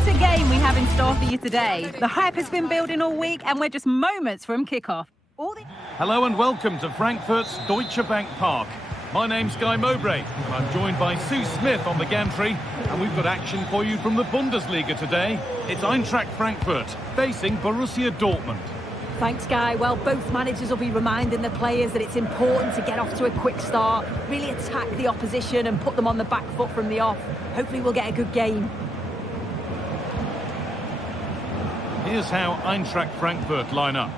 What a game we have in store for you today. The hype has been building all week and we're just moments from kickoff. Hello and welcome to Frankfurt's Deutsche Bank Park. My name's Guy Mowbray and I'm joined by Sue Smith on the gantry, and we've got action for you from the Bundesliga today. It's Eintracht Frankfurt facing Borussia Dortmund. Thanks, Guy. Well, both managers will be reminding the players that it's important to get off to a quick start, really attack the opposition and put them on the back foot from the off. Hopefully we'll get a good game. Here's how Eintracht Frankfurt line up.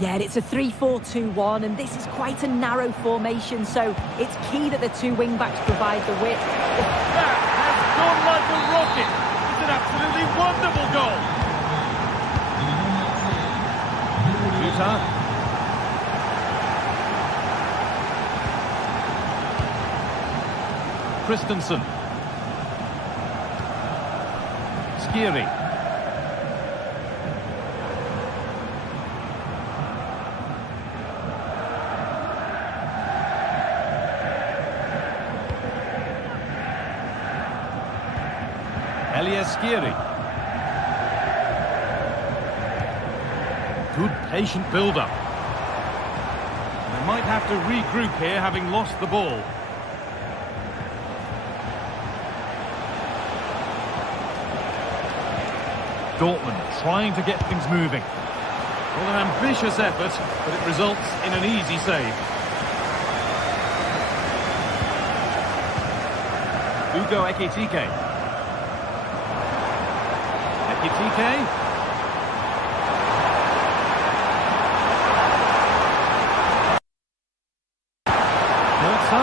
Yeah, it's a 3-4-2-1, and this is quite a narrow formation, so it's key that the two wing-backs provide the width. That has gone like a rocket. It's an absolutely wonderful goal. Utah. Christensen. Skiri. Skiri. Good patient build-up. They might have to regroup here, having lost the ball. Dortmund trying to get things moving. Well, an ambitious effort, but it results in an easy save. Ugo Ekitike. Ekitike. Goetze.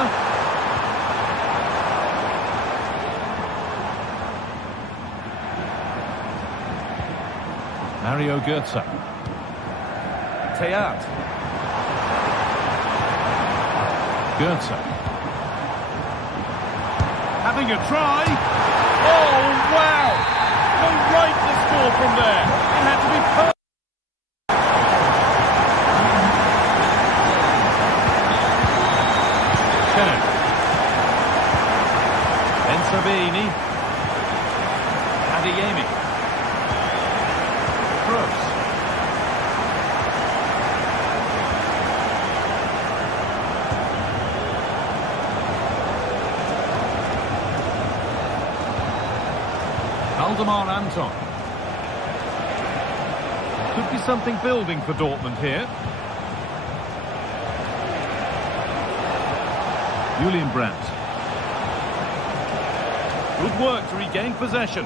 Mario Goetze. Teat. Goetze. Having a try. Oh, wow! No right to score from there. It had to be perfect. Bensabini. Adeyemi. Kroos. Valdemar Anton. Could be something building for Dortmund here. Julian Brandt. Good work to regain possession.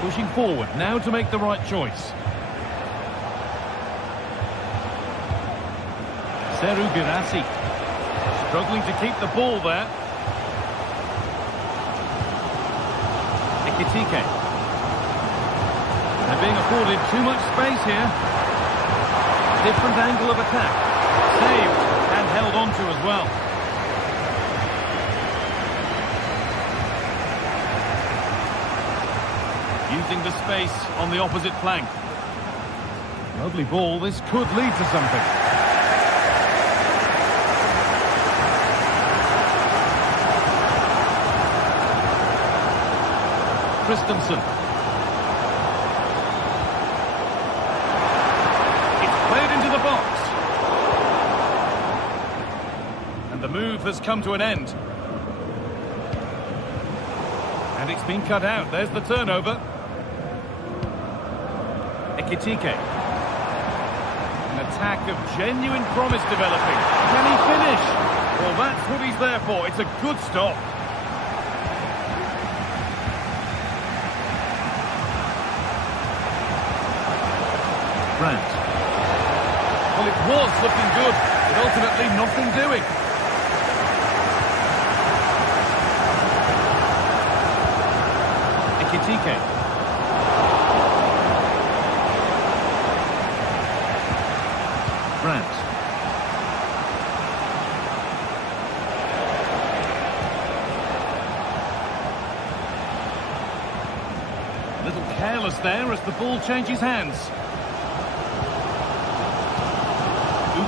Pushing forward now to make the right choice. Seru Girassi. Struggling to keep the ball there. Ekitike. They're being afforded too much space here. Different angle of attack. Saved and held on to as well. Using the space on the opposite flank. Lovely ball. This could lead to something. Christensen. It's played into the box. And the move has come to an end. And it's been cut out. There's the turnover. Ekitike. An attack of genuine promise developing. Can he finish? Well, that's what he's there for. It's a good stop. Brandt. Well, it was looking good, but ultimately nothing doing. Ekitike. Brandt. A little careless there as the ball changes hands.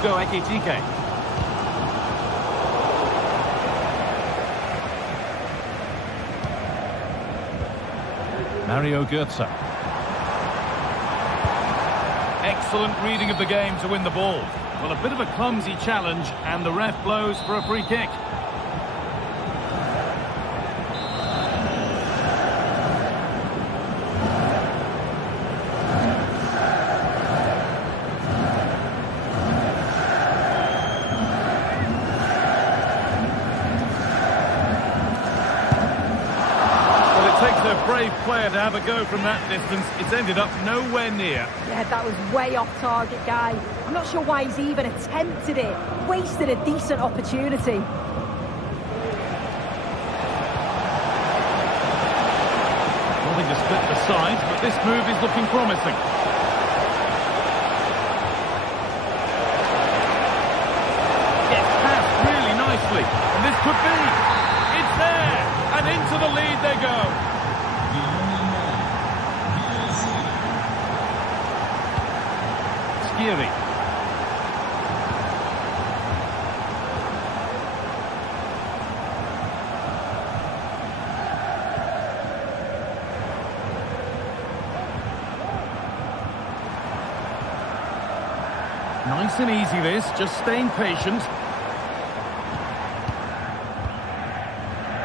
Ugo Ekitike. Mario Götze. Excellent reading of the game to win the ball. Well, a bit of a clumsy challenge, and the ref blows for a free kick. Brave player to have a go from that distance. It's ended up nowhere near. Yeah, that was way off target, guy. I'm not sure why he's even attempted it. Wasted a decent opportunity. Nothing to split the sides, but this move is looking promising. Gets passed really nicely, and this could be. It's there, and into the lead they go. Nice and easy this, just staying patient.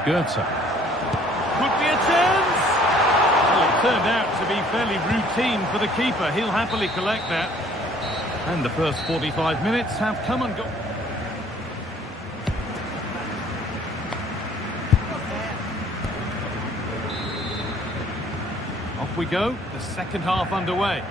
Götze. Could be a chance! Well, it turned out to be fairly routine for the keeper. He'll happily collect that. And the first 45 minutes have come and gone. Off we go, the second half underway.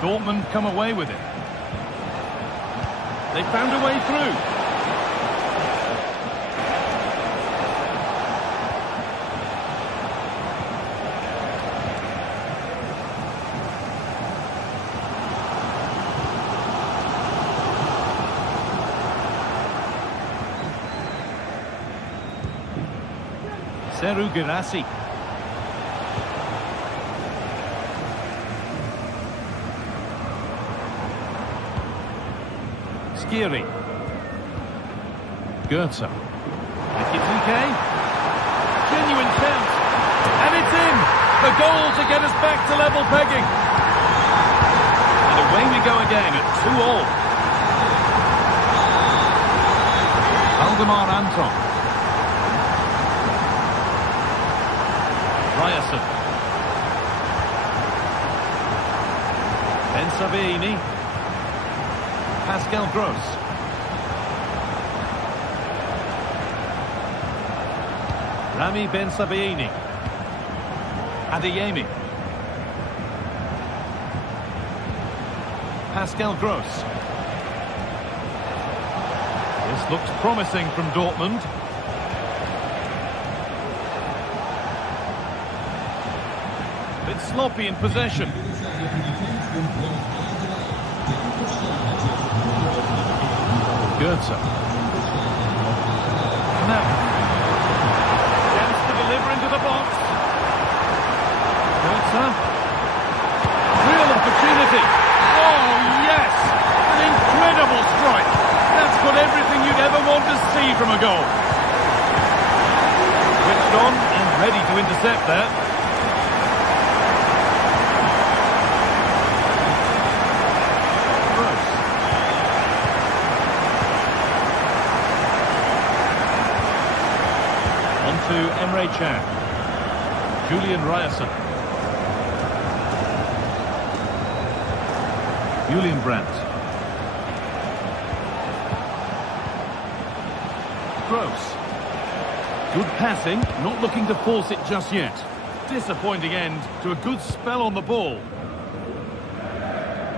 Dortmund come away with it. They found a way through. Seru Girassi. Skiri. Götze. Ekitike. Genuine chance. And it's in! The goal to get us back to level pegging. And away we go again at 2-all. Valdemar Anton. Ryerson. Ben Sabini. Pascal Gross. Rami Ben Sabini. Adeyemi. Pascal Gross. This looks promising from Dortmund. A bit sloppy in possession. Götze. Now, chance to deliver into the box. Götze. Real opportunity. Oh, yes! An incredible strike. That's got everything you'd ever want to see from a goal. Switched on and ready to intercept that. To Emre Can. Julian Ryerson. Julian Brandt. Gross. Good passing, not looking to force it just yet. Disappointing end to a good spell on the ball.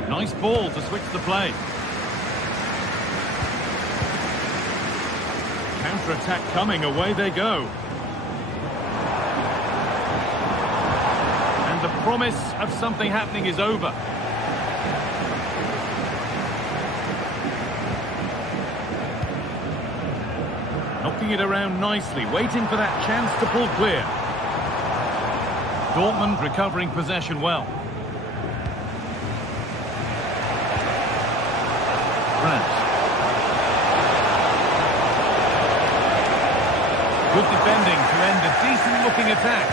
Nice ball to switch the play. Counter-attack coming, away they go. The promise of something happening is over. Knocking it around nicely, waiting for that chance to pull clear. Dortmund recovering possession well. France. Good defending to end a decent-looking attack.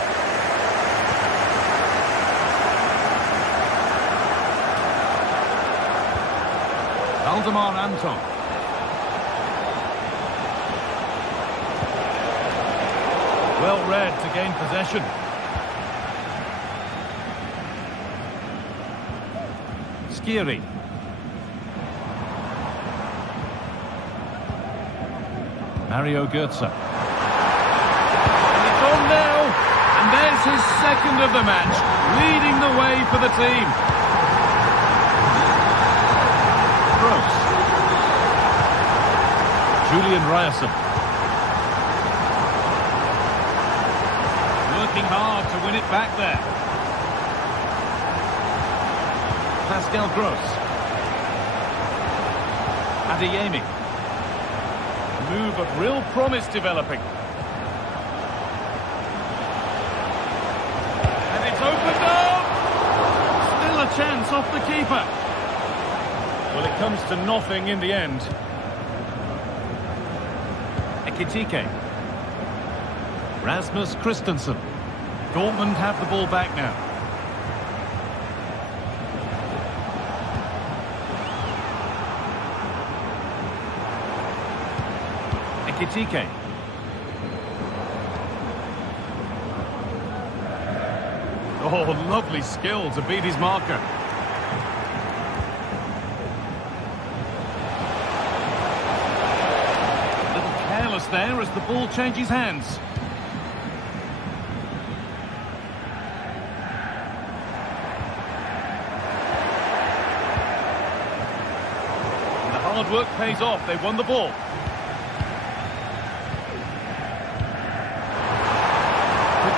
Valdemar Anton. Well read to gain possession. Skiri. Mario Götze. And it's on now. And there's his second of the match, leading the way for the team. Gross. Julian Ryerson. Working hard to win it back there. Pascal Gross. Adeyemi. Move of real promise developing. And it's opened up! Still a chance off the keeper. Well, it comes to nothing in the end. Ekitike. Rasmus Christensen. Dortmund have the ball back now. Ekitike. Oh, lovely skill to beat his marker. A little careless there as the ball changes hands. And the hard work pays off. They won the ball.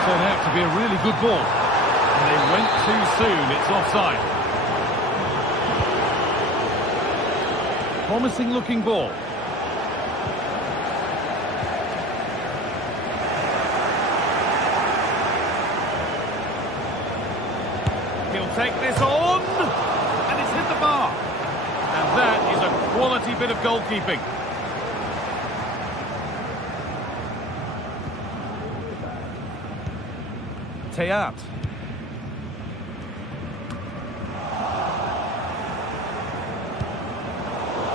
Turned out to be a really good ball. And they went too soon. It's offside. Promising looking ball. He'll take this on. And it's hit the bar. And that is a quality bit of goalkeeping. Teat.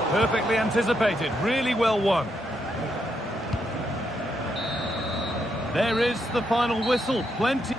Perfectly anticipated, really well won. There is the final whistle, plenty.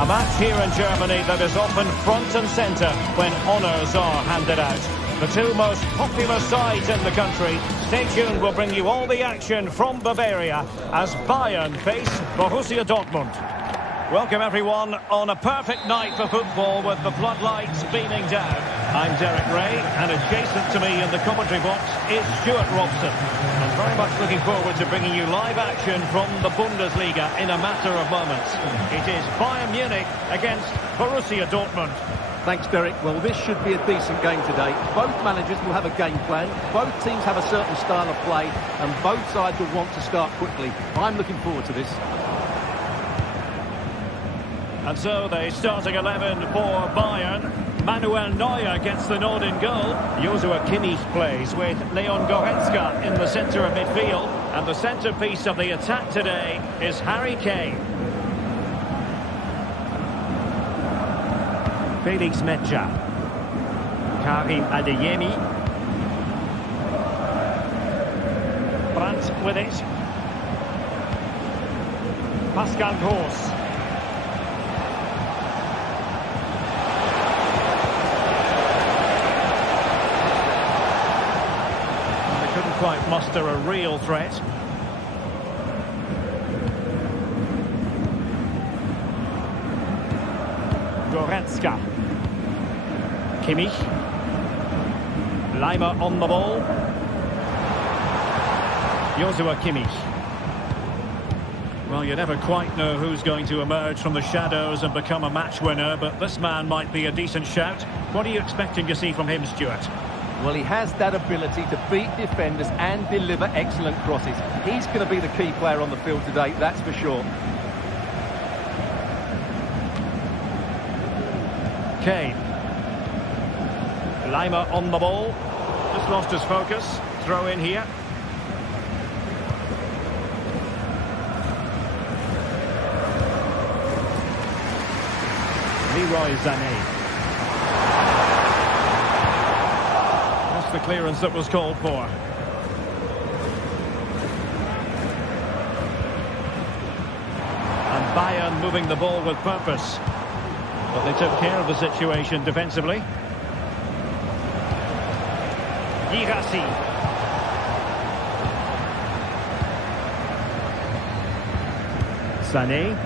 A match here in Germany that is often front and centre when honours are handed out. The two most popular sides in the country. Stay tuned, we'll bring you all the action from Bavaria as Bayern face Borussia Dortmund. Welcome everyone on a perfect night for football with the floodlights beaming down. I'm Derek Ray, and adjacent to me in the commentary box is Stuart Robson. I'm very much looking forward to bringing you live action from the Bundesliga in a matter of moments. It is Bayern Munich against Borussia Dortmund. Thanks, Derek. Well, this should be a decent game today. Both managers will have a game plan. Both teams have a certain style of play, and both sides will want to start quickly. I'm looking forward to this. And so the starting 11 for Bayern. Manuel Neuer gets the nod in goal. Joshua Kimmich plays with Leon Goretzka in the centre of midfield. And the centrepiece of the attack today is Harry Kane. Felix Metscher. Karim Adeyemi. Brandt with it. Pascal Gross. They couldn't quite muster a real threat. Goretzka. Kimmich. Leimer on the ball. Joshua Kimmich. Well, you never quite know who's going to emerge from the shadows and become a match winner, but this man might be a decent shout. What are you expecting to see from him, Stuart? Well, he has that ability to beat defenders and deliver excellent crosses. He's going to be the key player on the field today, that's for sure. Kane. Leimer on the ball. Just lost his focus. Throw in here. Leroy Sané. That's the clearance that was called for. And Bayern moving the ball with purpose. But they took care of the situation defensively. Girassi. Sané.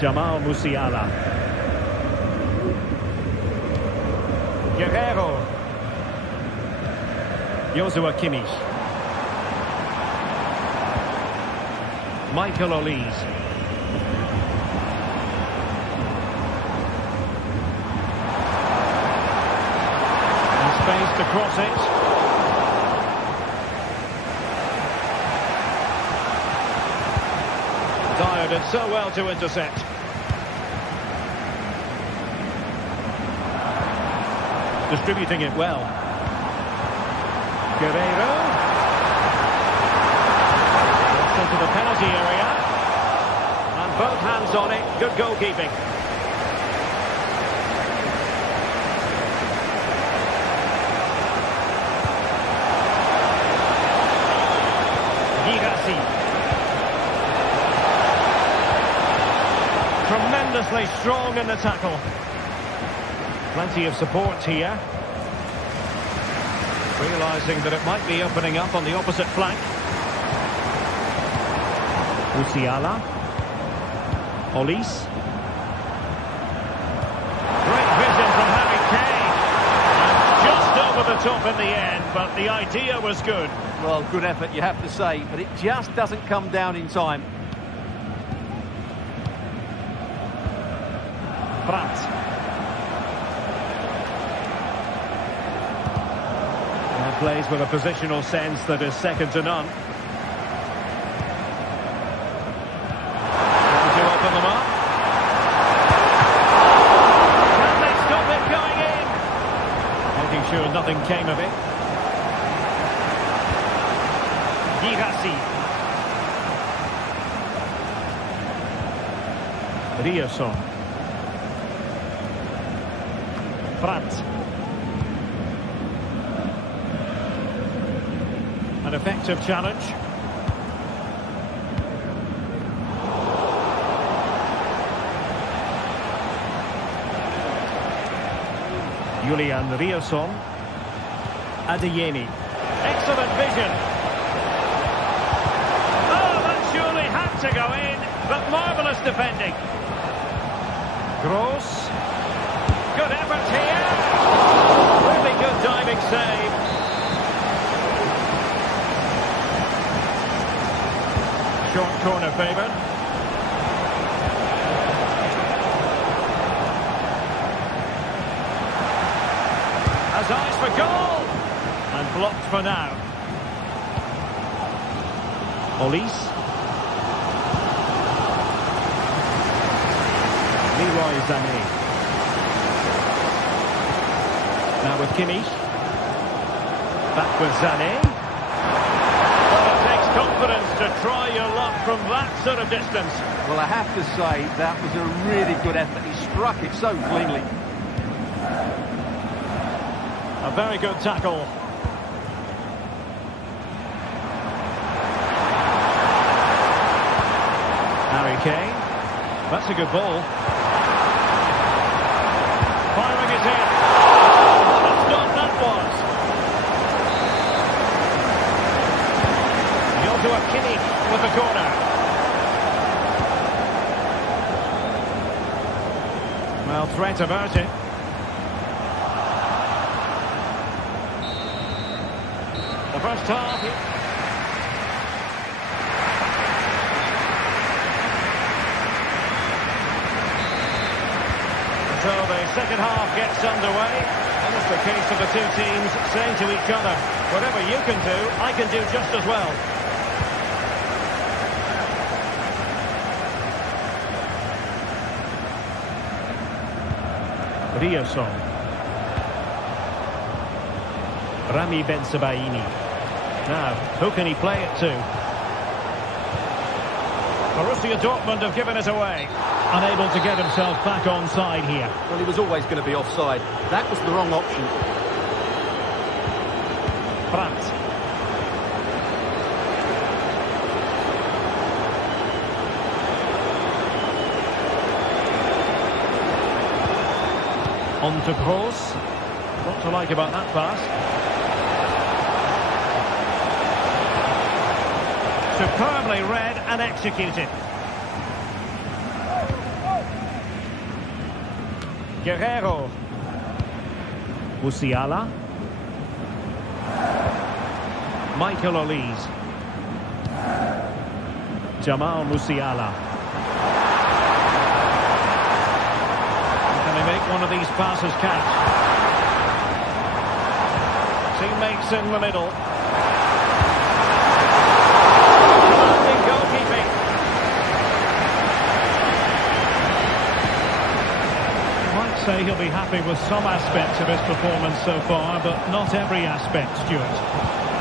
Jamal Musiala. Guerrero. Joshua Kimmich. Michael Olise. And space to cross it. Dyer did so well to intercept. Distributing it well. Guerrero. Gets into the penalty area. And both hands on it. Good goalkeeping. Girassi. Tremendously strong in the tackle. Plenty of support here. Realising that it might be opening up on the opposite flank. Musiala. Olise. Great vision from Harry Kane. And just over the top in the end, but the idea was good. Well, good effort, you have to say, but it just doesn't come down in time. Brandt. Plays with a positional sense that is second to none. Trying to open them up. Can they stop it going in? Making sure nothing came of it. Girassi. Rierson. Brandt. An effective challenge. Julian Rierson. Adeyemi. Excellent vision. Oh, that surely had to go in, but marvellous defending. Gross. Good effort here. Really good diving save. Short corner favoured. Has eyes for goal. And blocked for now. Olise. Leroy Sané. Now with Kimmich. Back with Sané. Well, it takes confidence to try your luck from that sort of distance. Well, I have to say, that was a really good effort. He struck it so cleanly. A very good tackle. Harry Kane. That's a good ball. Firing it in. What a stop that was. Joshua Kimmich with the corner. Well, threat averted. The first half. So the second half gets underway, and it's the case of the two teams saying to each other, whatever you can do, I can do just as well. Rioson. Rami Bensebaini. Now, who can he play it to? Borussia Dortmund have given it away. Unable to get himself back on side here. Well, he was always going to be offside. That was the wrong option. Brandt. On to Kroos. What to like about that pass? Superbly read and executed. Guerrero. Musiala. Michael Olise. Jamal Musiala. Can they make one of these passes catch? Teammates in the middle. Commanding goalkeeping. Might say he'll be happy with some aspects of his performance so far, but not every aspect, Stuart.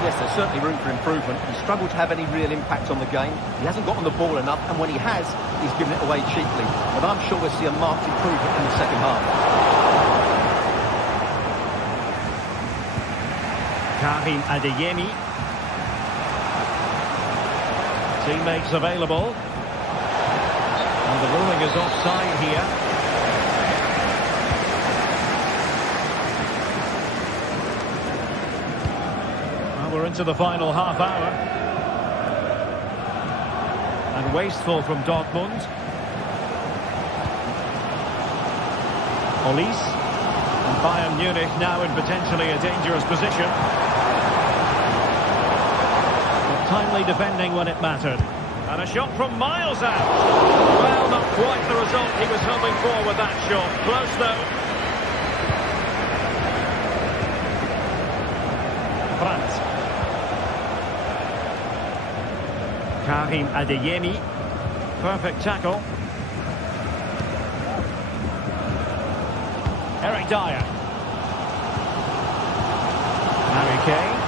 Yes, there's certainly room for improvement. He's struggled to have any real impact on the game. He hasn't got on the ball enough, and when he has, he's given it away cheaply. But I'm sure we'll see a marked improvement in the second half. Karim Adeyemi. Teammates available. And the ruling is offside here. We're into the final half hour. And wasteful from Dortmund. Olise. And Bayern Munich now in potentially a dangerous position. But timely defending when it mattered. And a shot from miles out. Well, not quite the result he was hoping for with that shot. Close though. Brandt. Karim Adeyemi. Perfect tackle. Eric Dyer. Harry Kane.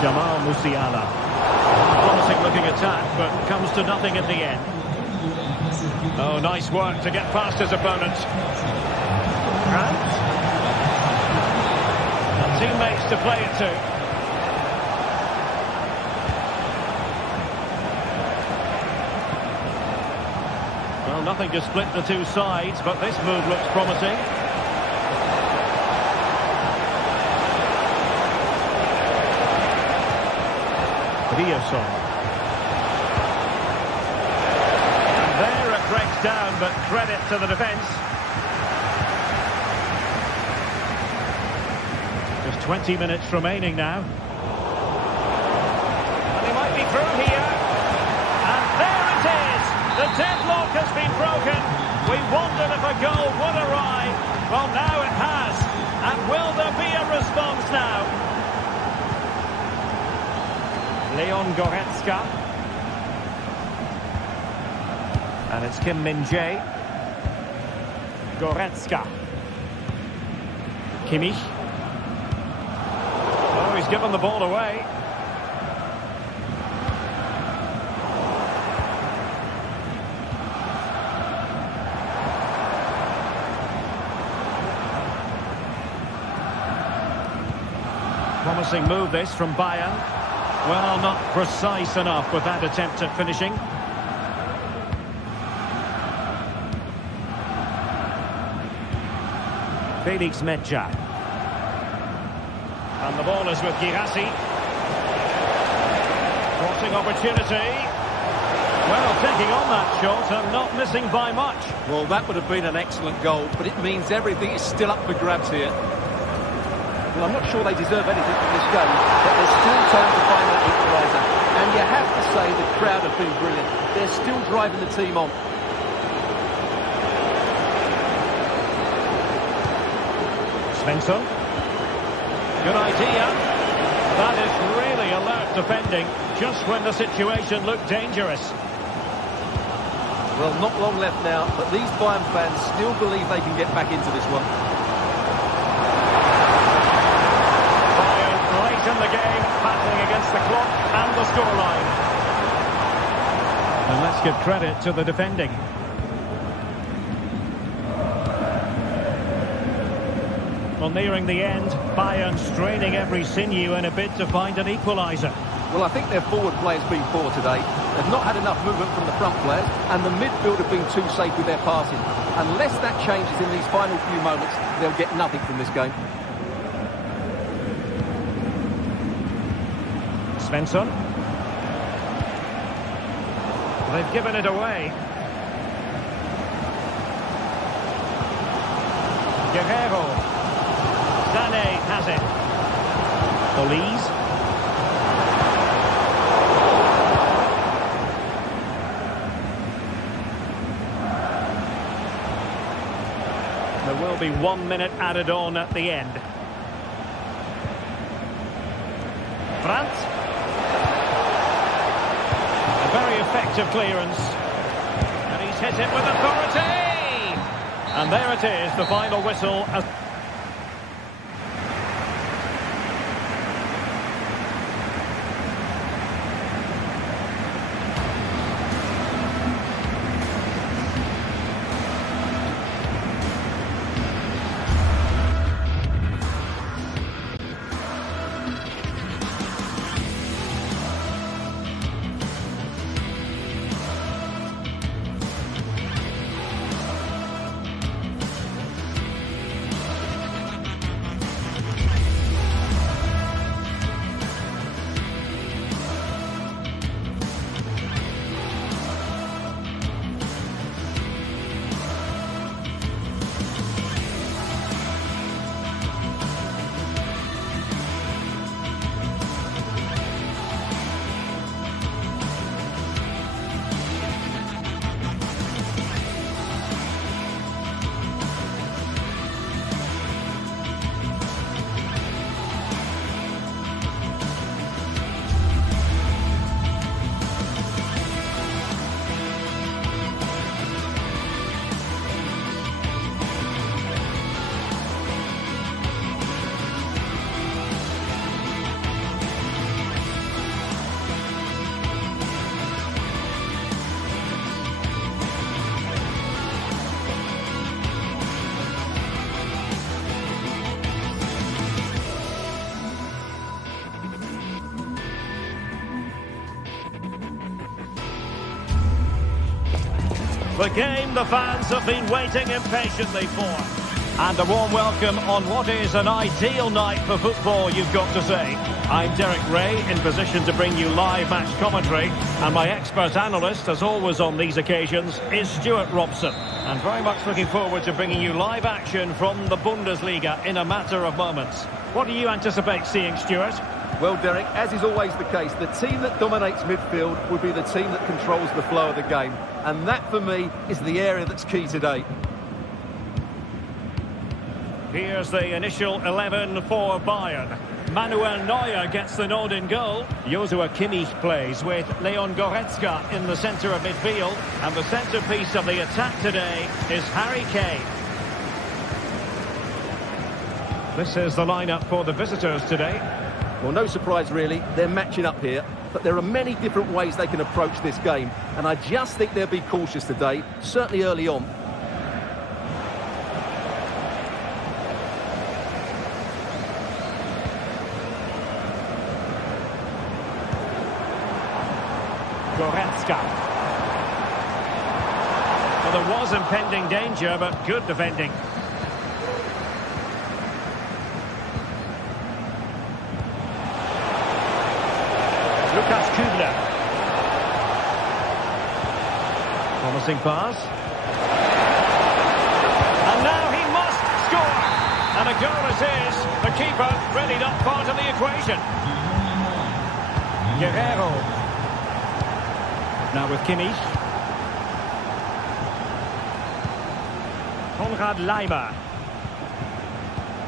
Jamal Musiala. Promising looking attack, but comes to nothing in the end. Oh, nice work to get past his opponent. Brandt. And teammates to play it to. Well, nothing to split the two sides, but this move looks promising. Rioson. And there it breaks down, but credit to the defence. Just 20 minutes remaining now. And he might be through here. And there it is! The deadlock has been broken. We wondered if a goal would arrive. Well, now it has. And will there be a response now? Leon Goretzka. And it's Kim Min-jae. Goretzka. Kimmich. Oh, he's given the ball away. Promising move this from Bayern. Well, not precise enough with that attempt at finishing. Felix Medja. And the ball is with Girassi. Crossing opportunity. Well, taking on that shot and not missing by much. Well, that would have been an excellent goal, but it means everything is still up for grabs here. Well, I'm not sure they deserve anything from this game, but there's still time to find that equaliser. And you have to say the crowd have been brilliant. They're still driving the team on. Svensson. Good idea. That is really alert defending, just when the situation looked dangerous. Well, not long left now, but these Bayern fans still believe they can get back into this one. In the game, battling against the clock and the scoreline. And let's give credit to the defending. Well, nearing the end, Bayern straining every sinew in a bid to find an equaliser. Well, I think their forward play has been poor today. They've not had enough movement from the front players, and the midfield have been too safe with their passing. Unless that changes in these final few moments, they'll get nothing from this game. Svensson. They've given it away. Guerrero. Sané has it. Olise. There will be 1 minute added on at the end. Brandt. Very effective clearance. And he's hit it with authority! And there it is, the final whistle. The game the fans have been waiting impatiently for. And a warm welcome on what is an ideal night for football, you've got to say. I'm Derek Ray, in position to bring you live match commentary. And my expert analyst, as always on these occasions, is Stuart Robson. And very much looking forward to bringing you live action from the Bundesliga in a matter of moments. What do you anticipate seeing, Stuart? Well, Derek, as is always the case, the team that dominates midfield will be the team that controls the flow of the game. And that, for me, is the area that's key today. Here's the initial 11 for Bayern. Manuel Neuer gets the nod in goal. Joshua Kimmich plays with Leon Goretzka in the centre of midfield. And the centrepiece of the attack today is Harry Kane. This is the lineup for the visitors today. Well, no surprise really, they're matching up here, but there are many different ways they can approach this game, and I just think they'll be cautious today, certainly early on. Goretzka. Well, there was impending danger, but good defending. Kubler. Promising pass. And now he must score. And a goal it is. The keeper really not part of the equation. Guerrero. Now with Kimmich. Konrad Leimer.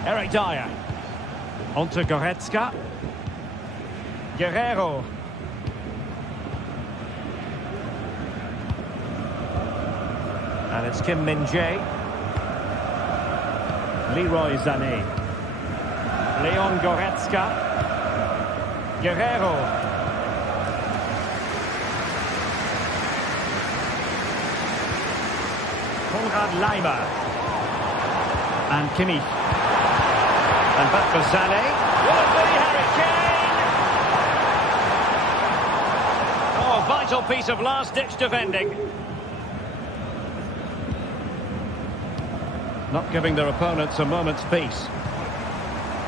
Eric Dyer. Onto Goretzka. Guerrero. And it's Kim Min-jae. Leroy Sané. Leon Goretzka. Guerrero. Konrad Leimer. And Kimmich. And back for Sané. What a Harry Kane! Oh, a vital piece of last-ditch defending. Not giving their opponents a moment's peace.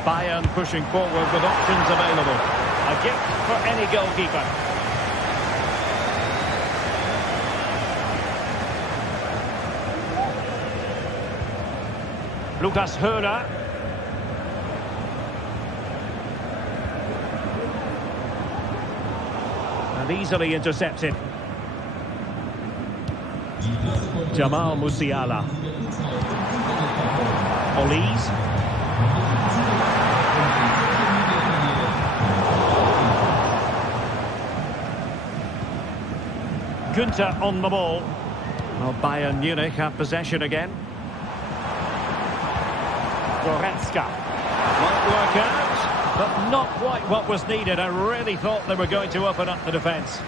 Bayern pushing forward with options available. A gift for any goalkeeper. Lucas Höhler. And easily intercepted. Jamal Musiala. Olise. Günther on the ball. Well, Bayern Munich have possession again. Goretzka. Won't work out, but not quite what was needed. I really thought they were going to open up the defence.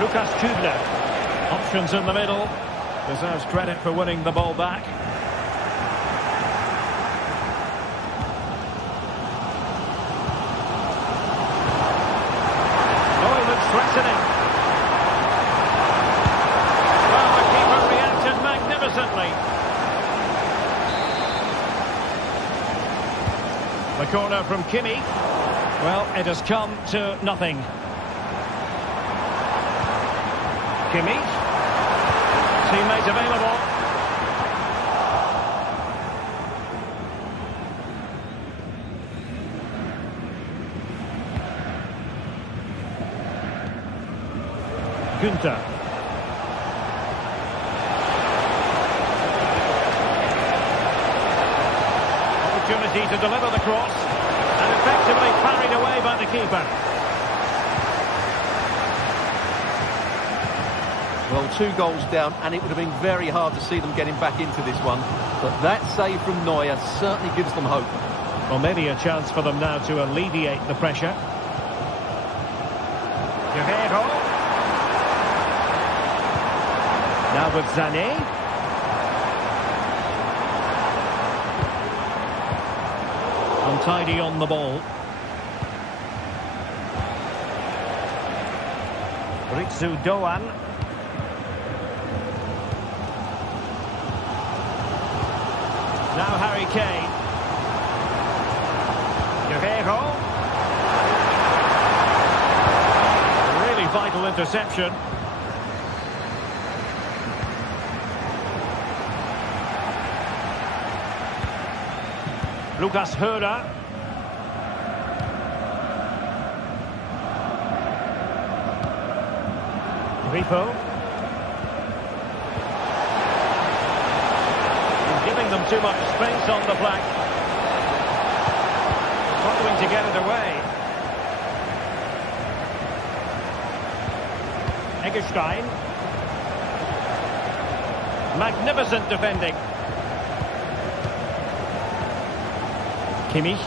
Lucas Kubler. Options in the middle. Deserves credit for winning the ball back. Oh, he looks threatening. Well, the keeper reacted magnificently. The corner from Kimmich. Well, it has come to nothing. Kimmich. Teammate available. Günther. Opportunity to deliver the cross. And effectively parried away by the keeper. Well, 2 goals down, and it would have been very hard to see them getting back into this one. But that save from Neuer certainly gives them hope. Well, maybe a chance for them now to alleviate the pressure. Guerrero. Now with Sané. Untidy on the ball. Ritsu Doan. Now Harry Kane. Guerrero. Really vital interception. Lucas Höhler. Ripo. Giving them too much space on the flank. Struggling to get it away. Eggestein. Magnificent defending. Kimmich.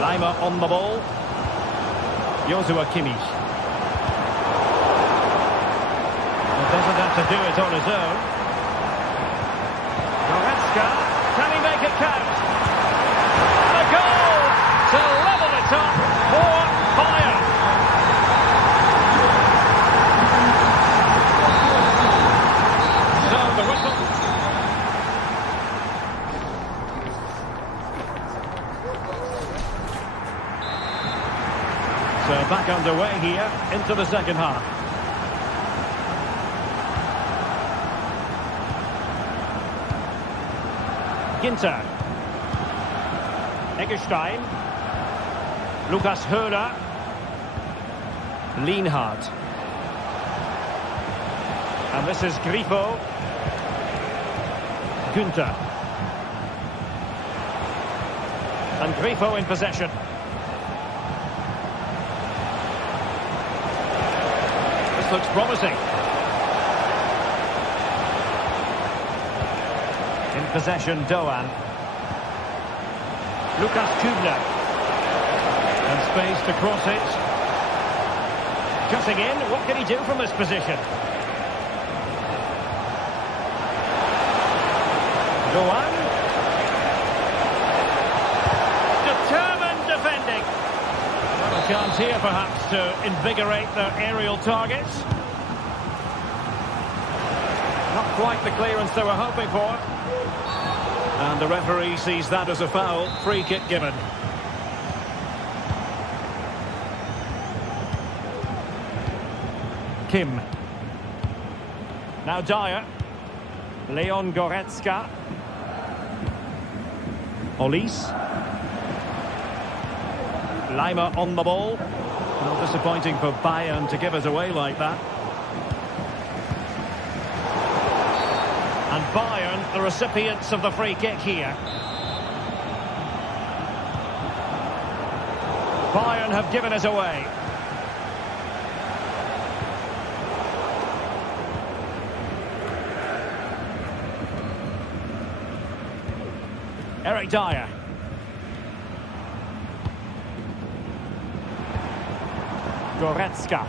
Leimer on the ball. Joshua Kimmich. He doesn't have to do it on his own. Goretzka. Can he make it count? And a goal to level it up for Bayern. So the whistle. So back underway here into the second half. Ginter. Eggestein. Lukas Höhler. Lienhardt. And this is Grifo. Günther. And Grifo in possession. This looks promising. In possession, Doan. Lukas Kübler. And space to cross it. Cutting in, what can he do from this position? Doan. Determined defending. Well, a chance here perhaps to invigorate their aerial targets. Not quite the clearance they were hoping for. And the referee sees that as a foul. Free kick given. Kim. Now Dyer. Leon Goretzka. Olise. Leimer on the ball. Well, disappointing for Bayern to give it away like that. And Bayern, the recipients of the free kick here. Bayern have given it away. Eric Dyer. Goretzka.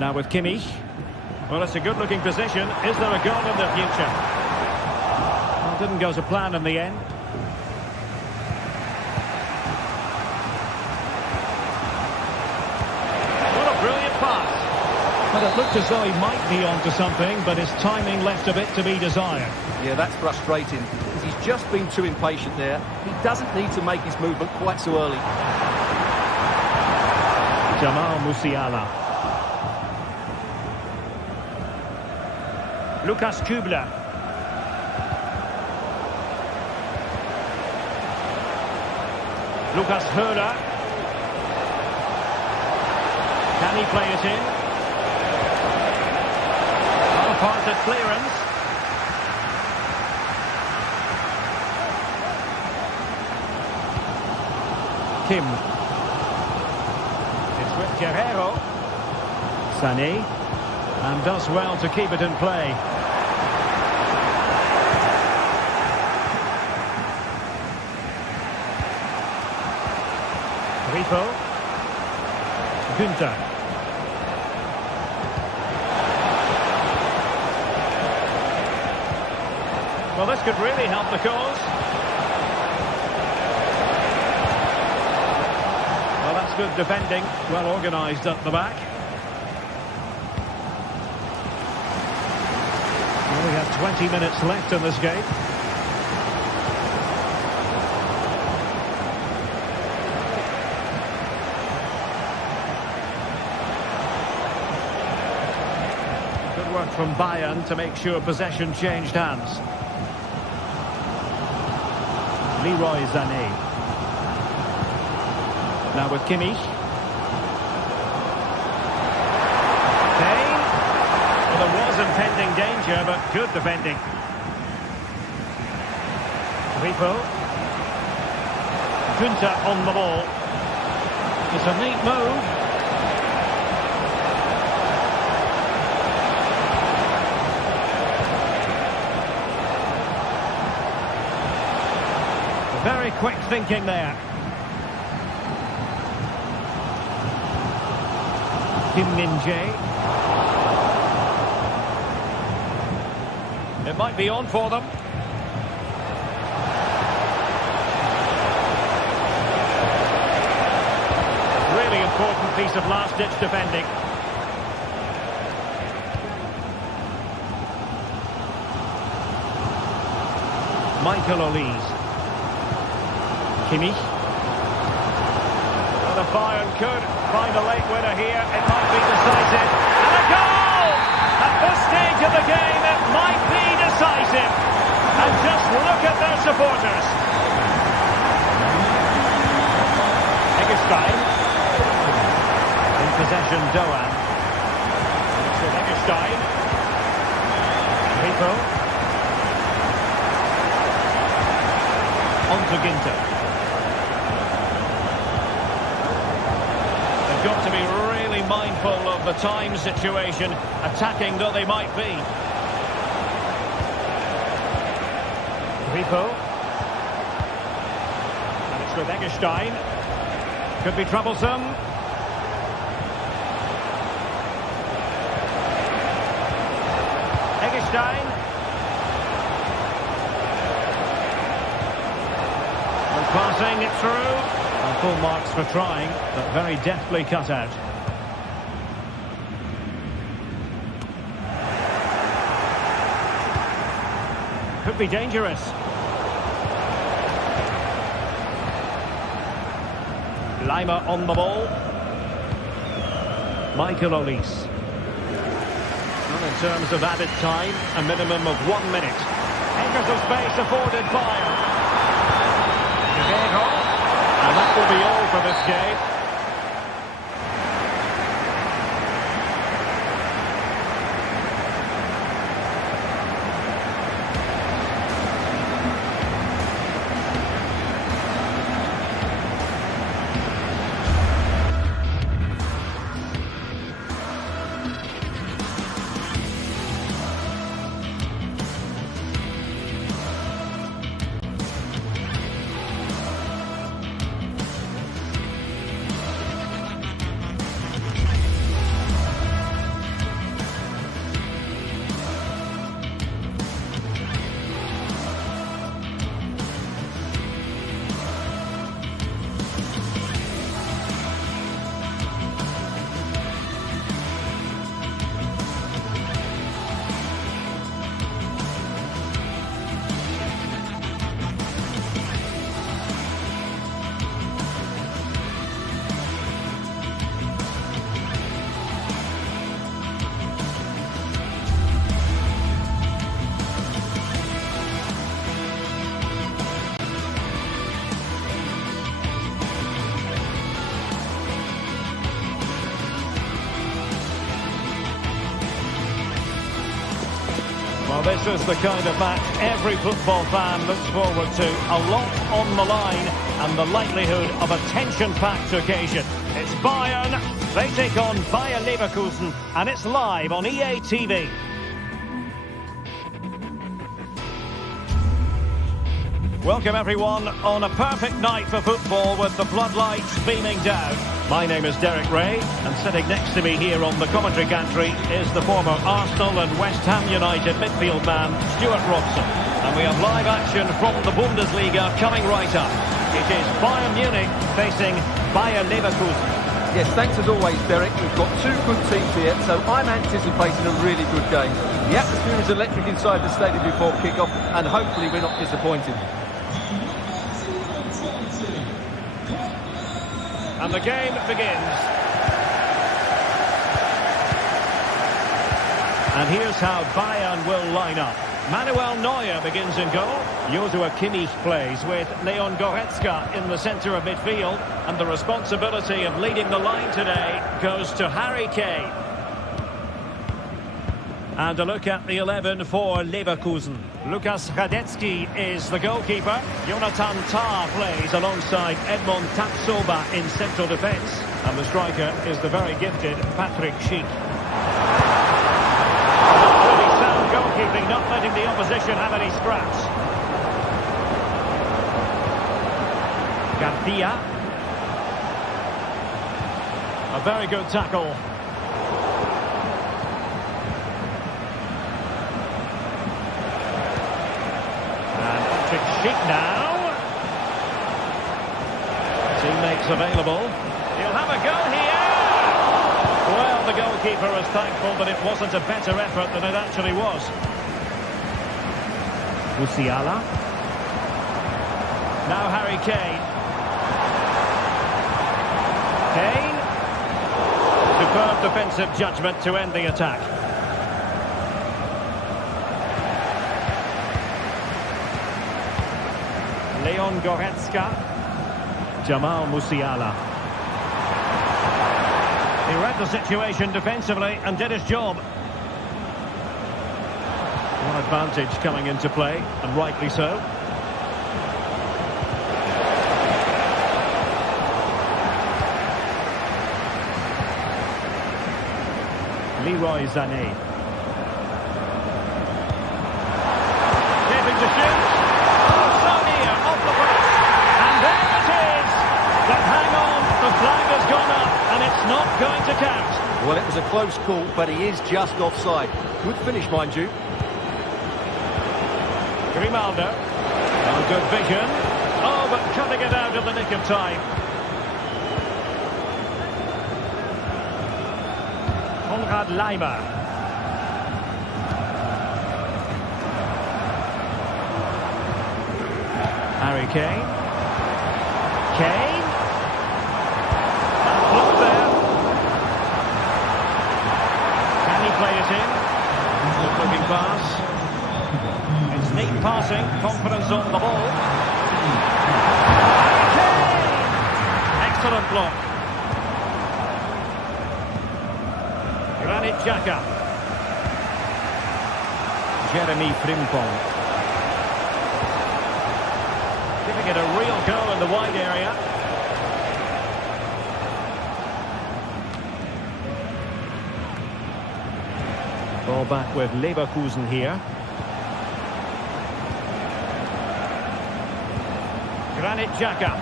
Now with Kimmich. Well, it's a good-looking position. Is there a goal in the future? Well, didn't go to plan in the end. What a brilliant pass. But it looked as though he might be onto something, but his timing left a bit to be desired. Yeah, that's frustrating, because he's just been too impatient there. He doesn't need to make his movement quite so early. Jamal Musiala. Lukas Kübler. Lukas Höhler. Can he play it in? Well-parted clearance. Kim. It's with Guerrero. Sané. And does well to keep it in play. Grifo. Günther. Well, this could really help the cause. Well, that's good defending. Well organised up the back. Well, we have 20 minutes left in this game. Good work from Bayern to make sure possession changed hands. Leroy Sané. Now with Kimmich. Kane. Well, there was impending danger, but good defending. Grifo. Günther on the ball. It's a neat move. Very quick thinking there. Kim Min-jae. It might be on for them. Really important piece of last-ditch defending. Michael Olise. Kimmich. Well, the Bayern could find a late winner here. It might be decisive. And a goal! At this stage of the game, it might be decisive. And just look at their supporters. Eggestein. In possession, Doan. So Eggestein. Rico. On to Ginter. Got to be really mindful of the time situation, attacking though they might be. Rico. And it's with Eggestein. Could be troublesome. Eggestein. And passing it through. Full marks for trying, but very deftly cut out. Could be dangerous. Lima on the ball. Michael Olise. Well, in terms of added time, a minimum of 1 minute. Acres of space afforded Bayern. Diego. And that will be all for this game. Well, this is the kind of match every football fan looks forward to. A lot on the line and the likelihood of a tension-packed occasion. It's Bayern, they take on Bayer Leverkusen, and it's live on EA TV. Welcome everyone on a perfect night for football with the floodlights beaming down. My name is Derek Ray, and sitting next to me here on the commentary gantry is the former Arsenal and West Ham United midfield man, Stuart Robson. And we have live action from the Bundesliga coming right up. It is Bayern Munich facing Bayer Leverkusen. Yes, thanks as always, Derek. We've got two good teams here, so I'm anticipating a really good game. The atmosphere is electric inside the stadium before kick-off, and hopefully we're not disappointed. And the game begins. And here's how Bayern will line up. Manuel Neuer begins in goal. Joshua Kimmich plays with Leon Goretzka in the centre of midfield. And the responsibility of leading the line today goes to Harry Kane. And a look at the 11 for Leverkusen. Lukas Radecki is the goalkeeper. Jonathan Tah plays alongside Edmond Tatsoba in central defence. And the striker is the very gifted Patrick Schick. Really sound goalkeeping, not letting the opposition have any scraps. Garcia. A very good tackle. Schick now. Teammates available. He'll have a go here. Well, the goalkeeper was thankful that it wasn't a better effort than it actually was. Musiala. Now Harry Kane. Kane. Superb defensive judgment to end the attack. Leon Goretzka. Jamal Musiala. He read the situation defensively and did his job. One advantage coming into play, and rightly so. Leroy Sané. Shaping to shoot. The flag has gone up and it's not going to count. Well, it was a close call, but he is just offside. Good finish, mind you. Grimaldo. Oh, good vision. Oh, but cutting it out in the nick of time. Konrad Laimer. Harry Kane. Kane. Play it in. Good-looking pass. It's neat passing. Confidence on the ball. Excellent block. Granit Xhaka. Jeremy Frimpong. Giving it a real go in the wide area. Ball back with Leverkusen here. Granit Xhaka.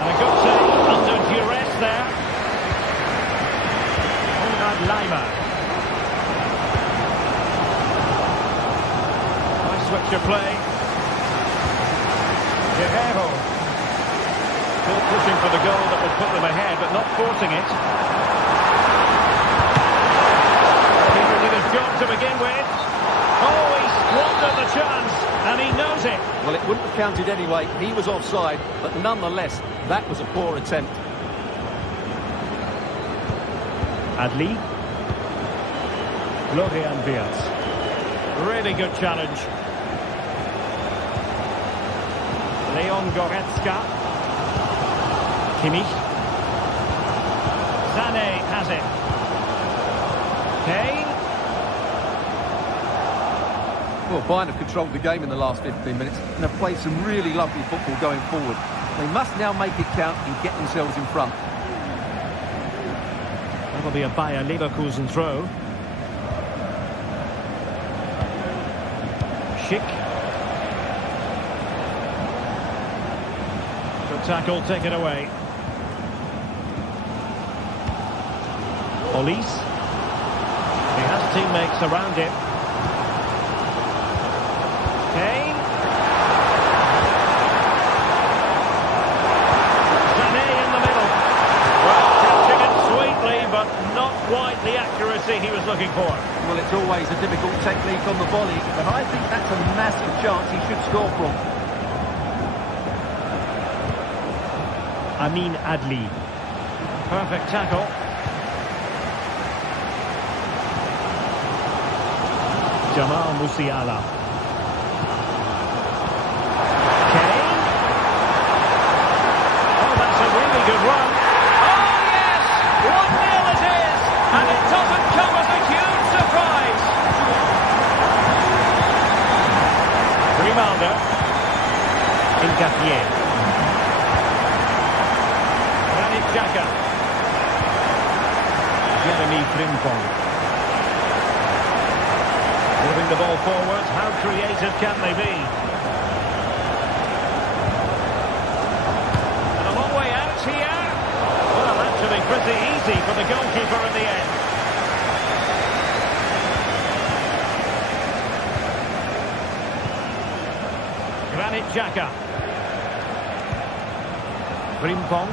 And a good save under duress there. Konrad Laimer. Nice switch of play. Guerrero. Still pushing for the goal that would put them ahead, but not forcing it. Job to begin with. Oh, he squandered the chance, and he knows it. Well, it wouldn't have counted anyway. He was offside, but nonetheless, that was a poor attempt. Adli. Florian Wirtz. Really good challenge. Leon Goretzka. Kimmich. Sané has it. Kane. Well, Bayern have controlled the game in the last 15 minutes and have played some really lovely football going forward. They must now make it count and get themselves in front. That'll be a Bayern Leverkusen throw. Schick. Good tackle, taken away. Olise. He has teammates around him. Kane. Sané in the middle. Well, catching it sweetly, but not quite the accuracy he was looking for. Well, it's always a difficult technique on the volley, but I think that's a massive chance he should score from. Amin Adli. Perfect tackle. Jamal Musiala. Kane. Oh, that's a really good run. Oh, yes! 1-0 it is! And it doesn't come as a huge surprise. Ronaldo. Incapié. Granit Xhaka. Jeremy Frimpong. Moving the ball forward. How creative can they be? And a long way out here. Well, actually pretty easy for the goalkeeper in the end. Granit Xhaka. Frimpong.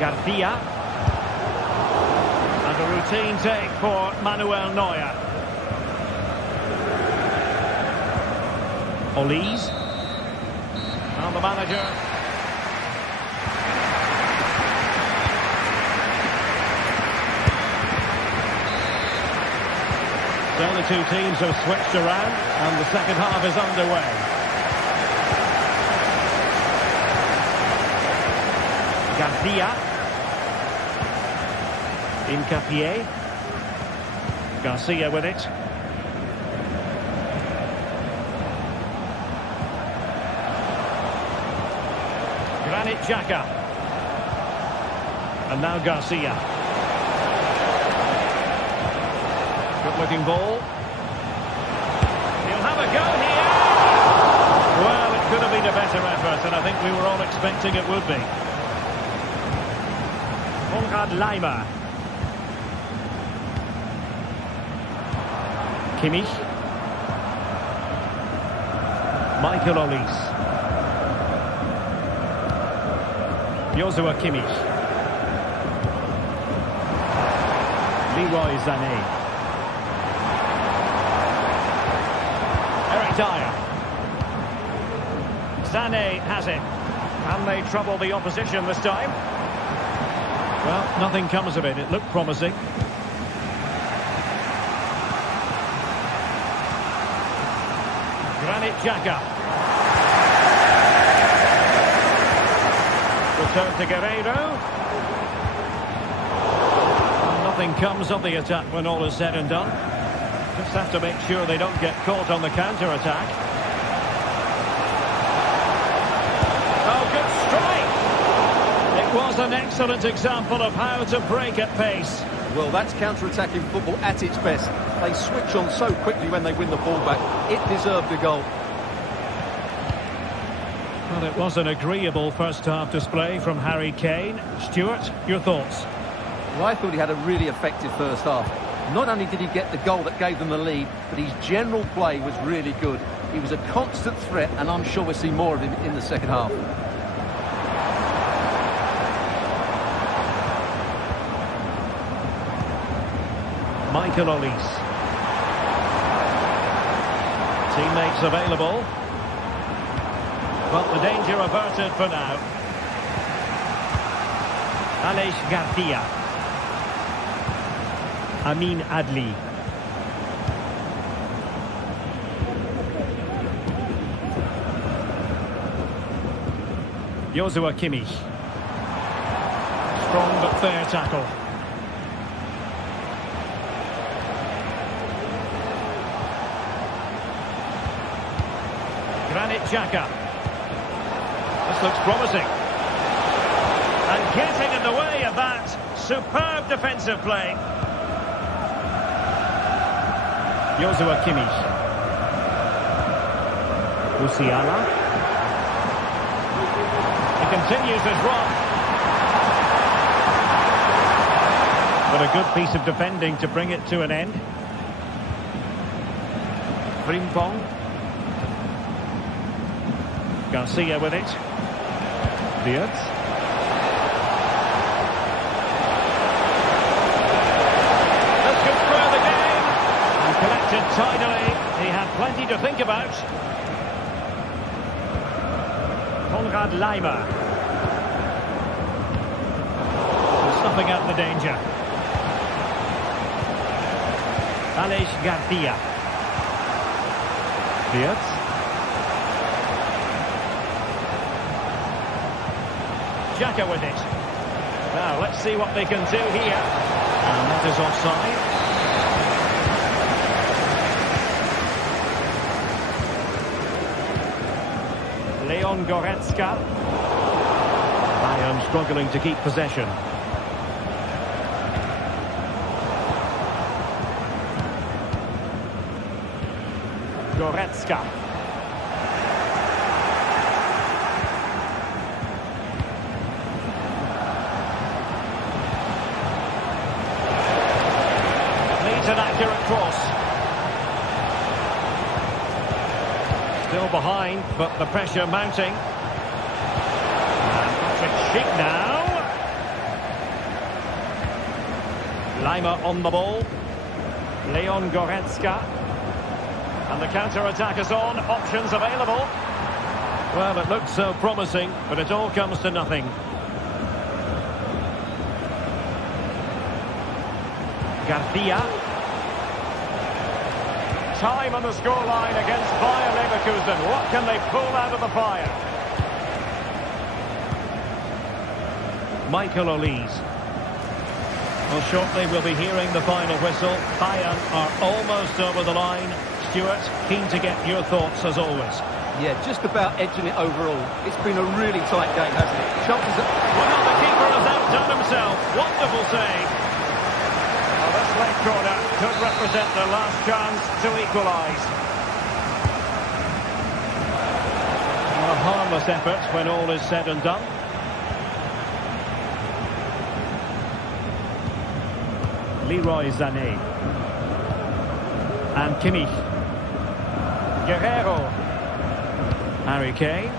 Garcia. And a routine take for Manuel Neuer. Olise. And the manager. So the two teams have switched around and the second half is underway. Garcia. Incapié. Garcia with it. Granit Xhaka. And now Garcia. Good-looking ball. He'll have a go here. Well, it could have been a better effort, and I think we were all expecting it would be. Konrad Laimer. Kimmich. Michael Olise. Joshua Kimmich. Leroy Sané. Eric Dyer. Sané has it. Can they trouble the opposition this time? Well, nothing comes of it. It looked promising. Granit Xhaka. Return to Guerreiro. Nothing comes of the attack when all is said and done. Just have to make sure they don't get caught on the counter-attack. Oh, good strike! It was an excellent example of how to break at pace. Well, that's counter-attacking football at its best. They switch on so quickly when they win the ball back. It deserved a goal. Well, it was an agreeable first-half display from Harry Kane. Stuart, your thoughts? Well, I thought he had a really effective first half. Not only did he get the goal that gave them the lead, but his general play was really good. He was a constant threat, and I'm sure we'll see more of him in the second half. Michael Olise. Teammates available. But the danger averted for now. Aleix Garcia. Amin Adli. Joshua Kimmich. Strong but fair tackle. Granit Xhaka. This looks promising. And getting in the way of that. Superb defensive play. Joshua Kimmich. Musiala. He continues his run. But a good piece of defending to bring it to an end. Frimpong. Garcia with it. Beards. This could throw the game. And collected tidily. He had plenty to think about. Konrad Laimer. Snuffing out the danger. Aleix Garcia. Beards. Xhaka with it. Now, let's see what they can do here. And that is offside. Leon Goretzka. Bayern struggling to keep possession. Goretzka. Needs an accurate cross. Still behind, but the pressure mounting. And Patrick Schick now. Leimer on the ball. Leon Goretzka. And the counter-attack is on. Options available. Well, it looked so promising, but it all comes to nothing. Garcia. Time on the scoreline against Bayern Leverkusen. What can they pull out of the fire? Michael Olise. Well, shortly we'll be hearing the final whistle. Bayern are almost over the line. Stuart, keen to get your thoughts as always. Yeah, just about edging it overall. It's been a really tight game, hasn't it? Chances are... Well, the keeper has outdone himself. Wonderful save. Well, this late corner could represent the last chance to equalise. A harmless effort when all is said and done. Leroy Sané. And Kimmich. Guerrero. Harry Kane.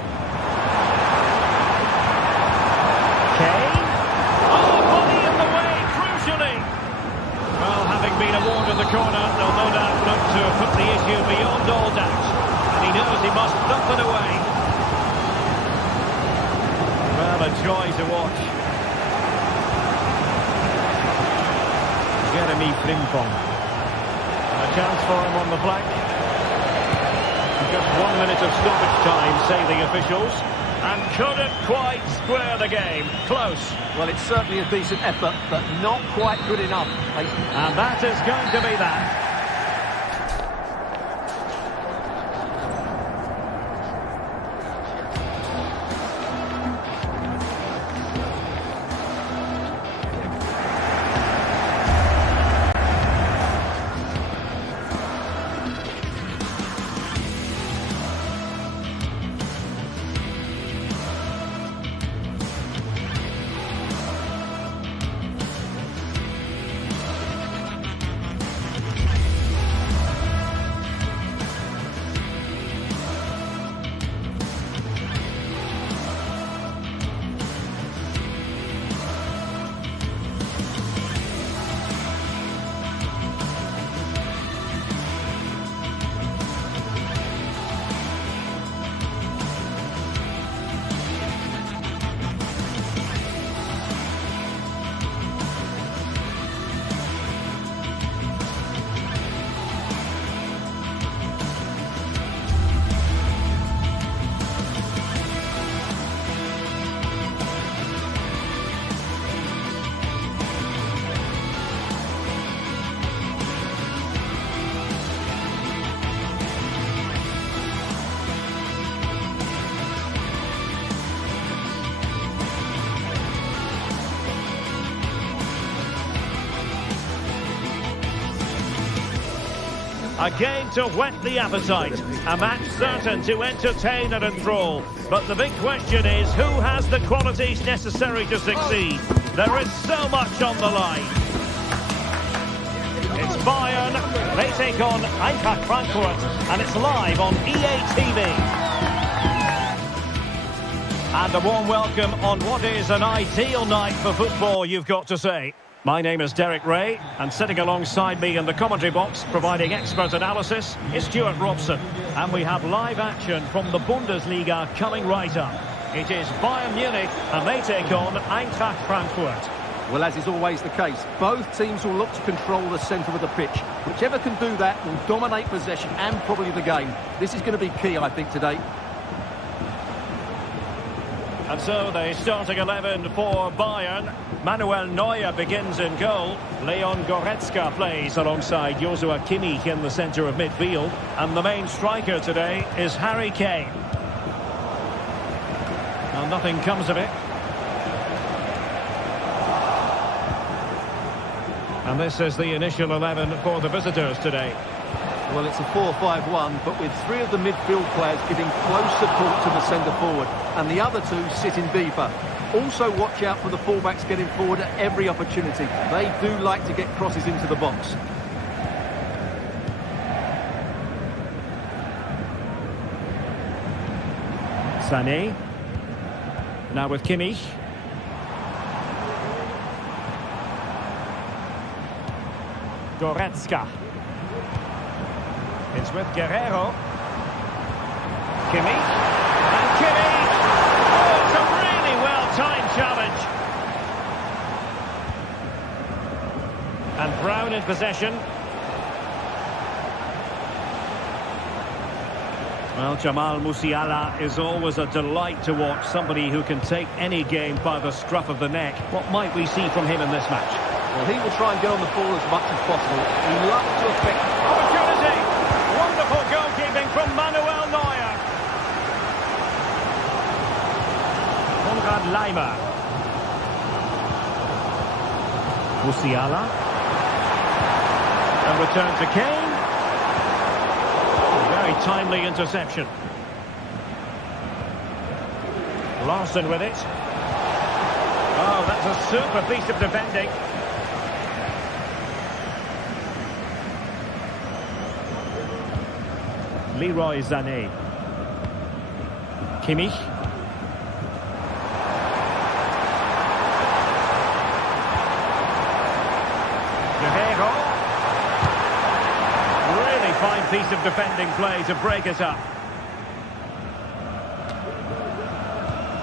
Kane. Oh, body in the way, crucially. Well, having been awarded the corner, they'll no doubt look to put the issue beyond all doubt. And he knows he must knock it away. Well, a joy to watch. Jeremy Frimpong. A chance for him on the flank. Just 1 minute of stoppage time, say the officials. And couldn't quite square the game. Close. Well, it's certainly a decent effort, but not quite good enough. And that is going to be that. A game to whet the appetite. A match certain to entertain and enthrall. But the big question is, who has the qualities necessary to succeed? There is so much on the line. It's Bayern. They take on Eintracht Frankfurt. And it's live on EA TV. And a warm welcome on what is an ideal night for football, you've got to say. My name is Derek Ray, and sitting alongside me in the commentary box, providing expert analysis, is Stuart Robson. And we have live action from the Bundesliga coming right up. It is Bayern Munich, and they take on Eintracht Frankfurt. Well, as is always the case, both teams will look to control the centre of the pitch. Whichever can do that will dominate possession and probably the game. This is going to be key, I think, today. And so the starting 11 for Bayern. Manuel Neuer begins in goal. Leon Goretzka plays alongside Joshua Kimmich in the centre of midfield. And the main striker today is Harry Kane. nothing comes of it. And this is the initial 11 for the visitors today. Well, it's a 4-5-1, but with three of the midfield players giving close support to the centre forward, and the other two sitting deeper. Also watch out for the fullbacks getting forward at every opportunity. They do like to get crosses into the box. Sané. Now with Kimmich. Goretzka. It's with Guerrero. Kimmich. And Kimmich! Oh, it's a really well-timed challenge. And Brown in possession. Well, Jamal Musiala is always a delight to watch. Somebody who can take any game by the scruff of the neck. What might we see from him in this match? Well, he will try and get on the ball as much as possible. He loves to affect... Opportunity! Wonderful goalkeeping from Manuel Neuer. Konrad Laimer. Musiala. And return to Kane. Very timely interception. Larson with it. Oh, that's a super piece of defending. Leroy Sané. Kimmich. Guerrero. Really fine piece of defending play to break it up.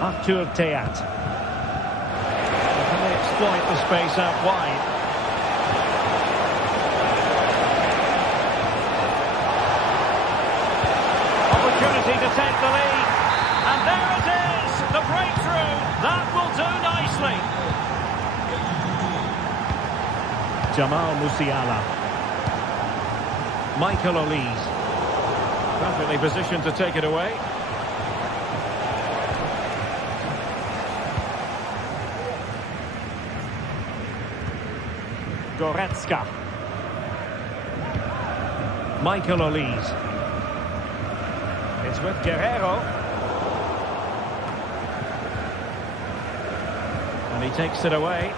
Artur Theat. Can they exploit the space out wide? Opportunity to take the lead. And there it is! The breakthrough! That will do nicely. Jamal Musiala. Michael Olise. Perfectly positioned to take it away. Goretzka. Michael Olise. It's with Guerrero. And he takes it away.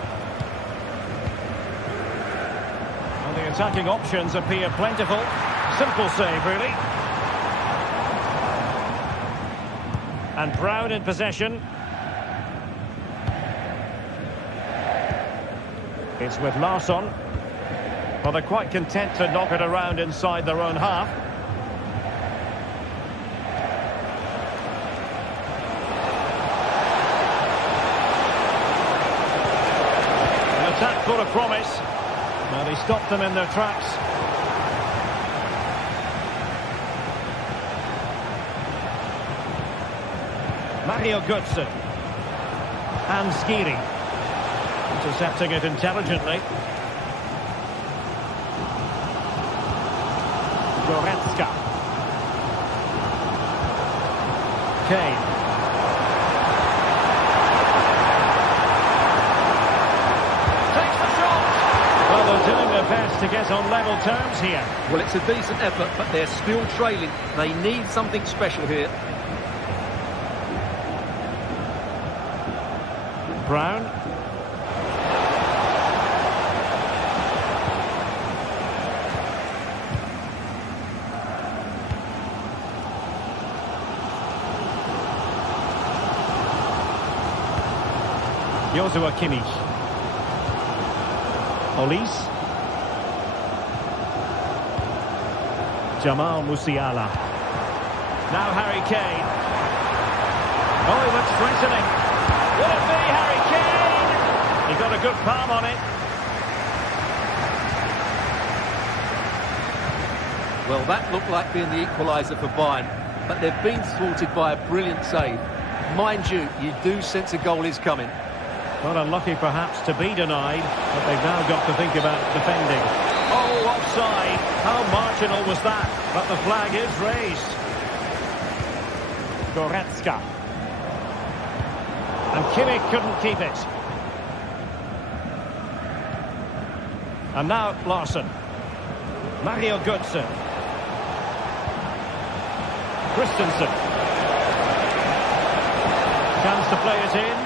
And the attacking options appear plentiful. Simple save, really. And Brown in possession. It's with Larsson. Well, they're quite content to knock it around inside their own half. An attack full of promise. Well, he stopped them in their tracks. Mario Götze. And Skiri. Intercepting it intelligently. Goretzka. Kane. Takes the shot. Well, they're doing their best to get on level terms here. Well, it's a decent effort, but they're still trailing. They need something special here. Brown. Joshua Kimmich. Olise. Jamal Musiala. Now Harry Kane. Oh, he looks threatening. Will it be Harry Kane? He got a good palm on it. Well, that looked like being the equaliser for Bayern, but they've been thwarted by a brilliant save. Mind you, you do sense a goal is coming. Not unlucky perhaps to be denied, but they've now got to think about defending. Oh, offside. How marginal was that? But the flag is raised. Goretzka. And Kimmich couldn't keep it. And now Larsson. Mario Götze. Christensen. Chance to play it in.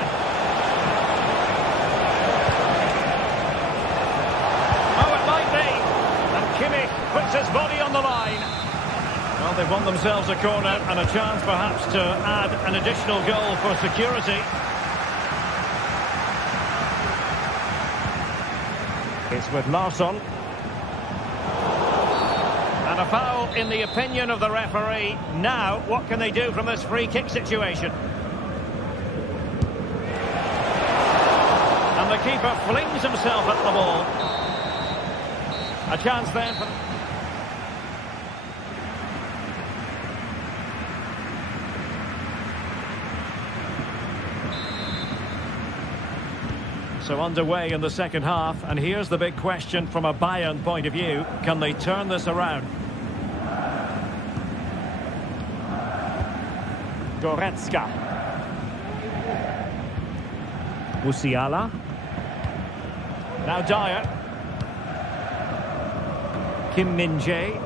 Oh, it might be. And Kimmich puts his body on the line. Well, they've won themselves a corner and a chance perhaps to add an additional goal for security. It's with Larsson. And a foul in the opinion of the referee. Now, what can they do from this free kick situation? And the keeper flings himself at the ball. A chance then for... So underway in the second half, and here's the big question from a Bayern point of view. Can they turn this around? Goretzka. Musiala. Now Dyer. Kim Min-jae.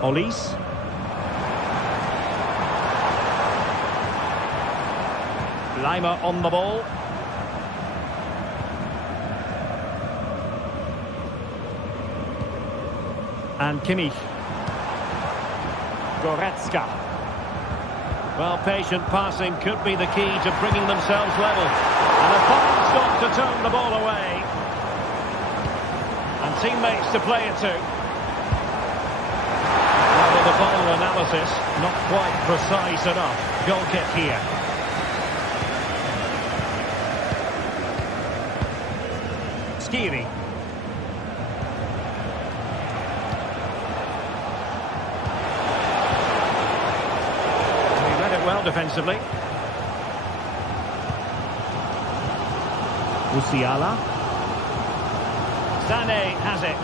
Olise. Lima on the ball. And Kimmich. Goretzka. Well, patient passing could be the key to bringing themselves level. And a fine stop to turn the ball away. And teammates to play it to. Well, with the ball analysis, not quite precise enough. Goal kick here. Skiri. Well defensively. Musiala. Sané has it.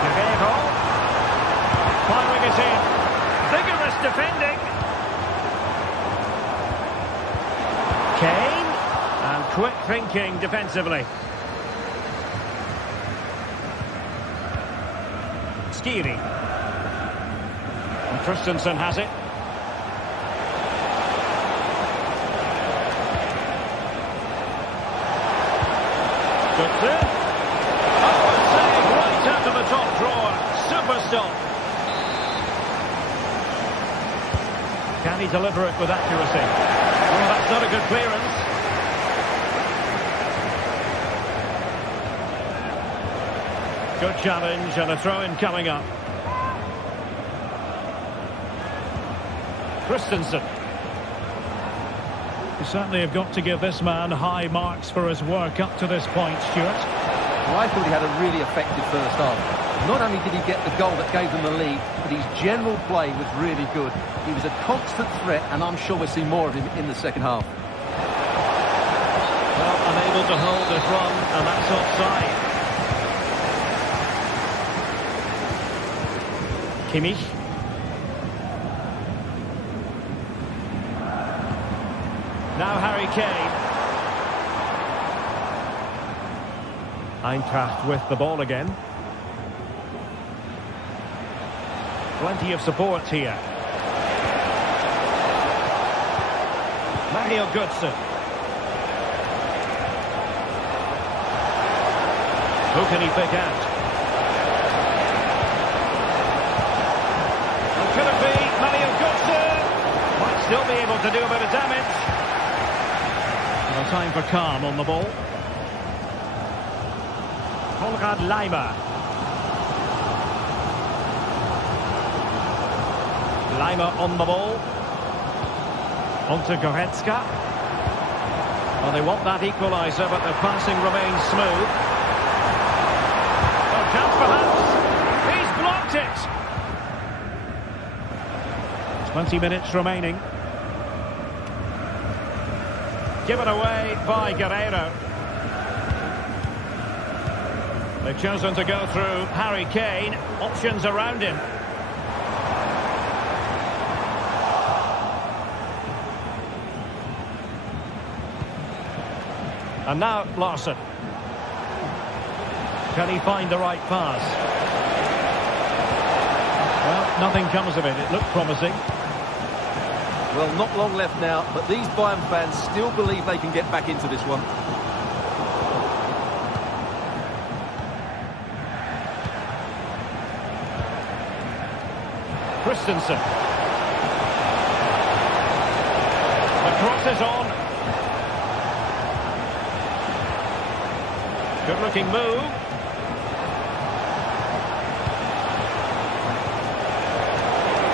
Guerrero. Firing it in. Vigorous defending. Kane. And quick thinking defensively. Skiri. And Christensen has it. Good through. Oh, a save right out of the top drawer. Super stop. Can he deliver it with accuracy? Well, that's not a good clearance. Good challenge and a throw-in coming up. Christensen. You certainly have got to give this man high marks for his work up to this point, Stuart. Well, I thought he had a really effective first half. Not only did he get the goal that gave them the lead, but his general play was really good. He was a constant threat, and I'm sure we'll see more of him in the second half. Well, unable to hold this run, and that's offside. Kimmich. Now Harry Kane. Eintracht with the ball again. Plenty of support here. Mario Götze. Who can he pick out? And could it be Mario Götze? Might still be able to do a bit of damage. No time for calm on the ball. Konrad Laimer. Laimer on the ball. Onto Goretzka. Well, they want that equaliser, but their passing remains smooth. Well, chance perhaps. He's blocked it. 20 minutes remaining. Given away by Guerrero. They've chosen to go through Harry Kane. Options around him. And now Larson. Can he find the right pass? Well, nothing comes of it. It looked promising. Well, not long left now, but these Bayern fans still believe they can get back into this one. Christensen. The cross is on. Good looking move.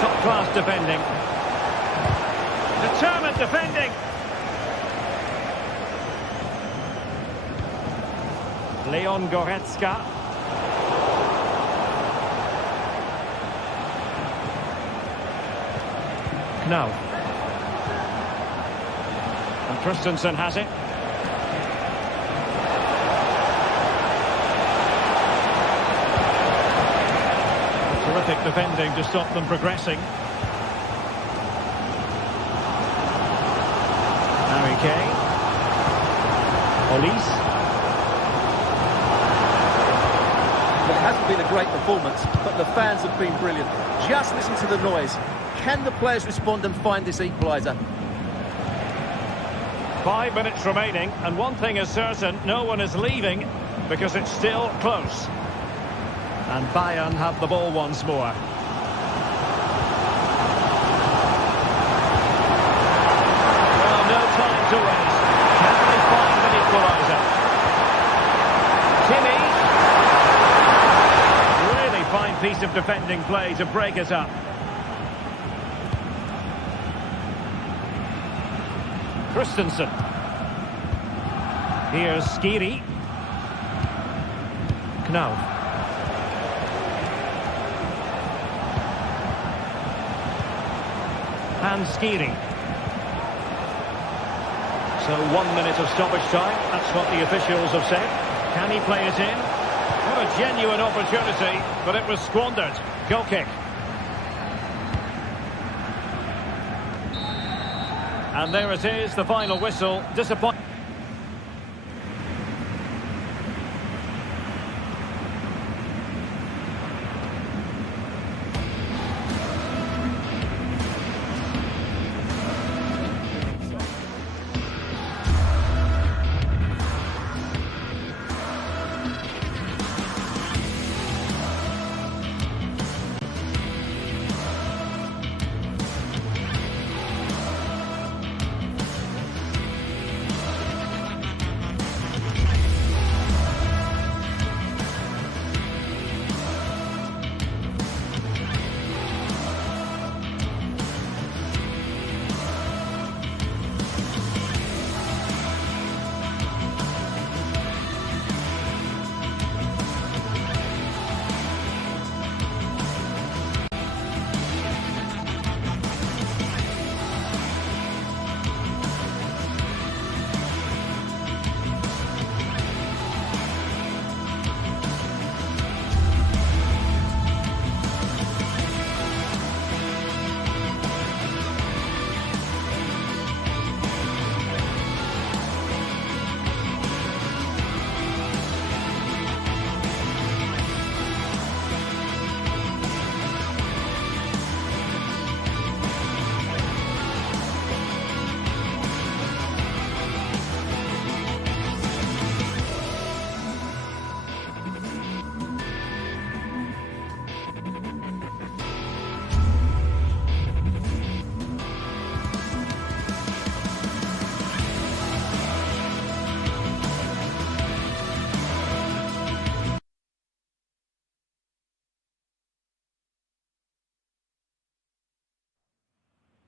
Top class defending. Determined defending. Leon Goretzka. Knauf. And Christensen has it. Terrific defending to stop them progressing. Harry Kane. Olise. Well, it hasn't been a great performance, but the fans have been brilliant. Just listen to the noise. Can the players respond and find this equaliser? 5 minutes remaining, and one thing is certain, no one is leaving because it's still close. And Bayern have the ball once more. Well, no time to waste. Can they find an equaliser? Timmy. Really fine piece of defending play to break it up. Christensen. Here's Skiri. Knauf. And Skiri. So 1 minute of stoppage time. That's what the officials have said. Can he play it in? What a genuine opportunity, but it was squandered. Goal kick. And there it is, the final whistle. Disappointing.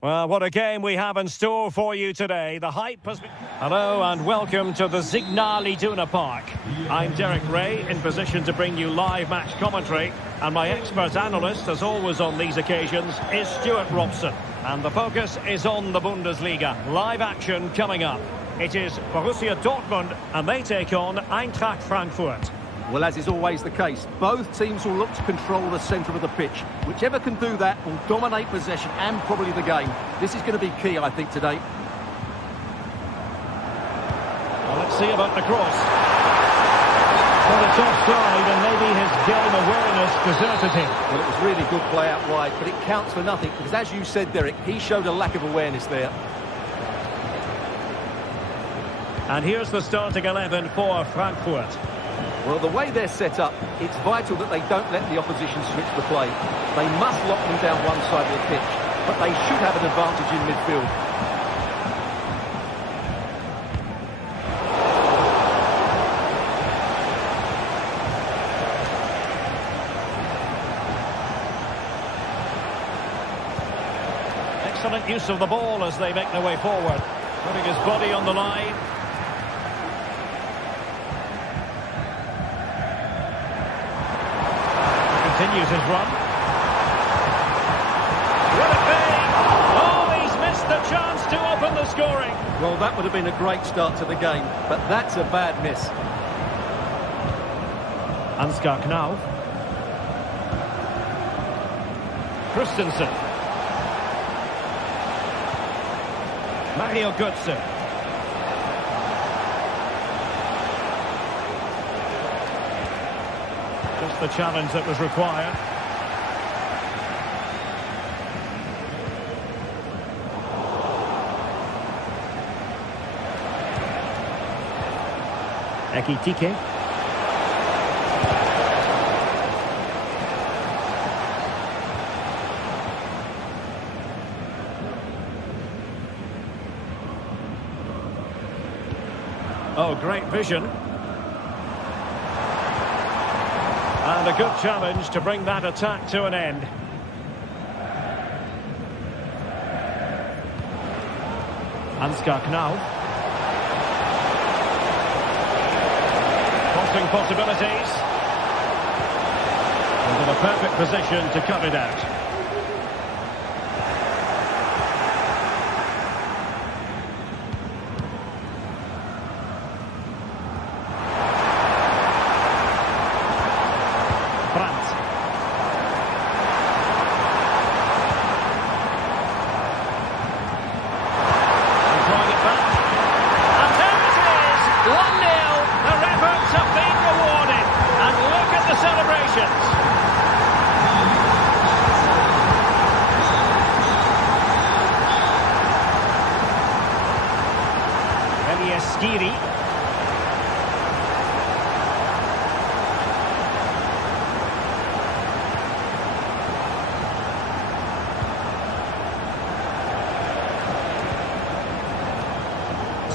Well, what a game we have in store for you today. The hype has been... Hello and welcome to the Signal Iduna Park. I'm Derek Ray, in position to bring you live match commentary. And my expert analyst, as always on these occasions, is Stuart Robson. And the focus is on the Bundesliga. Live action coming up. It is Borussia Dortmund, and they take on Eintracht Frankfurt. Well, as is always the case, both teams will look to control the centre of the pitch. Whichever can do that will dominate possession and probably the game. This is going to be key, I think, today. Well, let's Let's see about the cross. Well, it's offside, and maybe his game awareness deserted him. Well, it was really good play out wide, but it counts for nothing, because as you said, Derek, he showed a lack of awareness there. And here's the starting 11 for Frankfurt. Well, the way they're set up, it's vital that they don't let the opposition switch the play. They must lock them down one side of the pitch, but they should have an advantage in midfield. Excellent use of the ball as they make their way forward. Putting his body on the line. Continues his run. Will it be? Oh, he's missed the chance to open the scoring. Well, that would have been a great start to the game, but that's a bad miss. Ansgar Knauf. Christensen. Mario Götze. Just the challenge that was required. Ekitike. Oh, great vision. And a good challenge to bring that attack to an end. Ansgar Knauf. Crossing possibilities. Into the perfect position to cut it out.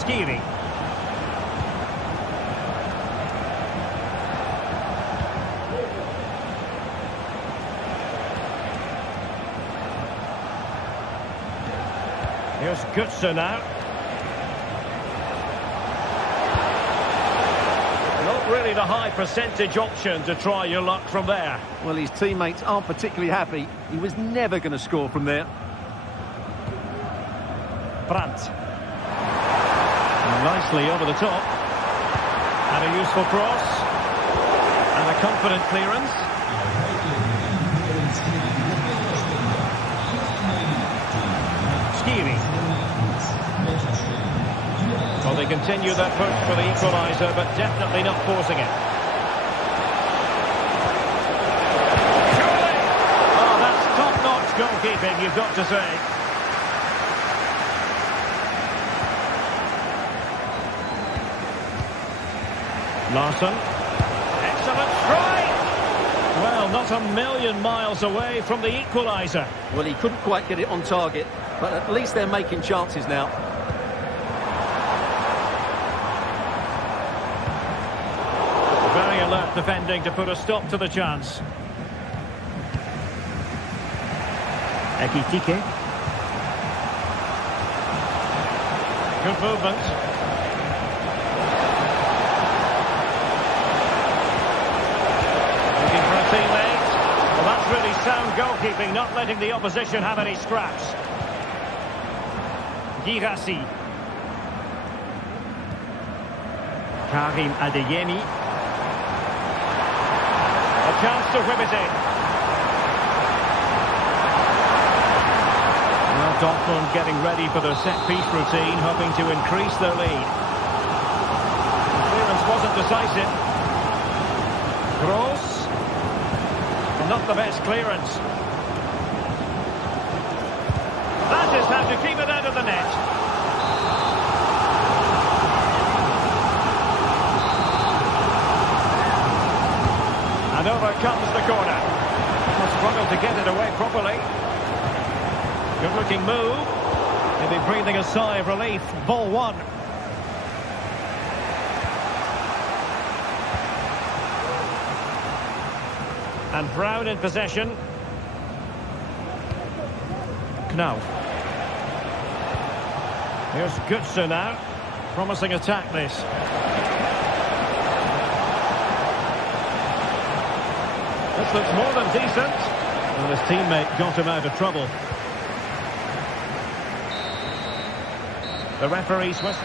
Skiri. Here's Götze now. Not really the high percentage option to try your luck from there. Well, his teammates aren't particularly happy. He was never going to score from there. Brandt. Nicely over the top. And a useful cross. And a confident clearance. Skiri. Well, they continue their push for the equaliser, but definitely not forcing it. Surely! Oh, that's top-notch goalkeeping, you've got to say. Larsson. Excellent strike! Well, not a million miles away from the equaliser. Well, he couldn't quite get it on target, but at least they're making chances now. Very alert defending to put a stop to the chance. Ekitike. Good movement. Teammate. Well, that's really sound goalkeeping, not letting the opposition have any scraps. Girassi. Karim Adeyemi. A chance to whip it in. Well, Dortmund getting ready for their set-piece routine, hoping to increase their lead. wasn't decisive. Gross. Well, not the best clearance. That is how to keep it out of the net. And over comes the corner. Struggled to get it away properly. Good looking move. He'll be breathing a sigh of relief. Ball one. And Brown in possession. Knauf. Here's Götze now. Promising attack this. This looks more than decent. And his teammate got him out of trouble. The referee Swiss.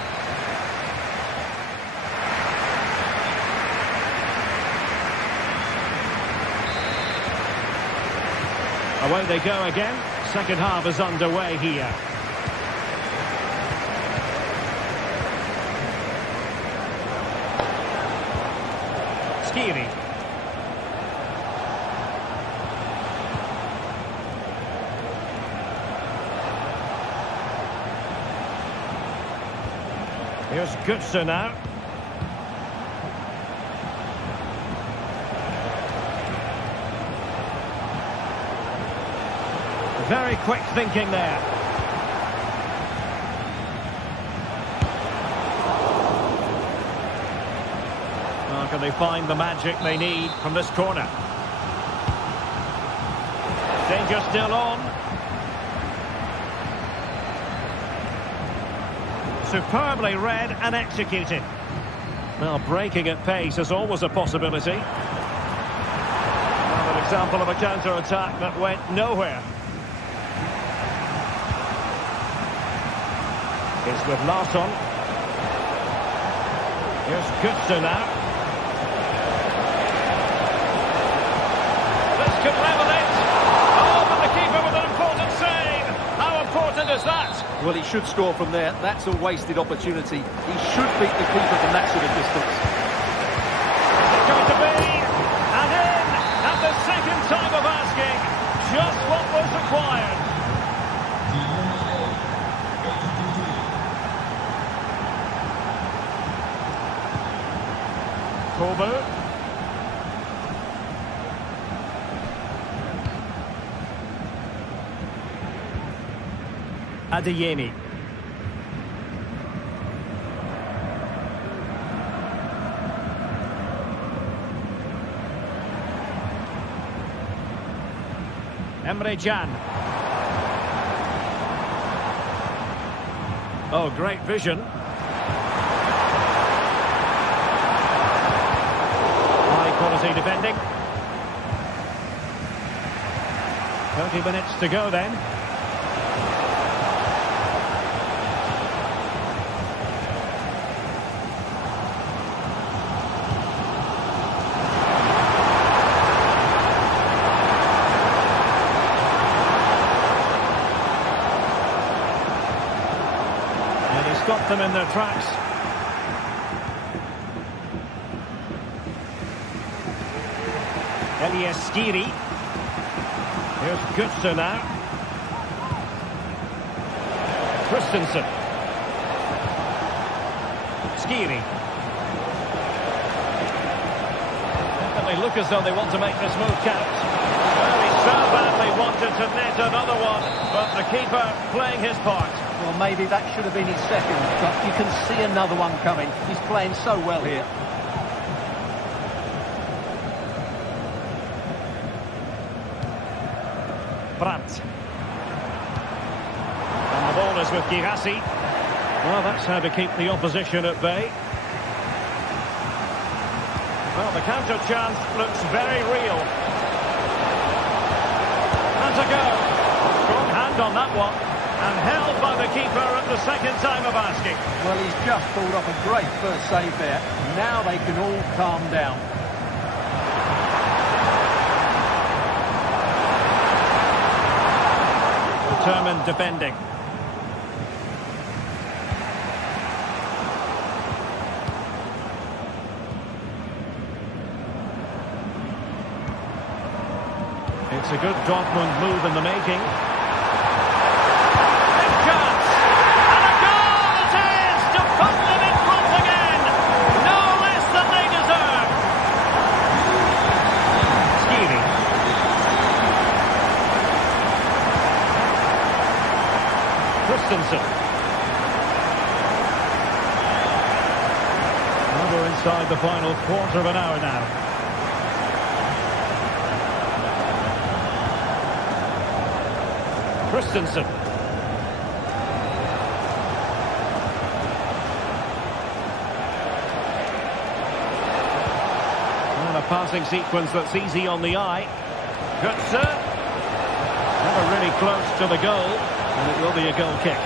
Away they go again. Second half is underway here. Skiri. Here's Götze now. Very quick thinking there. Well, can they find the magic they need from this corner? Danger still on. Superbly read and executed. Well, breaking at pace is always a possibility. Another example of a counter-attack that went nowhere. It's with Larsson. Here's Götze now. This could level it. Oh, but the keeper with an important save. How important is that? Well, he should score from there. That's a wasted opportunity. He should beat the keeper from that sort of distance. Is it going to be? And in at the second time of asking. Just what was required. Kobu. Adeyemi. Emre Can. Oh, great vision. High quality defending. 30 minutes to go then. Stopped them in their tracks. Elias Skiri. Here's Götze now. Christensen. Skiri. They look as though they want to make this move count. Well, he so badly wanted to net another one, but the keeper playing his part. Well, maybe that should have been his second, but you can see another one coming. He's playing so well here. Brandt. And the ball is with Girassi. Well, that's how to keep the opposition at bay. Well, the counter chance looks very real. And to go. Strong hand on that one. And held by the keeper at the second time of asking. Well, he's just pulled off a great first save there. Now they can all calm down. Determined defending. It's a good Dortmund move in the making. We're inside the final quarter of an hour now. Christensen. And a passing sequence that's easy on the eye. Götze. Never really close to the goal. And it will be a goal kick.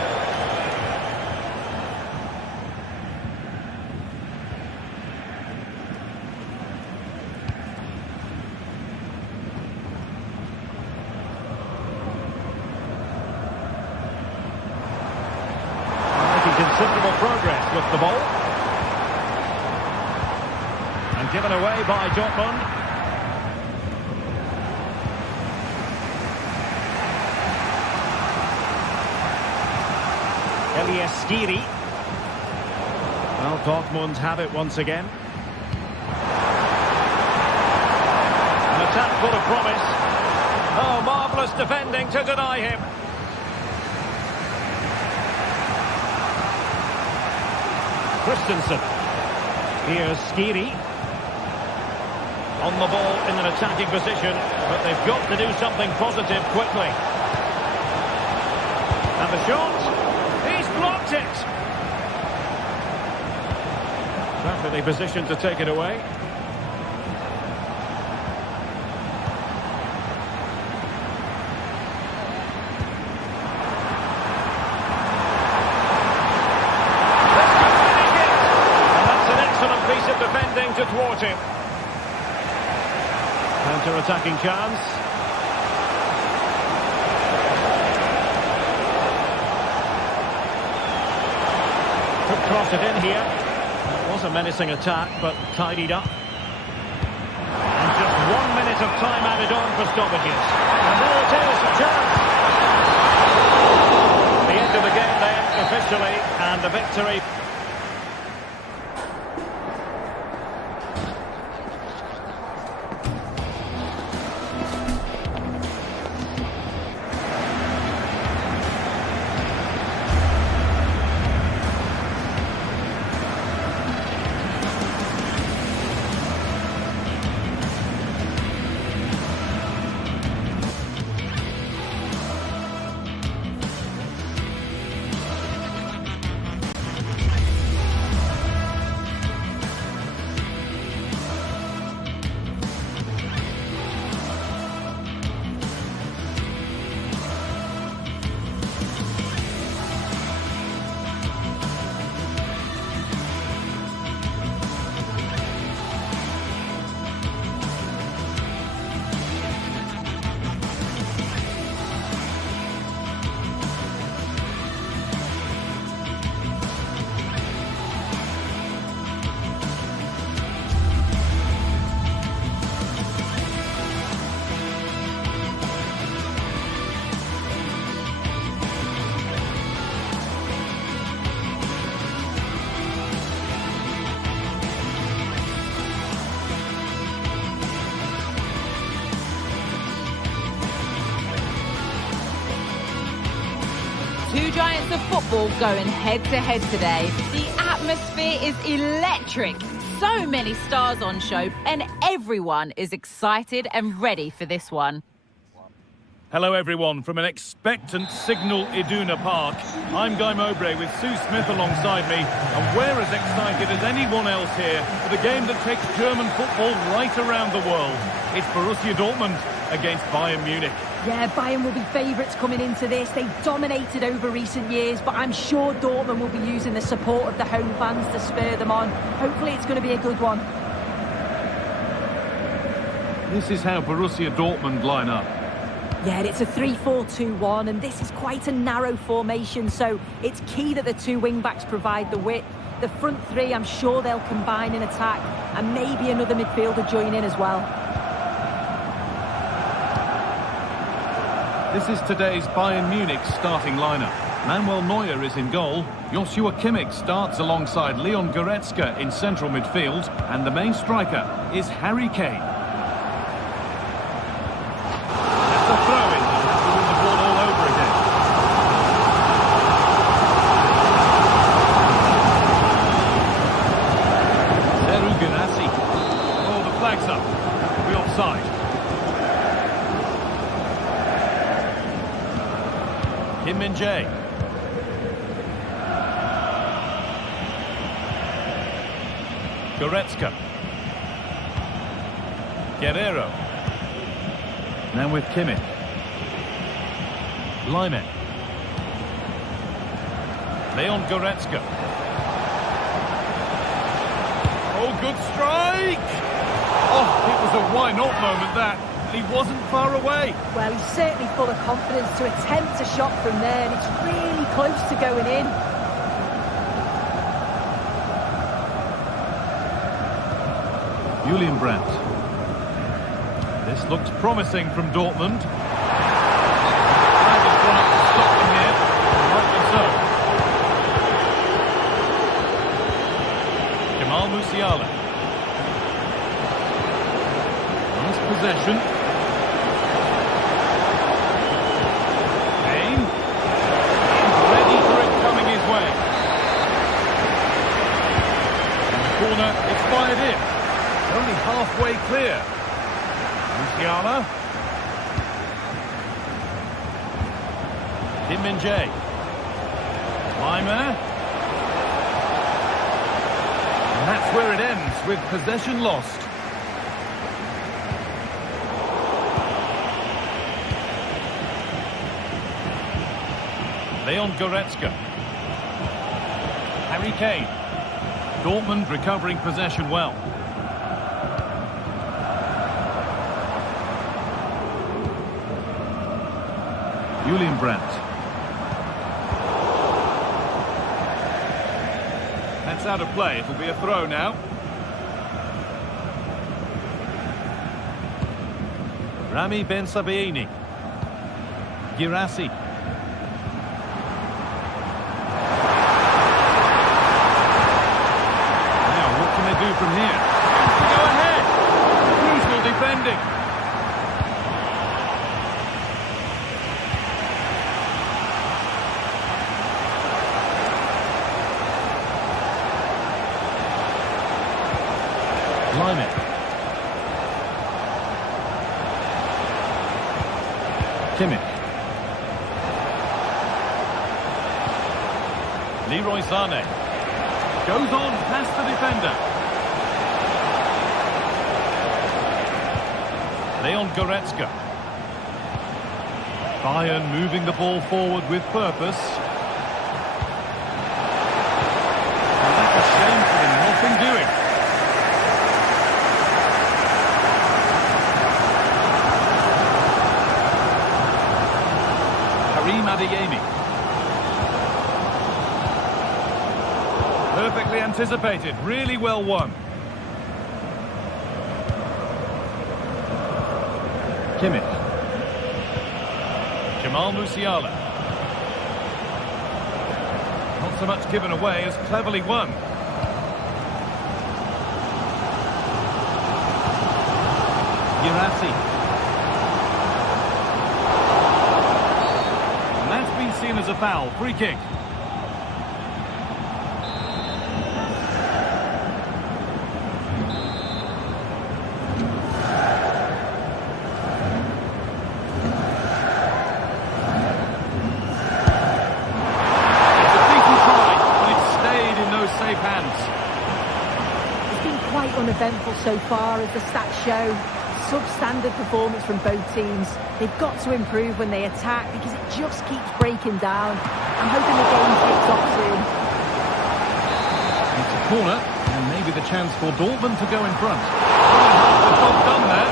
Making considerable progress with the ball. And given away by Dortmund. Skiri. Well, Dortmund have it once again. An attack full of promise. Oh, marvellous defending to deny him. Christensen. Here's Skiri. On the ball in an attacking position, but they've got to do something positive quickly. And the shot. He's blocked it. Perfectly positioned to take it away. This could finish it. And that's an excellent piece of defending to thwart him. Counter-attacking chance. Cross it in here. It was a menacing attack, but tidied up. And just 1 minute of time added on for stoppages. And there it is, a chance. The end of the game then, officially, and the victory. Two giants of football going head-to-head today. The atmosphere is electric. So many stars on show, and everyone is excited and ready for this one. Hello everyone from an expectant Signal Iduna Park. I'm Guy Mowbray with Sue Smith alongside me, and we're as excited as anyone else here for the game that takes German football right around the world. It's Borussia Dortmund against Bayern Munich. Yeah, Bayern will be favourites coming into this. They've dominated over recent years, but I'm sure Dortmund will be using the support of the home fans to spur them on. Hopefully it's going to be a good one. This is how Borussia Dortmund line up. Yeah, it's a 3-4-2-1, and this is quite a narrow formation, so it's key that the two wing-backs provide the width. The front three, I'm sure they'll combine in attack, and maybe another midfielder join in as well. This is today's Bayern Munich starting lineup. Manuel Neuer is in goal. Joshua Kimmich starts alongside Leon Goretzka in central midfield. And the main striker is Harry Kane. That's a throw-in. He'll have to win the ball all over again. Seru Guirassy. Oh, the flag's up. We're offside. Kim Min-jae. Goretzka. Guerrero. Now with Kimmich. Lyman. Leon Goretzka. Oh, good strike! Oh, it was a why not moment that. He wasn't far away. Well, he's certainly full of confidence to attempt a shot from there, and it's really close to going in. Julian Brandt. This looks promising from Dortmund. Flag has gone up to stop them here. Rightly so. Jamal Musiala. Nice possession. Kane. He's ready for it coming his way. In the corner, it's fired in. Only halfway clear. Musiala. Kim Min-jae. Lyman. And that's where it ends, with possession lost. Leon Goretzka. Harry Kane. Dortmund recovering possession well. Julian Brandt. That's out of play. It'll be a throw now. Rami Ben Sabaini. Guirassy. Now, what can they do from here? Chance to go ahead. Crucial defending. Lyman. Kimmich. Leroy Sané. Goes on past the defender. Leon Goretzka. Bayern moving the ball forward with purpose. And that's a shame for them, nothing doing. Perfectly anticipated, really well won. Kimmich. Jamal Musiala. Not so much given away as cleverly won. Guirassy. And that's been seen as a foul. Free kick. Uneventful so far, as the stats show. Substandard performance from both teams. They've got to improve when they attack because it just keeps breaking down. I'm hoping the game takes off soon. It's a corner, and maybe the chance for Dortmund to go in front. The job done there.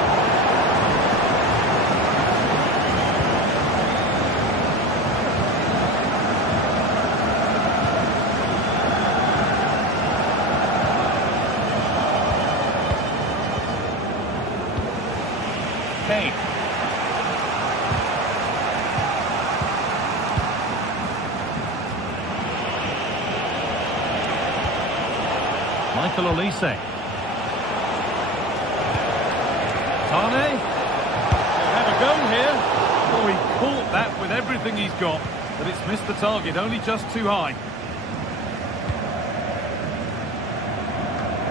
Kane. Michael Olise. Tane. They'll have a go here. Oh, he caught that with everything he's got, but it's missed the target, only just too high.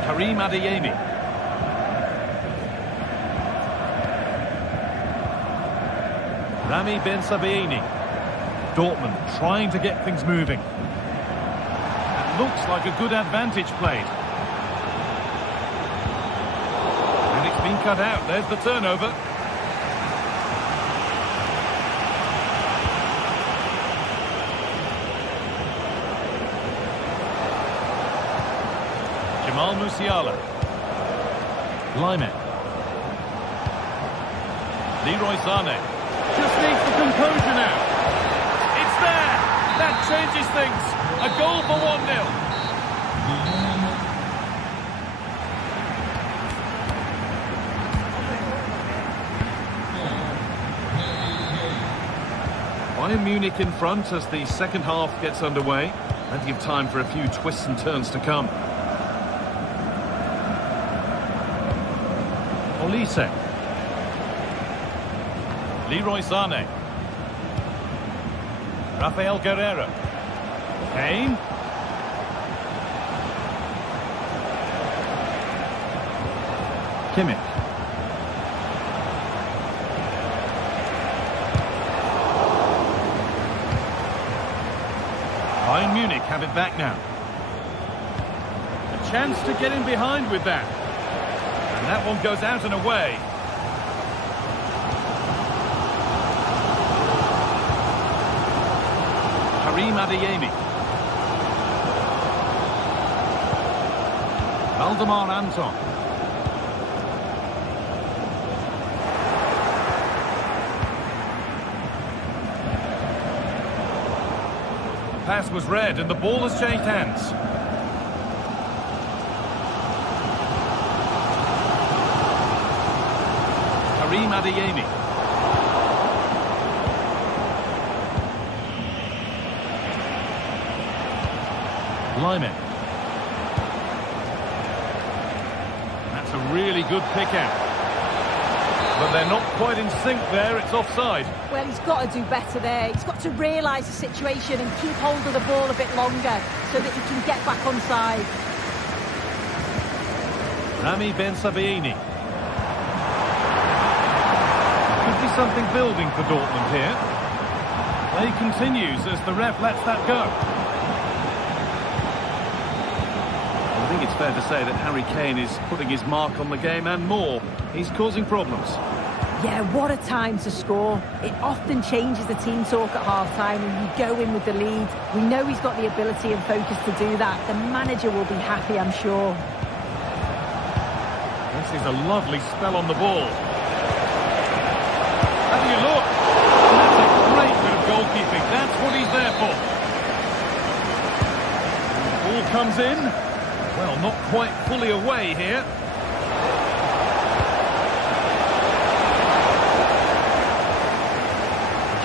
Karim Adeyemi. Rami Ben Sabaini. Dortmund trying to get things moving. That looks like a good advantage played. And it's been cut out. There's the turnover. Jamal Musiala. Lyman. Leroy Sané. Just needs the composure now. It's there. That changes things. A goal for 1-0. Bayern Munich in front as the second half gets underway. Plenty of time for a few twists and turns to come. Olise. Leroy Sané. Rafael Guerreiro. Kane. Kimmich. Bayern Munich have it back now. A chance to get in behind with that. And that one goes out and away. Karim Adeyemi. Valdemar Anton. Pass was read and the ball has changed hands. Karim Adeyemi. Lyman. That's a really good pick out. But they're not quite in sync there, it's offside. Well, he's got to do better there. He's got to realise the situation and keep hold of the ball a bit longer so that he can get back onside. Rami Ben Sabaini. Could be something building for Dortmund here. Play continues as the ref lets that go. I think it's fair to say that Harry Kane is putting his mark on the game and more. He's causing problems. Yeah, what a time to score. It often changes the team talk at half-time when you go in with the lead. We know he's got the ability and focus to do that. The manager will be happy, I'm sure. This is a lovely spell on the ball. Have you look? That's a great bit of goalkeeping. That's what he's there for. The ball comes in. Well, not quite fully away here.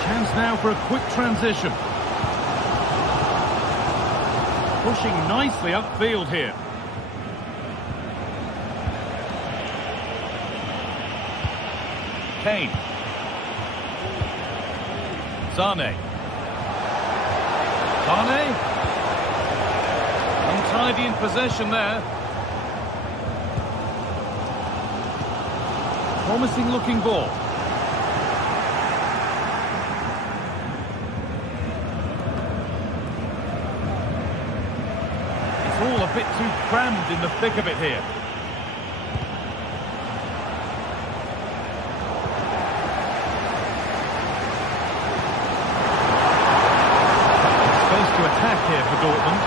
Chance now for a quick transition. Pushing nicely upfield here. Kane. Sané. Sané. Untidy in possession there. Promising looking ball. It's all a bit too crammed in the thick of it here. Space to attack here for Dortmund.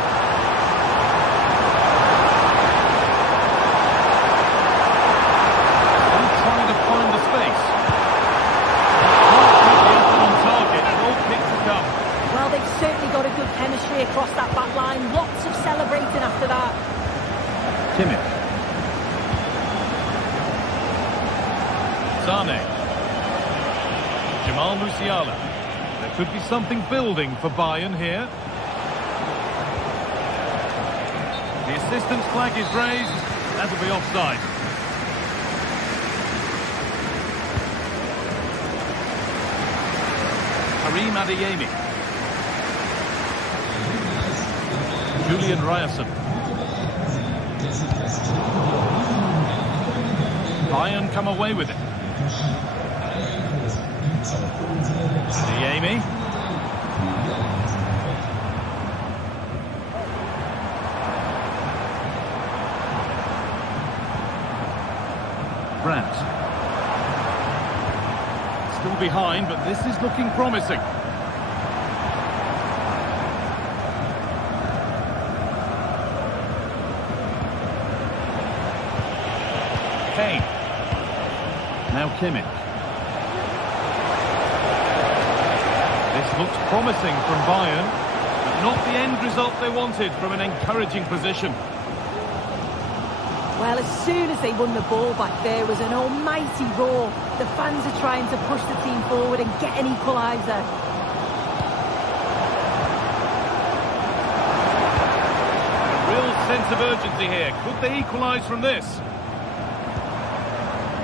Across that back line, lots of celebrating after that. Kimmich. Sané. Jamal Musiala. There could be something building for Bayern here. The assistant's flag is raised. That'll be offside. Karim Adeyemi. Julian Ryerson. Bayern come away with it. Adeyemi. Brandt. Still behind, but this is looking promising. Kane. Now Kimmich. This looks promising from Bayern, but not the end result they wanted from an encouraging position. Well, as soon as they won the ball back, there was an almighty roar. The fans are trying to push the team forward and get an equaliser. A real sense of urgency here. Could they equalise from this?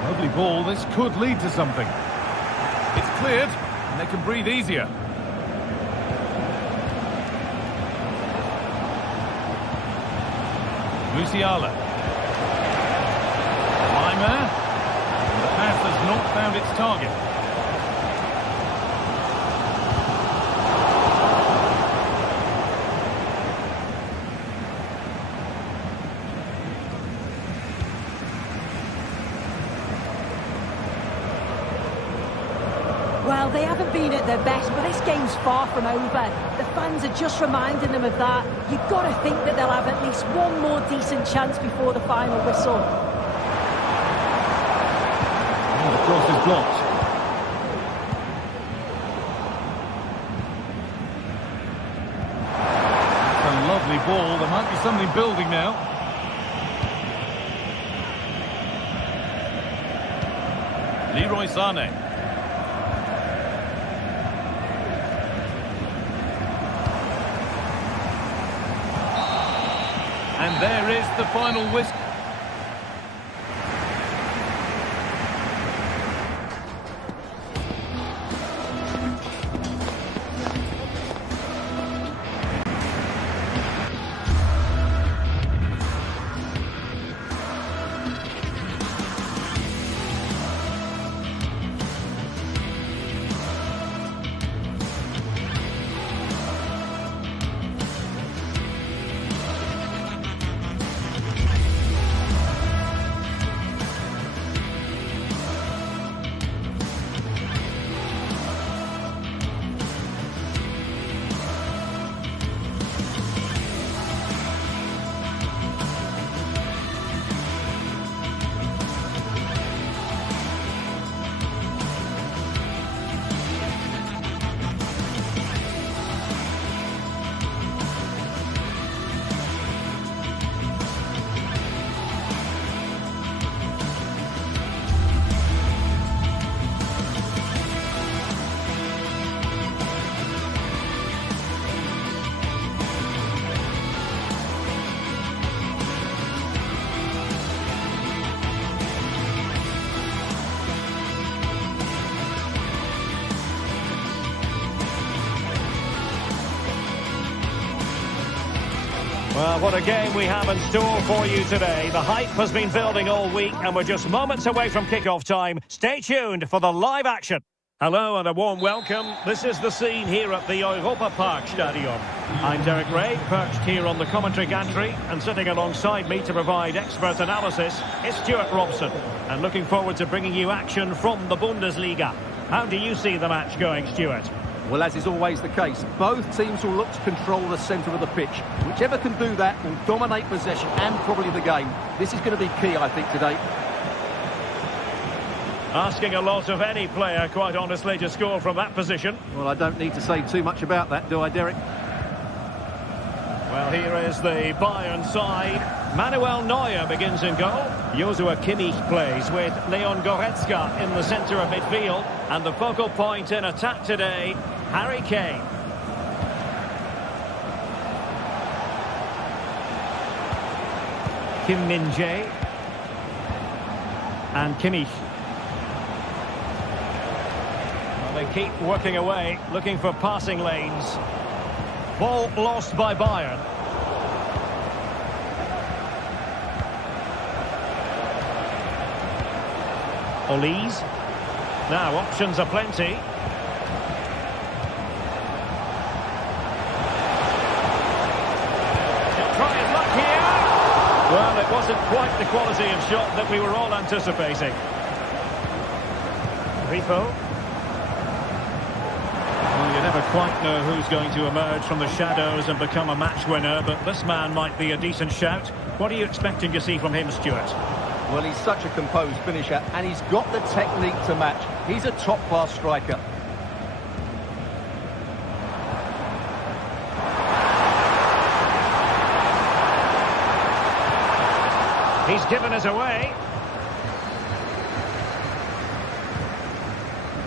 Lovely ball. This could lead to something. It's cleared, and they can breathe easier. Musiala. The pass has not found its target. Well, they haven't been at their best, but this game's far from over. The fans are just reminding them of that. You've got to think that they'll have at least one more decent chance before the final whistle. The cross is blocked. That's a lovely ball. There might be something building now. Leroy Sané. And there is the final whistle. Well, what a game we have in store for you today. The hype has been building all week and we're just moments away from kick-off time. Stay tuned for the live action. Hello and a warm welcome. This is the scene here at the Europa Park Stadium. I'm Derek Ray, perched here on the commentary gantry, and sitting alongside me to provide expert analysis is Stuart Robson. And looking forward to bringing you action from the Bundesliga. How do you see the match going, Stuart? Well, as is always the case, both teams will look to control the centre of the pitch. Whichever can do that will dominate possession and probably the game. This is going to be key, I think, today. Asking a lot of any player, quite honestly, to score from that position. Well, I don't need to say too much about that, do I, Derek? Well, here is the Bayern side. Manuel Neuer begins in goal. Joshua Kimmich plays with Leon Goretzka in the centre of midfield. And the focal point in attack today, Harry Kane. Kim Min-jae. And Kimmich. Well, they keep working away, looking for passing lanes. Ball lost by Bayern. Olise. Now, options are plenty. He'll try his luck here. Well, it wasn't quite the quality of shot that we were all anticipating. Grifo. Well, you never quite know who's going to emerge from the shadows and become a match winner, but this man might be a decent shout. What are you expecting to see from him, Stuart? Well, he's such a composed finisher, and he's got the technique to match. He's a top-class striker. He's given us away.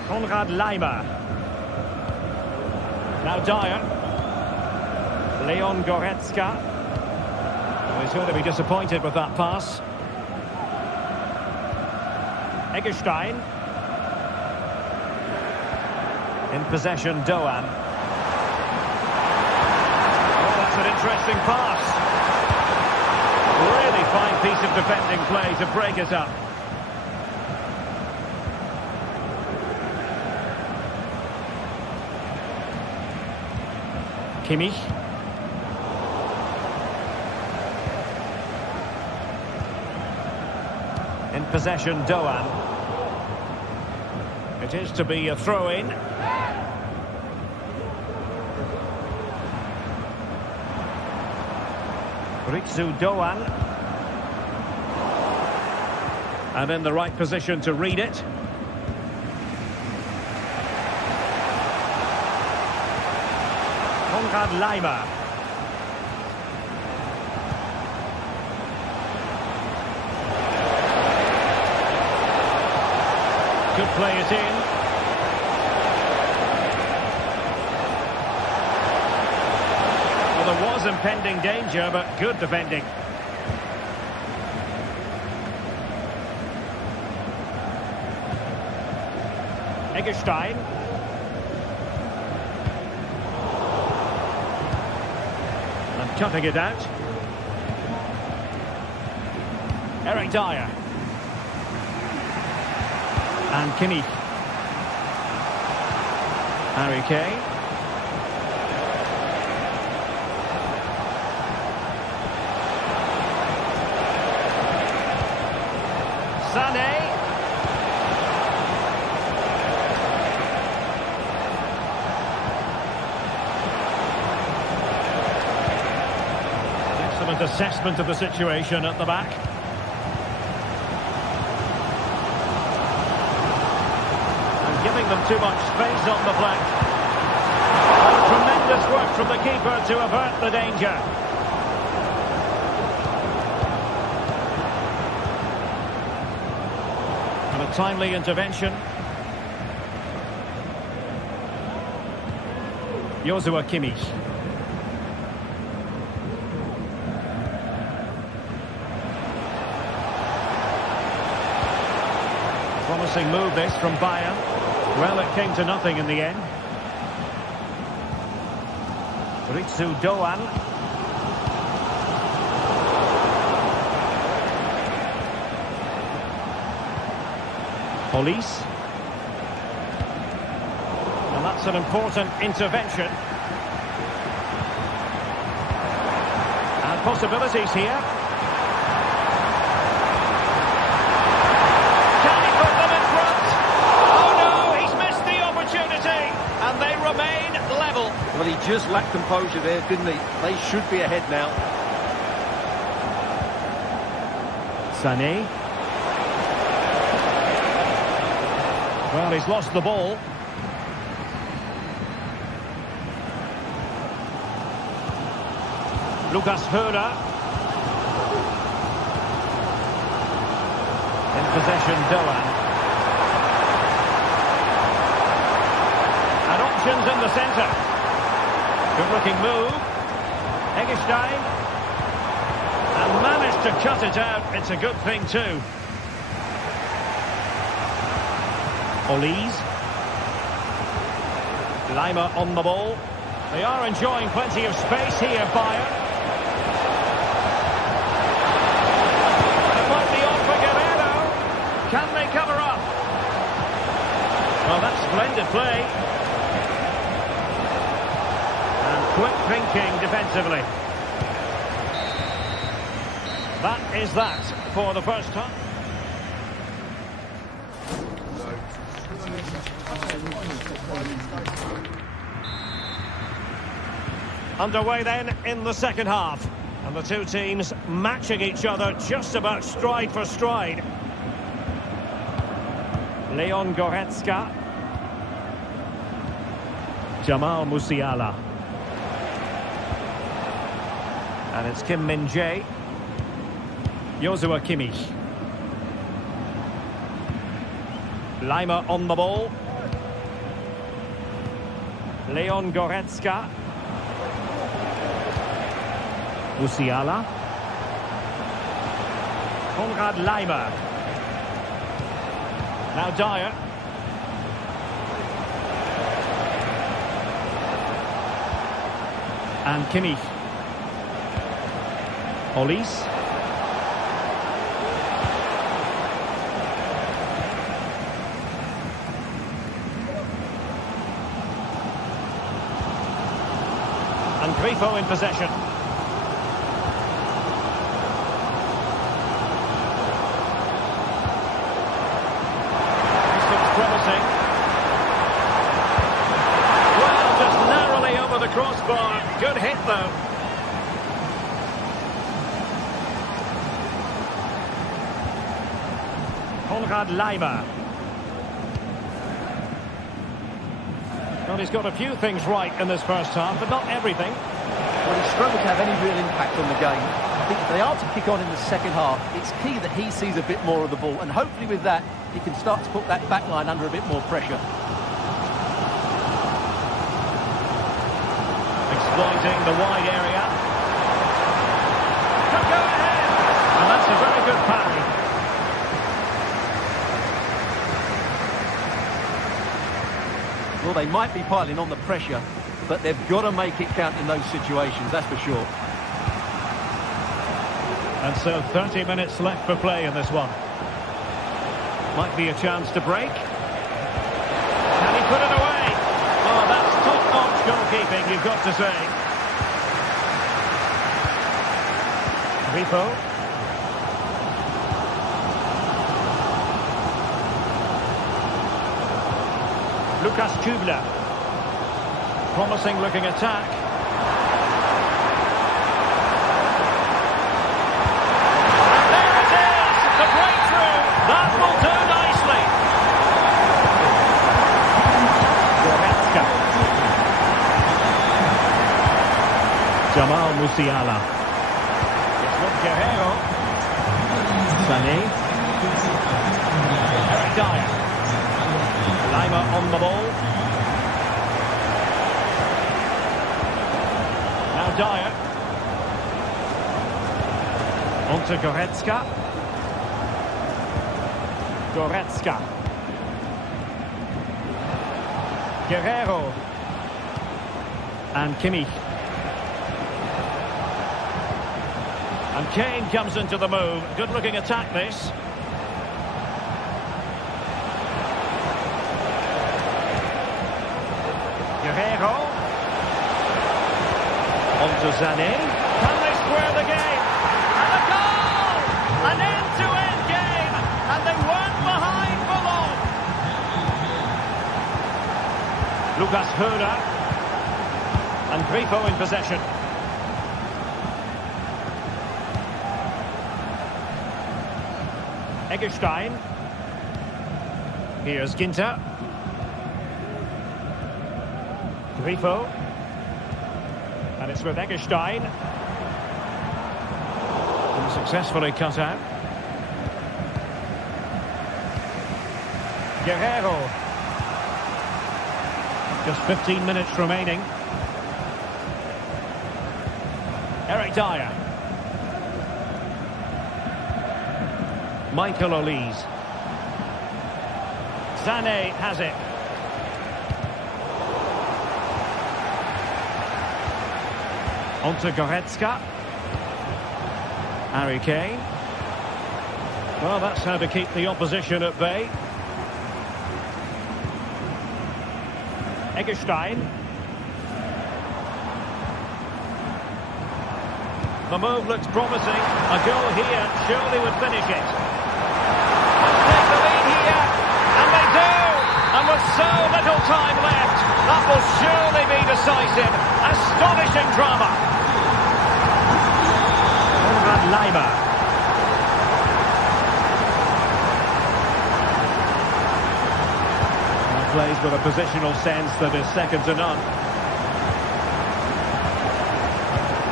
Konrad Laimer. Now Dyer. Leon Goretzka. Well, he's going to be disappointed with that pass. Eggestein. In possession, Doan. Oh, that's an interesting pass. Really fine piece of defending play to break it up. Kimmich. In possession, Doan. It is to be a throw-in. Ritsu Doan. And in the right position to read it. Konrad Laimer. Could play it in. Well, there was impending danger, but good defending. Eggestein. And cutting it out. Eric Dyer. And Kimmich. Harry Kane. Sané. Excellent assessment of the situation at the back. Giving them too much space on the flank. Oh, tremendous work from the keeper to avert the danger. And a timely intervention. Joshua Kimmich. Promising move this from Bayern. Well, it came to nothing in the end. Ritsu Doan. Olise. And that's an important intervention. And possibilities here. And they remain level. Well, he just lacked composure there, didn't he? They should be ahead now. Sané. Well, he's lost the ball. Lucas Höder. In possession, Doan. Options in the centre. Good looking move. Eggestein. And managed to cut it out. It's a good thing too. Olise. Lima on the ball. They are enjoying plenty of space here, Bayern. It might be on for Guerrero. Can they cover up? Well, that's splendid play. And quick thinking defensively. That is that for the first time. Underway then in the second half. And the two teams matching each other just about stride for stride. Leon Goretzka. Jamal Musiala. And it's Kim Min-jae. Joshua Kimmich. Lima on the ball. Leon Goretzka. Musiala. Konrad Laimer. Now Dyer. And Kimmich. Olise. And Grifo in possession. This looks promising. Well, just narrowly over the crossbar. Good hit, though. Konrad Laimer. Well, he's got a few things right in this first half, but not everything. Well, he struggled to have any real impact on the game. I think if they are to kick on in the second half, it's key that he sees a bit more of the ball, and hopefully with that, he can start to put that back line under a bit more pressure. Exploiting the wide area. Could go ahead! And that's a very good parry. Well, they might be piling on the pressure, but they've got to make it count in those situations, that's for sure. And so 30 minutes left for play in this one. Might be a chance to break. Can he put it away? Oh, that's top-notch goalkeeping, you've got to say. Grifo. Lukas Kübler. Promising looking attack. And there it is! The breakthrough! That will do nicely! Goretzka. Jamal Musiala. It's with Guerrero. Sané. Eric Dyer. Lima on the ball. Now Dyer. On to Goretzka. Goretzka. Guerrero. And Kimmich. And Kane comes into the move. Good looking attack this. Guerrero. On to Sané. Can they square the game? And a goal! An end-to-end game! And they weren't behind for long. Lucas Höder. And Grifo in possession. Eggestein. Here's Ginter. Grifo. And it's with Eggestein. And successfully cut out. Guerrero. Just 15 minutes remaining. Eric Dyer. Michael Olise. Sané has it. On to Goretzka. Harry Kane. Well, that's how to keep the opposition at bay. Eggestein. The move looks promising. A goal here surely would finish it. Take the lead here, and they do! And with so little time left, that will surely be decisive. Astonishing drama. Leimer. Plays with a positional sense that is second to none.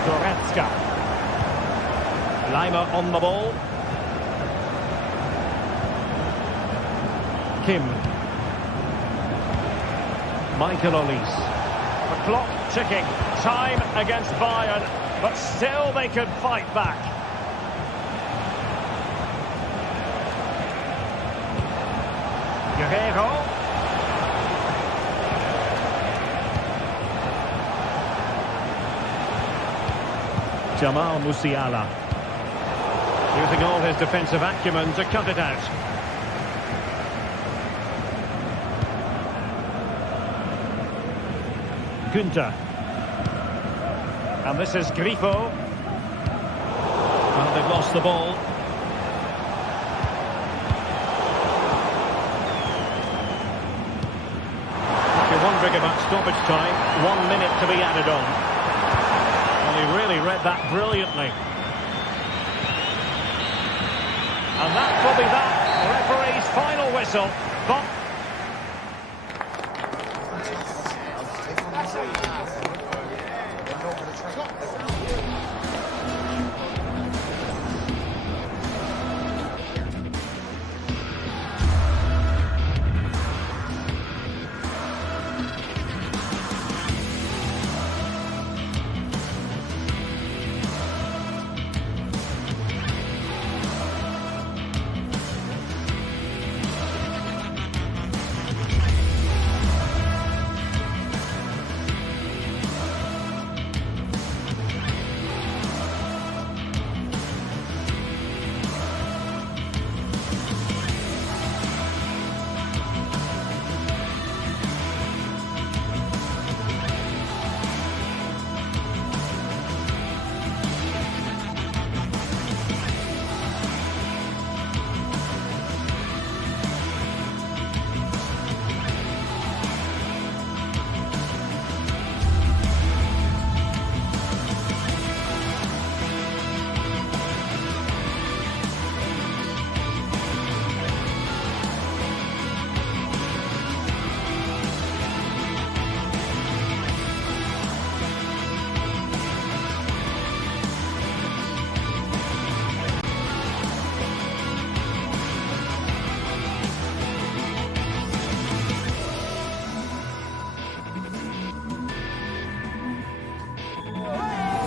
Goretzka. Leimer on the ball. Kim. Michael Olise. The clock ticking. Time against Bayern, but still they could fight back. Guerrero. Jamal Musiala. Using all his defensive acumen to cut it out. Günther. And this is Grifo. Well, they've lost the ball. If you're wondering about stoppage time, 1 minute to be added on. He really read that brilliantly. And that will be that. The referee's final whistle. But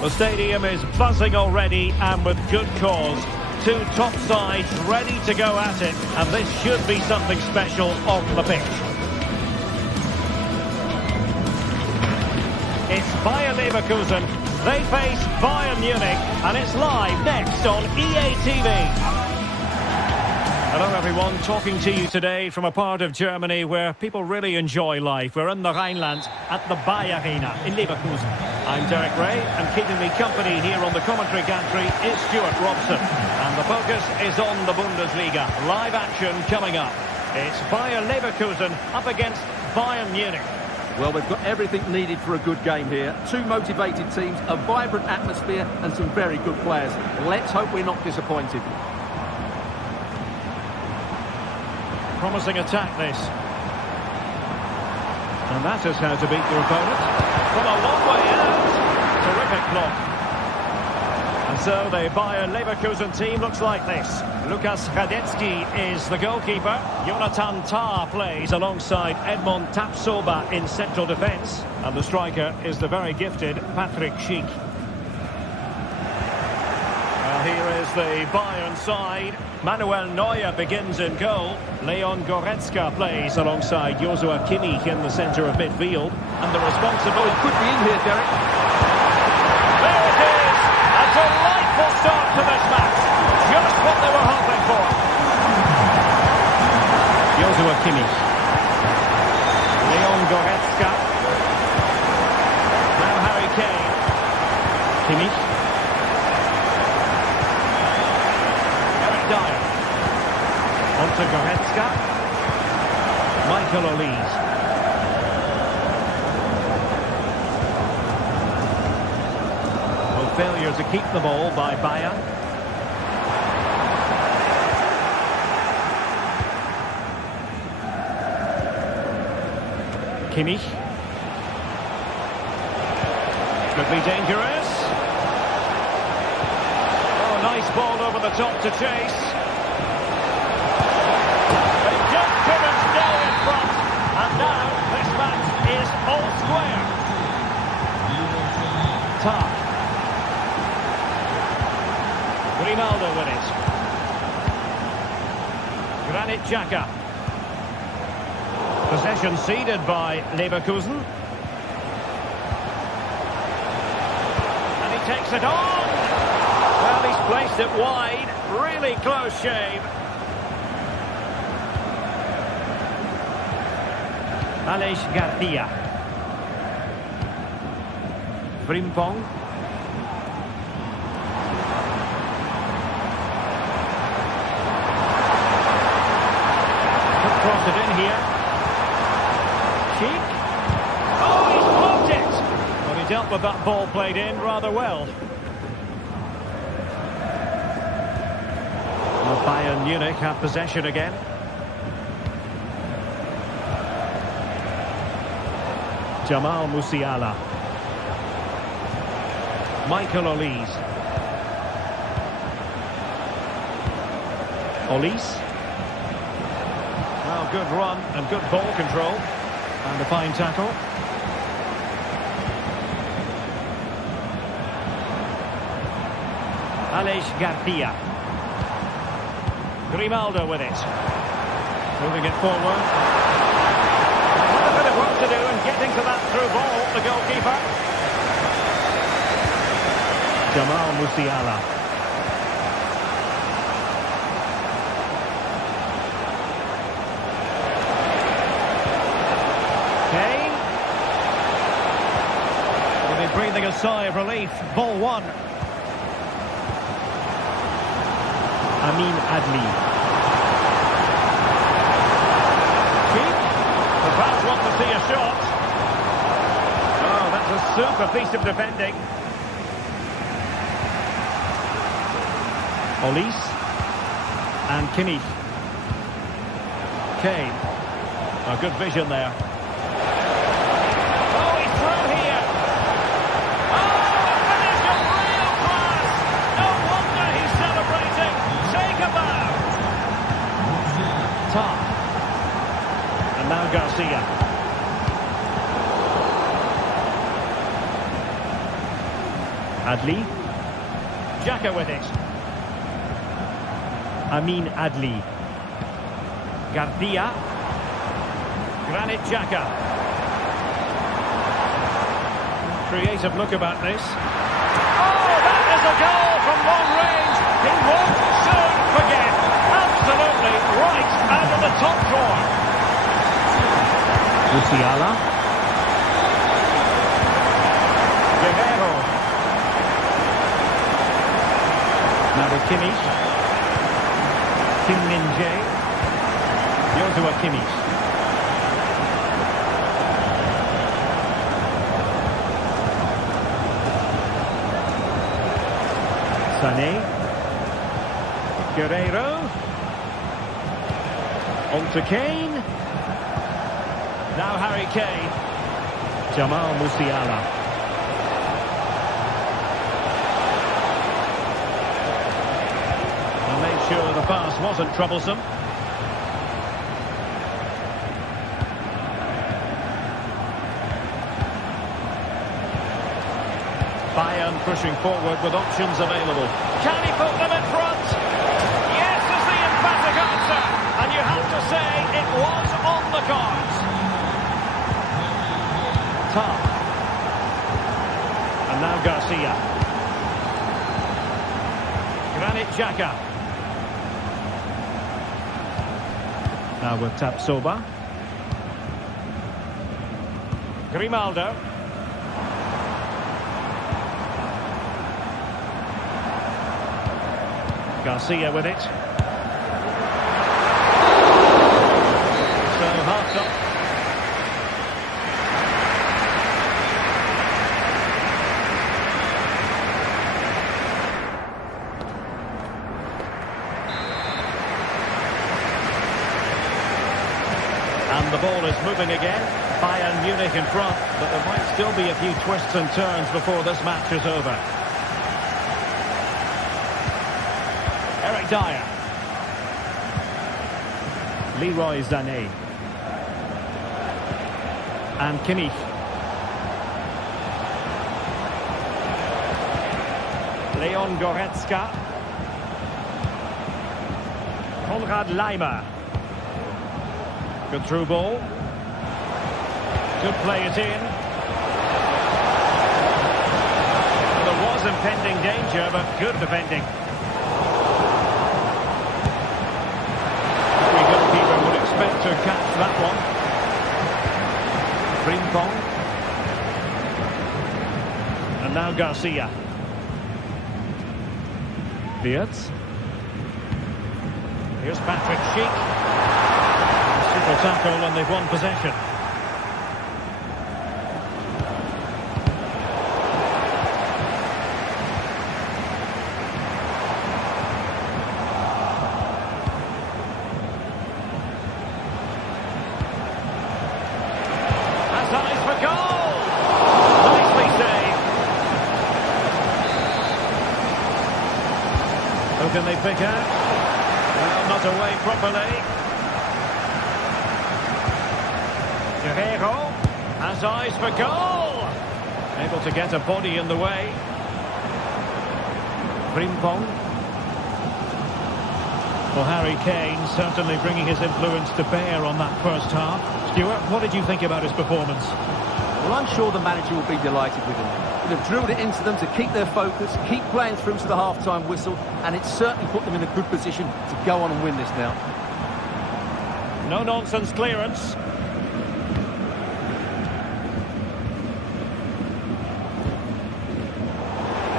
the stadium is buzzing already, and with good cause. Two top sides ready to go at it, and this should be something special on the pitch. It's Bayern Leverkusen. They face Bayern Munich, and it's live next on EA TV. Hello everyone, talking to you today from a part of Germany where people really enjoy life. We're in the Rhineland at the Bayern Arena in Leverkusen. I'm Derek Ray, and keeping me company here on the commentary gantry is Stuart Robson. And the focus is on the Bundesliga. Live action coming up. It's Bayern Leverkusen up against Bayern Munich. Well, they've got everything needed for a good game here. Two motivated teams, a vibrant atmosphere and some very good players. Let's hope we're not disappointed. Promising attack, this. And that is how to beat your opponent. From a long way out. Terrific block. And so the Bayern Leverkusen team looks like this. Lukas Radetzky is the goalkeeper. Jonathan Tah plays alongside Edmond Tapsoba in central defence. And the striker is the very gifted Patrick Schick. Well, here is the Bayern side. Manuel Neuer begins in goal. Leon Goretzka plays alongside Joshua Kimmich in the centre of midfield. And the responsibility could be in here, Derek. There it is! A delightful start to this match. Just what they were hoping for. Joshua Kimmich. Leon Goretzka. Now Harry Kane. Kimmich. On to Goretzka. Michael Olise. Well, failure to keep the ball by Bayern. Kimmich. Could be dangerous. Oh, nice ball over the top to chase. And now this match is all square. Top. Grimaldo with it. Granit Xhaka. Possession ceded by Leverkusen. And he takes it on. Well, he's placed it wide. Really close shave. Aleix Garcia. Frimpong. Could cross it in here. Cheek. Oh, he's blocked it! Well, he dealt with that ball played in rather well. Well, Bayern Munich have possession again. Jamal Musiala. Michael Olise. Olise. Well, good run and good ball control. And a fine tackle. Aleix Garcia. Grimaldo with it. Moving it forward. A bit of work to do and getting to that through ball, the goalkeeper. Jamal Musiala. Kane. Will be breathing a sigh of relief. Ball one. Amin Adli. The fans want to see a shot. Oh, that's a super piece of defending. Olise and Kimmich. Kane. Oh, good vision there. Oh, he's through here. Oh, the finish of real class. No wonder he's celebrating. Take a bow. Top. And now Garcia. Adli. Xhaka with it. Amin Adli. Garcia. Granit Xhaka. Creative look about this. Oh, that is a goal from long range. He won't soon forget. Absolutely right out of the top drawer. Musiala. Guerrero. Now with Kimmich. Kim Min-jae. Joshua Kimmich. Sané. Guerrero. On to Kane. Now Harry Kane. Jamal Musiala. And made sure the pass wasn't troublesome. Bayern pushing forward with options available. Can he put them in front? Yes is the emphatic answer. And you have to say it was on the cards. Tough. And now Garcia. Granit Xhaka. Now with Tapsoba. Grimaldo. Garcia with it. So half up. And the ball is moving again. Bayern Munich in front, but there might still be a few twists and turns before this match is over. Eric Dyer. Leroy Sané. And Kimmich. Leon Goretzka. Konrad Laimer. Good through ball. Could play it in. There was impending danger, but good defending. Every goalkeeper would expect to catch that one. Frimpong. And now Garcia. Wirtz. Here's Patrick Schick. Super tackle and they've won possession. Can they pick out? Well, not away properly. Guerrero has eyes for goal. Able to get a body in the way. Frimpong. Well, Harry Kane certainly bringing his influence to bear on that first half. Stuart, what did you think about his performance? Well, I'm sure the manager will be delighted with him. He'll have drilled it into them to keep their focus, keep playing through to the half-time whistle, and it's certainly put them in a good position to go on and win this now. No-nonsense clearance.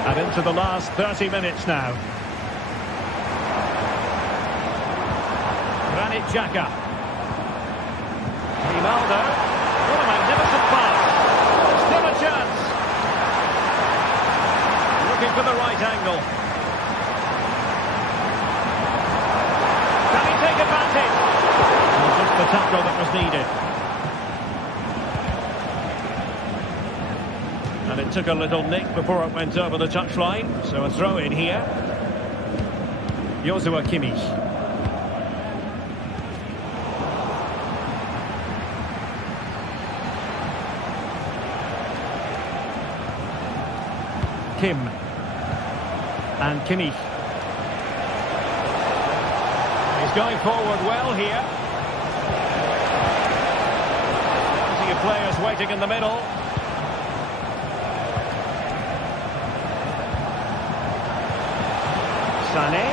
And into the last 30 minutes now. Granit Xhaka. Grimaldo. What a magnificent pass. Still a chance. Looking for the right angle. Can he take advantage? Well, just the tackle that was needed. And it took a little nick before it went over the touchline. So a throw in here. Joshua Kimmich. Kim. And Kimmich. He's going forward well here. Plenty of players waiting in the middle. Sané.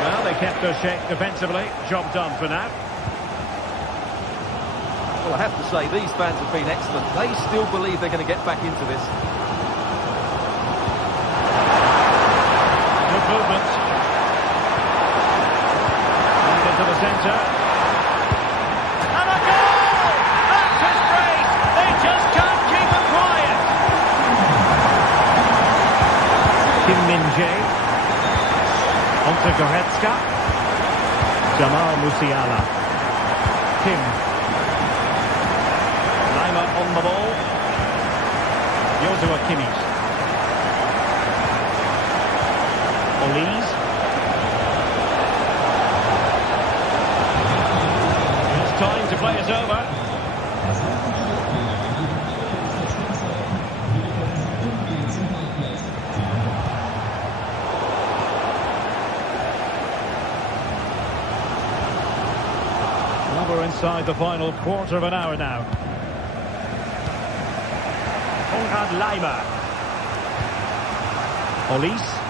Well, they kept their shape defensively. Job done for now. Well, I have to say, these fans have been excellent. They still believe they're going to get back into this. Good movement. And into the centre. And a goal! That's his great! They just can't keep it quiet. Kim Min-jae. Onto Goretzka. Jamal Musiala. Kim. On the ball. Joshua Kimmich. Olise. It's time to play it over. Well, we're inside the final quarter of an hour now. Konrad Leimer. Olise.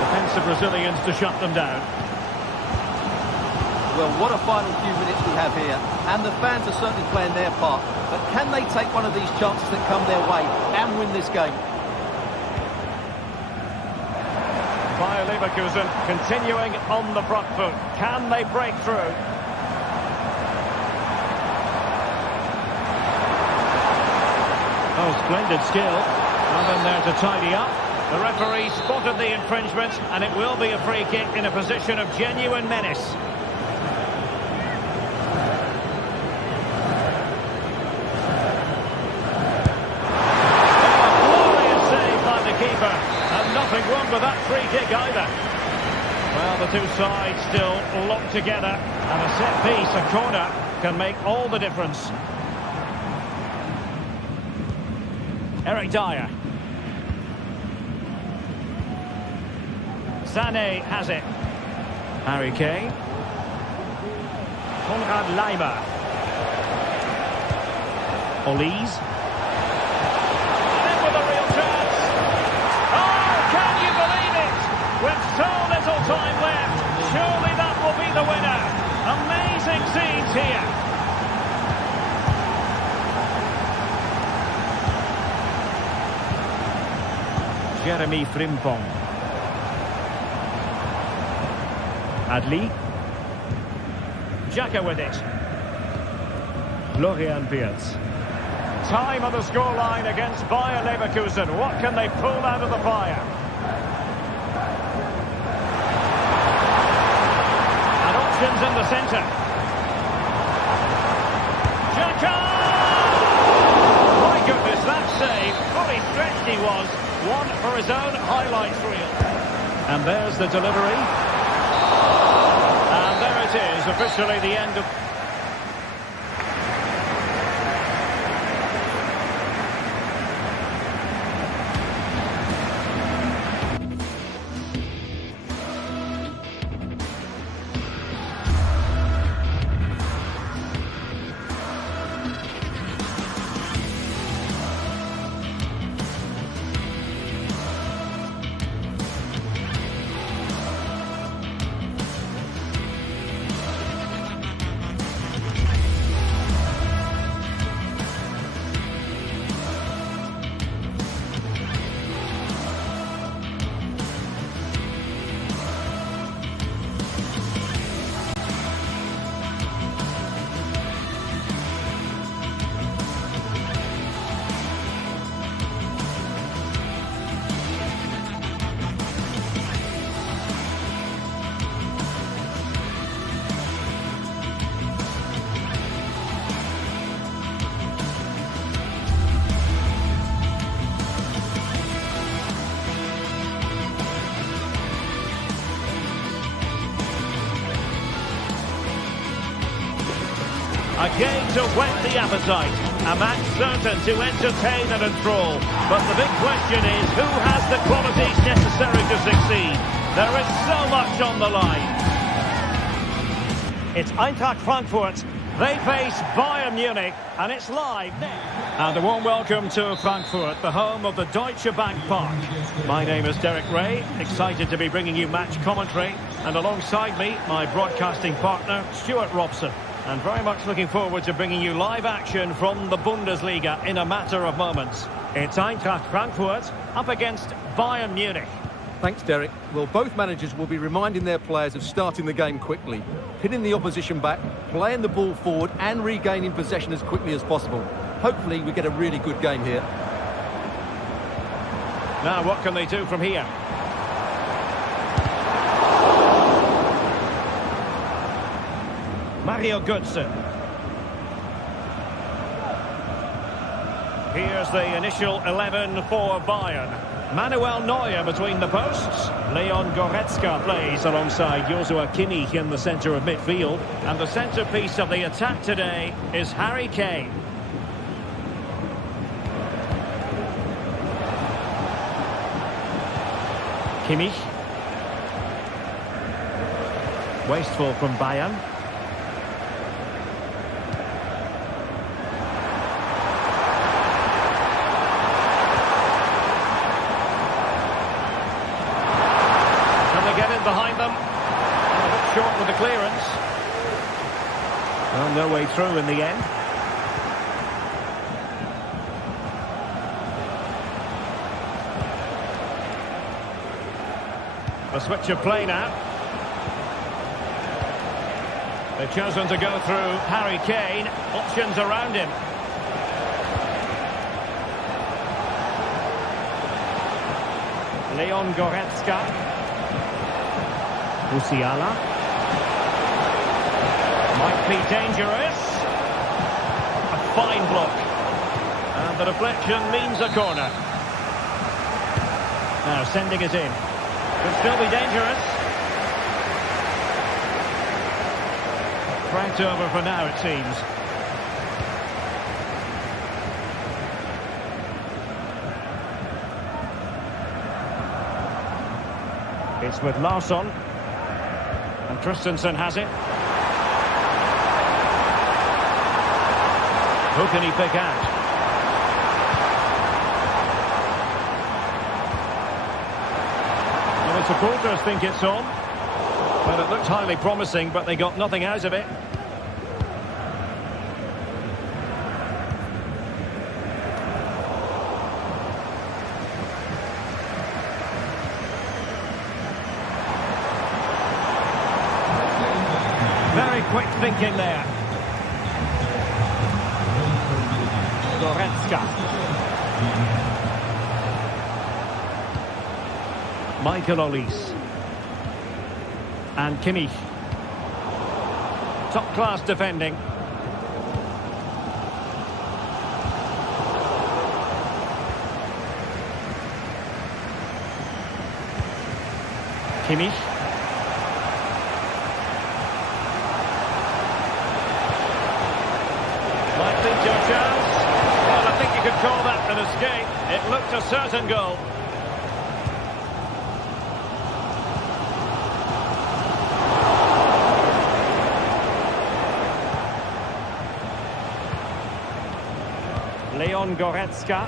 Defensive Brazilians to shut them down. Well, what a final few minutes we have here, and the fans are certainly playing their part. But can they take one of these chances that come their way and win this game? Bayern Leverkusen continuing on the front foot. Can they break through? Oh, splendid skill. Nothing there to tidy up. The referee spotted the infringement, and it will be a free kick in a position of genuine menace. Nothing wrong with that free kick either. Well, the two sides still locked together, and a set piece, a corner, can make all the difference. Eric Dyer. Sané has it. Harry Kane. Konrad Leimer. Olise. With so little time left, surely that will be the winner. Amazing scenes here. Jeremy Frimpong. Adli. Xhaka with it. Florian Wirtz. Time on the scoreline against Bayern Leverkusen. What can they pull out of the fire? In the centre. Xhaka! My goodness, that save. Fully stretched he was. One for his own highlights reel. And there's the delivery. And there it is, officially the end of... A game to whet the appetite, a match certain to entertain and enthrall. But the big question is, who has the qualities necessary to succeed? There is so much on the line. It's Eintracht Frankfurt. They face Bayern Munich, and it's live next. And a warm welcome to Frankfurt, the home of the Deutsche Bank Park. My name is Derek Ray, excited to be bringing you match commentary. And alongside me, my broadcasting partner, Stuart Robson. And very much looking forward to bringing you live action from the Bundesliga in a matter of moments. It's Eintracht Frankfurt up against Bayern Munich. Thanks, Derek. Well, both managers will be reminding their players of starting the game quickly, pinning the opposition back, playing the ball forward and regaining possession as quickly as possible. Hopefully we get a really good game here. Now what can they do from here? Mario Götze. Here's the initial 11 for Bayern. Manuel Neuer between the posts. Leon Goretzka plays alongside Joshua Kimmich in the centre of midfield. And the centrepiece of the attack today is Harry Kane. Kimmich. Wasteful from Bayern. Behind them, and a bit short with the clearance. Well, no way through in the end. A switch of play now. They've chosen to go through Harry Kane. Options around him. Leon Goretzka. Musiala. Might be dangerous. A fine block. And the deflection means a corner. Now sending it in. Could still be dangerous. Franked over for now, it seems. It's with Larsson. And Christensen has it. Who can he pick out? Well, the supporters think it's on. Well, it looked highly promising, but they got nothing out of it. Very quick thinking there. Goretzka. Michael Olise. And Kimmich. Top class defending. Kimmich. Might lead to a chance. Well, I think you could call that an escape. It looked a certain goal. Leon Goretzka.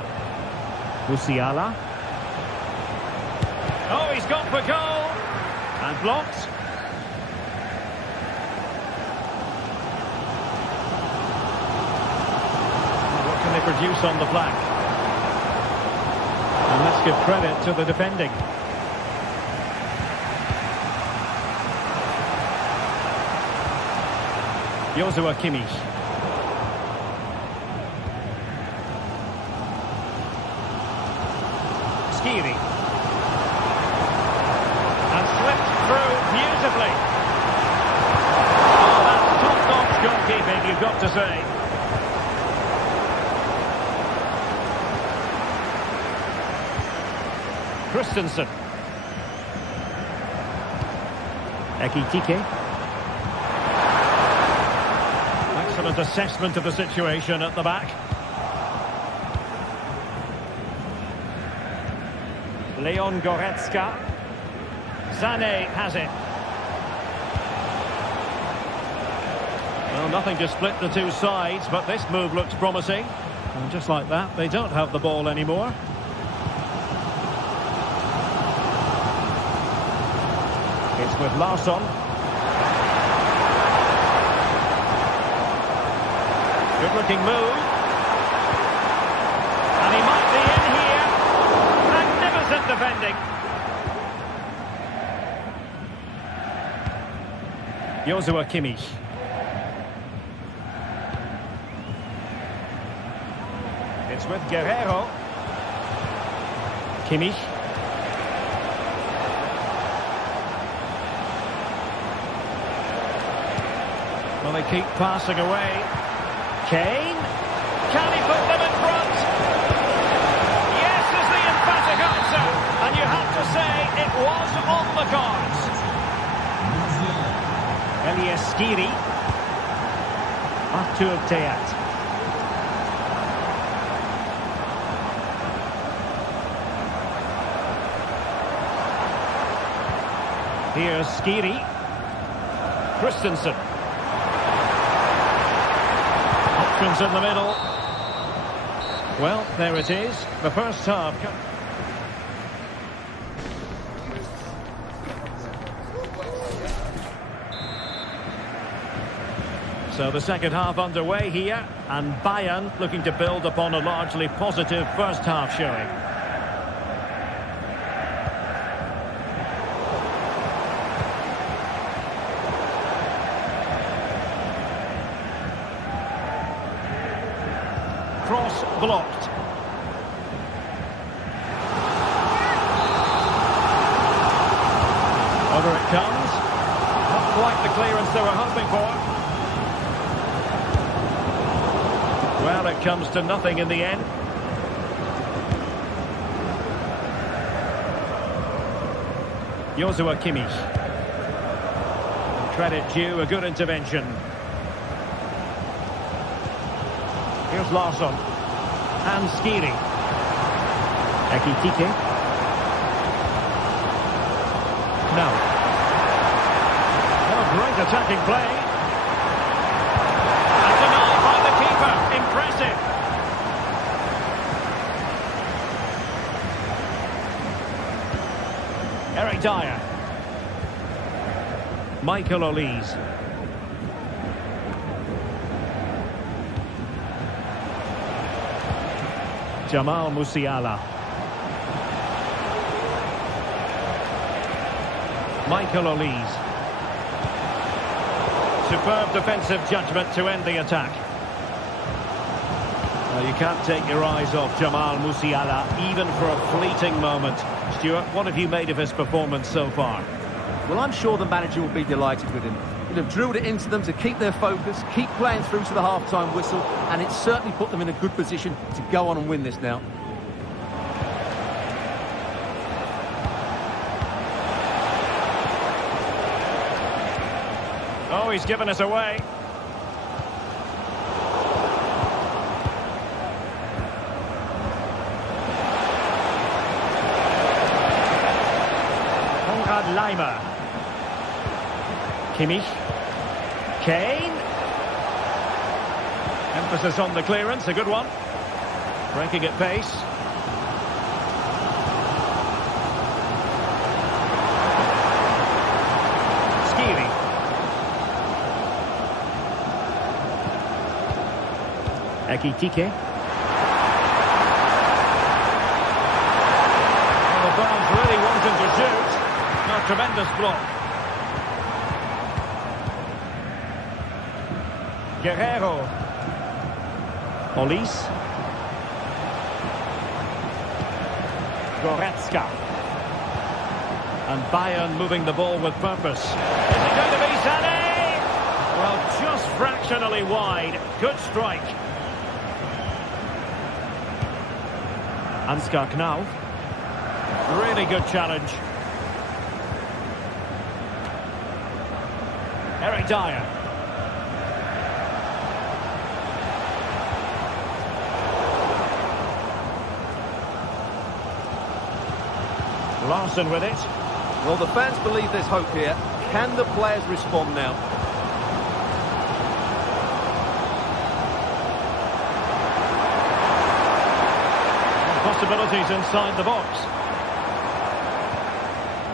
Musiala. Oh, he's gone for goal. And blocked. What can they produce on the flank? And let's give credit to the defending. Joshua Kimmich. Skiri. And slipped through beautifully. Oh, that's top-notch goalkeeping, you've got to say. Christensen. Ekitike. Excellent assessment of the situation at the back. Leon Goretzka. Sané has it. Well, nothing to split the two sides, but this move looks promising. And just like that, they don't have the ball anymore. It's with Larsson. Good-looking move. And he might be in here. Magnificent defending. Joshua Kimmich. It's with Guerrero. Kimmich. Well, they keep passing away. Kane. Can he put them in front? Skiri. Artur Teat. Here's Skiri. Christensen. Options in the middle. Well, there it is. The first half. So the second half underway here, and Bayern looking to build upon a largely positive first half showing. Cross blocked. Over it comes. Not quite the clearance they were hoping for. Well, it comes to nothing in the end. Joshua Kimmich. Credit due, a good intervention. Here's Larsson. And Skiri. Ekitike. Now. Oh, great attacking play. And denied by the keeper. Impressive. Eric Dyer. Michael Olise. Jamal Musiala. Michael Olise. Superb defensive judgment to end the attack. Well, you can't take your eyes off Jamal Musiala, even for a fleeting moment. Stuart, what have you made of his performance so far? Well, I'm sure the manager will be delighted with him. He'll have drilled it into them to keep their focus, keep playing through to the half-time whistle, and it's certainly put them in a good position to go on and win this now. Oh, he's given us away. Konrad Leimer. Kimmich. Kane. Emphasis on the clearance, a good one. Breaking at pace. Skiri. Ekitike. Well, the Bayern's really wanting to shoot. A tremendous block. Guerrero. Olise. Goretzka. And Bayern moving the ball with purpose. Is it going to be Sané? Well, just fractionally wide. Good strike. Ansgar Knauf. Really good challenge. Eric Dyer. Larsson with it. Well, the fans believe there's hope here. Can the players respond now? Possibilities inside the box.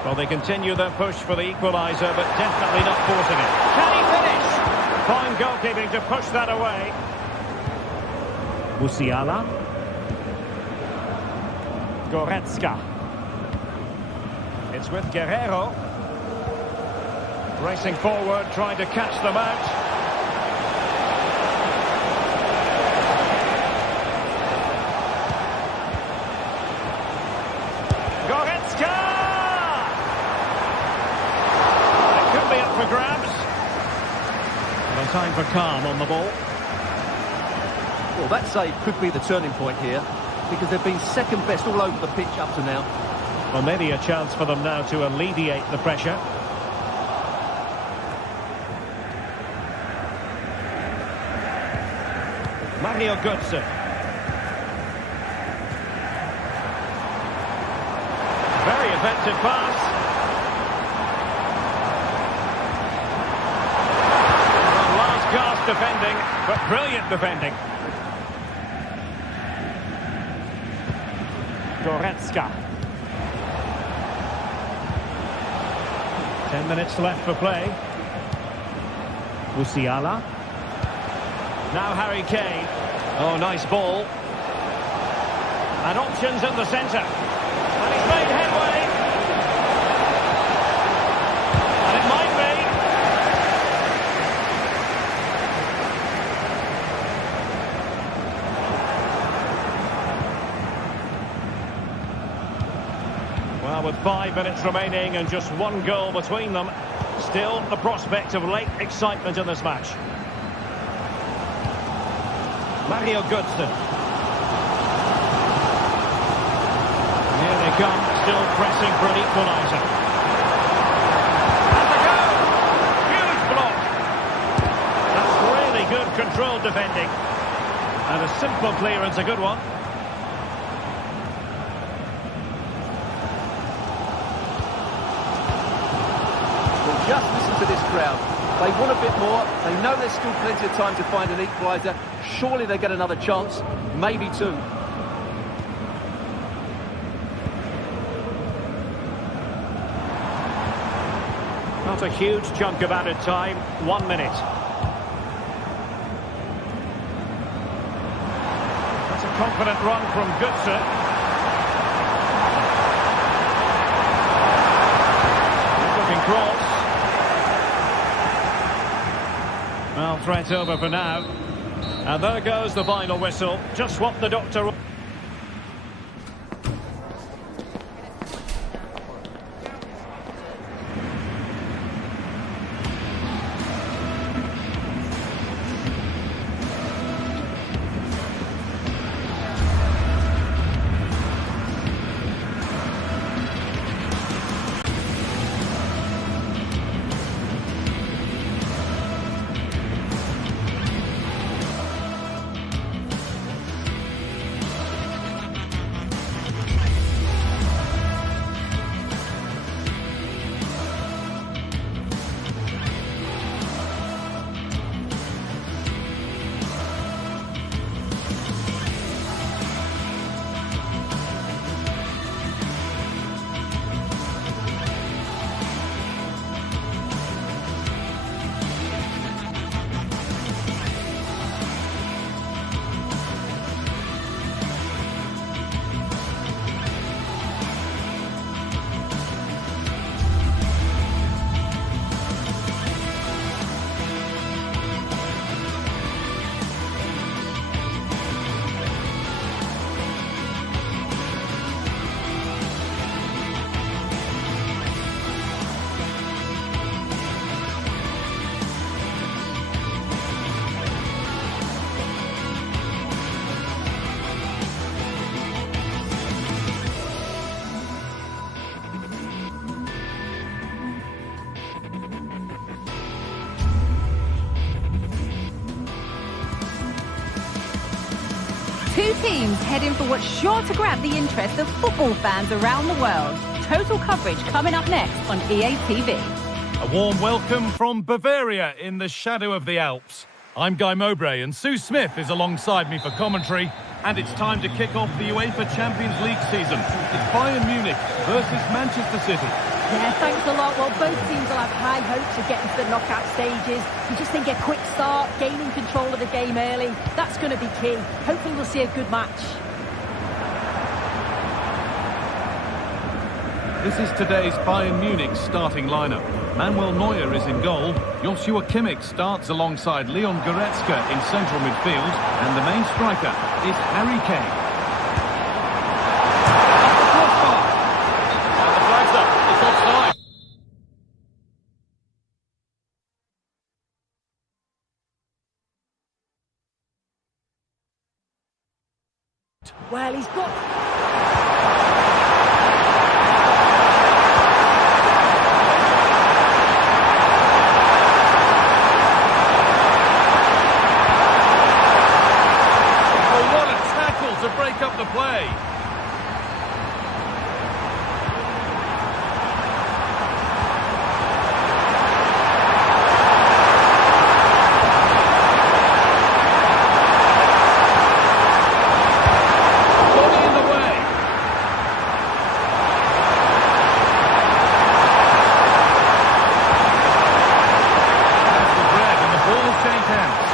Well, they continue their push for the equaliser, but definitely not forcing it. Can he finish? Fine goalkeeping to push that away. Musiala. Goretzka. It's with Guerrero. Racing forward, trying to catch them out. Goretzka! It could be up for grabs. No time for calm on the ball. Well, that save could be the turning point here, because they've been second best all over the pitch up to now. Well, maybe a chance for them now to alleviate the pressure. Mario Götze. Very effective pass. Well, last gasp defending, but brilliant defending. Goretzka. 10 minutes left for play. Musiala. Now Harry Kane. Oh, nice ball. And options in the centre. And he's made headway. And it might be. Well, with 5 minutes remaining and just one goal between them, still the prospect of late excitement in this match. Mario Götze. Here they come, still pressing for an equaliser. And the goal! Huge block! That's really good controlled defending. And a simple clearance, a good one. Well, just listen to this crowd. They want a bit more. They know there's still plenty of time to find an equaliser. Surely they get another chance, maybe two. Not a huge chunk of added time, 1 minute. That's a confident run from Götze. Looking cross. Well, threat over for now. And there goes the final whistle. Just what the doctor... Two teams heading for what's sure to grab the interest of football fans around the world. Total coverage coming up next on EA TV. A warm welcome from Bavaria in the shadow of the Alps. I'm Guy Mowbray and Sue Smith is alongside me for commentary. And it's time to kick off the UEFA Champions League season. It's Bayern Munich versus Manchester City. Yeah, thanks a lot. Well, both teams will have high hopes of getting to the knockout stages. You just think a quick start, gaining control of the game early, that's going to be key. Hopefully we'll see a good match. This is today's Bayern Munich starting lineup. Manuel Neuer is in goal. Joshua Kimmich starts alongside Leon Goretzka in central midfield. And the main striker is Harry Kane. And the flag's up. It's offside. Well, he's got... play. Body in the way. That's the bread, and the ball changed hands.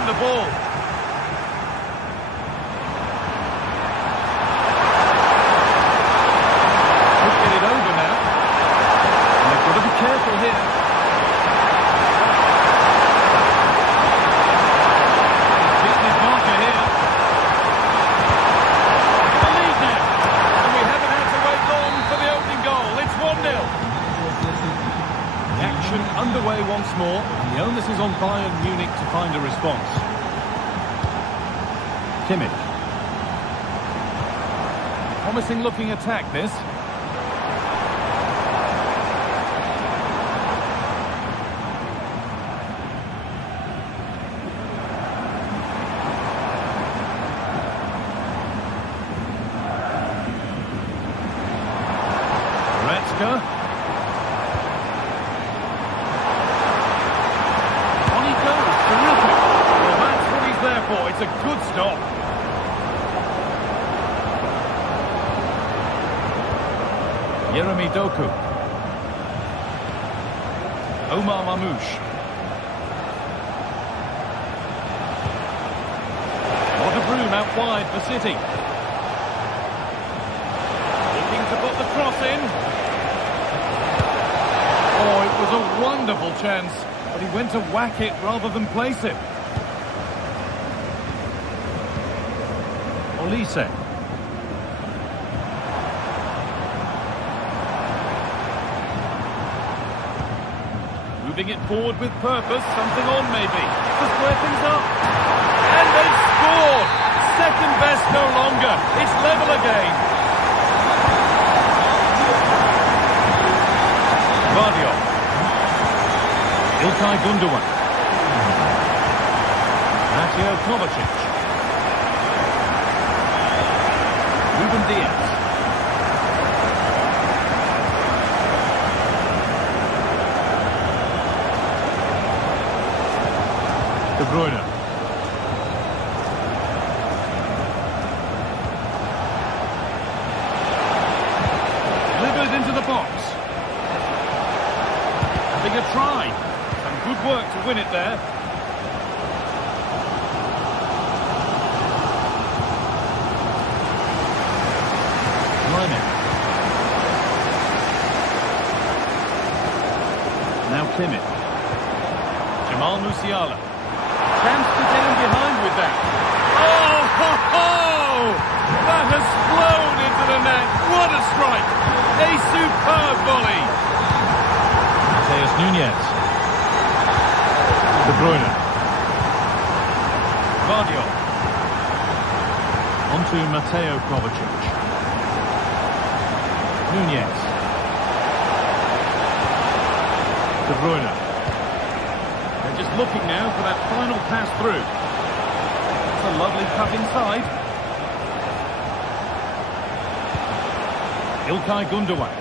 The ball. Could get it over now. And they've got to be careful here. Beating his marker here. The lead now. And we haven't had to wait long for the opening goal. It's 1-0. The action underway once more. And the onus is on Bayern Munich to find a response. Kimmich. Promising looking attack, this. Goretzka. On he goes. Terrific. Well, that's what he's there for. It's a good stop. Yeremy Doku. Omar Mamouche. What a broom out wide for City. Looking to put the cross in. Oh, it was a wonderful chance, but he went to whack it rather than place it. Olise. Moving it forward with purpose, something on maybe, to square things up. And they've scored! Second best no longer, it's level again. Guardiola. Ilkay Gundogan. Mateo Kovacic. Ruben Diaz. De Bruyne. Delivered into the box. Having a try. Some good work to win it there. Now Kimmich. Jamal Musiala. Chance to get him behind with that. Oh, ho, ho! That has flown into the net. What a strike! A superb volley. Mateus Nunes. De Bruyne. Guardiola. On to Mateo Kovacic. Nunes. De Bruyne. They're just looking now for that final pass through. It's a lovely cut inside. Ilkay Gundogan.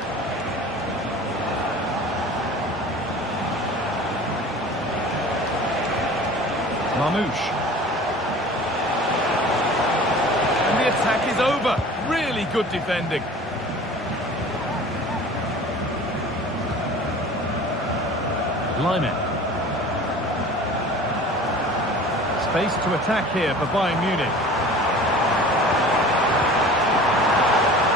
Mamouche. And the attack is over. Really good defending. Lyman. Space to attack here for Bayern Munich.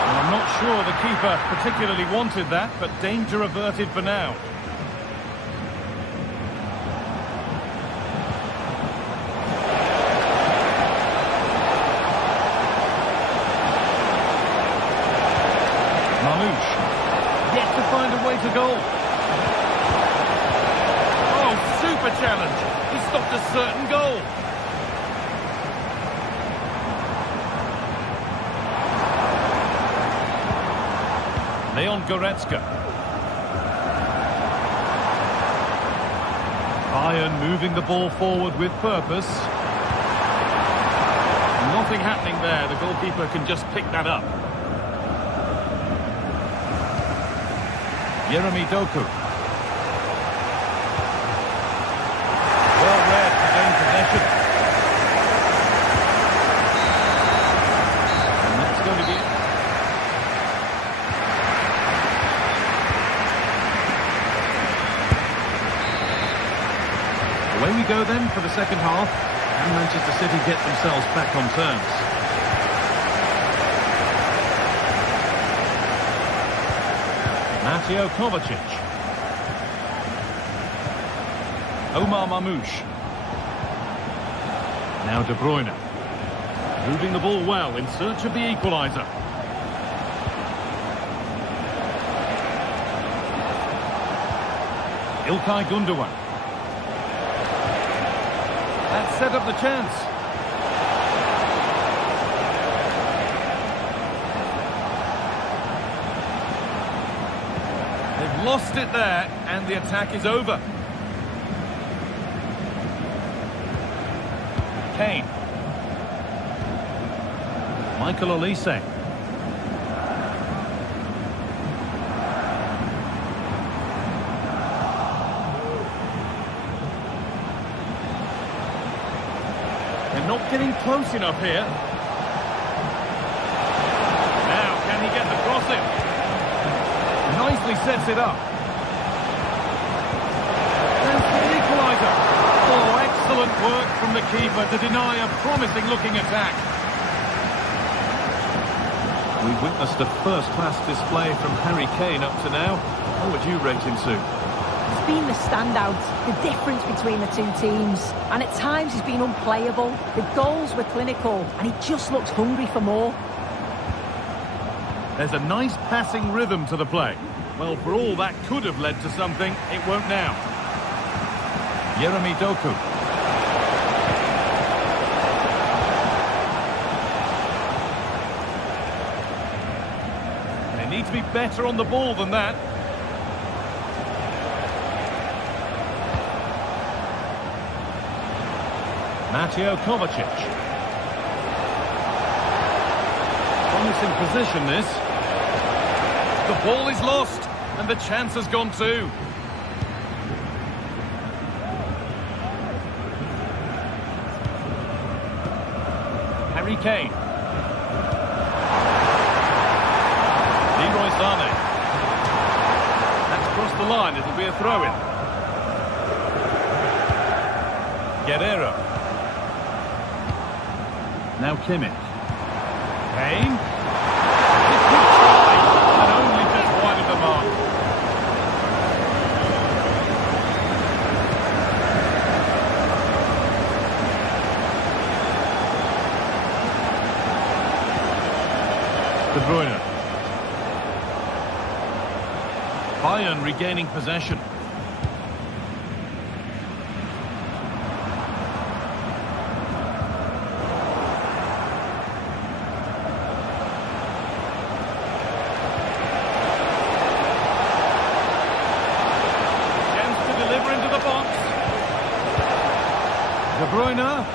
And I'm not sure the keeper particularly wanted that, but danger averted for now. Mamouche. Yet to find a way to goal. Super challenge. He stopped a certain goal. Leon Goretzka. Bayern moving the ball forward with purpose. Nothing happening there. The goalkeeper can just pick that up. Jeremy Doku. Well read to gain possession. And that's going to be it. Away we go then for the second half. And Manchester City get themselves back on terms. Mateo Kovacic. Omar Mamouche. Now De Bruyne. Moving the ball well in search of the equaliser. İlkay Gundogan. That set up the chance. They've lost it there, and the attack is over. Kane. Michael Olise. They're not getting close enough here. Now, can he get the crossing? Nicely sets it up. There's the equaliser. Oh, excellent work from the keeper to deny a promising-looking attack. We've witnessed a first-class display from Harry Kane up to now. How would you rate him, Sue? He's been the standout, the difference between the two teams. And at times he's been unplayable. The goals were clinical, and he just looks hungry for more. There's a nice passing rhythm to the play. Well, for all that could have led to something, it won't now. Jeremy Doku. They need to be better on the ball than that. Mateo Kovacic. Promising position, this. The ball is lost, and the chance has gone too. Harry Kane. Leroy Sané. That's crossed the line, it'll be a throw-in. Guerrero. Now Kimmich. Kane. It's a good try, and only just wide of the mark. De Bruyne. Bayern regaining possession. De Bruyne.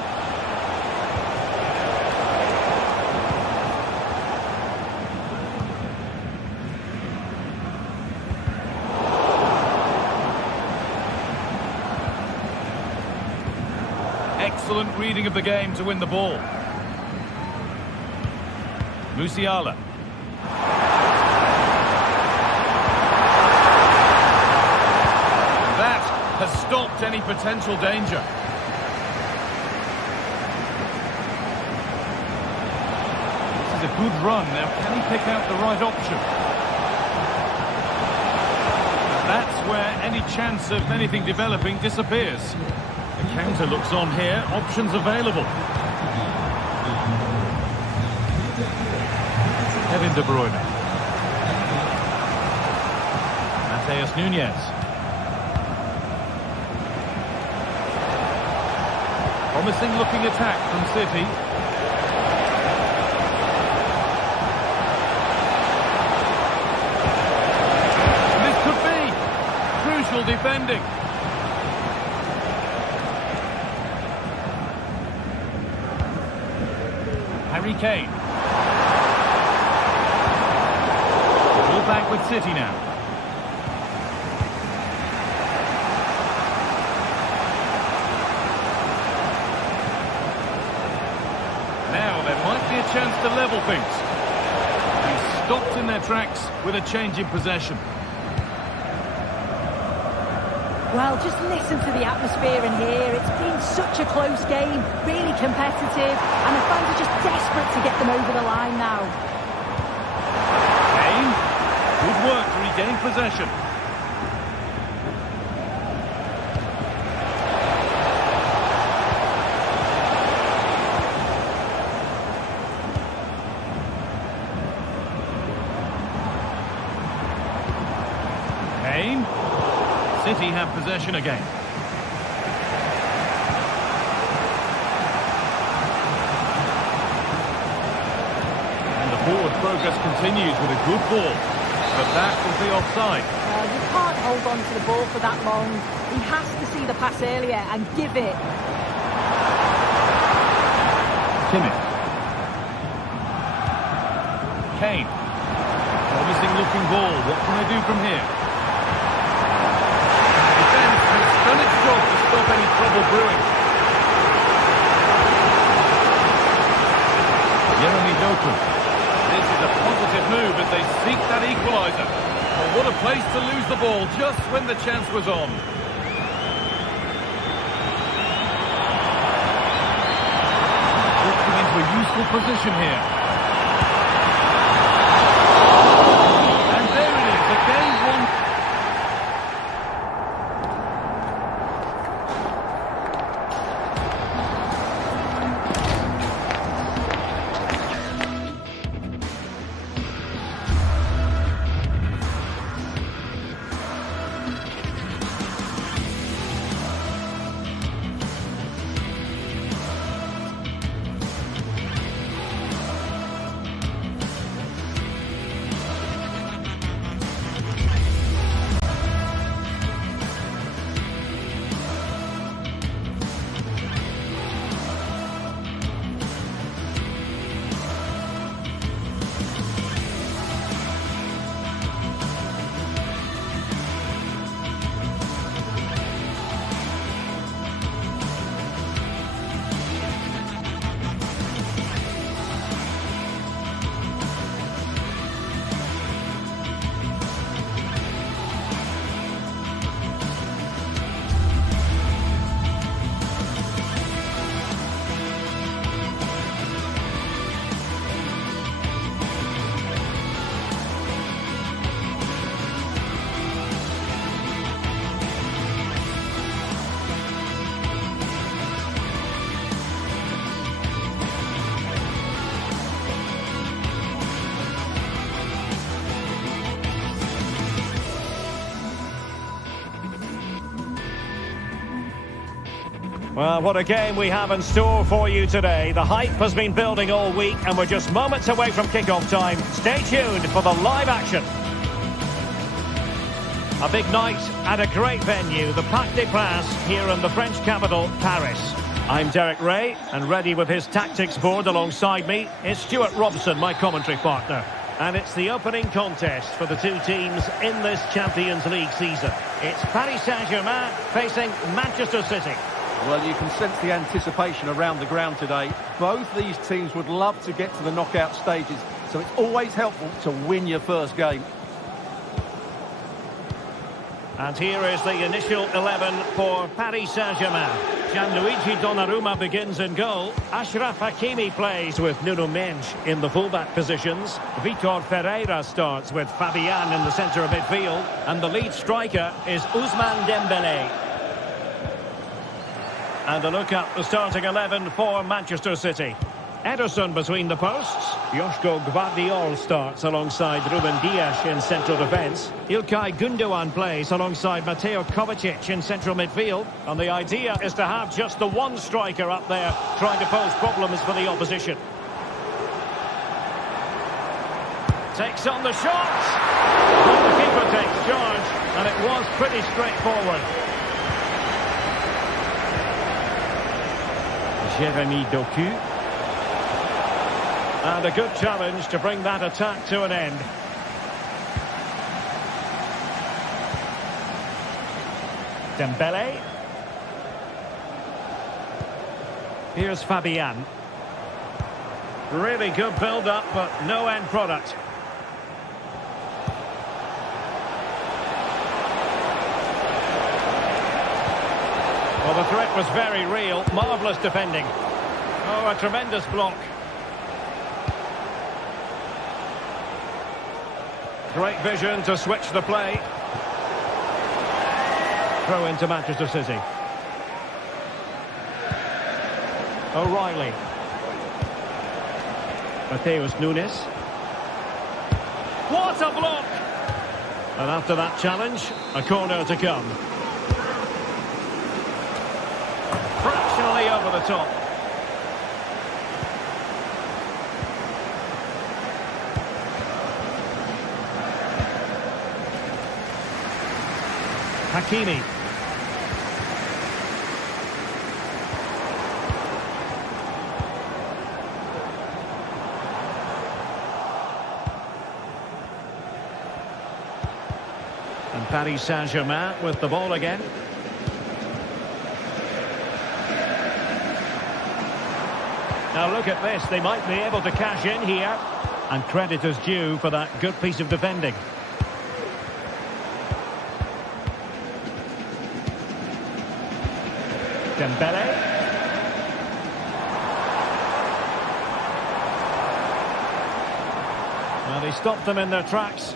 Excellent reading of the game to win the ball. Musiala. That has stopped any potential danger. A good run. Now, can he pick out the right option? That's where any chance of anything developing disappears. The counter looks on here. Options available. Kevin De Bruyne. Mateus Nunes. Promising looking attack from City. defending. Harry Kane. Ball back with City now. Now there might be a chance to level things. He's stopped in their tracks with a change in possession. Well, just listen to the atmosphere in here. It's been such a close game, really competitive, and the fans are just desperate to get them over the line now. Kane, good work to regain possession. Kane. City have possession again. And the forward progress continues with a good ball. But that will be offside. You can't hold on to the ball for that long. He has to see the pass earlier and give it. Kimmich. Kane. Promising looking ball. What can they do from here? Done its job to stop any trouble brewing. Jeremy Doku. This is a positive move as they seek that equaliser. Well, what a place to lose the ball just when the chance was on. Drifting into a useful position here. And there it is, the game won. Well, what a game we have in store for you today. The hype has been building all week and we're just moments away from kick-off time. Stay tuned for the live action. A big night at a great venue, the Parc des Princes, here in the French capital, Paris. I'm Derek Ray, and ready with his tactics board alongside me is Stuart Robson, my commentary partner. And it's the opening contest for the two teams in this Champions League season. It's Paris Saint-Germain facing Manchester City. Well, you can sense the anticipation around the ground today. Both these teams would love to get to the knockout stages, so it's always helpful to win your first game. And here is the initial 11 for Paris Saint-Germain. Gianluigi Donnarumma begins in goal. Achraf Hakimi plays with Nuno Mendes in the fullback positions. Vitor Ferreira starts with Fabian in the centre of midfield. And the lead striker is Ousmane Dembélé. And a look at the starting 11 for Manchester City. Ederson between the posts. Joško Gvardiol starts alongside Ruben Dias in central defence. Ilkay Gundogan plays alongside Mateo Kovacic in central midfield. And the idea is to have just the one striker up there trying to pose problems for the opposition. Takes on the shot. Well, the keeper takes charge, and it was pretty straightforward. Jeremy Doku. And a good challenge to bring that attack to an end. Dembele. Here's Fabian. Really good build-up, but no end product. Well, the threat was very real. Marvellous defending. Oh, a tremendous block. Great vision to switch the play. Throw into Manchester City. O'Reilly. Mateus Nunes. What a block! And after that challenge, a corner to come. Fractionally over the top. Hakimi. And Paris Saint-Germain with the ball again. Now look at this, they might be able to cash in here. And credit is due for that good piece of defending. Dembele. Well, he stopped them in their tracks.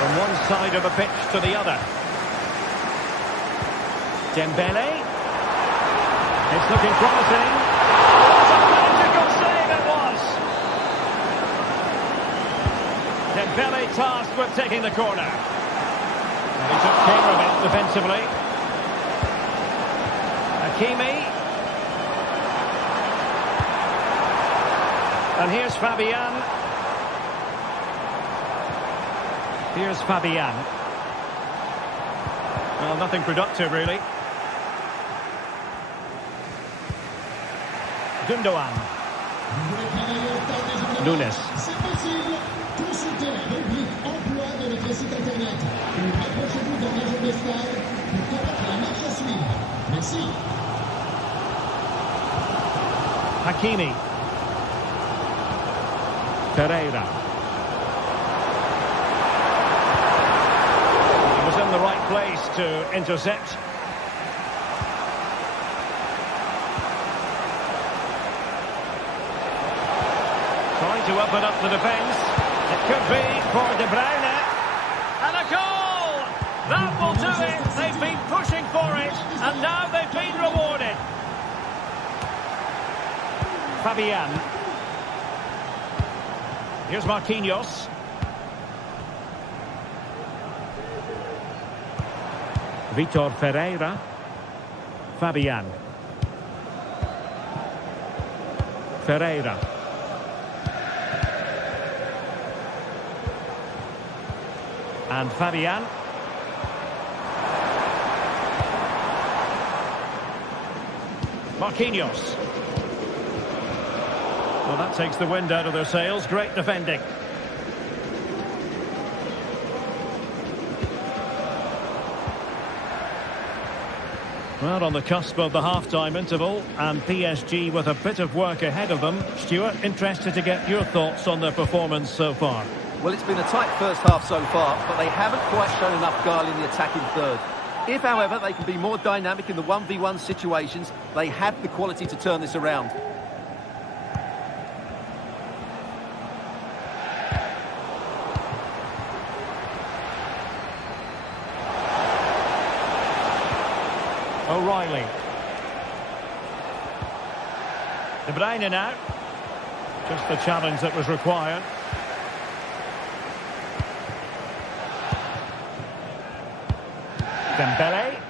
From one side of the pitch to the other. Dembele. It's looking promising. What a magical save it was! Dembele tasked with taking the corner. And he took care of it defensively. Hakimi. And here's Fabian. Here's Fabian. Well, nothing productive, really. Gundogan. Nunes. Hakimi. Pereira. He was in the right place to intercept. Trying to open up the defence. It could be for De Bruyne. And a goal! That will do it. They've been pushing for it. And now they've been rewarded. Fabian. Here's Marquinhos. Vitor Ferreira. Fabian. Ferreira. And Fabian. Marquinhos. Well, that takes the wind out of their sails. Great defending. Well, on the cusp of the half-time interval, and PSG with a bit of work ahead of them. Stuart, interested to get your thoughts on their performance so far. Well, it's been a tight first half so far, but they haven't quite shown enough guile in the attacking third. If, however, they can be more dynamic in the 1v1 situations, they have the quality to turn this around. O'Reilly. De Bruyne now. Just the challenge that was required. Dembele.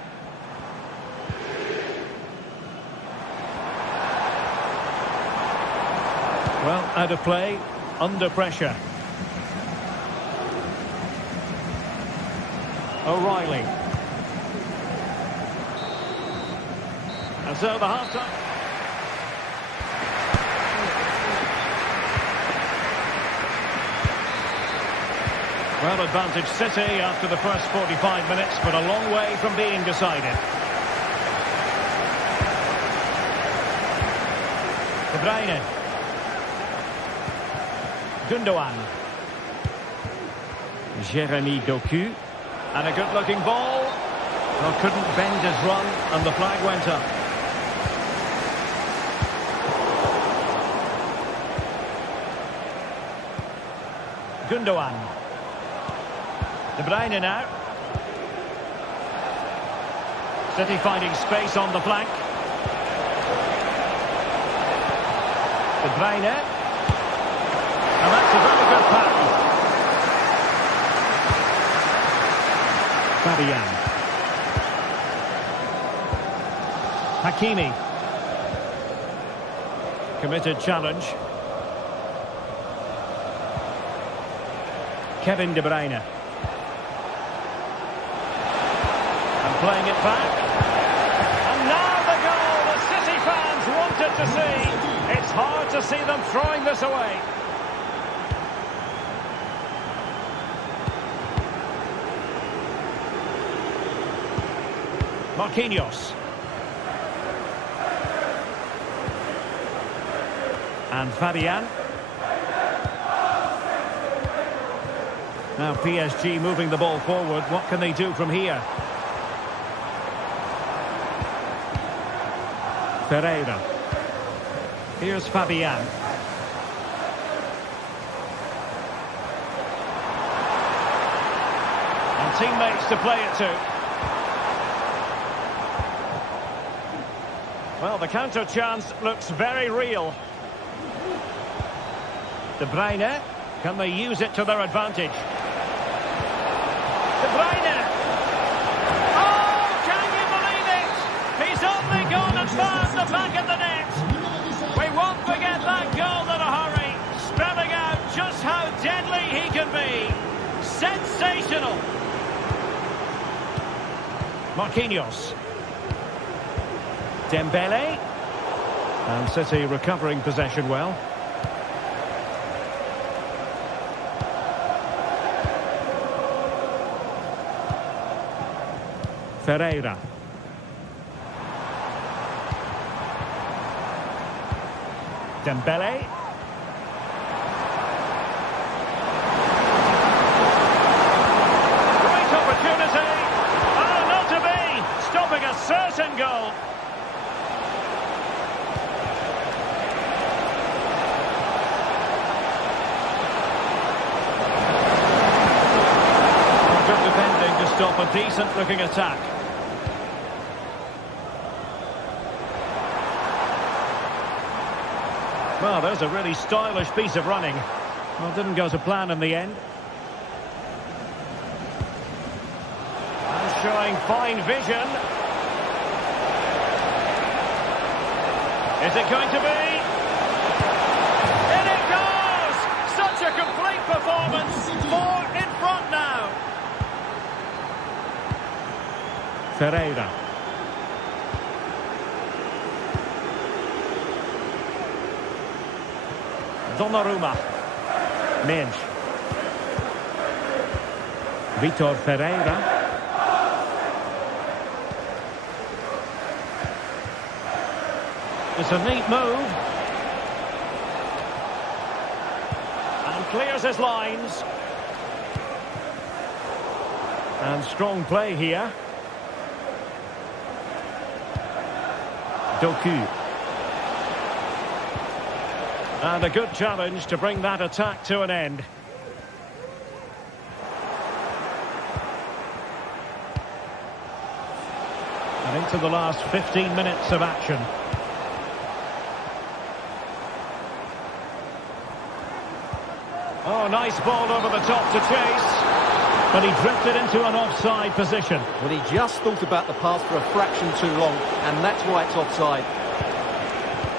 Well, out of play, under pressure. O'Reilly. And so the half-time. Well, advantage City after the first 45 minutes, but a long way from being decided. De Bruyne. Gundogan. Jeremy Doku. And a good-looking ball. Well, couldn't bend his run, and the flag went up. Gundogan. De Bruyne now. City finding space on the flank. De Bruyne. And that's a very good pass. Fabian. Hakimi. Committed challenge. Kevin De Bruyne. And playing it back. And now the goal the City fans wanted to see. It's hard to see them throwing this away. Marquinhos. And Fabian. Now PSG moving the ball forward. What can they do from here? Pereira. Here's Fabian. And teammates to play it to. Well, the counter chance looks very real. De Bruyne, can they use it to their advantage? De Bruyne! Oh, can you believe it? He's only gone and found the back of the net. We won't forget that goal in a hurry, spelling out just how deadly he can be. Sensational! Marquinhos. Dembele. And City recovering possession well. Ferreira. Dembele. Great opportunity. Oh, not to be. Stopping a certain goal. Good defending to stop a decent-looking attack. Well, there's a really stylish piece of running. Well, didn't go to plan in the end. And showing fine vision. Is it going to be? In it goes! Such a complete performance. 4 in front now. Ferreira. Donnarumma. Mensch. Vitor Ferreira. It's a neat move. And clears his lines. And strong play here. Doku. And a good challenge to bring that attack to an end. And into the last 15 minutes of action. Oh, nice ball over the top to chase. But he drifted into an offside position. Well, he just thought about the pass for a fraction too long, and that's why it's offside.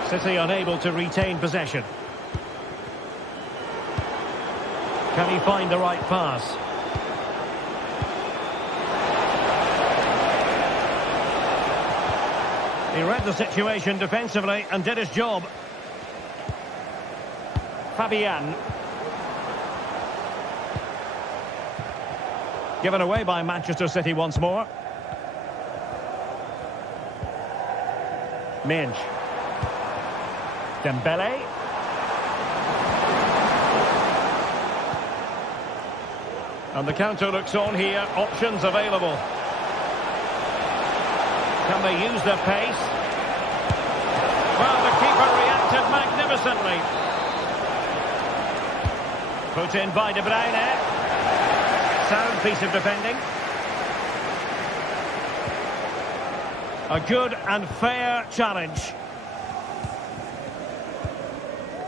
City unable to retain possession. Can he find the right pass? He read the situation defensively and did his job. Fabian. Given away by Manchester City once more. Minge. Dembele. And the counter looks on here. Options available. Can they use their pace? Well, the keeper reacted magnificently. Put in by De Bruyne. Sound piece of defending. A good and fair challenge.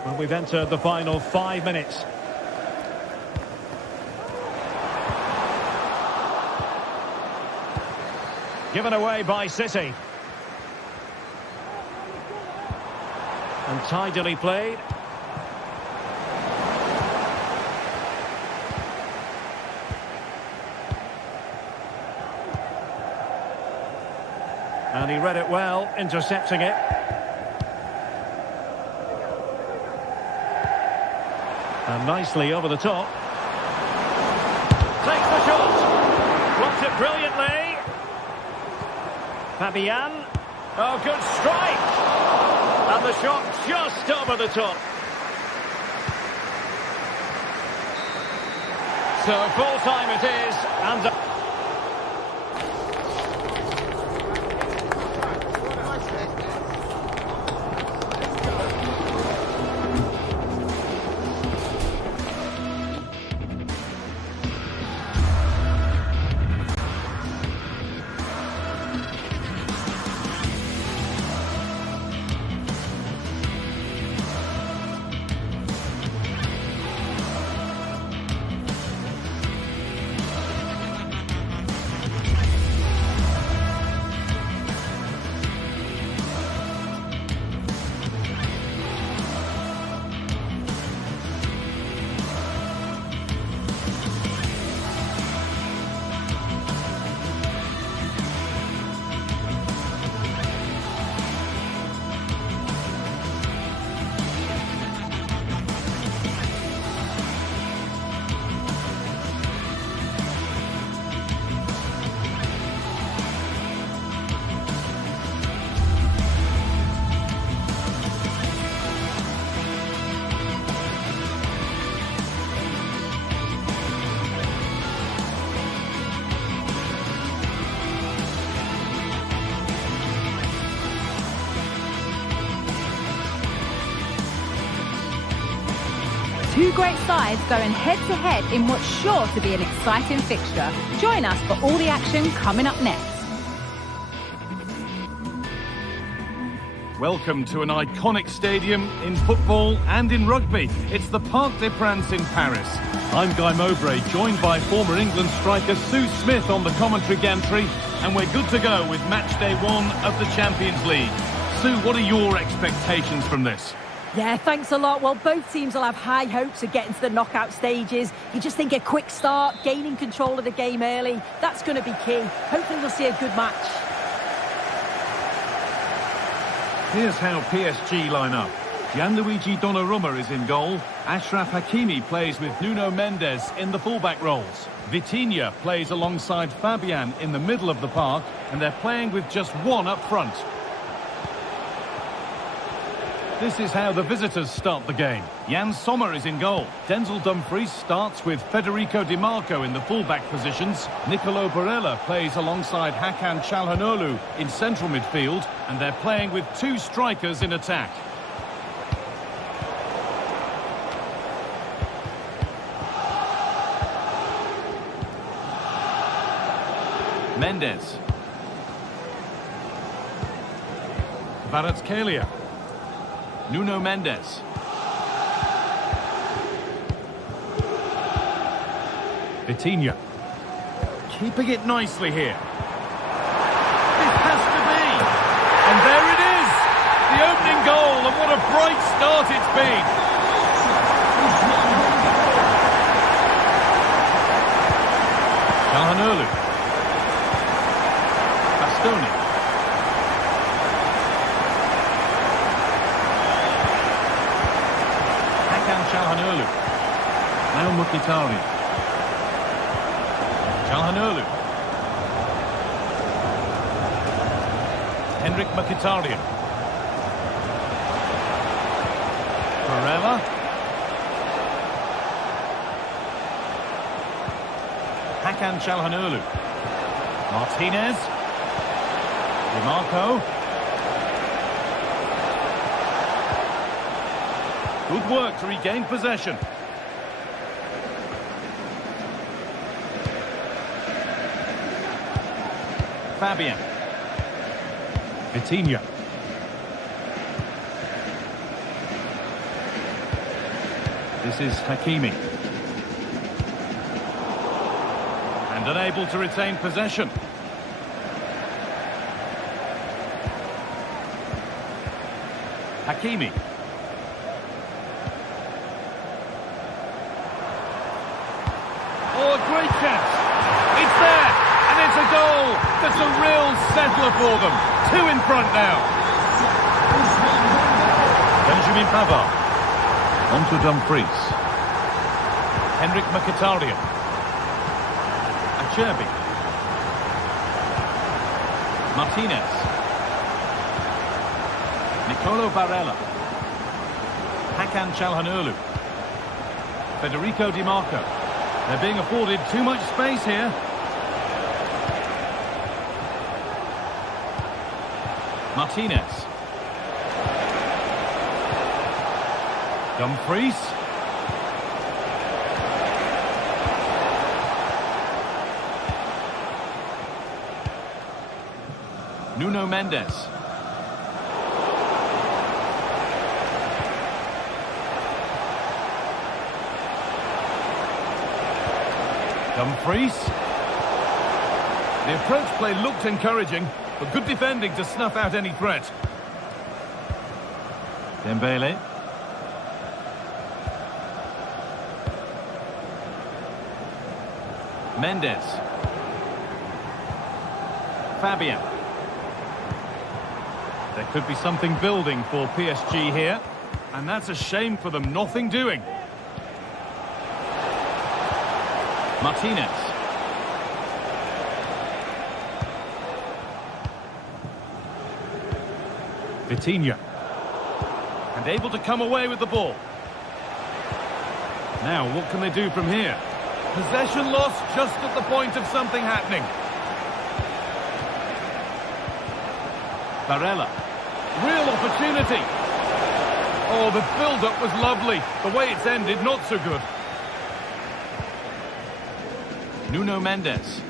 Well, we've entered the final 5 minutes. Given away by City. And tidily played. And he read it well, intercepting it. And nicely over the top. Takes the shot. Blocked it brilliantly. Fabian. Oh, good strike. And the shot just over the top. So full time it is. And Two great sides going head-to-head in what's sure to be an exciting fixture. Join us for all the action coming up next. Welcome to an iconic stadium in football and in rugby. It's the Parc des Princes in Paris. I'm Guy Mowbray, joined by former England striker Sue Smith on the commentary gantry, and we're good to go with match day 1 of the Champions League. Sue, what are your expectations from this? Yeah, thanks a lot. Well, both teams will have high hopes of getting to the knockout stages. You just think a quick start, gaining control of the game early, that's going to be key. Hopefully we'll see a good match. Here's how PSG line up. Gianluigi Donnarumma is in goal. Achraf Hakimi plays with Nuno Mendes in the fullback roles. Vitinha plays alongside Fabian in the middle of the park, and they're playing with just one up front. This is how the visitors start the game. Jan Sommer is in goal. Denzel Dumfries starts with Federico Di Marco in the fullback positions. Nicolo Barella plays alongside Hakan Çalhanoğlu in central midfield, and they're playing with two strikers in attack. Mendes. Kvaratskhelia. Nuno Mendes. Vitinha. keeping it nicely here. It has to be. And there it is. The opening goal, and what a bright start it's been. Calhanoglu. Bastoni. Calhanoglu. Now Mkhitaryan. Calhanoglu. Henrik Mkhitaryan. Barella. Hakan Calhanoglu. Martinez. DiMarco. Good work to regain possession. Fabian. Vitinha. This is Hakimi. And unable to retain possession. Hakimi. Oh, a great chance. It's there, and it's a goal. That's a real settler for them. 2 in front now. Benjamin Pavard. On to Dumfries. Henrik Mkhitaryan. Acerbi. Martinez. Nicolo Barella. Hakan Calhanoglu. Federico DiMarco. They're being afforded too much space here. Martinez. Dumfries. Nuno Mendes. Dumfries. The approach play looked encouraging, but good defending to snuff out any threat. Dembele. Mendes. Fabian. There could be something building for PSG here, and that's a shame for them. Nothing doing. Martinez. Vitinha. And able to come away with the ball. Now, what can they do from here? Possession lost just at the point of something happening. Barella. Real opportunity. Oh, the build-up was lovely. The way it's ended, not so good. Nuno Mendes.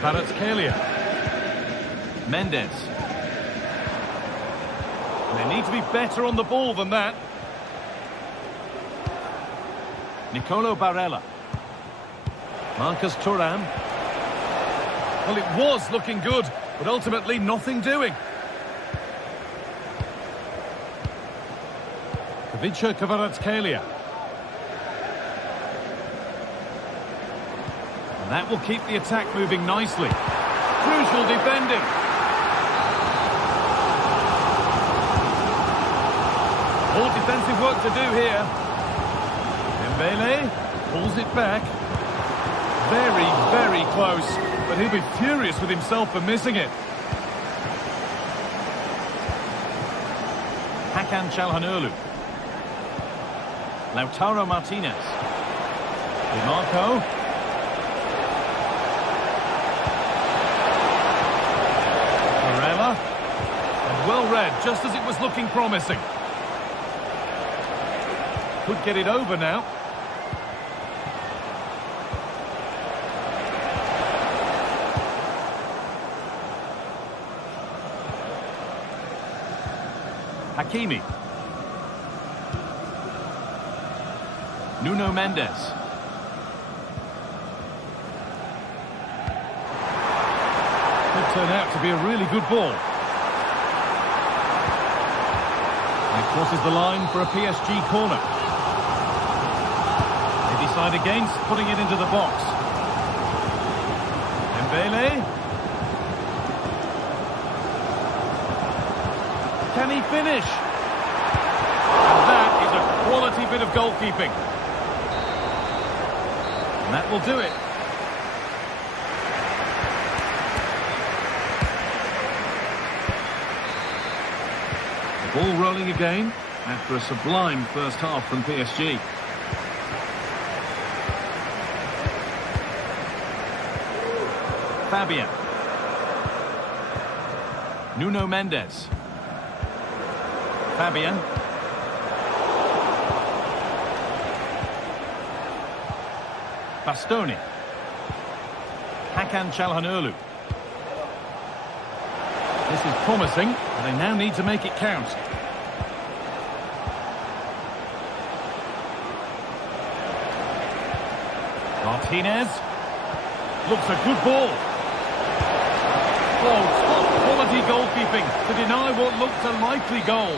Kvaratskhelia. Mendes. They need to be better on the ball than that. Nicolo Barella. Marcus Thuram. Well, it was looking good, but ultimately nothing doing. Ivica Kvaratskhelia. And that will keep the attack moving nicely. Crucial defending. More defensive work to do here. Dembele pulls it back. Very, very close. But he'll be furious with himself for missing it. Hakan Calhanoglu. Lautaro Martinez. DiMarco. Barella. And well read, just as it was looking promising. Could get it over now. Hakimi. Nuno Mendes. turn out to be a really good ball. And it crosses the line for a PSG corner. They decide against putting it into the box. Dembele. Can he finish? And that is a quality bit of goalkeeping. And that will do it. The ball rolling again after a sublime first half from PSG. Fabian. Nuno Mendes. Fabian. Bastoni. Hakan Çalhanoğlu. This is promising, but they now need to make it count. Martinez. Looks a good ball. Oh, top quality goalkeeping to deny what looked a likely goal.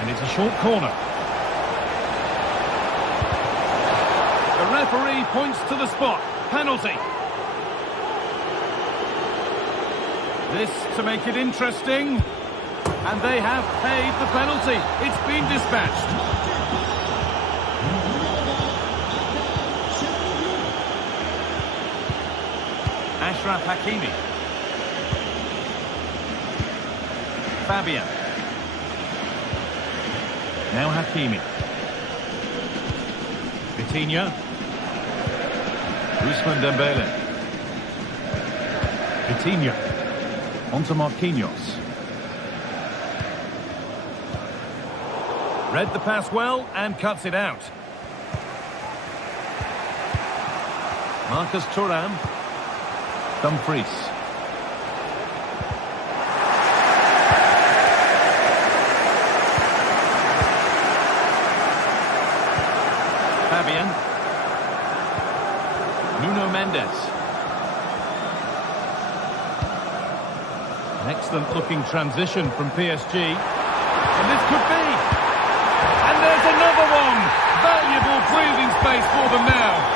And it's a short corner. The referee points to the spot. Penalty. This to make it interesting. And they have paid the penalty. It's been dispatched. Achraf Hakimi. Fabian. Now Hakimi. Vitinha. Ousmane Dembele. Vitinha. Onto Marquinhos. Read the pass well and cuts it out. Marcus Thuram. Dumfries. Fabian. Nuno Mendes. An excellent looking transition from PSG. And this could be. And there's another one. Valuable breathing space for them now.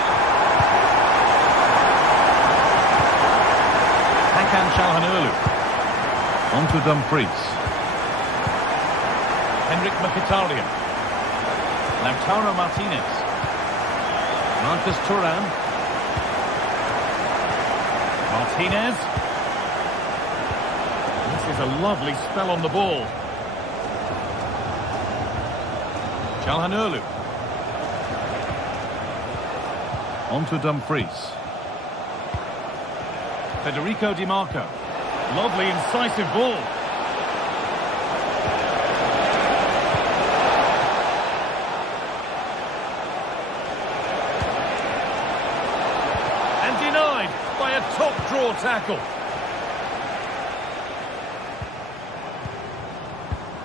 Hakan Çalhanoğlu. Onto Dumfries. Henrik Mkhitaryan. Lautaro Martinez. Marcus Thuram. Martinez. This is a lovely spell on the ball. Çalhanoğlu. Onto Dumfries. Federico Di Marco. Lovely, incisive ball. And denied by a top draw tackle.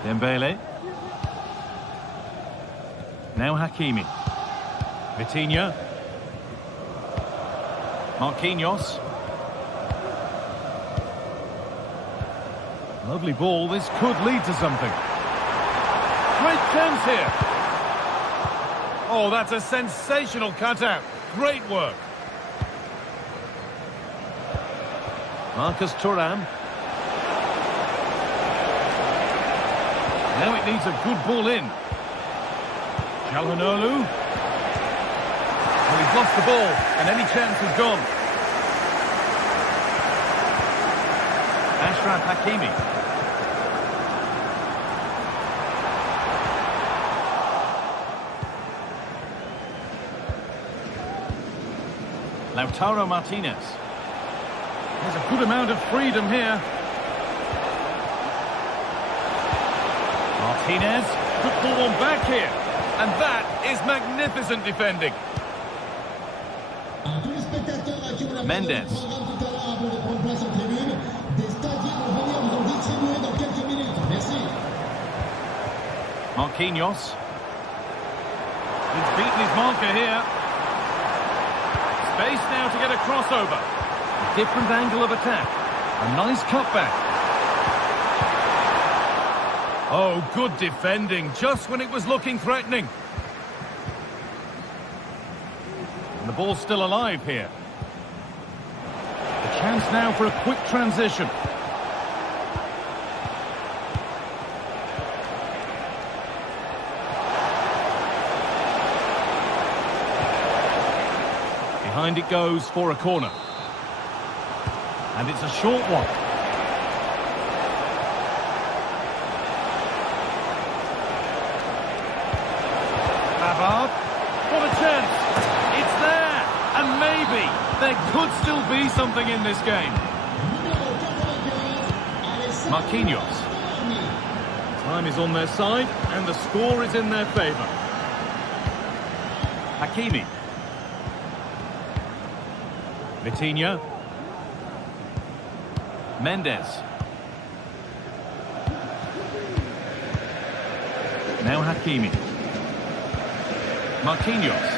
Dembele. Now Hakimi. Vitinha. Marquinhos. Lovely ball. This could lead to something. Great chance here. Oh, that's a sensational cutout. Great work. Marcus Thuram. Now it needs a good ball in. Çalhanoğlu. Well, he's lost the ball, and any chance is gone. Achraf Hakimi. Lautaro Martinez. There's a good amount of freedom here. Martinez could pull one back here. And that is magnificent defending. Mendes. Marquinhos. He's beaten his marker here. Space now to get a crossover. Different angle of attack. A nice cutback. Oh, good defending, just when it was looking threatening. And the ball's still alive here. A chance now for a quick transition. Behind it goes for a corner. And it's a short one. Pavard. What a chance. It's there. And maybe there could still be something in this game. Marquinhos. Time is on their side and the score is in their favour. Hakimi. Vitinha. Mendes. Now Hakimi. Marquinhos.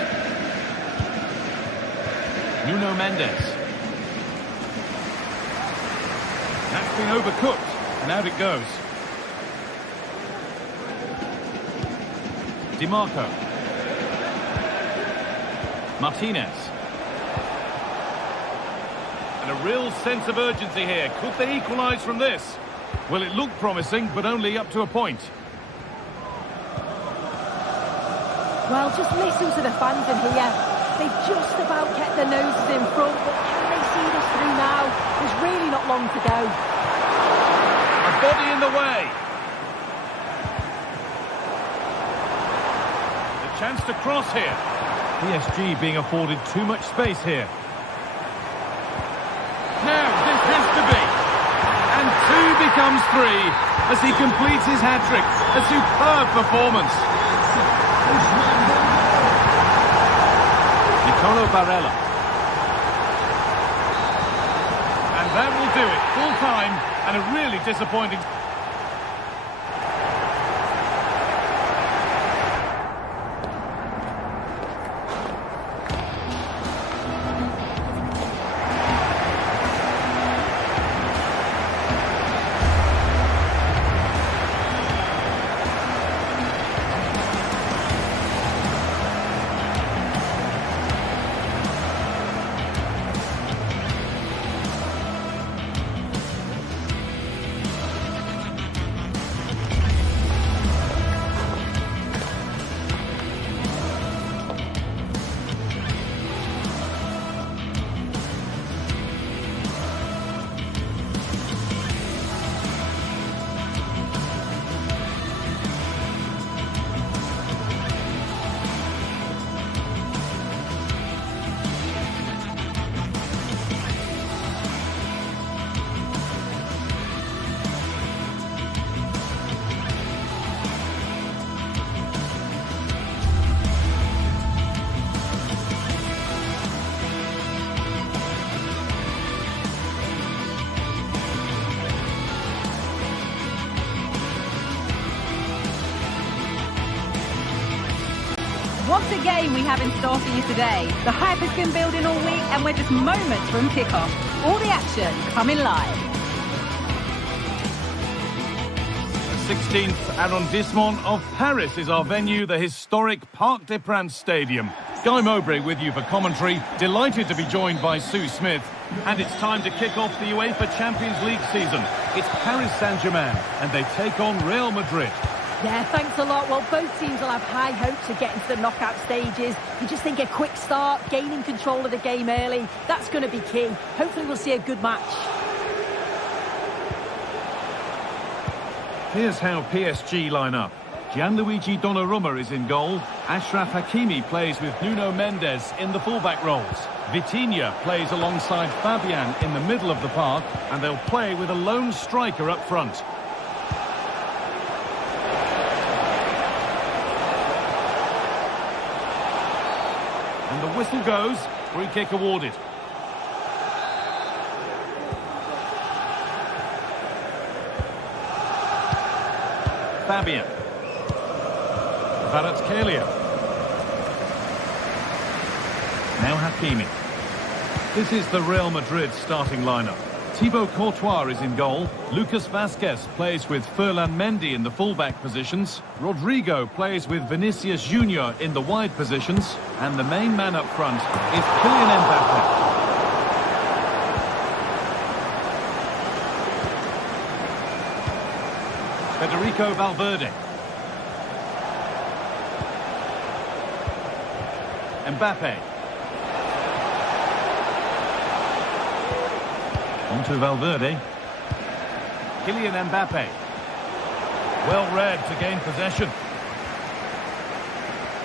Nuno Mendes. That's been overcooked, and out it goes. DiMarco. Martinez. And a real sense of urgency here. Could they equalise from this? Well, it looked promising, but only up to a point. Well, just listen to the fans in here. They've just about kept their noses in front, but can they see this through now? There's really not long to go. A body in the way. The chance to cross here. PSG being afforded too much space here. Now, this has to be. And 2 becomes 3 as he completes his hat-trick. A superb performance. Nicolo Barella. And that will do it. Full time and a really disappointing... What a game we have in store for you today. The hype has been building all week and we're just moments from kickoff. All the action coming live. 16th arrondissement of Paris is our venue, the historic Parc des Princes Stadium. Guy Mowbray with you for commentary. Delighted to be joined by Sue Smith. And it's time to kick off the UEFA Champions League season. It's Paris Saint-Germain and they take on Real Madrid. Yeah, thanks a lot. Well, both teams will have high hopes of getting to the knockout stages. You just think a quick start, gaining control of the game early, that's going to be key. Hopefully we'll see a good match. Here's how PSG line up. Gianluigi Donnarumma is in goal. Achraf Hakimi plays with Nuno Mendes in the fullback roles. Vitinha plays alongside Fabian in the middle of the park, and they'll play with a lone striker up front. And the whistle goes, free kick awarded. Fabian. Kvaratskhelia. Now Hakimi. This is the Real Madrid starting lineup. Thibaut Courtois is in goal. Lucas Vazquez plays with Ferland Mendy in the fullback positions. Rodrigo plays with Vinicius Junior in the wide positions. And the main man up front is Kylian Mbappe. Federico Valverde. Mbappe. On to Valverde. Kylian Mbappe. Well read to gain possession.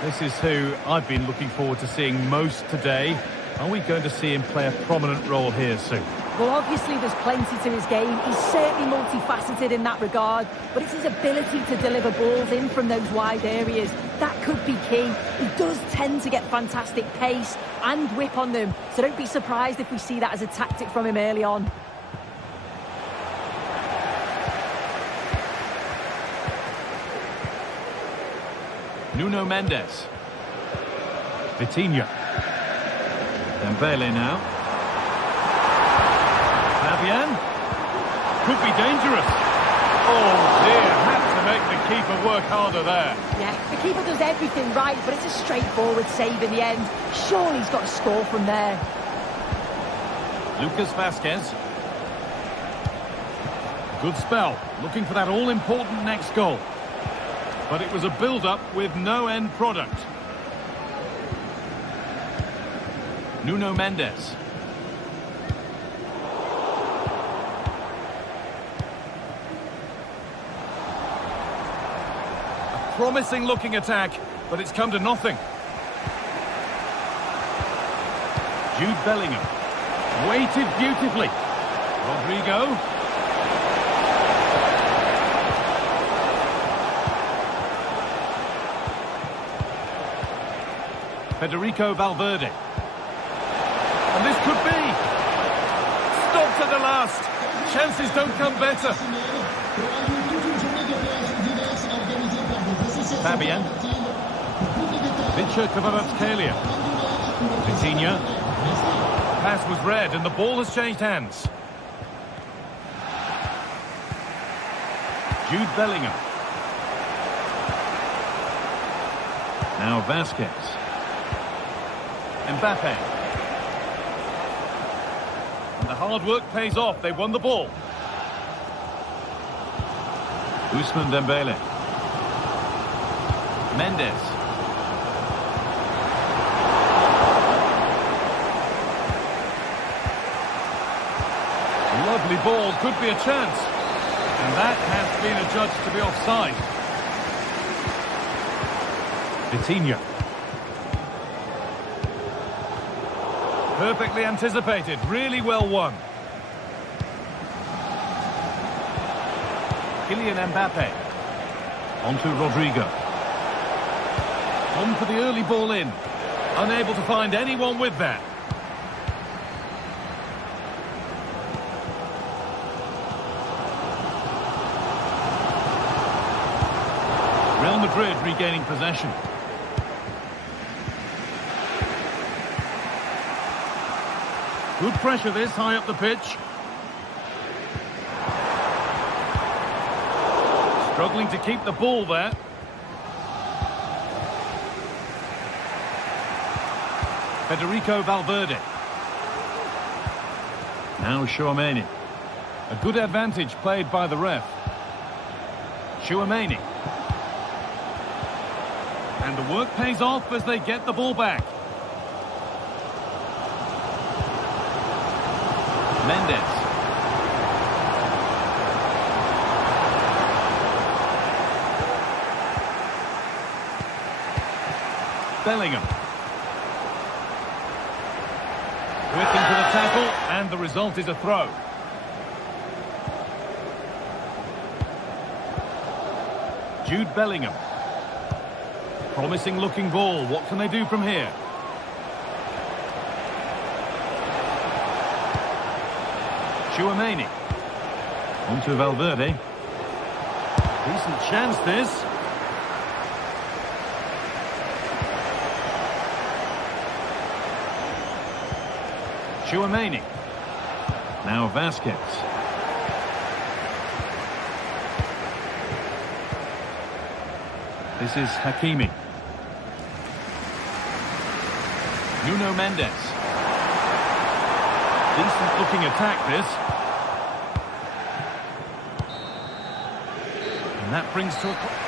This is who I've been looking forward to seeing most today. Are we going to see him play a prominent role here soon? Well, obviously there's plenty to his game. He's certainly multifaceted in that regard, but it's his ability to deliver balls in from those wide areas. That could be key. He does tend to get fantastic pace and whip on them, so don't be surprised if we see that as a tactic from him early on. Nuno Mendes. Vitinha. Dembele now. Fabian. Could be dangerous. Oh dear, had to make the keeper work harder there. Yeah, the keeper does everything right, but it's a straightforward save in the end. Surely he's got to score from there. Lucas Vazquez. Good spell, looking for that all-important next goal. But it was a build-up with no end product. Nuno Mendes. A promising looking attack, but it's come to nothing. Jude Bellingham. Waited beautifully. Rodrigo. Federico Valverde. And this could be. Stopped at the last. Chances don't come better. Fabian. Victor Kvaratskhelia. Vitinha. Pass was read and the ball has changed hands. Jude Bellingham. Now Vazquez. Mbappe. And the hard work pays off. They won the ball. Ousmane Dembele. Mendes. Lovely ball. Could be a chance. And that has been adjudged to be offside. Vitinha. Perfectly anticipated, really well won. Kylian Mbappe. On to Rodrigo. On for the early ball in. Unable to find anyone with that. Real Madrid regaining possession. Good pressure this, high up the pitch. Struggling to keep the ball there. Federico Valverde. Now Tchouaméni. A good advantage played by the ref. Tchouaméni. And the work pays off as they get the ball back. Mendes. Bellingham. Quick into the tackle, and the result is a throw. Jude Bellingham. Promising looking ball. What can they do from here? Tchouaméni. On to Valverde. Decent chance this. Chouameni. Now Vasquez. This is Hakimi. Nuno Mendes. Decent looking attack this. And that brings to a...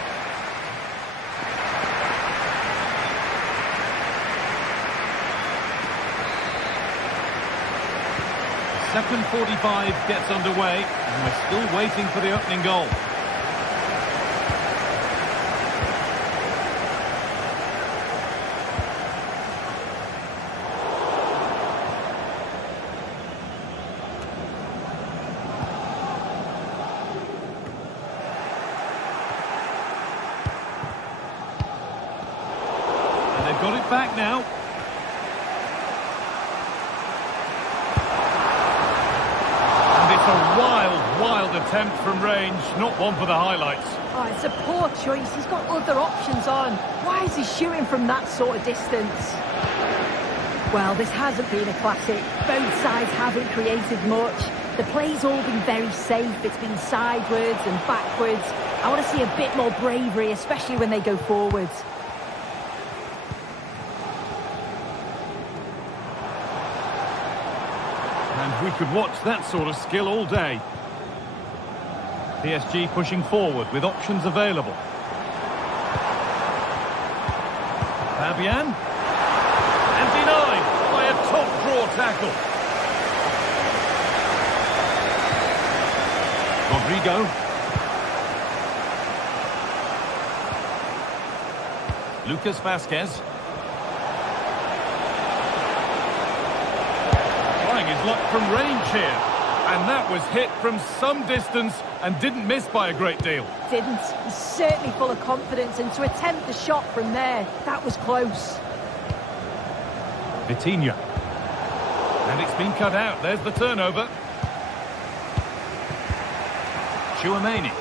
Second 45 gets underway, and we're still waiting for the opening goal. And they've got it back now. A wild attempt from range, not one for the highlights. Oh, it's a poor choice. He's got other options on. Why is he shooting from that sort of distance? Well, this hasn't been a classic. Both sides haven't created much. The play's all been very safe. It's been sidewards and backwards. I want to see a bit more bravery, especially when they go forwards. And we could watch that sort of skill all day. PSG pushing forward with options available. Fabian. And denied by a top draw tackle. Rodrigo. Lucas Vasquez. Trying his luck from range here. And that was hit from some distance and didn't miss by a great deal. Didn't. He's certainly full of confidence, and to attempt the shot from there, that was close. Vitinha. And it's been cut out. There's the turnover. Chouameni.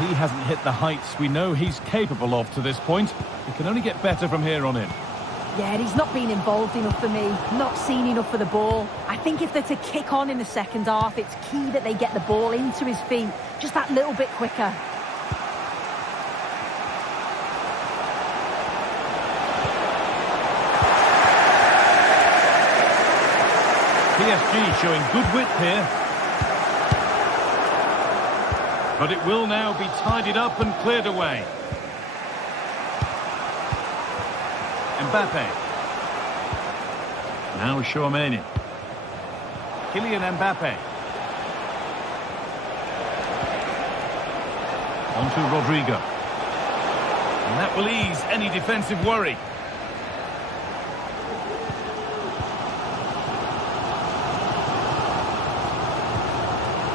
He hasn't hit the heights we know he's capable of to this point. He can only get better from here on in. Yeah, he's not been involved enough for me, not seen enough for the ball. I think if they're to kick on in the second half, it's key that they get the ball into his feet just that little bit quicker. PSG showing good width here. But it will now be tidied up and cleared away. Mbappe. Now Chouameni. Kylian Mbappe. On to Rodrigo. And that will ease any defensive worry.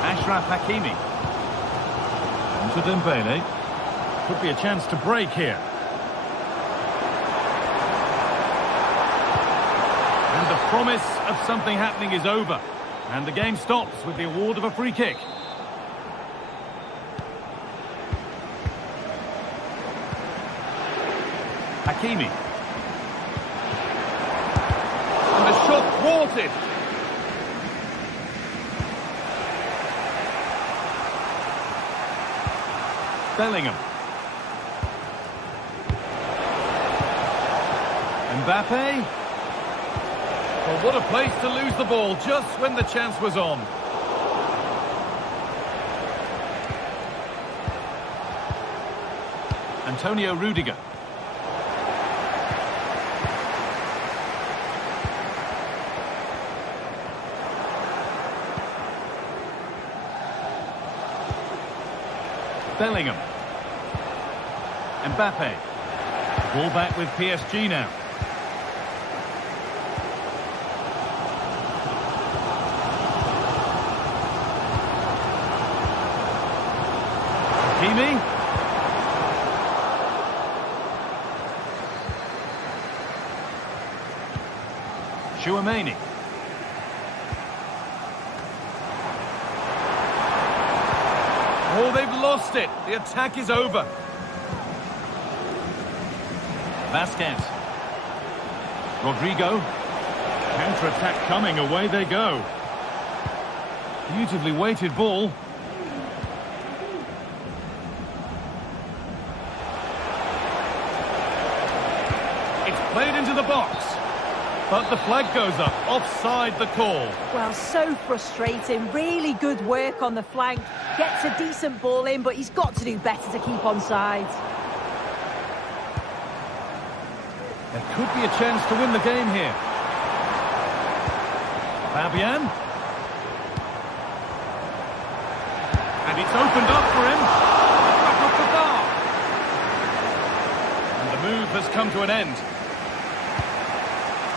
Achraf Hakimi. On to Dembele. Could be a chance to break here. And the promise of something happening is over. And the game stops with the award of a free kick. Hakimi. And the shot thwarted. Bellingham. Mbappe. Well, what a place to lose the ball just when the chance was on. Antonio Rudiger. Bellingham. Mbappe. Ball back with PSG now. Hakimi. Chouameni. Oh, they've lost it. The attack is over. Vasquez. Rodrigo. counter-attack coming, away they go. Beautifully weighted ball. It's played into the box. But the flag goes up, offside the call. Well, so frustrating. Really good work on the flank. Gets a decent ball in, but he's got to do better to keep onside. There could be a chance to win the game here. Fabian. And it's opened up for him. It's back off the bar. And the move has come to an end.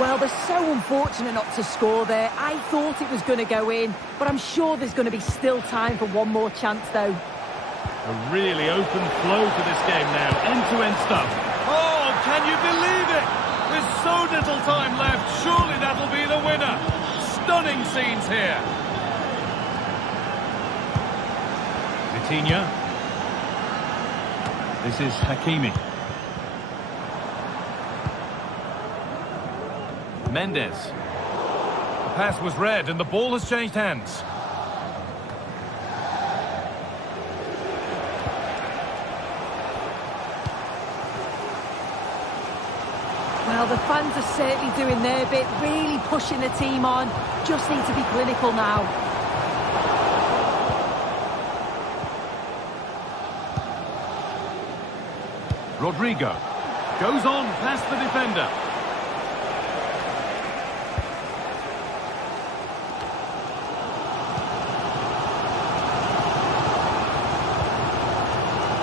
Well, they're so unfortunate not to score there. I thought it was going to go in, but I'm sure there's going to be still time for one more chance, though. A really open flow to this game now. End-to-end stuff. Oh, can you believe it? There's so little time left. Surely that'll be the winner. Stunning scenes here. Vitinha. This is Hakimi. Mendes. The pass was read and the ball has changed hands. Well, the fans are certainly doing their bit, really pushing the team on. Just need to be clinical now. Rodrigo goes on past the defender.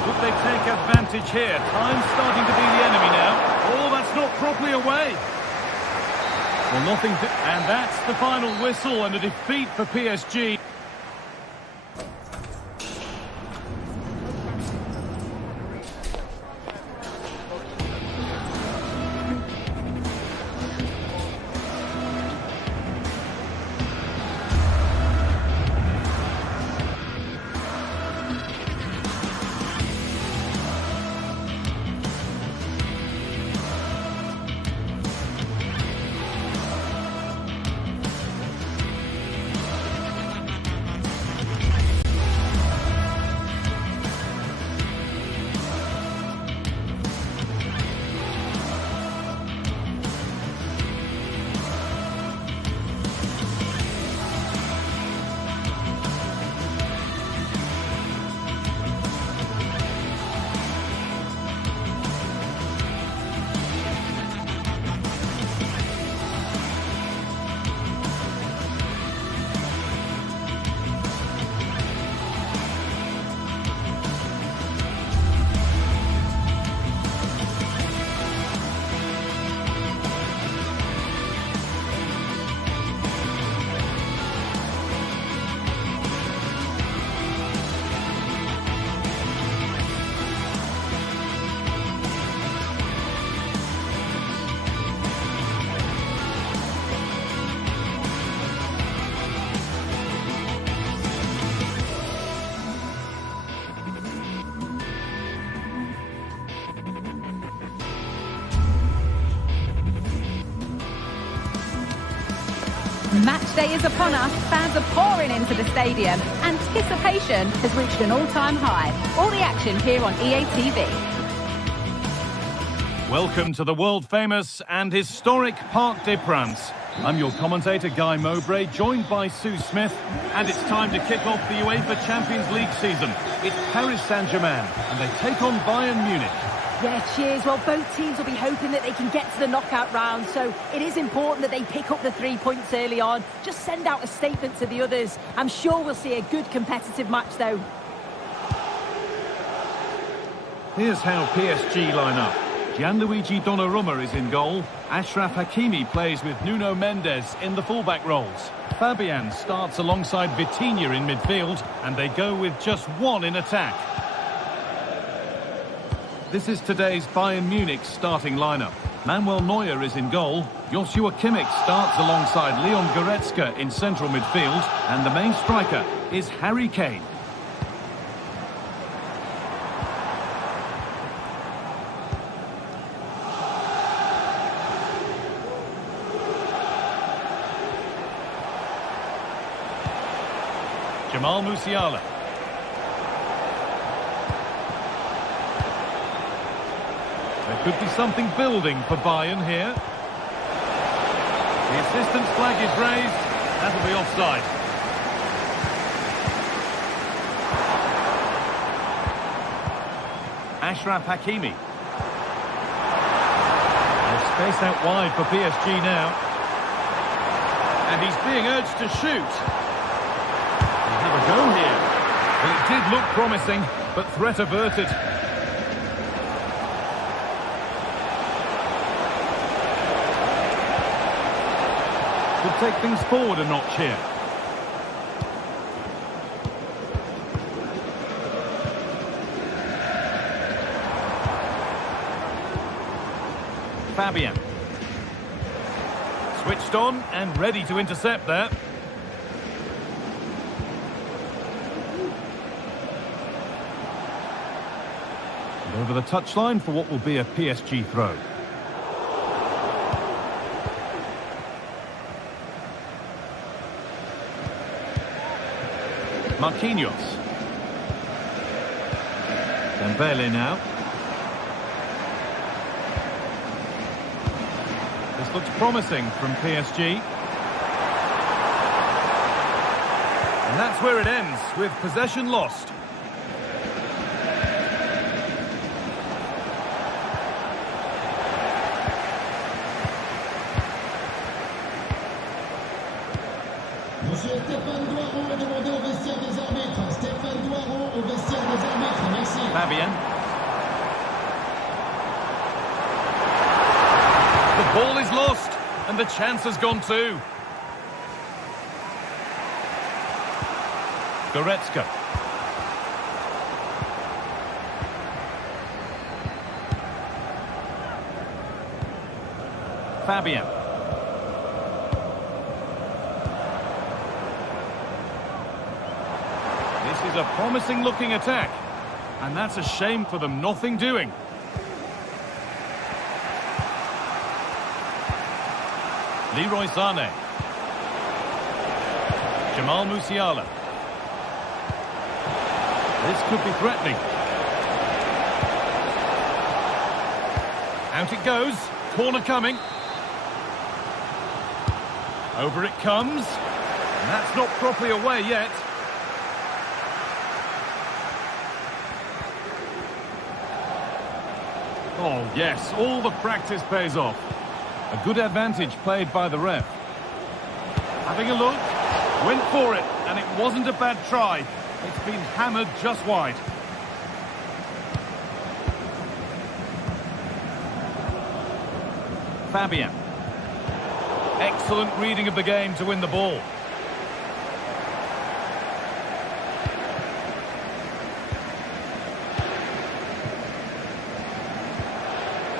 Could they take advantage here? Time's starting to be the enemy now. Oh, that's not properly away. Well, nothing to... And that's the final whistle and a defeat for PSG. Match day is upon us. Fans are pouring into the stadium. Anticipation has reached an all-time high. All the action here on EA TV. Welcome to the world-famous and historic Parc des Princes. I'm your commentator, Guy Mowbray, joined by Sue Smith, and it's time to kick off the UEFA Champions League season. It's Paris Saint-Germain, and they take on Bayern Munich. Yeah, cheers. Well, both teams will be hoping that they can get to the knockout round, so it is important that they pick up the 3 points early on. Just send out a statement to the others. I'm sure we'll see a good competitive match, though. Here's how PSG line up. Gianluigi Donnarumma is in goal. Achraf Hakimi plays with Nuno Mendes in the fullback roles. Fabian starts alongside Vitinha in midfield, and they go with just one in attack. This is today's Bayern Munich starting lineup. Manuel Neuer is in goal. Joshua Kimmich starts alongside Leon Goretzka in central midfield, and the main striker is Harry Kane. Jamal Musiala. There could be something building for Bayern here. The assistant's flag is raised. That'll be offside. Achraf Hakimi. They've spaced out wide for PSG now. And he's being urged to shoot. He'll have a go here. Well, it did look promising, but threat averted. Could take things forward a notch here. Fabian. Switched on and ready to intercept there. And over the touchline for what will be a PSG throw. Marquinhos. Dembele now. This looks promising from PSG. And that's where it ends, with possession lost. Fabian. The ball is lost, and the chance has gone too. Goretzka. Fabian. This is a promising looking attack. And that's a shame for them, nothing doing. Leroy Sané. Jamal Musiala. This could be threatening. Out it goes. Corner coming. Over it comes. And that's not properly away yet. Oh, yes, all the practice pays off. A good advantage played by the ref. Having a look, went for it, and it wasn't a bad try. It's been hammered just wide. Fabian. Excellent reading of the game to win the ball.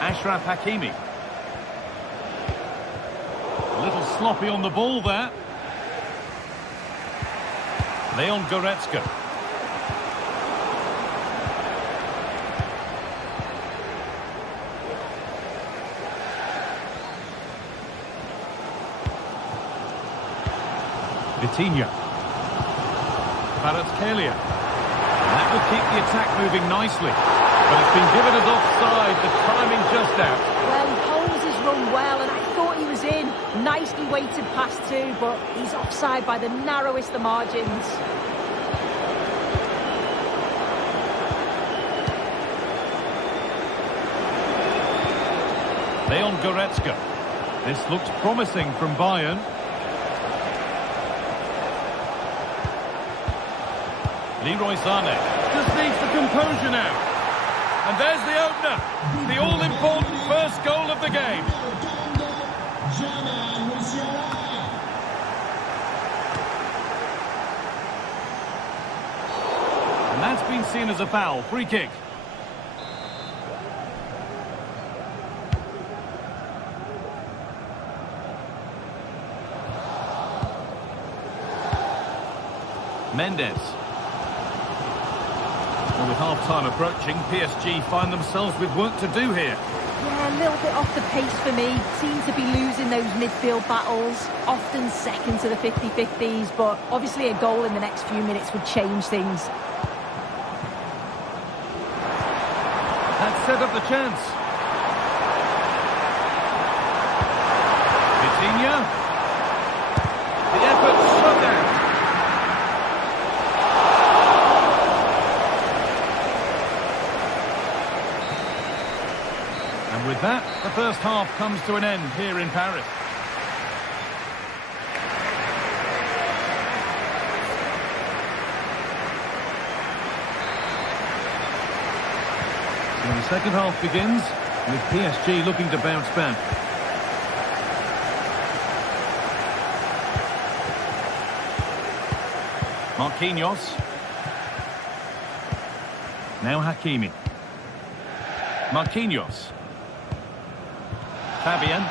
Achraf Hakimi. A little sloppy on the ball there. Leon Goretzka. Vitinha. Kvaratskhelia. That will keep the attack moving nicely. But it's been given as offside, the timing just out. Well, he holds his run well, and I thought he was in. Nicely weighted pass too, but he's offside by the narrowest of margins. Leon Goretzka. This looks promising from Bayern. Leroy Sané. Just needs the composure now. And there's the opener, the all-important first goal of the game. And that's been seen as a foul, free kick. Mendes. Well, with half-time approaching, PSG find themselves with work to do here. Yeah, a little bit off the pace for me. Seems to be losing those midfield battles, often second to the 50-50s, but obviously a goal in the next few minutes would change things. That set up the chance. Vitinha. The effort shut out. And with that, the first half comes to an end here in Paris. And the second half begins with PSG looking to bounce back. Marquinhos. Now Hakimi. Marquinhos. Fabian.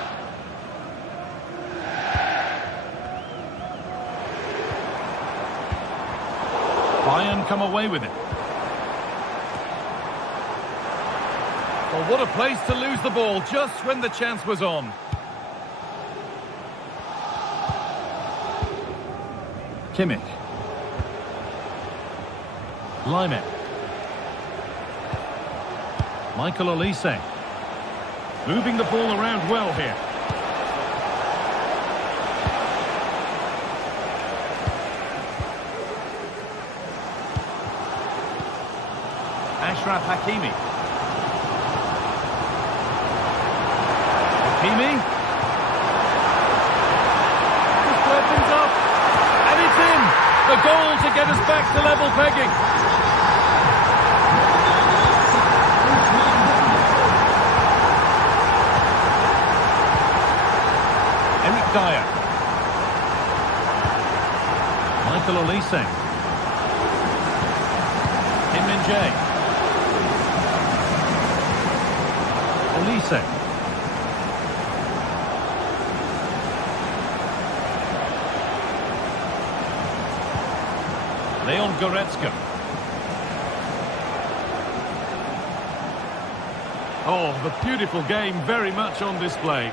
Bayern come away with it. Well, what a place to lose the ball just when the chance was on. Kimmich. Limet. Michael Olise. Moving the ball around well here. Achraf Hakimi. Hakimi. Just opens up. And it's in. The goal to get us back to level pegging. Dyer. Michael Olise. Kim Min-jae. Olise. Leon Goretzka. Oh, the beautiful game very much on display.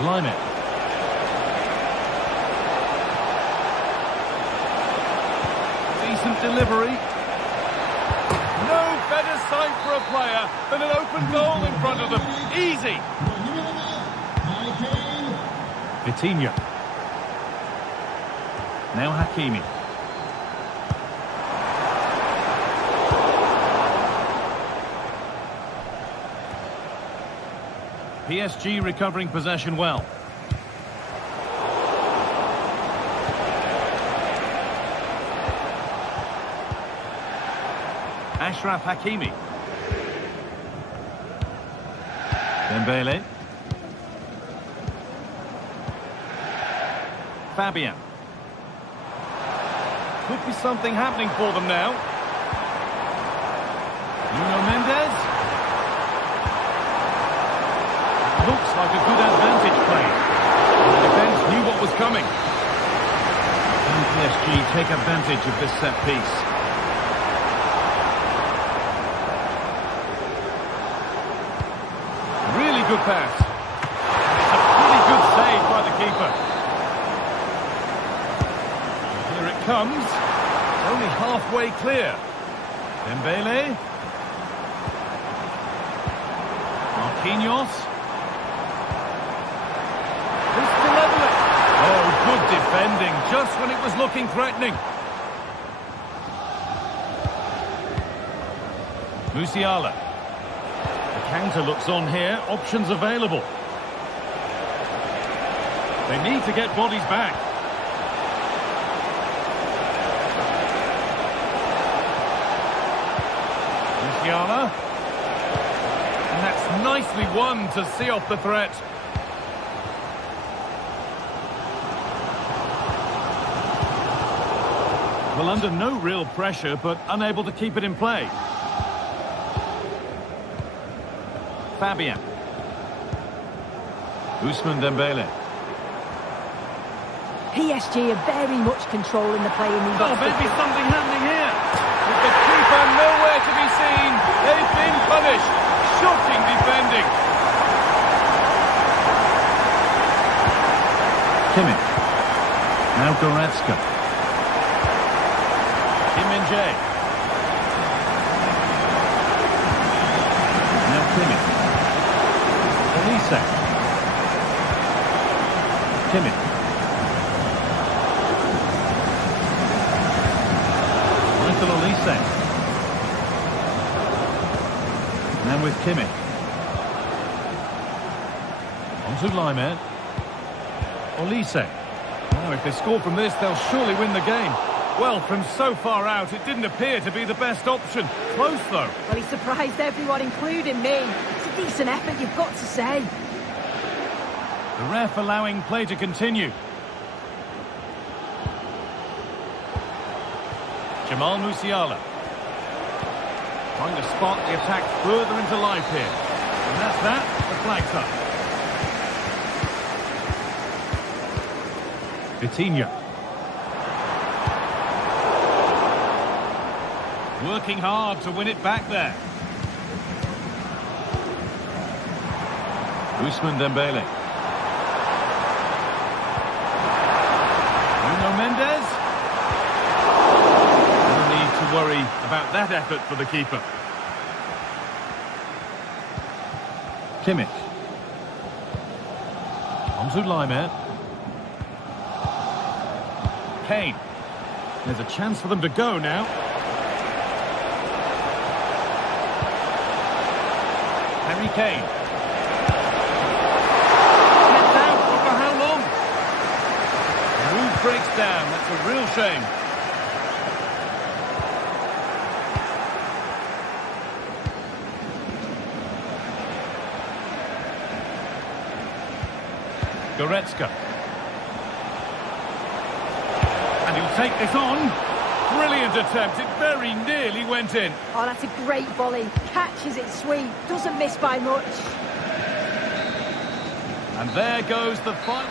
Limet. Decent delivery. No better sight for a player than an open goal in front of them. Easy. Vitinha. Now Hakimi. PSG recovering possession well. Achraf Hakimi. Dembele. Fabian. Could be something happening for them now. Nuno Mendes. Looks like a good advantage play. The defence knew what was coming. And PSG take advantage of this set piece. Really good pass. It's a pretty good save by the keeper. Here it comes. Only halfway clear. Dembele. Marquinhos. Good defending, just when it was looking threatening. Musiala. The counter looks on here, options available. They need to get bodies back. Musiala. And that's nicely won to see off the threat. Well, under no real pressure, but unable to keep it in play. Fabian. Ousmane Dembele. PSG are very much controlling the play in these. Oh, maybe something happening here. With the keeper nowhere to be seen, they've been punished. Shocking defending. Kimmich. Now Goretzka. Kim Min-jae. Now Kimmich. Olise. Kimmich. Michael Olise. Now with Kimmich. On to Lyman. Olise. Now if they score from this, they'll surely win the game. Well, from so far out, it didn't appear to be the best option. Close, though. Well, he surprised everyone, including me. It's a decent effort, you've got to say. The ref allowing play to continue. Jamal Musiala. Trying to spot the attack further into life here. And that's that. The flag's up. Vitinha. Working hard to win it back there. Ousmane Dembele. Nuno Mendes. No need to worry about that effort for the keeper. Kimmich. On to Lyman. Kane. There's a chance for them to go now. Harry Kane. Get down, but for how long? The move breaks down. That's a real shame. Goretzka. And he'll take this on. Brilliant attempt. It very nearly went in. Oh, that's a great volley. Catches it sweet. Doesn't miss by much. And there goes the final.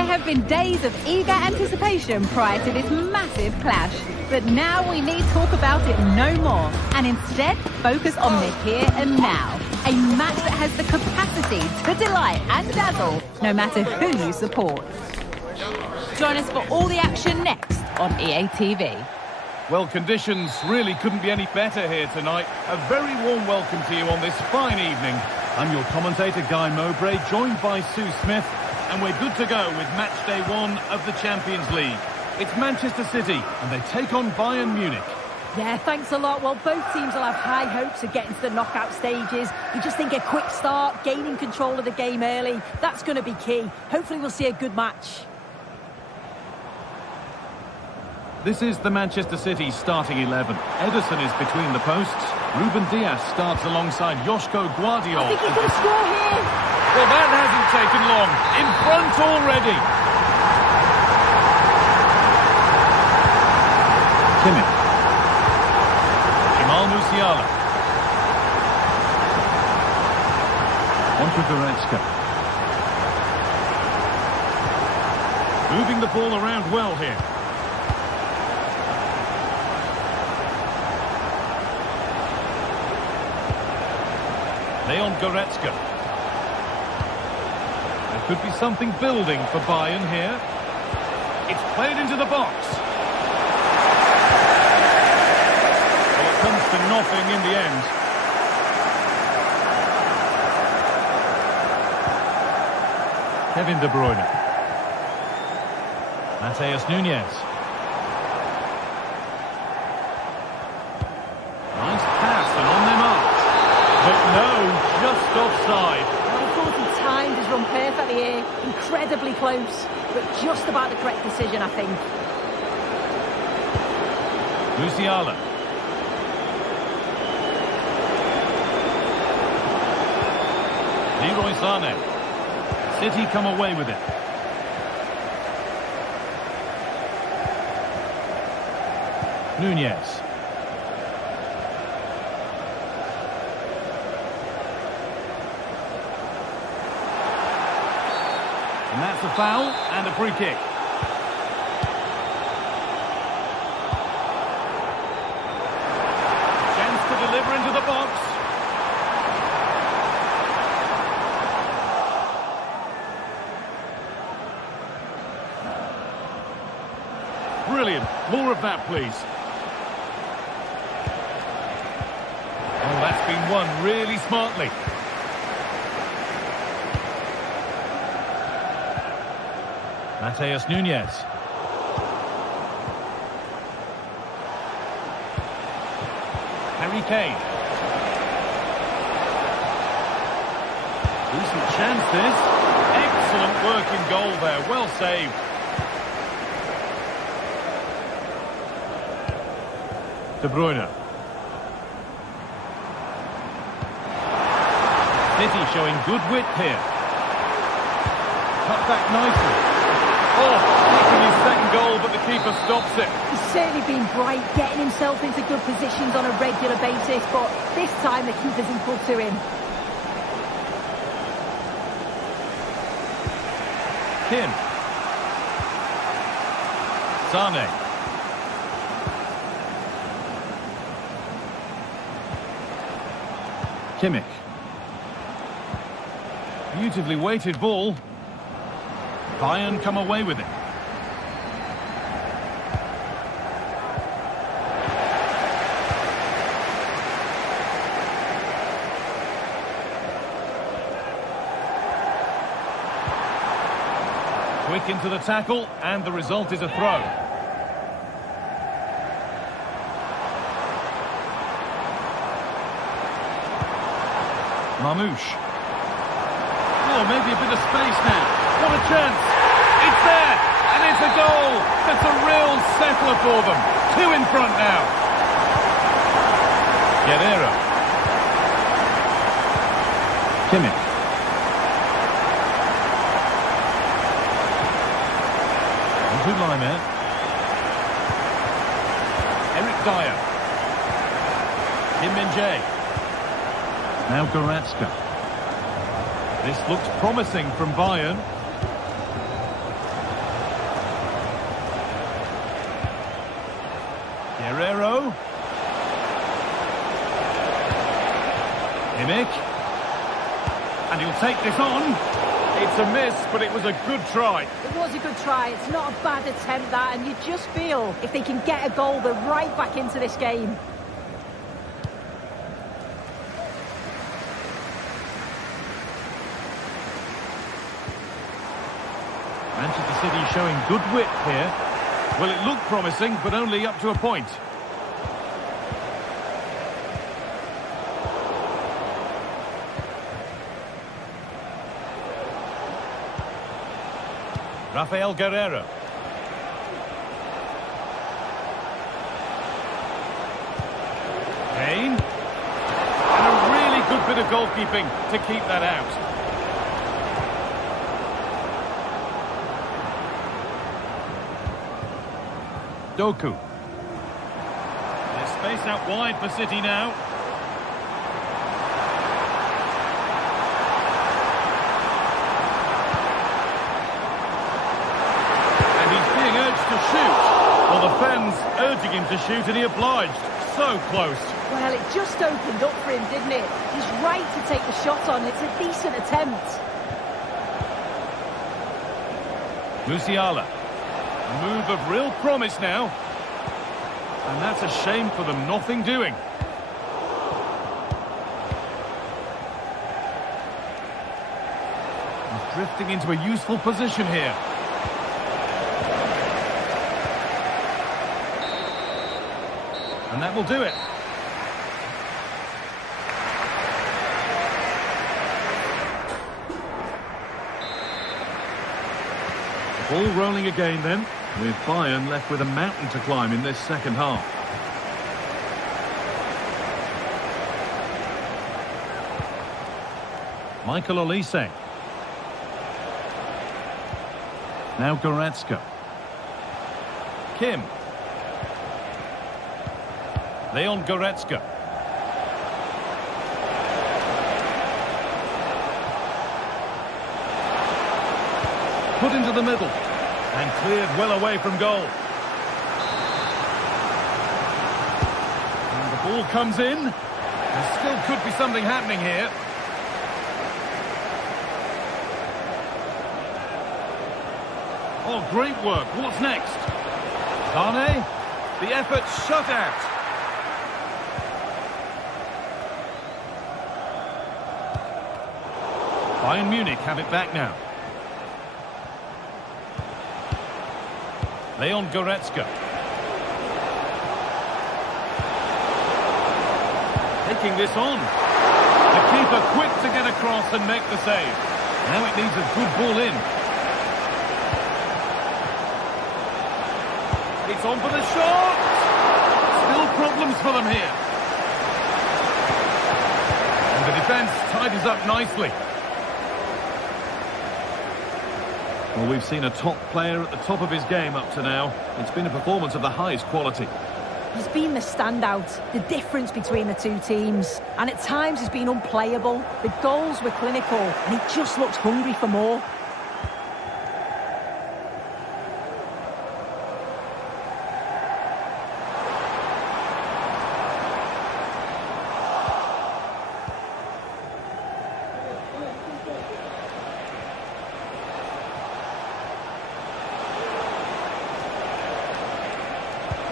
There have been days of eager anticipation prior to this massive clash. But now we need talk about it no more, and instead focus on the here and now. A match that has the capacity to delight and dazzle, no matter who you support. Join us for all the action next on EA TV. Well, conditions really couldn't be any better here tonight. A very warm welcome to you on this fine evening. I'm your commentator, Guy Mowbray, joined by Sue Smith, and we're good to go with match day 1 of the Champions League. It's Manchester City, and they take on Bayern Munich. Yeah, thanks a lot. Well, both teams will have high hopes of getting to the knockout stages. You just think a quick start, gaining control of the game early, that's going to be key. Hopefully we'll see a good match. This is the Manchester City starting 11. Ederson is between the posts. Ruben Dias starts alongside Joško Guardiol. I think he's going to score here. Well, that hasn't taken long. In front already. Kimmich. Musiala. On to Goretzka. Moving the ball around well here. Leon Goretzka. There could be something building for Bayern here. It's played into the box. Comes to nothing in the end. Kevin De Bruyne. Matheus Nunes. Nice pass and on their mark. But no, just offside. I thought he timed his run perfectly here. Incredibly close, but just about the correct decision, I think. Musiala. Leroy Sané. City come away with it. Nunez. And that's a foul and a free kick. Chance to deliver into the box. Brilliant. More of that, please. Oh, that's been won really smartly. Matheus Nunes. Harry Kane. Decent chance this. Excellent work in goal there. Well saved. De Bruyne. City showing good width here. Cut back nicely. Oh, making his second goal, but the keeper stops it. He's certainly been bright, getting himself into good positions on a regular basis, but this time the keeper's equal to him. Kim. Sané. Kimmich. Beautifully weighted ball. Bayern come away with it. Quick into the tackle, and the result is a throw. Mamouche. Oh, maybe a bit of space now. What a chance. It's there, and it's a goal. That's a real settler for them. 2 in front now. Guerrero. Kimmich. Into Laimer. Eric Dyer. Kim Min-jae. Now Goretzka. This looks promising from Bayern. go. Kimmich. And he'll take this on. It's a miss, but it was a good try. It was a good try. It's not a bad attempt, that, and you just feel if they can get a goal, they're right back into this game. Manchester City showing good width here. Well, it looked promising, but only up to a point. Rafael Guerreiro. Kane. And a really good bit of goalkeeping to keep that out. Doku. There's space out wide for City now. To shoot. Well, the fans urging him to shoot, and he obliged. So close. Well, it just opened up for him, didn't it? He's right to take the shot on. It's a decent attempt. Musiala. A move of real promise now. And that's a shame for them. Nothing doing. He's drifting into a useful position here. And that will do it. The ball rolling again then, with Bayern left with a mountain to climb in this second half. Michael Olise. Now Goretzka. Kim. Leon Goretzka. Put into the middle. And cleared well away from goal. And the ball comes in. There still could be something happening here. Oh, great work. What's next? Sane. The effort shut out. Bayern Munich have it back now. Leon Goretzka. Taking this on. The keeper quick to get across and make the save. Now it needs a good ball in. It's on for the shot. Still problems for them here. And the defence tidies up nicely. Well, we've seen a top player at the top of his game up to now. It's been a performance of the highest quality. He's been the standout, the difference between the two teams. And at times he's been unplayable. The goals were clinical, and he just looks hungry for more.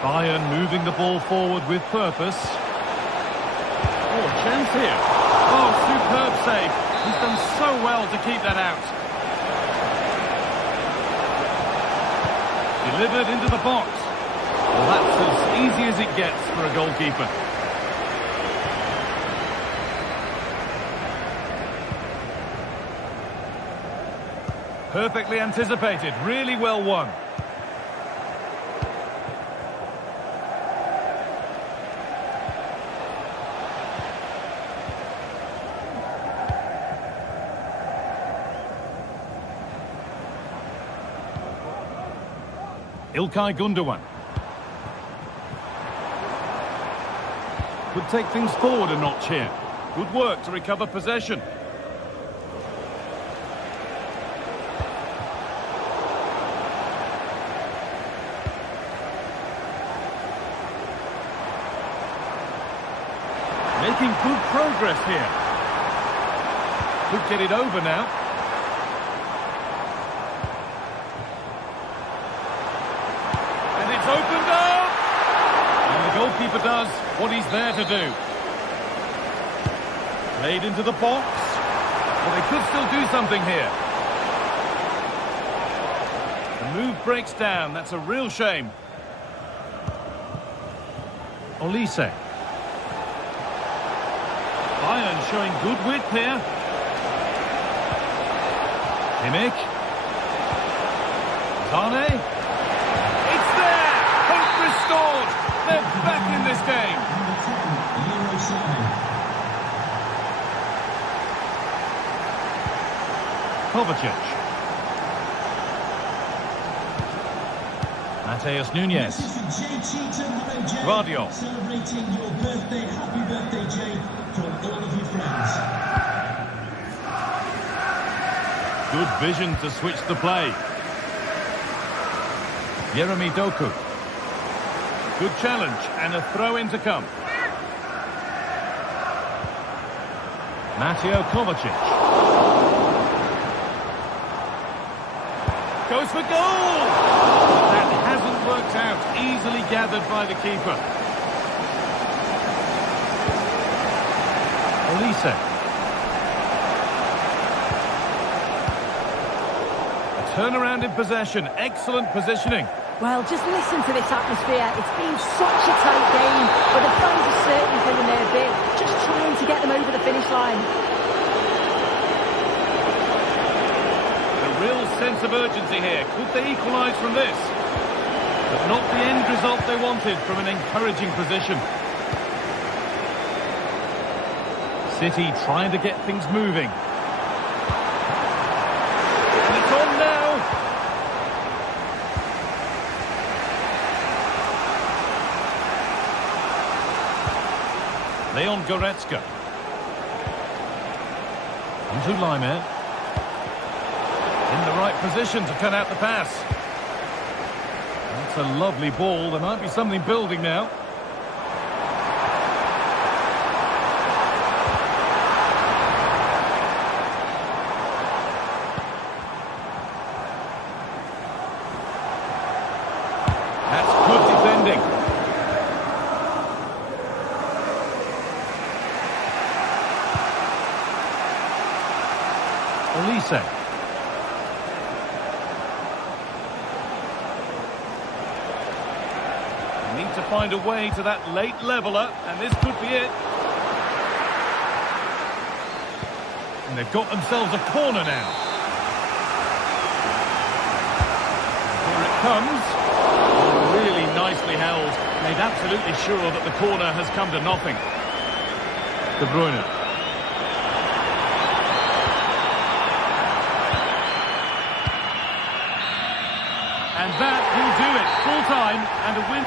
Bayern moving the ball forward with purpose. Oh, chance here. Oh, superb save. He's done so well to keep that out. Delivered into the box. Well, that's as easy as it gets for a goalkeeper. Perfectly anticipated. Really well won. Ilkay Gundogan. Could take things forward a notch here. Good work to recover possession. Making good progress here. Could get it over now. And it's opened up! And the goalkeeper does what he's there to do. Played into the box. Well, they could still do something here. The move breaks down. That's a real shame. Olise. Bayern showing good width here. Kimmich. Zane. It's there! Hope restored! They're back in this game. Kovacic. Mateus Nunes. Guardiola. Celebrating your birthday. Happy birthday, Jay, from all of your friends. Good vision to switch the play. Jeremy Doku. Good challenge and a throw in to come. Mateo Kovacic. Goes for goal! That hasn't worked out. Easily gathered by the keeper. Olise. A turnaround in possession. Excellent positioning. Well, just listen to this atmosphere. It's been such a tight game, but the fans are certainly doing their bit, just trying to get them over the finish line. Real sense of urgency here. Could they equalise from this? But not the end result they wanted from an encouraging position. City trying to get things moving. And it's on now. Leon Goretzka. Into Laimer. In the right position to cut out the pass. That's a lovely ball. There might be something building now. That's good defending. Olise. Need to find a way to that late leveller, and this could be it. And they've got themselves a corner now. Here it comes. Oh, really nicely held. Made absolutely sure that the corner has come to nothing. De Bruyne. And that will do it. Full time and a win.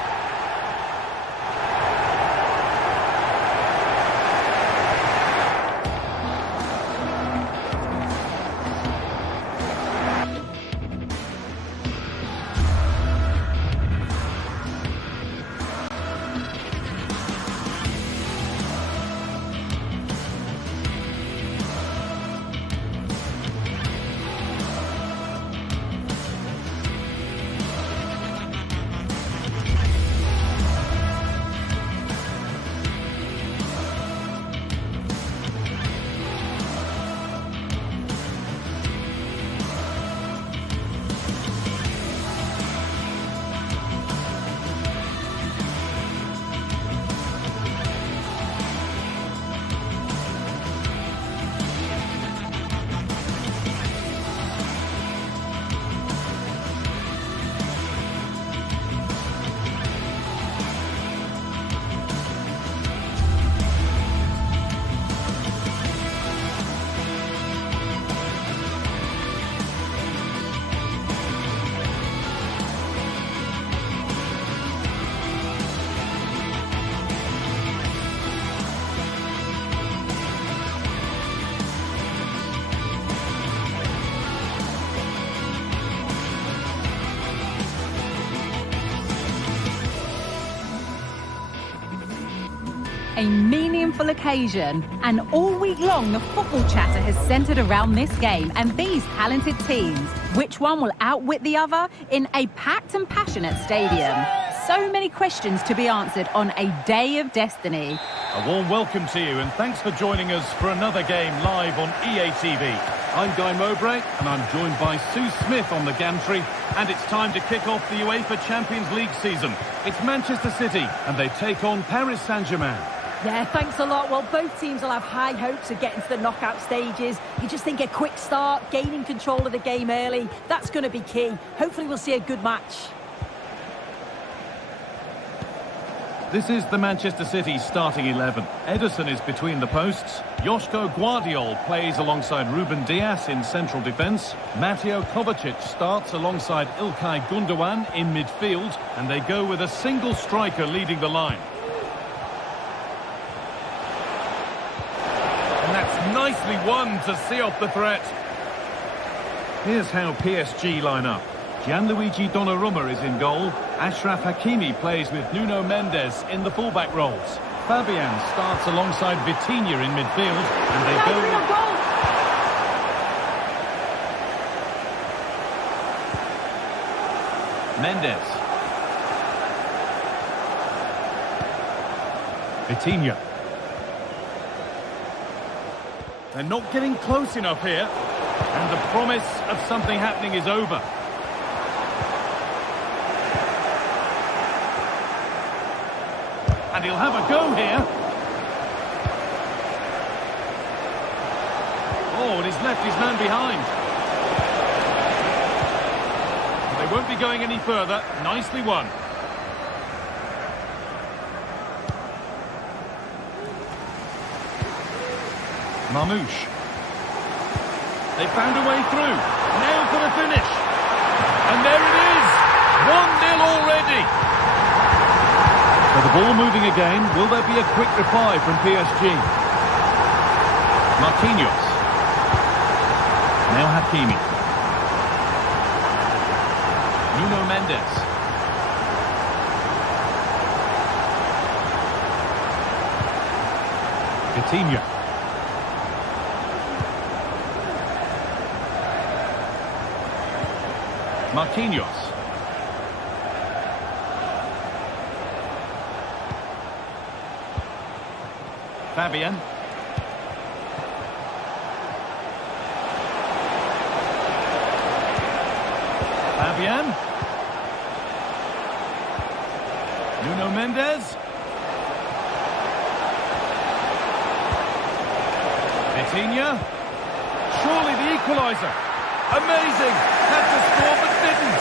A meaningful occasion, and all week long the football chatter has centred around this game and these talented teams. Which one will outwit the other in a packed and passionate stadium? So many questions to be answered on a day of destiny. A warm welcome to you, and thanks for joining us for another game live on EA TV. I'm Guy Mowbray, and I'm joined by Sue Smith on the gantry, and it's time to kick off the UEFA Champions League season. It's Manchester City, and they take on Paris Saint-Germain. Yeah, thanks a lot. Well, both teams will have high hopes of getting to the knockout stages. You just think a quick start, gaining control of the game early, that's going to be key. Hopefully we'll see a good match. This is the Manchester City starting 11. Ederson is between the posts. Joško Guardiol plays alongside Ruben Dias in central defence. Mateo Kovacic starts alongside Ilkay Gundogan in midfield. And they go with a single striker leading the line. And that's nicely won to see off the threat. Here's how PSG line up. Gianluigi Donnarumma is in goal. Achraf Hakimi plays with Nuno Mendes in the fullback roles. Fabian starts alongside Vitinha in midfield, and they go with... Mendes. Vitinha. They're not getting close enough here, and the promise of something happening is over. And he'll have a go here. Oh, and he's left his man behind. They won't be going any further. Nicely won. Marmouche. They found a way through. Now for the finish. And there it is. 1-0 already. With the ball moving again, will there be a quick reply from PSG? Marquinhos. Now Hakimi. Nuno Mendes. Vitinha. Marquinhos. Fabian. Fabian. Nuno Mendes. Vitinha. Surely the equaliser. Amazing. Had to score but didn't.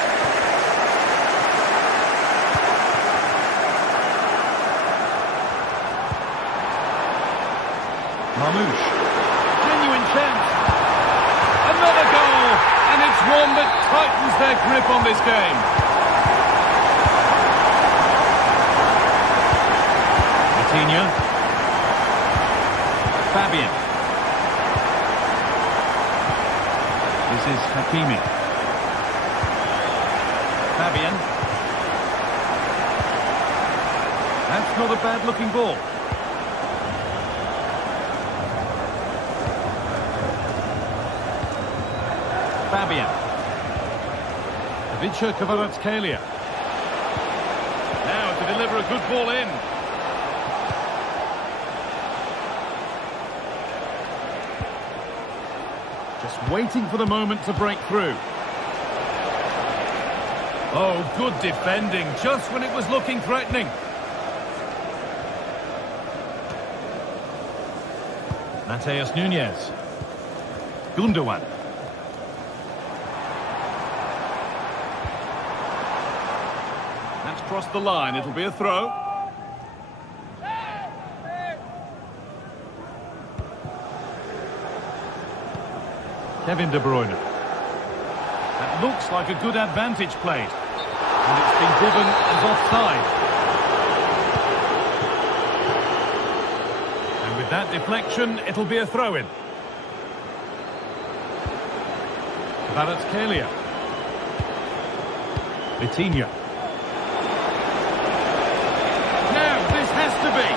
Marmouche. Genuine chance. Another goal. And it's one that tightens their grip on this game. Vitinha. Fabian. This is Hakimi. Fabian. That's not a bad looking ball. Fabian. Ivica Kvaratskhelia. Now to deliver a good ball in. Just waiting for the moment to break through. Oh, good defending, just when it was looking threatening. Mateus Nunes. Gundogan. That's crossed the line, it'll be a throw. Kevin De Bruyne. That looks like a good advantage played. And it's been given as offside. And with that deflection, it'll be a throw-in. Kvaratskhelia. Vitinha. Now, this has to be.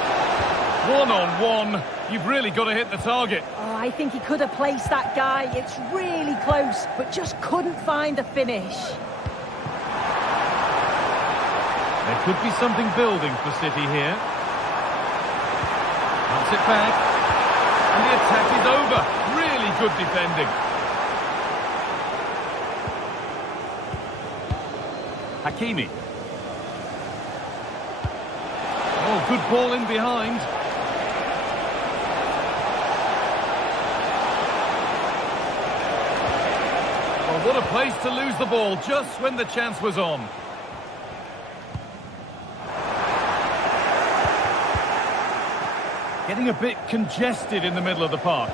One-on-one. You've really got to hit the target. Oh, I think he could have placed that guy. It's really close, but just couldn't find the finish. There could be something building for City here. Puts it back. And the attack is over. Really good defending. Hakimi. Oh, good ball in behind. Oh, what a place to lose the ball just when the chance was on. Getting a bit congested in the middle of the park.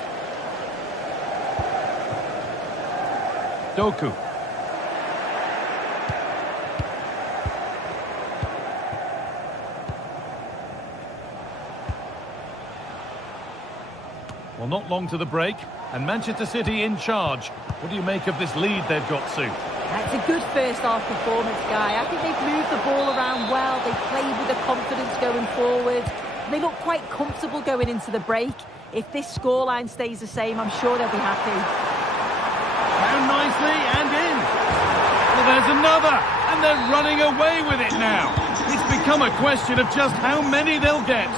Doku. Well, not long to the break, and Manchester City in charge. What do you make of this lead they've got, Sue? It's a good first-half performance, Guy. I think they've moved the ball around well. They played with the confidence going forward. They look quite comfortable going into the break. If this scoreline stays the same, I'm sure they'll be happy. Down nicely and in. Well, there's another, and they're running away with it now. It's become a question of just how many they'll get.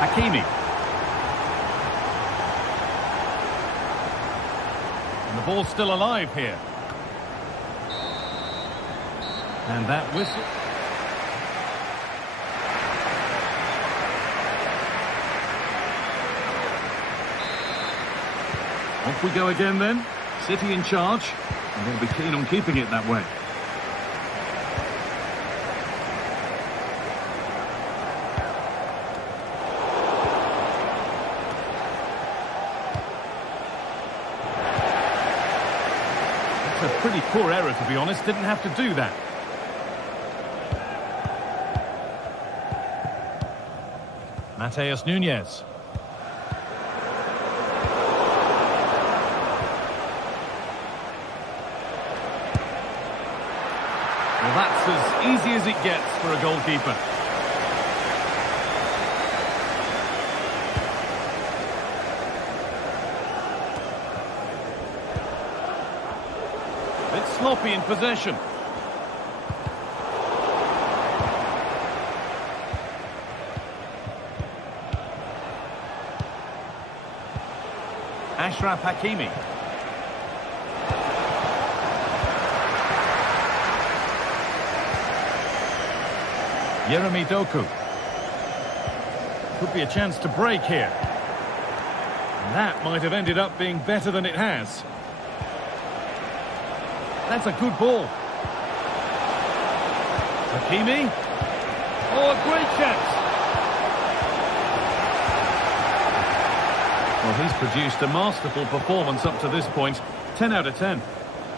Hakimi. And the ball's still alive here. And that whistle. Off we go again then. City in charge, and they'll be keen on keeping it that way. That's a pretty poor error, to be honest. Didn't have to do that. Mateus Nunes. Well, that's as easy as it gets for a goalkeeper. Bit sloppy in possession. Achraf Hakimi. Jeremy Doku. Could be a chance to break here. And that might have ended up being better than it has. That's a good ball. Hakimi. Oh, a great chance. Well, he's produced a masterful performance up to this point. 10 out of 10.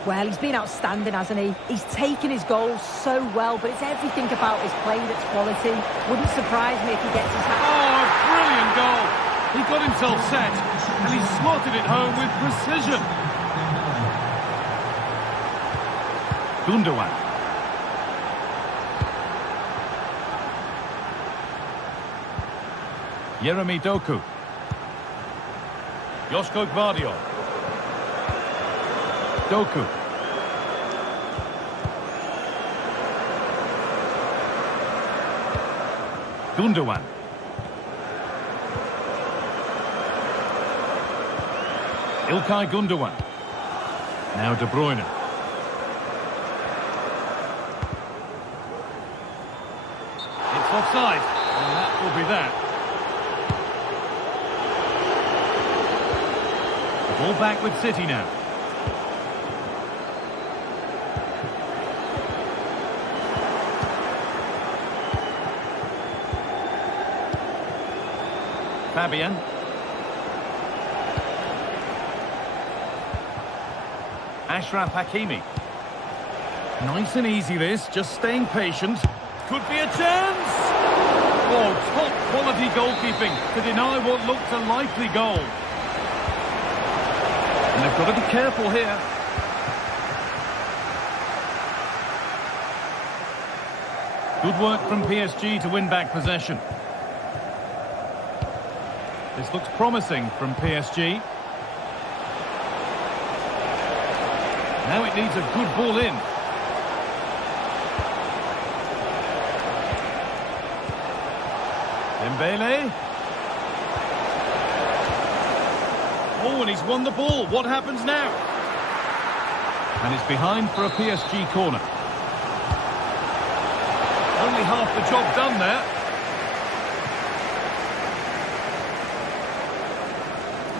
Well, he's been outstanding, hasn't he? He's taken his goals so well, but it's everything about his play that's quality. Wouldn't surprise me if he gets his hat. Oh, a brilliant goal! He got himself set, and he slotted it home with precision. Gundogan. Jeremy Doku. Josko Gvardiol. Doku. Gundogan. Ilkay Gundogan. Now De Bruyne. It's offside, and that will be that. The ball back with City now. Fabian. Achraf Hakimi. Nice and easy this, just staying patient. Could be a chance! Oh, top quality goalkeeping to deny what looked a likely goal. And they've got to be careful here. Good work from PSG to win back possession. This looks promising from PSG. Now it needs a good ball in. Dembele. Oh, and he's won the ball. What happens now? And it's behind for a PSG corner. Only half the job done there.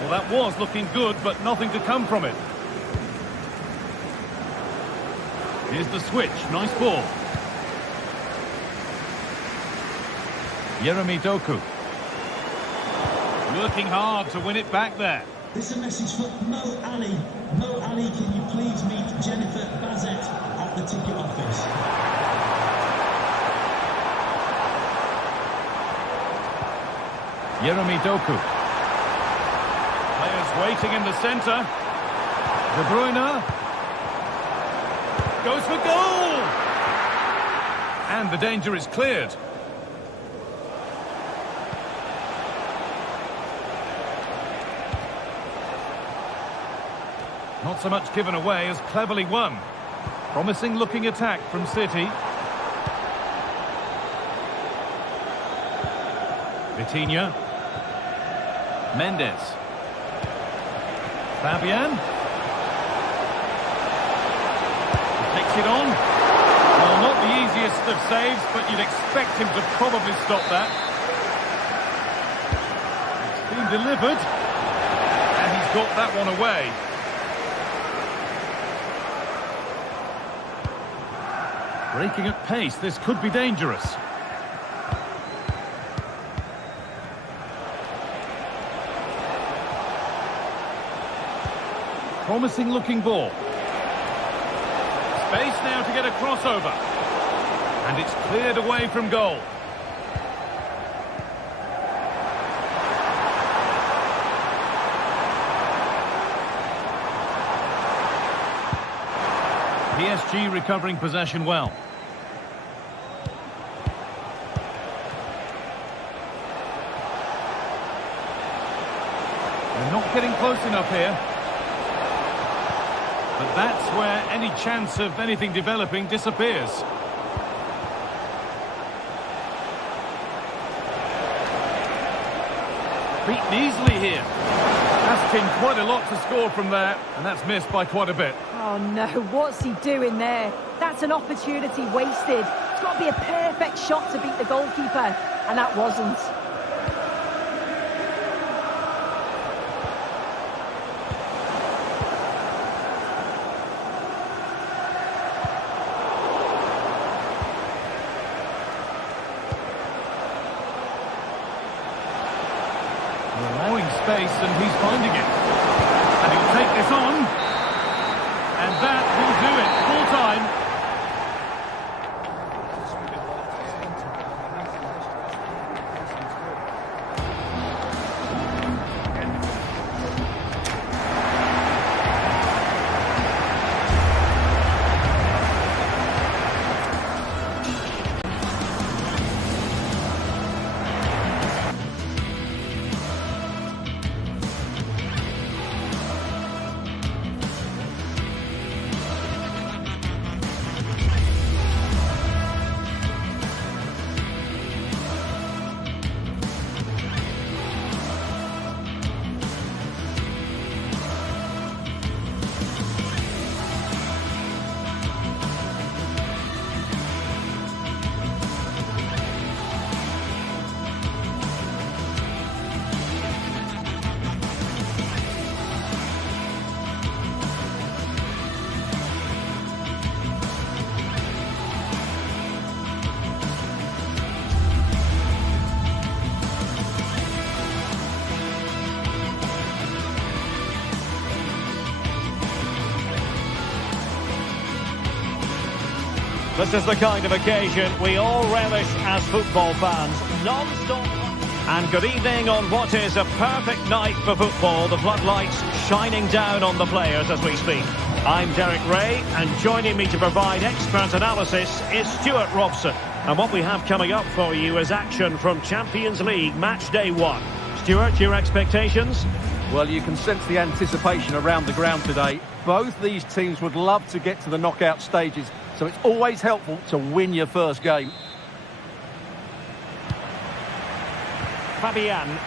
Well, that was looking good, but nothing to come from it. Here's the switch. Nice ball. Jeremy Doku. Working hard to win it back there. This is a message for Mo Ali. Mo Ali, can you please meet Jennifer Bazette at the ticket office? Jeremy Doku. Players waiting in the centre. De Bruyne. Goes for goal! And the danger is cleared. Not so much given away as cleverly won. Promising looking attack from City. Vitinha. Mendes. Fabian. He takes it on. Well, not the easiest of saves, but you'd expect him to probably stop that. It's been delivered. And he's got that one away. Breaking at pace, this could be dangerous. Promising looking ball. Space now to get a crossover. And it's cleared away from goal. PSG recovering possession well. They're not getting close enough here. But that's where any chance of anything developing disappears. Beaten easily here. Asking quite a lot to score from there, and that's missed by quite a bit. Oh no, what's he doing there? That's an opportunity wasted. It's got to be a perfect shot to beat the goalkeeper, and that wasn't. Allowing space, and he's finding it. And he'll take this on. And that will do it. Full time. This is the kind of occasion we all relish as football fans. Non-stop. And good evening on what is a perfect night for football. The floodlights shining down on the players as we speak. I'm Derek Ray, and joining me to provide expert analysis is Stuart Robson. And what we have coming up for you is action from Champions League match day 1. Stuart, your expectations? Well, you can sense the anticipation around the ground today. Both these teams would love to get to the knockout stages, so it's always helpful to win your first game. Fabian.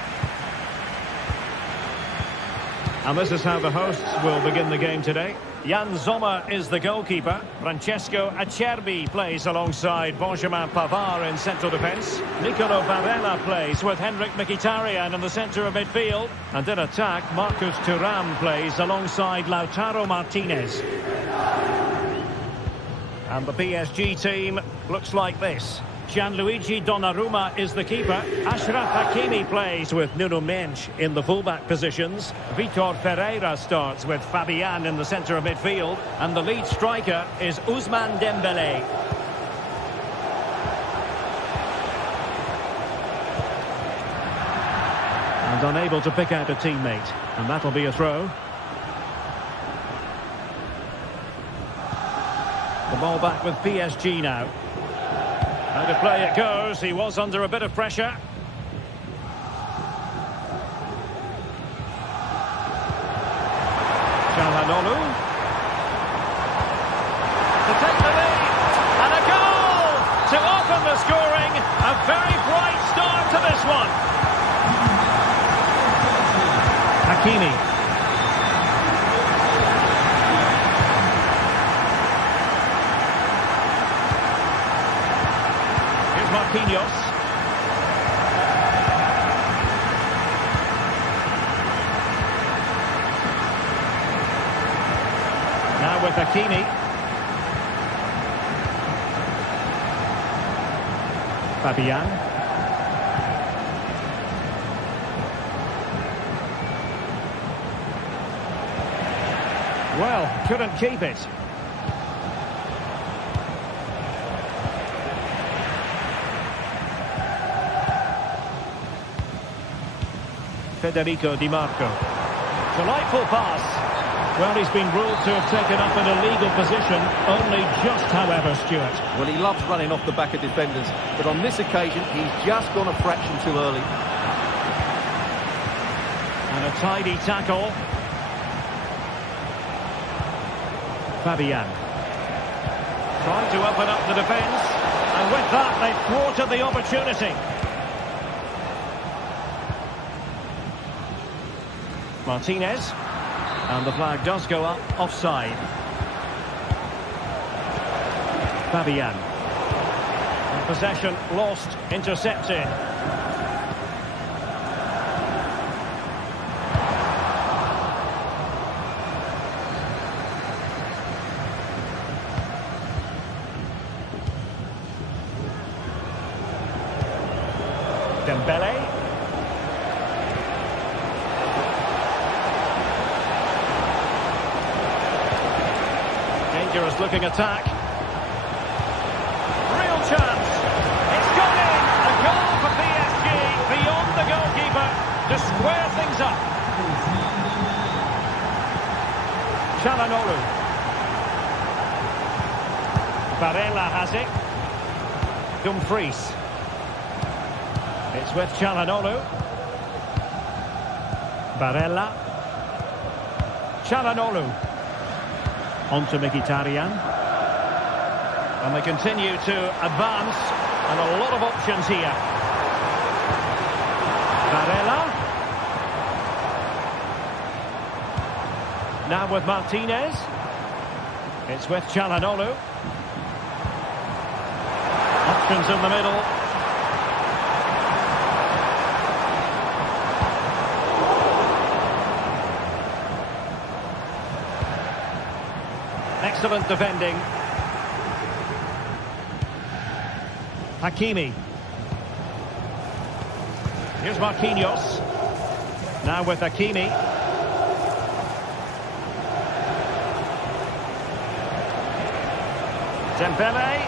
And this is how the hosts will begin the game today. Jan Sommer is the goalkeeper. Francesco Acerbi plays alongside Benjamin Pavard in central defence. Nicolo Barella plays with Henrik Mkhitaryan in the centre of midfield. And in attack, Marcus Thuram plays alongside Lautaro Martinez. And the PSG team looks like this. Gianluigi Donnarumma is the keeper. Achraf Hakimi plays with Nuno Mendes in the fullback positions. Vitor Ferreira starts with Fabian in the centre of midfield. And the lead striker is Ousmane Dembélé. And unable to pick out a teammate. And that'll be a throw. The ball back with PSG now. How to play it goes. He was under a bit of pressure. Çalhanoğlu. To take the lead. And a goal to open the scoring. A very bright start to this one. Hakimi. Marquinhos. Now with Hakimi. Fabian. Well, couldn't keep it. Federico Di Marco. Delightful pass. Well, he's been ruled to have taken up an illegal position, only just, however, Stuart. Well, he loves running off the back of defenders, but on this occasion, he's just gone a fraction too early. And a tidy tackle. Fabian. Trying to open up the defence, and with that, they've thwarted the opportunity. Martinez, and the flag does go up offside. Fabian. And possession lost, intercepted. Dembélé. Dangerous looking attack. Real chance. It's gone in. A goal for PSG beyond the goalkeeper to square things up. Çalhanoğlu. Barella has it. Dumfries. It's with Çalhanoğlu. Barella. Çalhanoğlu. On to Mkhitaryan. And they continue to advance. And a lot of options here. Barella. Now with Martinez. It's with Çalhanoğlu. Options in the middle. Excellent defending. Hakimi. Here's Marquinhos. Now with Hakimi. Dembélé.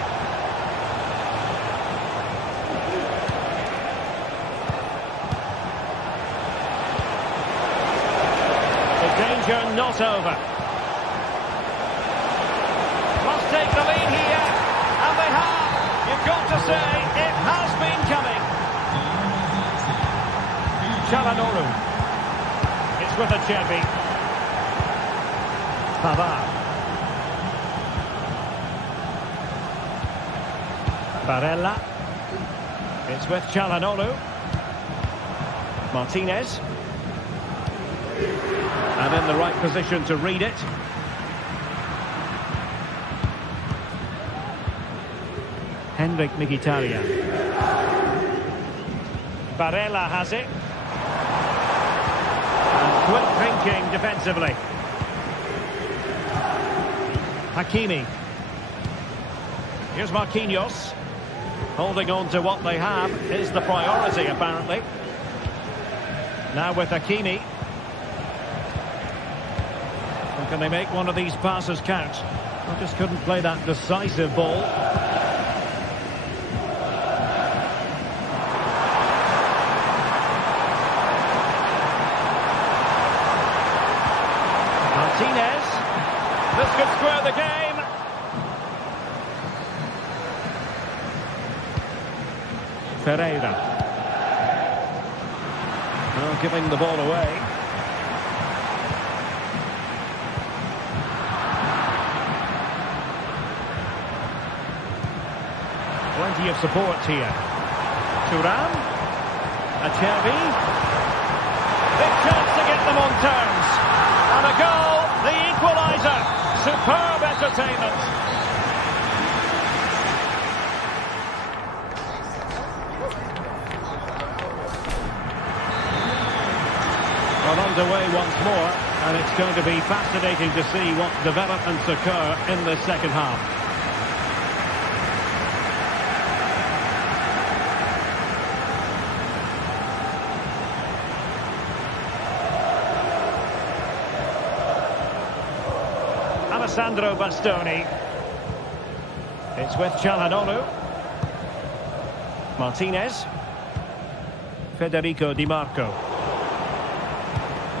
The danger not over. Take the lead here, and they have. You've got to say, it has been coming. Çalhanoğlu. It's with Acerbi. Pavard. Barella. It's with Çalhanoğlu. Martinez. And in the right position to read it. Henrik Mkhitaryan. Barella has it. And quick thinking defensively. Hakimi. Here's Marquinhos. Holding on to what they have is the priority, apparently. Now with Hakimi. And can they make one of these passes count? I just couldn't play that decisive ball. Martinez. This could square the game. Ferreira. Well, giving the ball away. Plenty of support here. Thuram. Acerbi. Big chance to get them on terms. And a goal, the equaliser. Superb entertainment. Well, underway once more, and it's going to be fascinating to see what developments occur in the second half. Alessandro Bastoni. It's with Çalhanoğlu. Martinez. Federico Di Marco.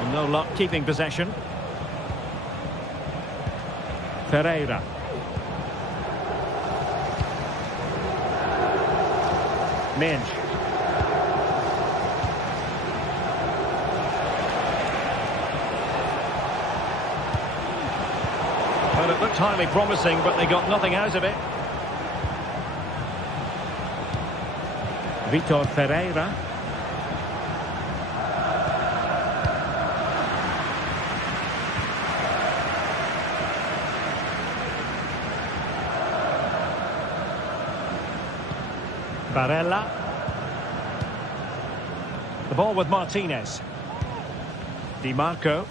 And no luck keeping possession. Ferreira. Minch. Well, it looked highly promising, but they got nothing out of it. Vitor Ferreira. Barella. The ball with Martinez. Di Marco.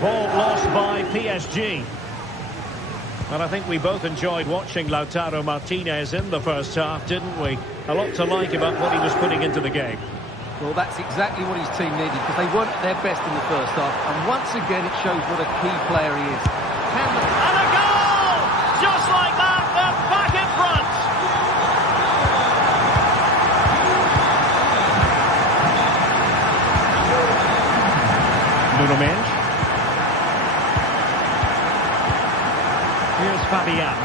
Ball lost by PSG. And I think we both enjoyed watching Lautaro Martinez in the first half, didn't we? A lot to like about what he was putting into the game. Well, that's exactly what his team needed, because they weren't at their best in the first half. And once again, it shows what a key player he is. And a goal! Just like that, they're back in front! Nuno Mendes. Here's Fabian.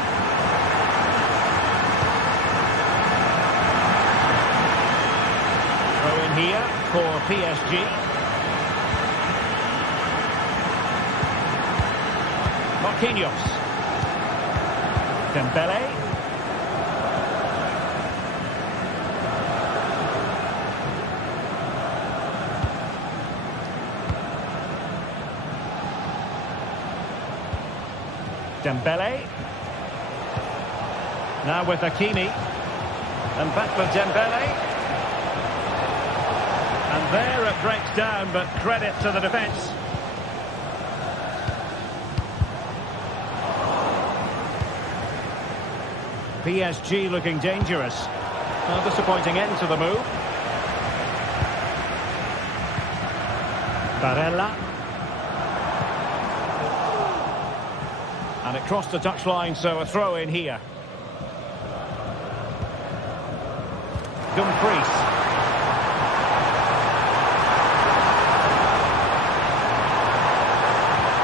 Throw in here for PSG. Marquinhos. Dembele. Dembele. Now with Hakimi. And back with Dembele. And there it breaks down, but credit to the defence. PSG looking dangerous. A disappointing end to the move. Barella. And it crossed the touchline, so a throw in here. Dumfries.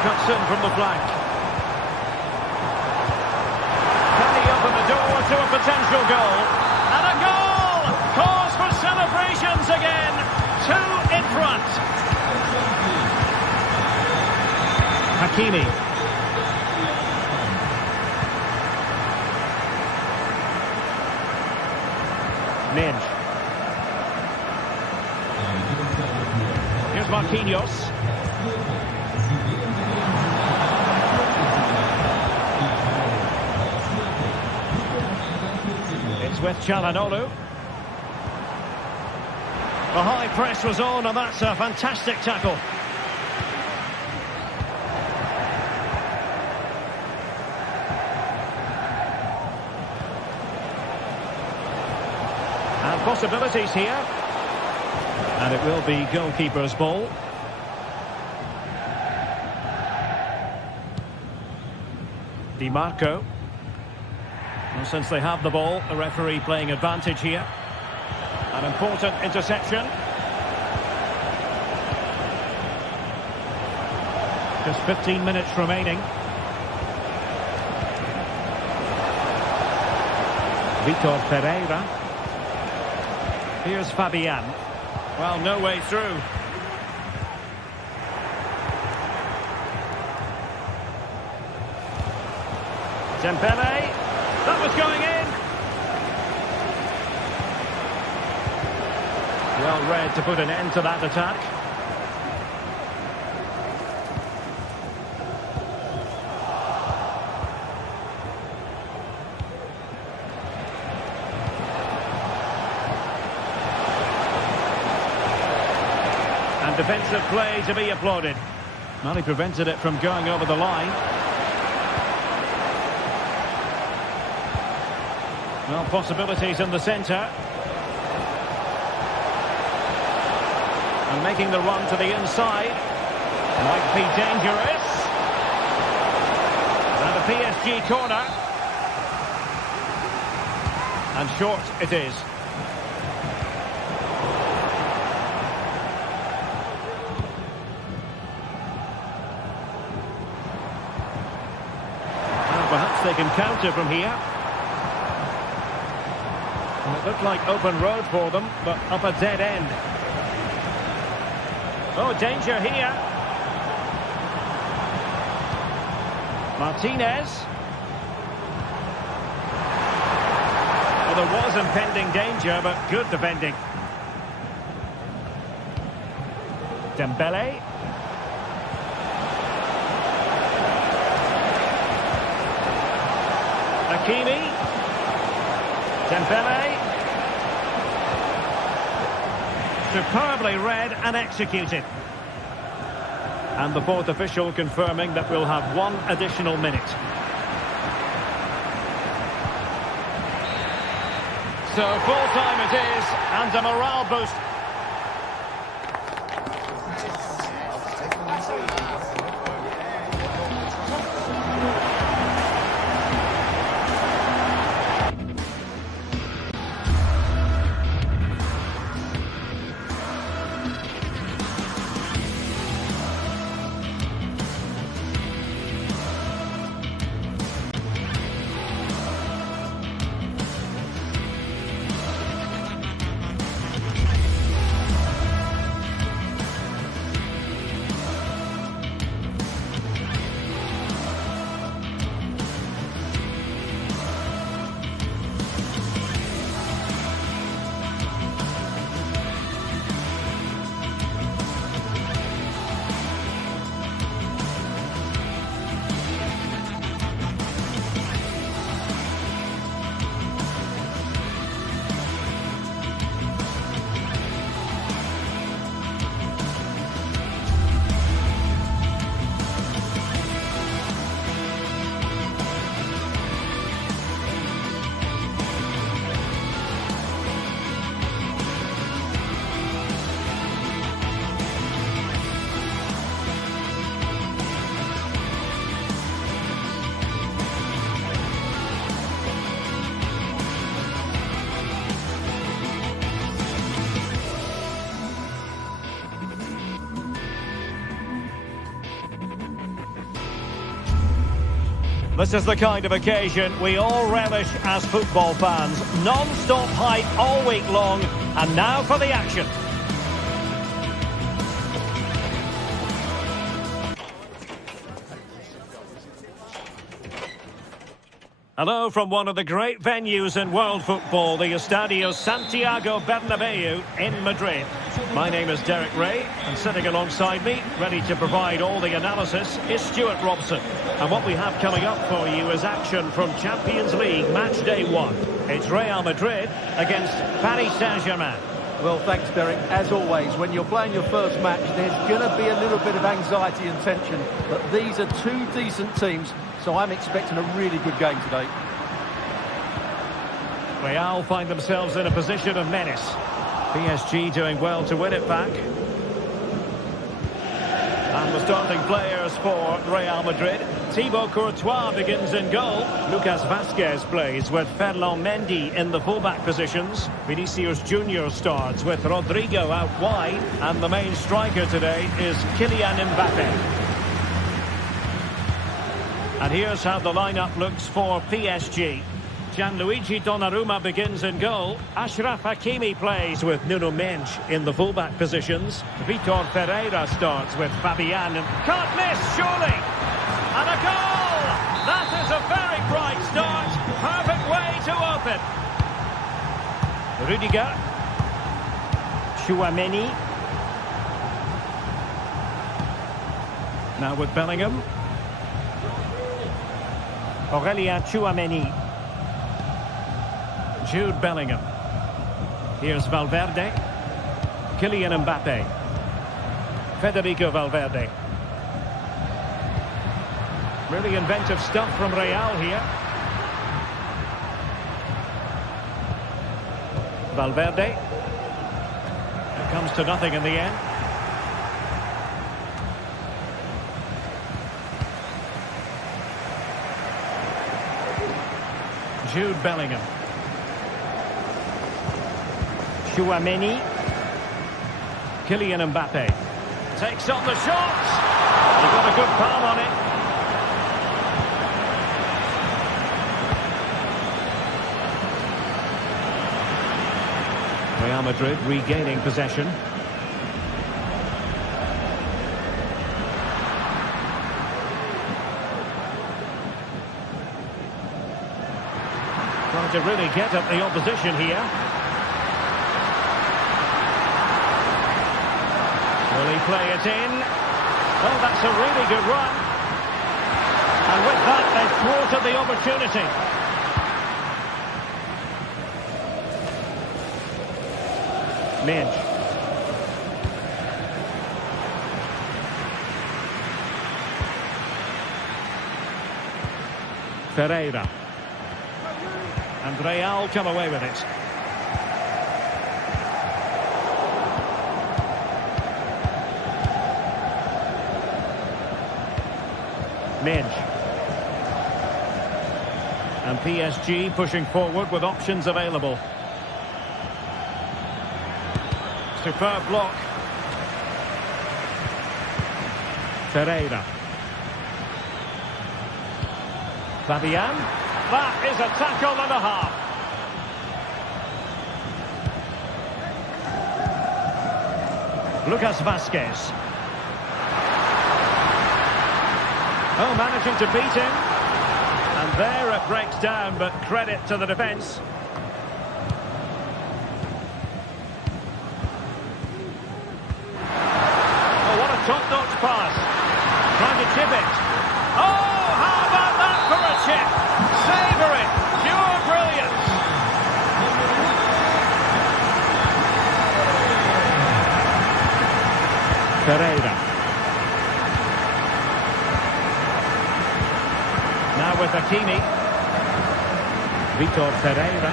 Cuts in from the flank. goal. And a goal! Cause for celebrations again. 2 in front. Hakimi. Minge. Here's Marquinhos. It's with Çalhanoğlu. The high press was on, and that's a fantastic tackle. And possibilities here. And it will be goalkeeper's ball. Di Marco. And since they have the ball, the referee playing advantage here. An important interception. Just 15 minutes remaining. Vitor Pereira. Here's Fabian. Well, no way through. Dembele. That was going in. Well read to put an end to that attack. And defensive play to be applauded. Well, he prevented it from going over the line. Well, possibilities in the centre. And making the run to the inside. Might be dangerous. And a PSG corner. And short it is. Well, perhaps they can counter from here. It looked like open road for them, but up a dead end. Oh, danger here. Martinez. Well, there was impending danger, but good defending. Dembele. Hakimi. Dembele. Superbly read and executed. And the fourth official confirming that we'll have 1 additional minute. So full time it is, and a morale boost. This is the kind of occasion we all relish as football fans. Non-stop hype all week long, and now for the action. Hello from one of the great venues in world football, the Estadio Santiago Bernabeu in Madrid. My name is Derek Ray, and sitting alongside me, ready to provide all the analysis, is Stuart Robson. And what we have coming up for you is action from Champions League Match Day 1. It's Real Madrid against Paris Saint-Germain. Well, thanks, Derek. As always, when you're playing your first match, there's going to be a little bit of anxiety and tension. But these are two decent teams, so I'm expecting a really good game today. Real find themselves in a position of menace. PSG doing well to win it back. And the starting players for Real Madrid. Thibaut Courtois begins in goal. Lucas Vazquez plays with Ferland Mendy in the fullback positions. Vinicius Junior starts with Rodrigo out wide. And the main striker today is Kylian Mbappe. And here's how the lineup looks for PSG. Gianluigi Donnarumma begins in goal. Achraf Hakimi plays with Nuno Mendes in the fullback positions. Vitor Ferreira starts with Fabian. And can't miss, surely! And a goal! That is a very bright start. Perfect way to open. Rudiger. Chouameni. Now with Bellingham. Aurélien Chouameni. Jude Bellingham. Here's Valverde. Kylian Mbappe. Federico Valverde. Really inventive stuff from Real here. Valverde. It comes to nothing in the end. Jude Bellingham. Chouameni. Kylian Mbappe takes on the shot. He got a good palm on it. Real Madrid regaining possession. Trying to really get at the opposition here. Will he play it in? Oh, that's a really good run. And with that, they've thwarted the opportunity. Mendes. Ferreira. And Real come away with it. Mendes. And PSG pushing forward with options available. Superb block. Ferreira. Fabian. That is a tackle and a half. Lucas Vazquez. Oh, managing to beat him. And there it breaks down, but credit to the defence. Oh, what a top-notch pass. Trying to chip it. Oh, how about that for a chip? Savour it. Pure brilliance. Ferreira. Now with Hakimi. Vitor Ferreira.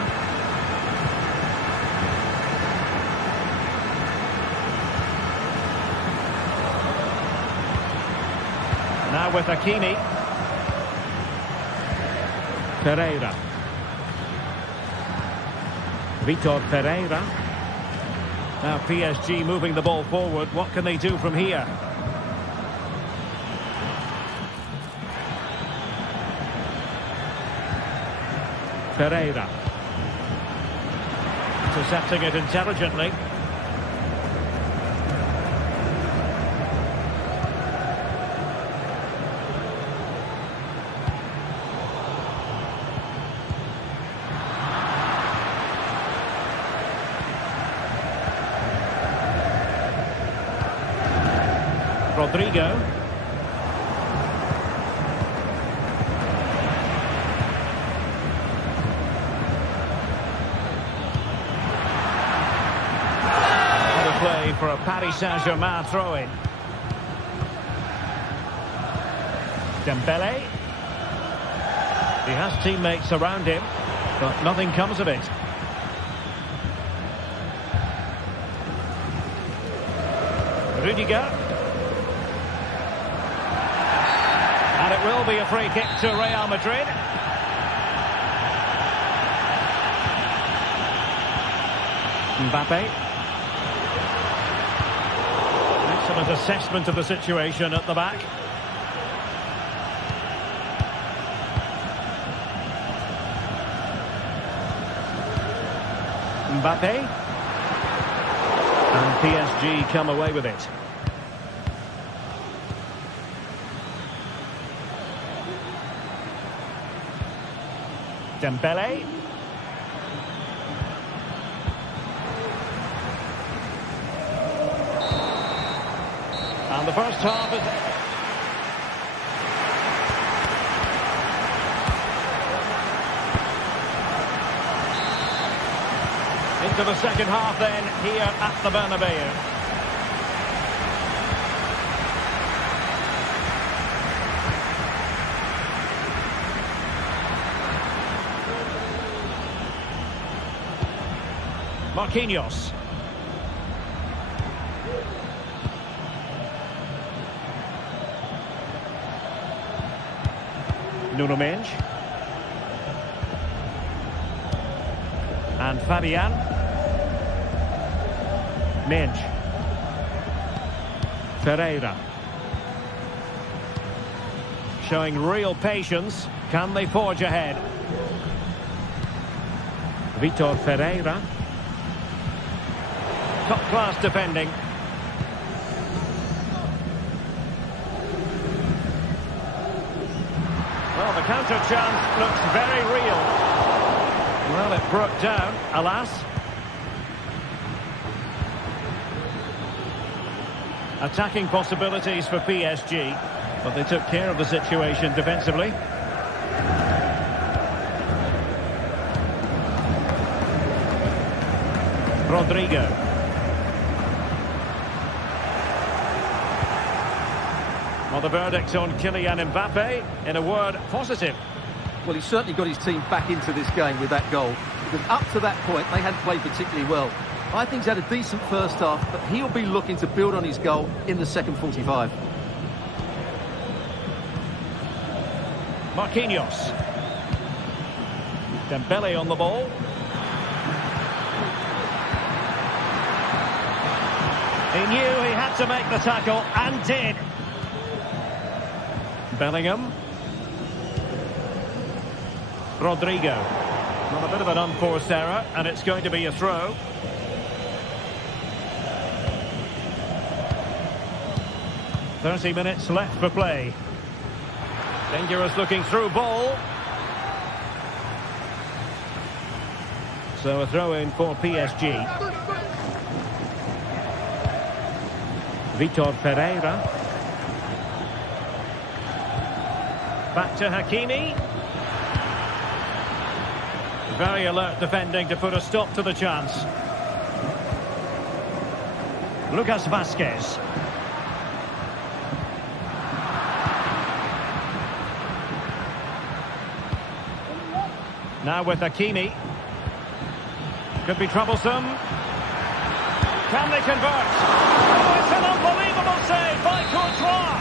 Now with Hakimi. Ferreira. Vitor Ferreira. Now PSG moving the ball forward. What can they do from here? Pereira. Intercepting it intelligently. Rodrigo. Play for a Paris Saint-Germain throw-in. Dembele. He has teammates around him, but nothing comes of it. Rudiger. And it will be a free kick to Real Madrid. Mbappe. Excellent assessment of the situation at the back. Mbappe. And PSG come away with it. Dembele. And the first half is... into the second half then, here at the Bernabeu. Marquinhos. Nuno Mendes. And Fabian. Mendes. Pereira. Showing real patience. Can they forge ahead? Vitor Pereira. Top-class defending. Well, the counter chance looks very real. Well, it broke down, alas. Attacking possibilities for PSG, but they took care of the situation defensively. Rodrigo. Well, the verdict on Kylian Mbappe, in a word, positive. Well, he's certainly got his team back into this game with that goal, because up to that point, they hadn't played particularly well. I think he's had a decent first half, but he'll be looking to build on his goal in the second 45. Marquinhos. Dembele on the ball. He knew he had to make the tackle, and did. Bellingham. Rodrigo. Well, a bit of an unforced error, and it's going to be a throw. "30 minutes left for play. Dangerous looking through ball. So a throw in for PSG. Vitor Pereira. Back to Hakimi. Very alert defending to put a stop to the chance. Lucas Vazquez. Now with Hakimi. Could be troublesome. Can they convert? Oh, it's an unbelievable save by Courtois.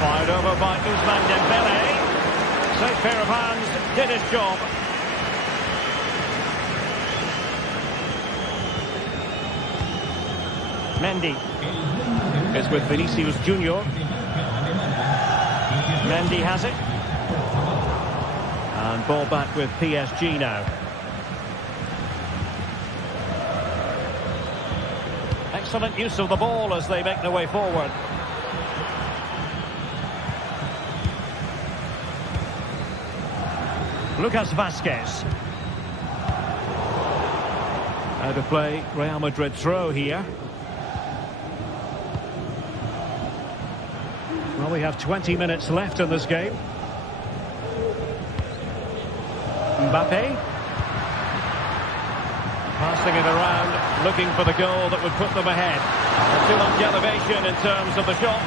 Fired over by Ousmane Dembele. Safe pair of hands, did his job. Mendy is with Vinicius Junior. Mendy has it. And ball back with PSG now. Excellent use of the ball as they make their way forward. Lucas Vazquez. Out of play, Real Madrid throw here. Well, we have 20 minutes left in this game. Mbappe. Passing it around, looking for the goal that would put them ahead. Too much elevation in terms of the shot.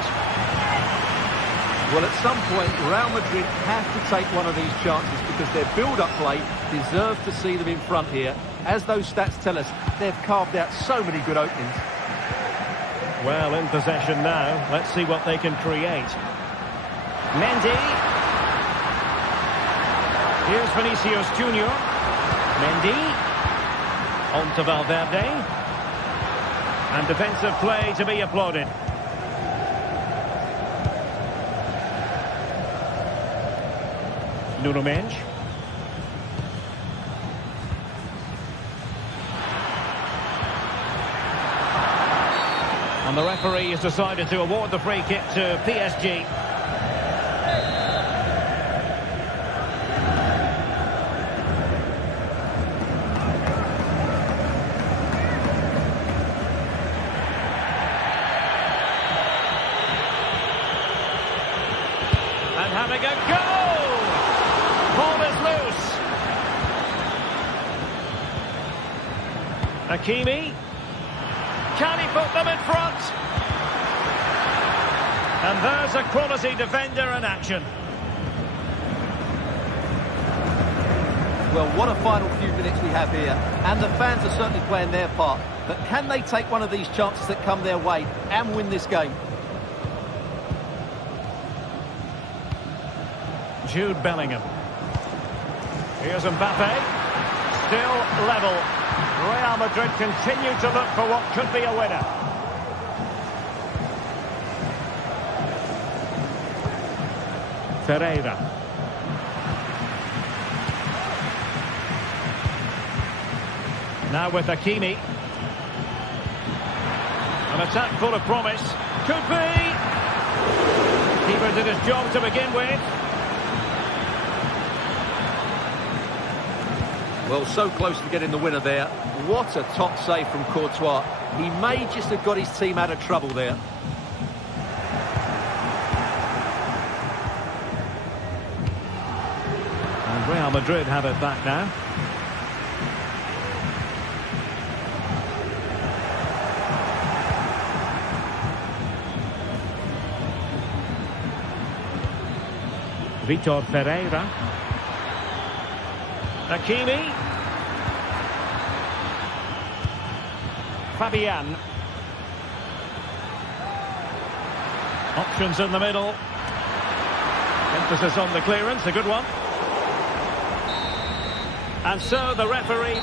Well, at some point, Real Madrid have to take one of these chances because their build-up play deserves to see them in front here. As those stats tell us, they've carved out so many good openings. Well, in possession now. Let's see what they can create. Mendy. Here's Vinicius Junior. Mendy. On to Valverde. And defensive play to be applauded. Nuno Mendes. And the referee has decided to award the free kick to PSG. And having a go! Ball is loose. Hakimi. Can he put them in front? And there's a quality defender in action. Well, what a final few minutes we have here. And the fans are certainly playing their part. But can they take one of these chances that come their way and win this game? Jude Bellingham. Here's Mbappe. Still level. Real Madrid continue to look for what could be a winner. Ferreira. Now with Hakimi. An attack full of promise. Could be. Keeper did his job to begin with. Well, so close to getting the winner there. What a top save from Courtois. He may just have got his team out of trouble there. And Real Madrid have it back now. Vitor Ferreira. Hakimi. Fabian. Options in the middle. Emphasis on the clearance, a good one. And so the referee...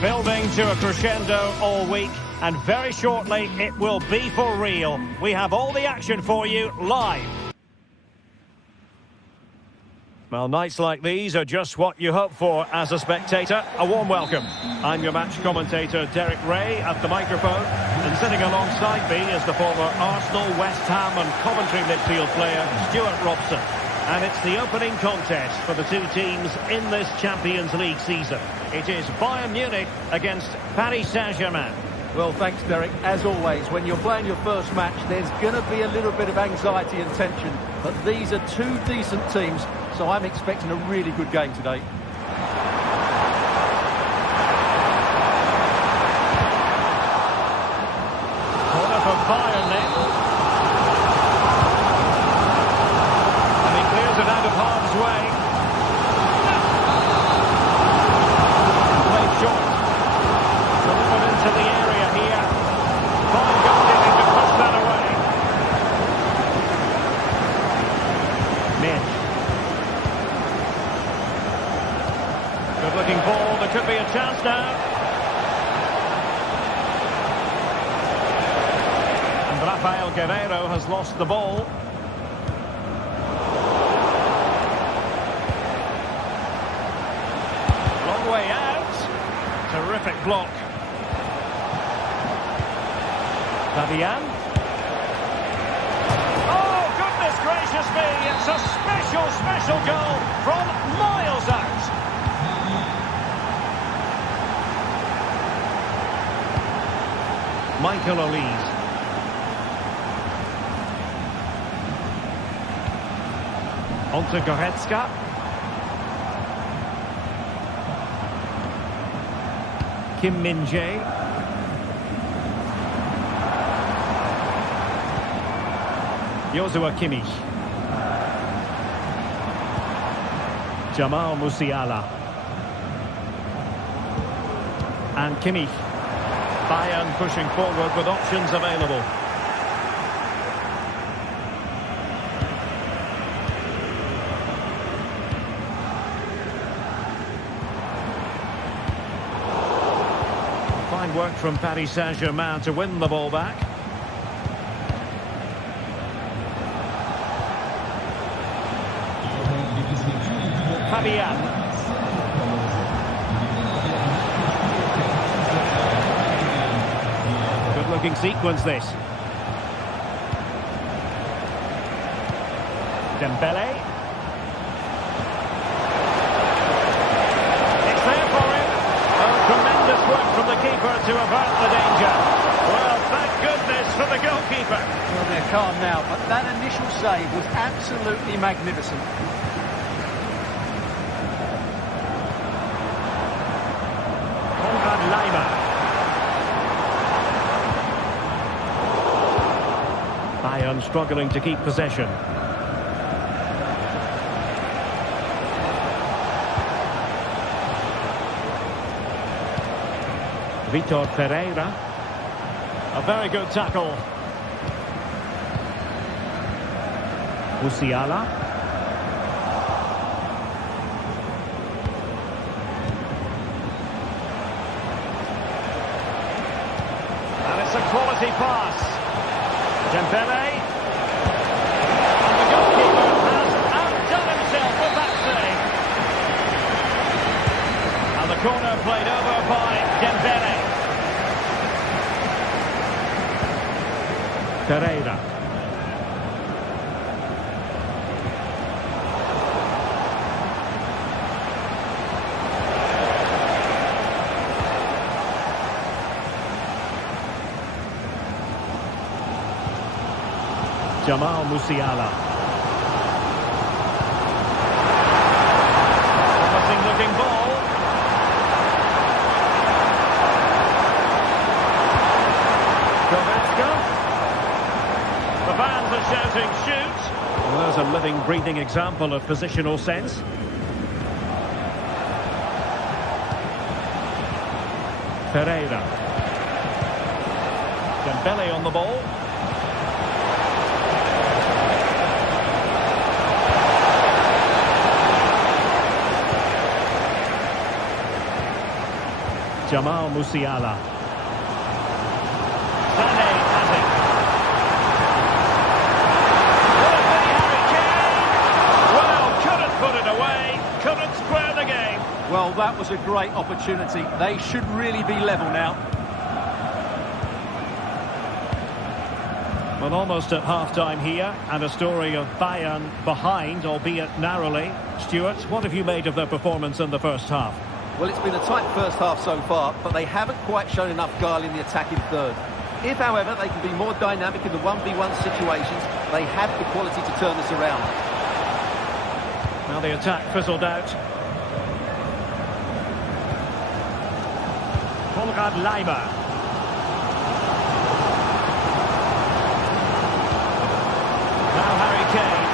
Building to a crescendo all week, and very shortly it will be for real. We have all the action for you live. Well, nights like these are just what you hope for as a spectator. A warm welcome. I'm your match commentator, Derek Ray, at the microphone. And sitting alongside me is the former Arsenal, West Ham and Coventry midfield player, Stuart Robson. And it's the opening contest for the two teams in this Champions League season. It is Bayern Munich against Paris Saint-Germain. Well, thanks, Derek. As always, when you're playing your first match, there's going to be a little bit of anxiety and tension. But these are two decent teams, so I'm expecting a really good game today. Corner for Bayern then. And he clears it out of harm's way. Played short. Delivered into the area here. Bayern goalkeeping to push that away. Mitch. Good looking ball. There could be a chance now. And Rafael Guerreiro has lost the ball. Long way out. Terrific block. Fabian. Oh, goodness gracious me. It's a special goal from miles out. Michael Olise. On to Goretzka. Kim Min-jae. Joshua Kimmich. Jamal Musiala. And Kimmich. Bayern pushing forward with options available. Fine work from Paris Saint-Germain to win the ball back. Fabian. Good looking sequence this. Dembele. It's there for him. Oh, tremendous work from the keeper to avert the danger. Well, thank goodness for the goalkeeper. Well, they're calm now, but that initial save was absolutely magnificent. Bayern struggling to keep possession. Vitor Pereira. A very good tackle. Musiala. And it's a quality pass. Dembele. And the goalkeeper has outdone himself with that save. And the corner played over by Dembele. Pereira. Jamal Musiala. Promising looking ball. Goretzka. The fans are shouting, shoot! Well, there's a living, breathing example of positional sense. Pereira. Dembele on the ball. Jamal Musiala. Sané has it. Couldn't put it away, couldn't square the game. Well, that was a great opportunity. They should really be level now. Well, almost at half-time here, and a story of Bayern behind, albeit narrowly. Stuart, what have you made of their performance in the first half? Well, it's been a tight first half so far, but they haven't quite shown enough guile in the attacking third. If, however, they can be more dynamic in the 1v1 situations, they have the quality to turn this around. Now the attack fizzled out. Konrad Laimer. Now Harry Kane.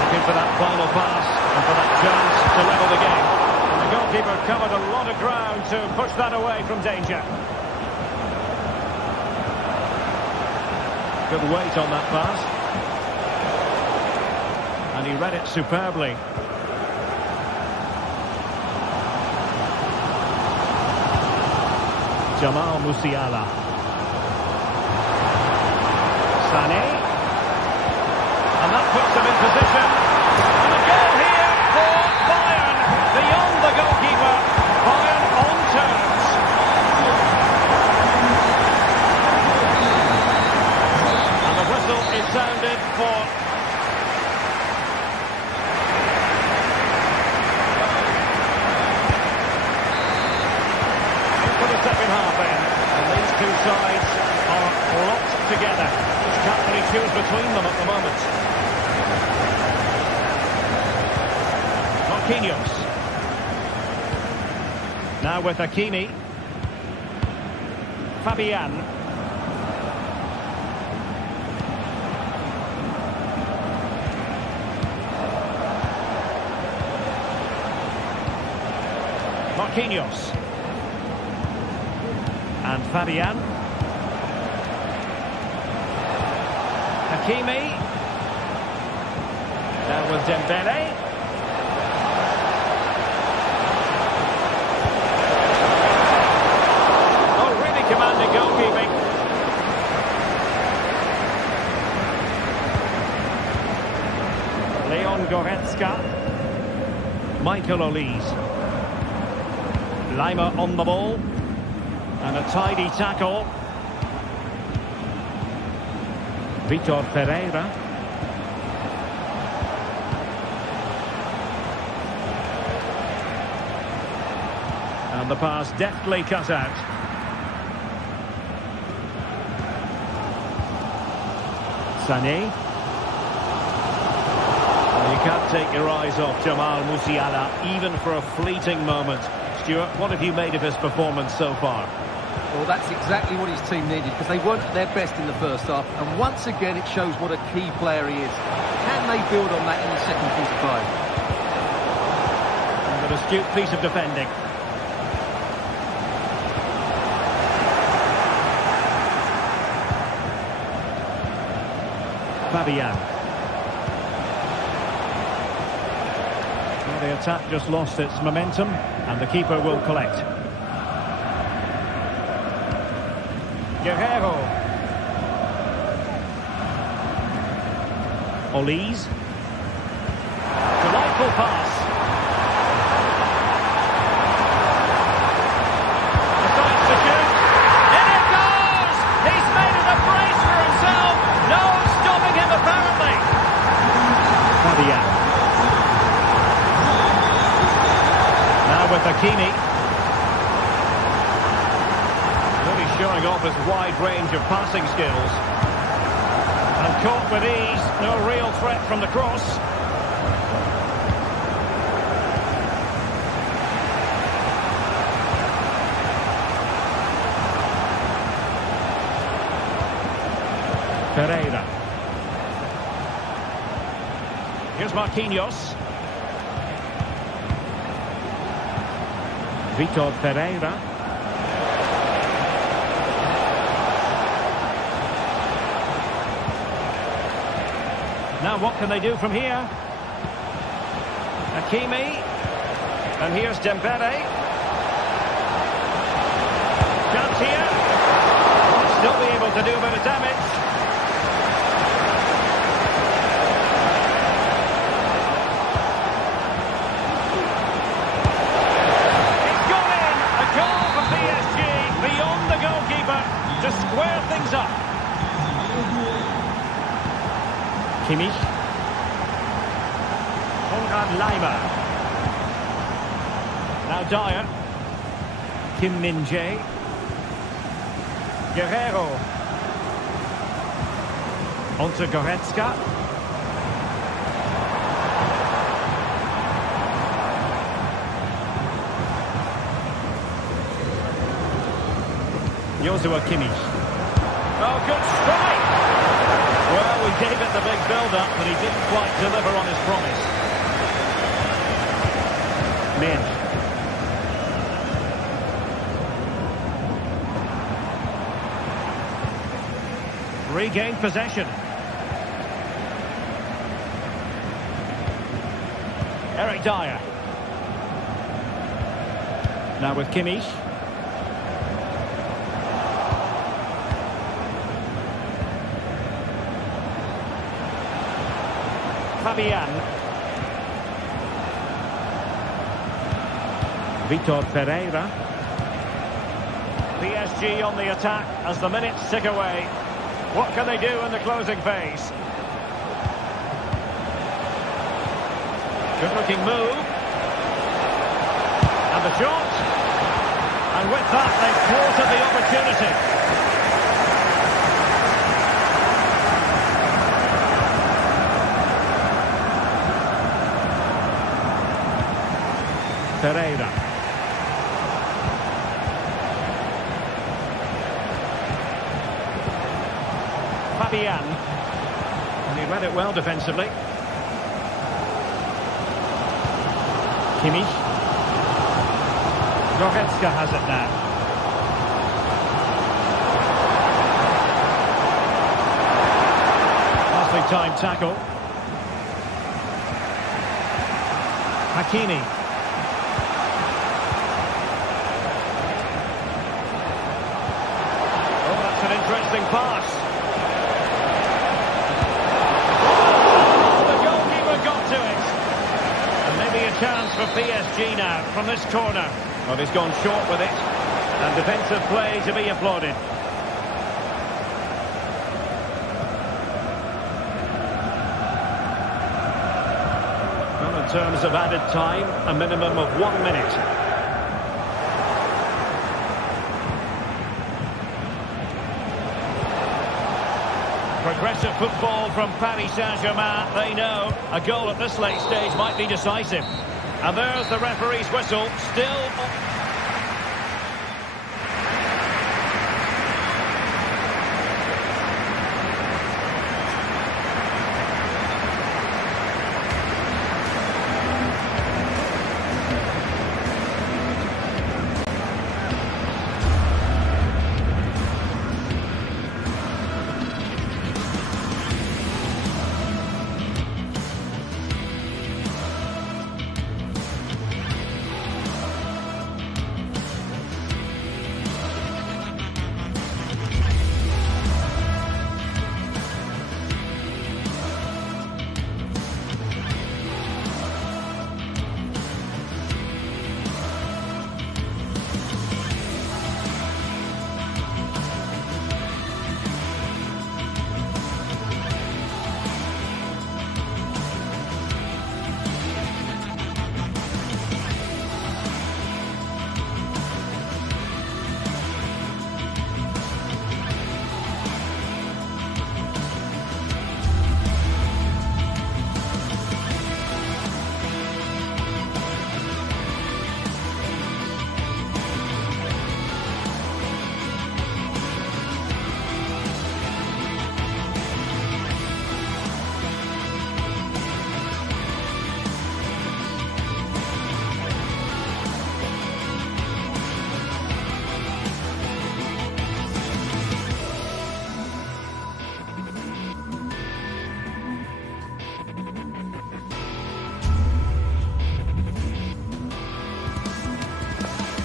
Looking for that final pass and for that chance to level the game. And the goalkeeper covered a lot of ground to push that away from danger. Good weight on that pass. And he read it superbly. Jamal Musiala. Sané. And that puts them in position. And a goal here for Bayern. Beyond the goalkeeper. Bayern on terms. And the whistle is sounded for... second half then, and these two sides are locked together. Just can't really choose between them at the moment. Marquinhos. Now with Hakimi. Fabian. Marquinhos. And Fabian. Hakimi. Down with Dembele. Oh, really commanding goalkeeping. Leon Goretzka. Michael Olise. Laimer on the ball. And a tidy tackle. Vitor Pereira. And the pass deftly cut out. Sané. You can't take your eyes off Jamal Musiala, even for a fleeting moment. Stuart, what have you made of his performance so far? Well, that's exactly what his team needed, because they weren't at their best in the first half, and once again it shows what a key player he is. Can they build on that in the second 45? And an astute piece of defending. Fabian. Well, the attack just lost its momentum, and the keeper will collect. Guerrero. Olise. Delightful pass. Decides to shoot. In it goes! He's made it a brace for himself. No stopping him apparently. Fabian. Now with Hakimi. Showing off his wide range of passing skills. And caught with ease, no real threat from the cross. Pereira. Here's Marquinhos. Vitor Pereira. Now what can they do from here? Hakimi. And here's Dembele. Chance here. Still be able to do a bit of damage. It's gone in. A goal for PSG beyond the goalkeeper to square things up. Kimmich. Konrad Leimer. Now Dyer. Kim Min-jae. Guerrero. On to Goretzka. Joshua Kimmich. Oh, good strike! Well, we gave it the big build-up, but he didn't quite deliver on his promise. Mensch. Regained possession. Eric Dyer. Now with Kimmich. Fabian. Vitor Pereira. PSG on the attack as the minutes tick away. What can they do in the closing phase? Good looking move. And the shot. And with that they've thwarted the opportunity. Pereira. Fabian. And he read it well defensively. Kimmich. Goretzka has it now. Nicely timed tackle. Hakimi. Oh, that's an interesting pass. Chance for PSG now from this corner. Well, he's gone short with it, and defensive play to be applauded. Well, in terms of added time, a minimum of 1 minute. Progressive football from Paris Saint-Germain. They know a goal at this late stage might be decisive. And there's the referee's whistle. Still...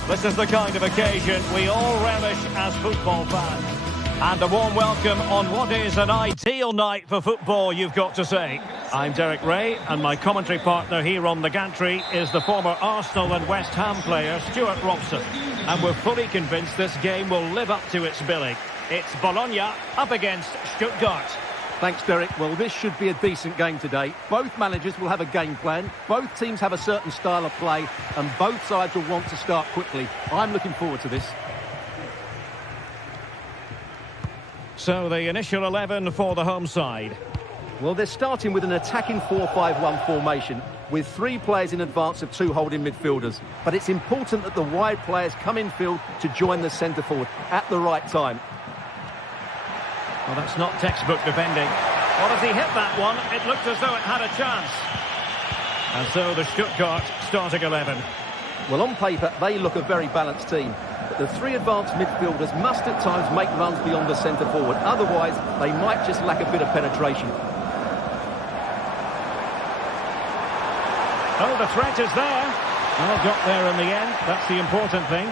This is the kind of occasion we all relish as football fans. And a warm welcome on what is an ideal night for football, you've got to say. I'm Derek Ray, and my commentary partner here on the gantry is the former Arsenal and West Ham player, Stuart Robson. And we're fully convinced this game will live up to its billing. It's Bologna up against Stuttgart. Thanks, Derek. Well, this should be a decent game today. Both managers will have a game plan. Both teams have a certain style of play, and both sides will want to start quickly. I'm looking forward to this. So the initial 11 for the home side. Well, they're starting with an attacking 4-5-1 formation with 3 players in advance of 2 holding midfielders. But it's important that the wide players come in field to join the centre forward at the right time. Well, that's not textbook defending. Well, as he hit that one, it looked as though it had a chance. And so the Stuttgart starting 11. Well, on paper, they look a very balanced team. But the 3 advanced midfielders must at times make runs beyond the centre forward. Otherwise, they might just lack a bit of penetration. Oh, the threat is there. Well, got there in the end. That's the important thing.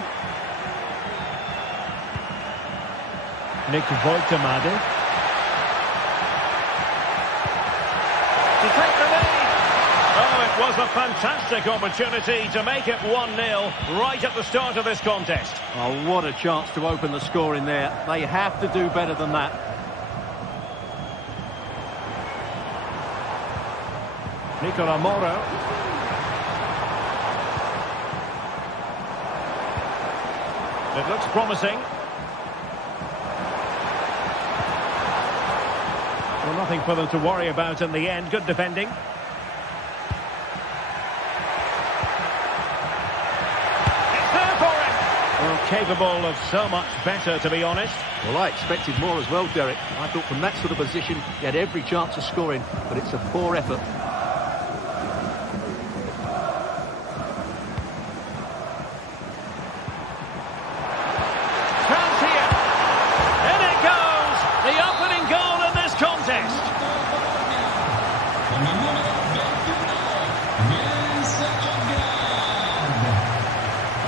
Nick Woltemade. To take the lead. Oh, it was a fantastic opportunity to make it 1-0 right at the start of this contest. Oh, what a chance to open the score in there. They have to do better than that. Nicola Moro. It looks promising. Well, nothing for them to worry about in the end. Good defending. It's there for him. Well, capable of so much better, to be honest. Well, I expected more as well, Derek. I thought from that sort of position, he had every chance of scoring, but it's a poor effort. Chance here. In it goes. The opening goal in this contest.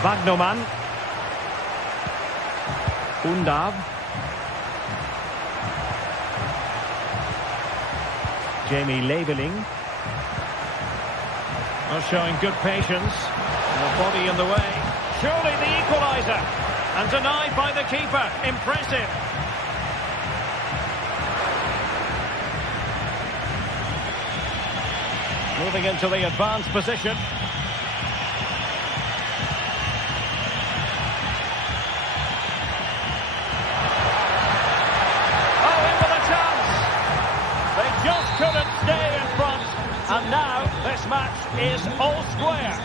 Wagnerman. Undav. Jamie Leveling. Well, showing good patience. And a body in the way. Surely the equaliser. And denied by the keeper. Impressive. Moving into the advanced position. Couldn't stay in front, and now this match is all square.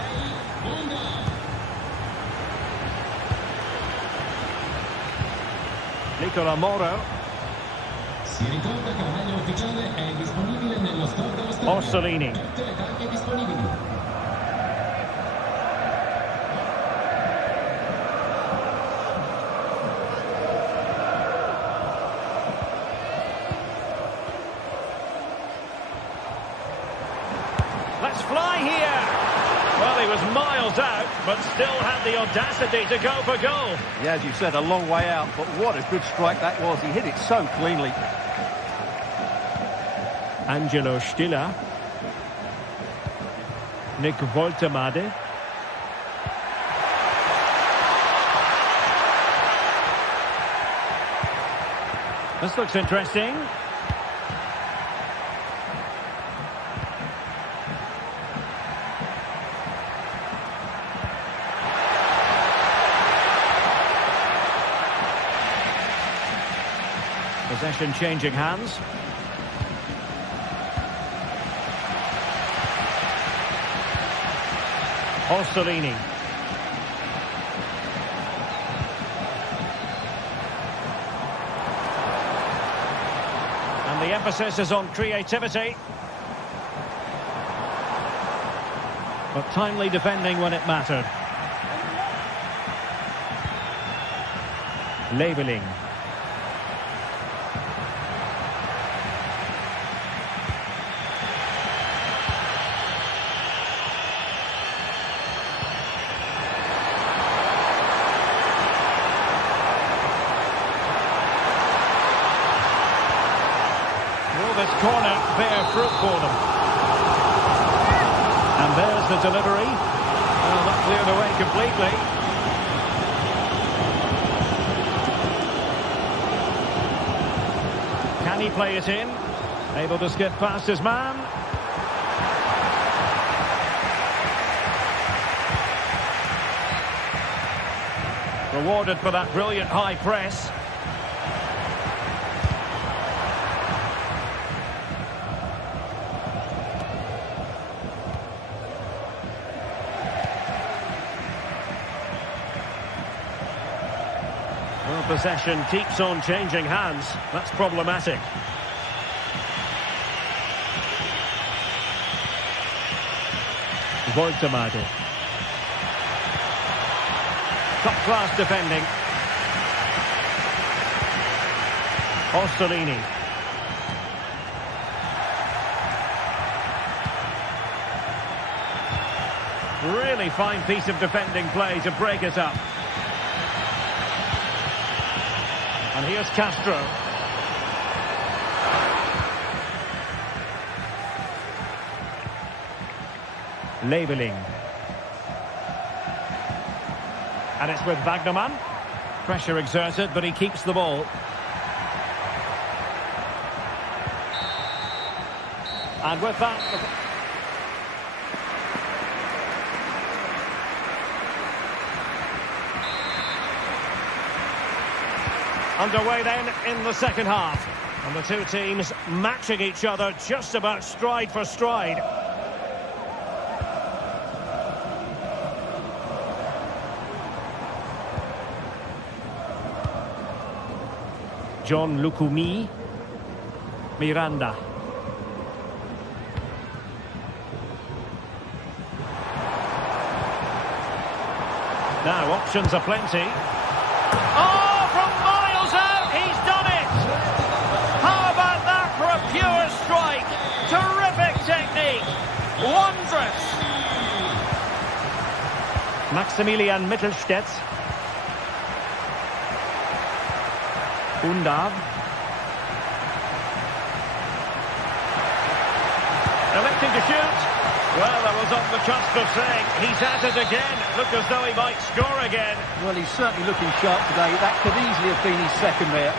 Nicola Moro. Orsolini. Let's fly here. Well, he was miles out, but still had the audacity to go for goal. Yeah, as you said, a long way out, but what a good strike that was. He hit it so cleanly. Angelo Stiller. Nick Woltemade. This looks interesting. Possession changing hands. Orsolini. And the emphasis is on creativity. But timely defending when it mattered. Leveling. this corner bear fruit for them. And there's the delivery. Well, not cleared away completely. Can he play it in? Able to skip past his man. Rewarded for that brilliant high press. Well, possession keeps on changing hands. That's problematic. Voltemade. Top-class defending. Orsolini. Really fine piece of defending play to break it up. And here's Castro. Leveling. And it's with Wagnerman. Pressure exerted, but he keeps the ball. And with that... underway then in the second half. And the two teams matching each other just about stride for stride. John Lukumi. Miranda. Now options are plenty. Oh, from miles out, he's done it! How about that for a pure strike? Terrific technique! Wondrous! Maximilian Mittelstädt. Undav. Electing to shoot. Well, I was on the cusp of saying he's at it again. Looked as though he might score again. Well, he's certainly looking sharp today. That could easily have been his second there.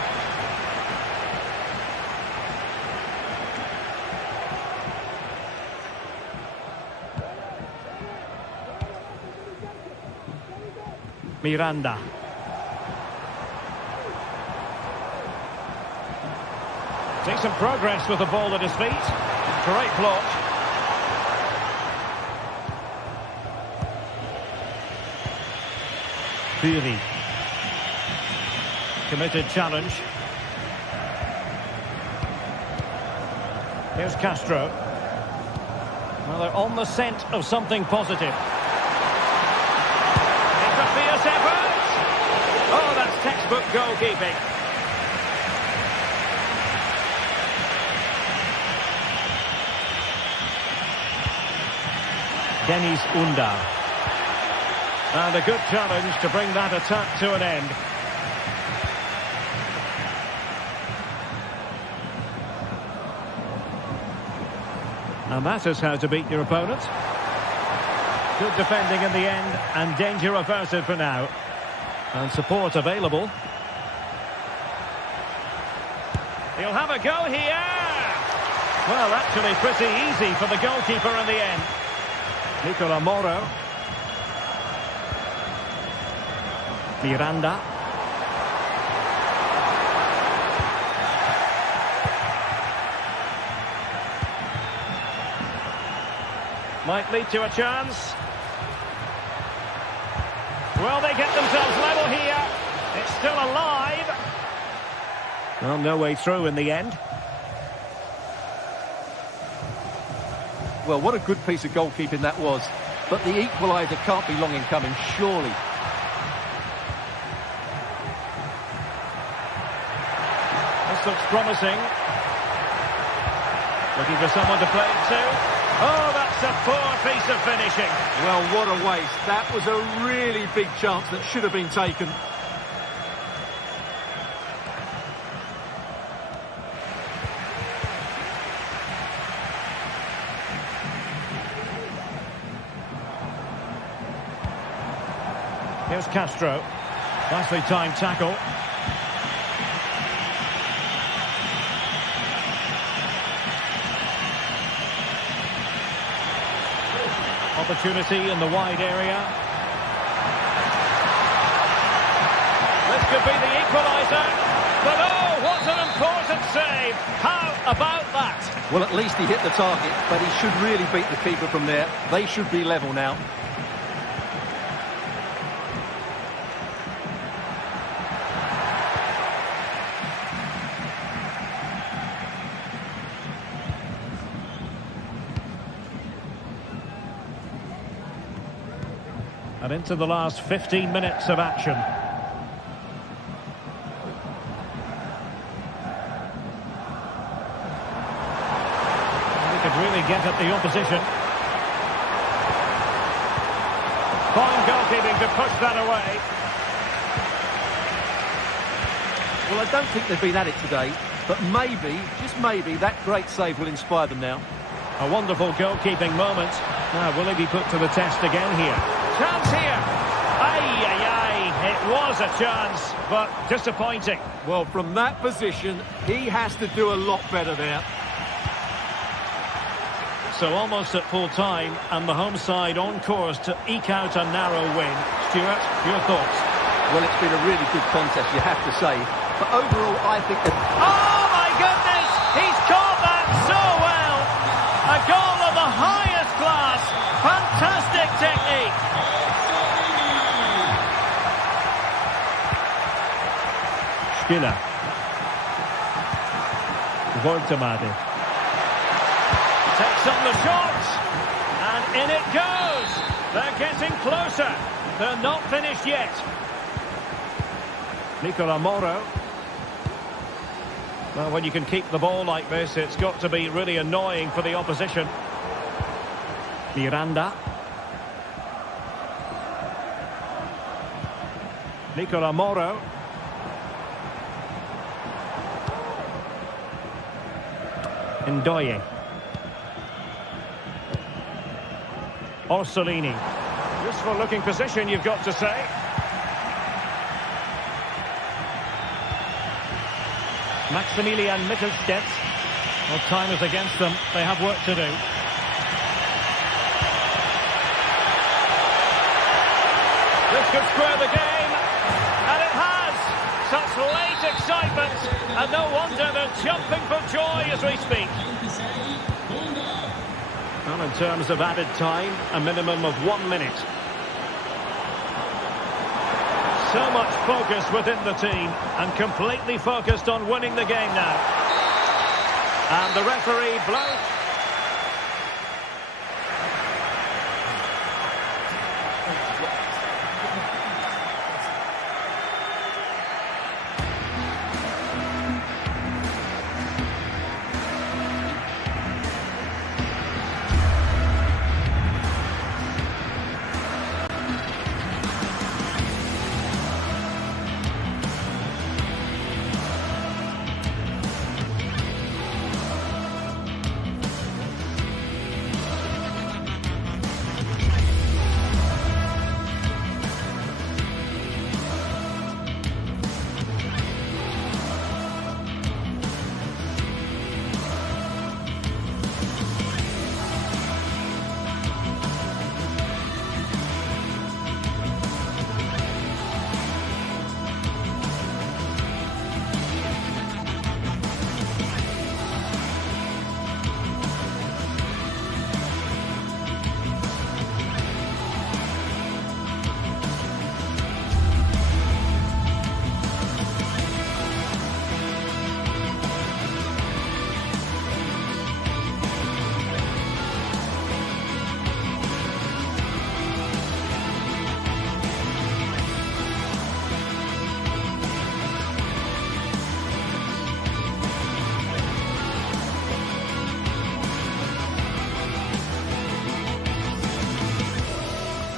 Miranda. Decent progress with the ball at his feet. Great plot. Fury. Committed challenge. Here's Castro. Well, they're on the scent of something positive. It's a fierce effort. Oh, that's textbook goalkeeping. Dennis Undav. And a good challenge to bring that attack to an end. And that is how to beat your opponent. Good defending in the end, and danger averted for now. And support available. He'll have a go here! Well, actually pretty easy for the goalkeeper in the end. Nicola Moro. Miranda. Might lead to a chance. Well, they get themselves level here. It's still alive. Well, no way through in the end. Well, what a good piece of goalkeeping that was. But the equaliser can't be long in coming, surely. This looks promising. Looking for someone to play it to. Oh, that's a poor piece of finishing. Well, what a waste. That was a really big chance that should have been taken. Here's Castro. Nicely timed tackle. Opportunity in the wide area. This could be the equaliser. But oh, what an important save. How about that? Well, at least he hit the target, but he should really beat the keeper from there. They should be level now. And into the last 15 minutes of action. He could really get at the opposition. Fine goalkeeping to push that away. Well, I don't think they've been at it today, but maybe, just maybe, that great save will inspire them now. A wonderful goalkeeping moment. Now, will he be put to the test again here? Chance here. Aye, aye, aye. It was a chance, but disappointing. Well, from that position, he has to do a lot better there. So almost at full time, and the home side on course to eke out a narrow win. Stuart, your thoughts? Well, it's been a really good contest, you have to say. But overall, I think that... Oh, my goodness! He's caught that so well! A goal of the highest class. Fantastic technique. Stiller. Woltemade. Takes on the shot. And in it goes. They're getting closer. They're not finished yet. Nicola Moro. Well, when you can keep the ball like this, it's got to be really annoying for the opposition. Miranda. Nicola Moro. Ndoye. Orsolini. Useful looking position, you've got to say. Maximilian Mittelstädt. Well, time is against them. They have work to do. This could square the game. And it has. Such late excitement. And no wonder they're jumping for joy as we speak. Well, in terms of added time, a minimum of 1 minute. So much focus within the team and completely focused on winning the game now. And the referee blows.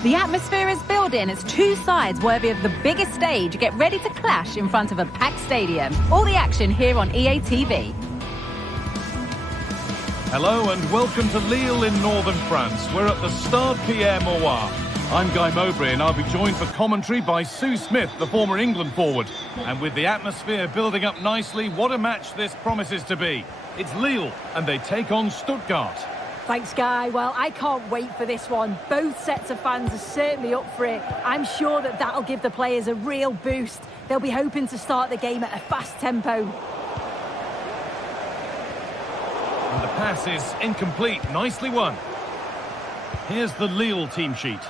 The atmosphere is building as two sides worthy of the biggest stage get ready to clash in front of a packed stadium. All the action here on EA TV. Hello and welcome to Lille in northern France. We're at the Stade Pierre-Mauroy. I'm Guy Mowbray, and I'll be joined for commentary by Sue Smith, the former England forward. And with the atmosphere building up nicely, what a match this promises to be. It's Lille, and they take on Stuttgart. Thanks, Guy. Well, I can't wait for this one. Both sets of fans are certainly up for it. I'm sure that that'll give the players a real boost. They'll be hoping to start the game at a fast tempo. And the pass is incomplete. Nicely won. Here's the Lille team sheet.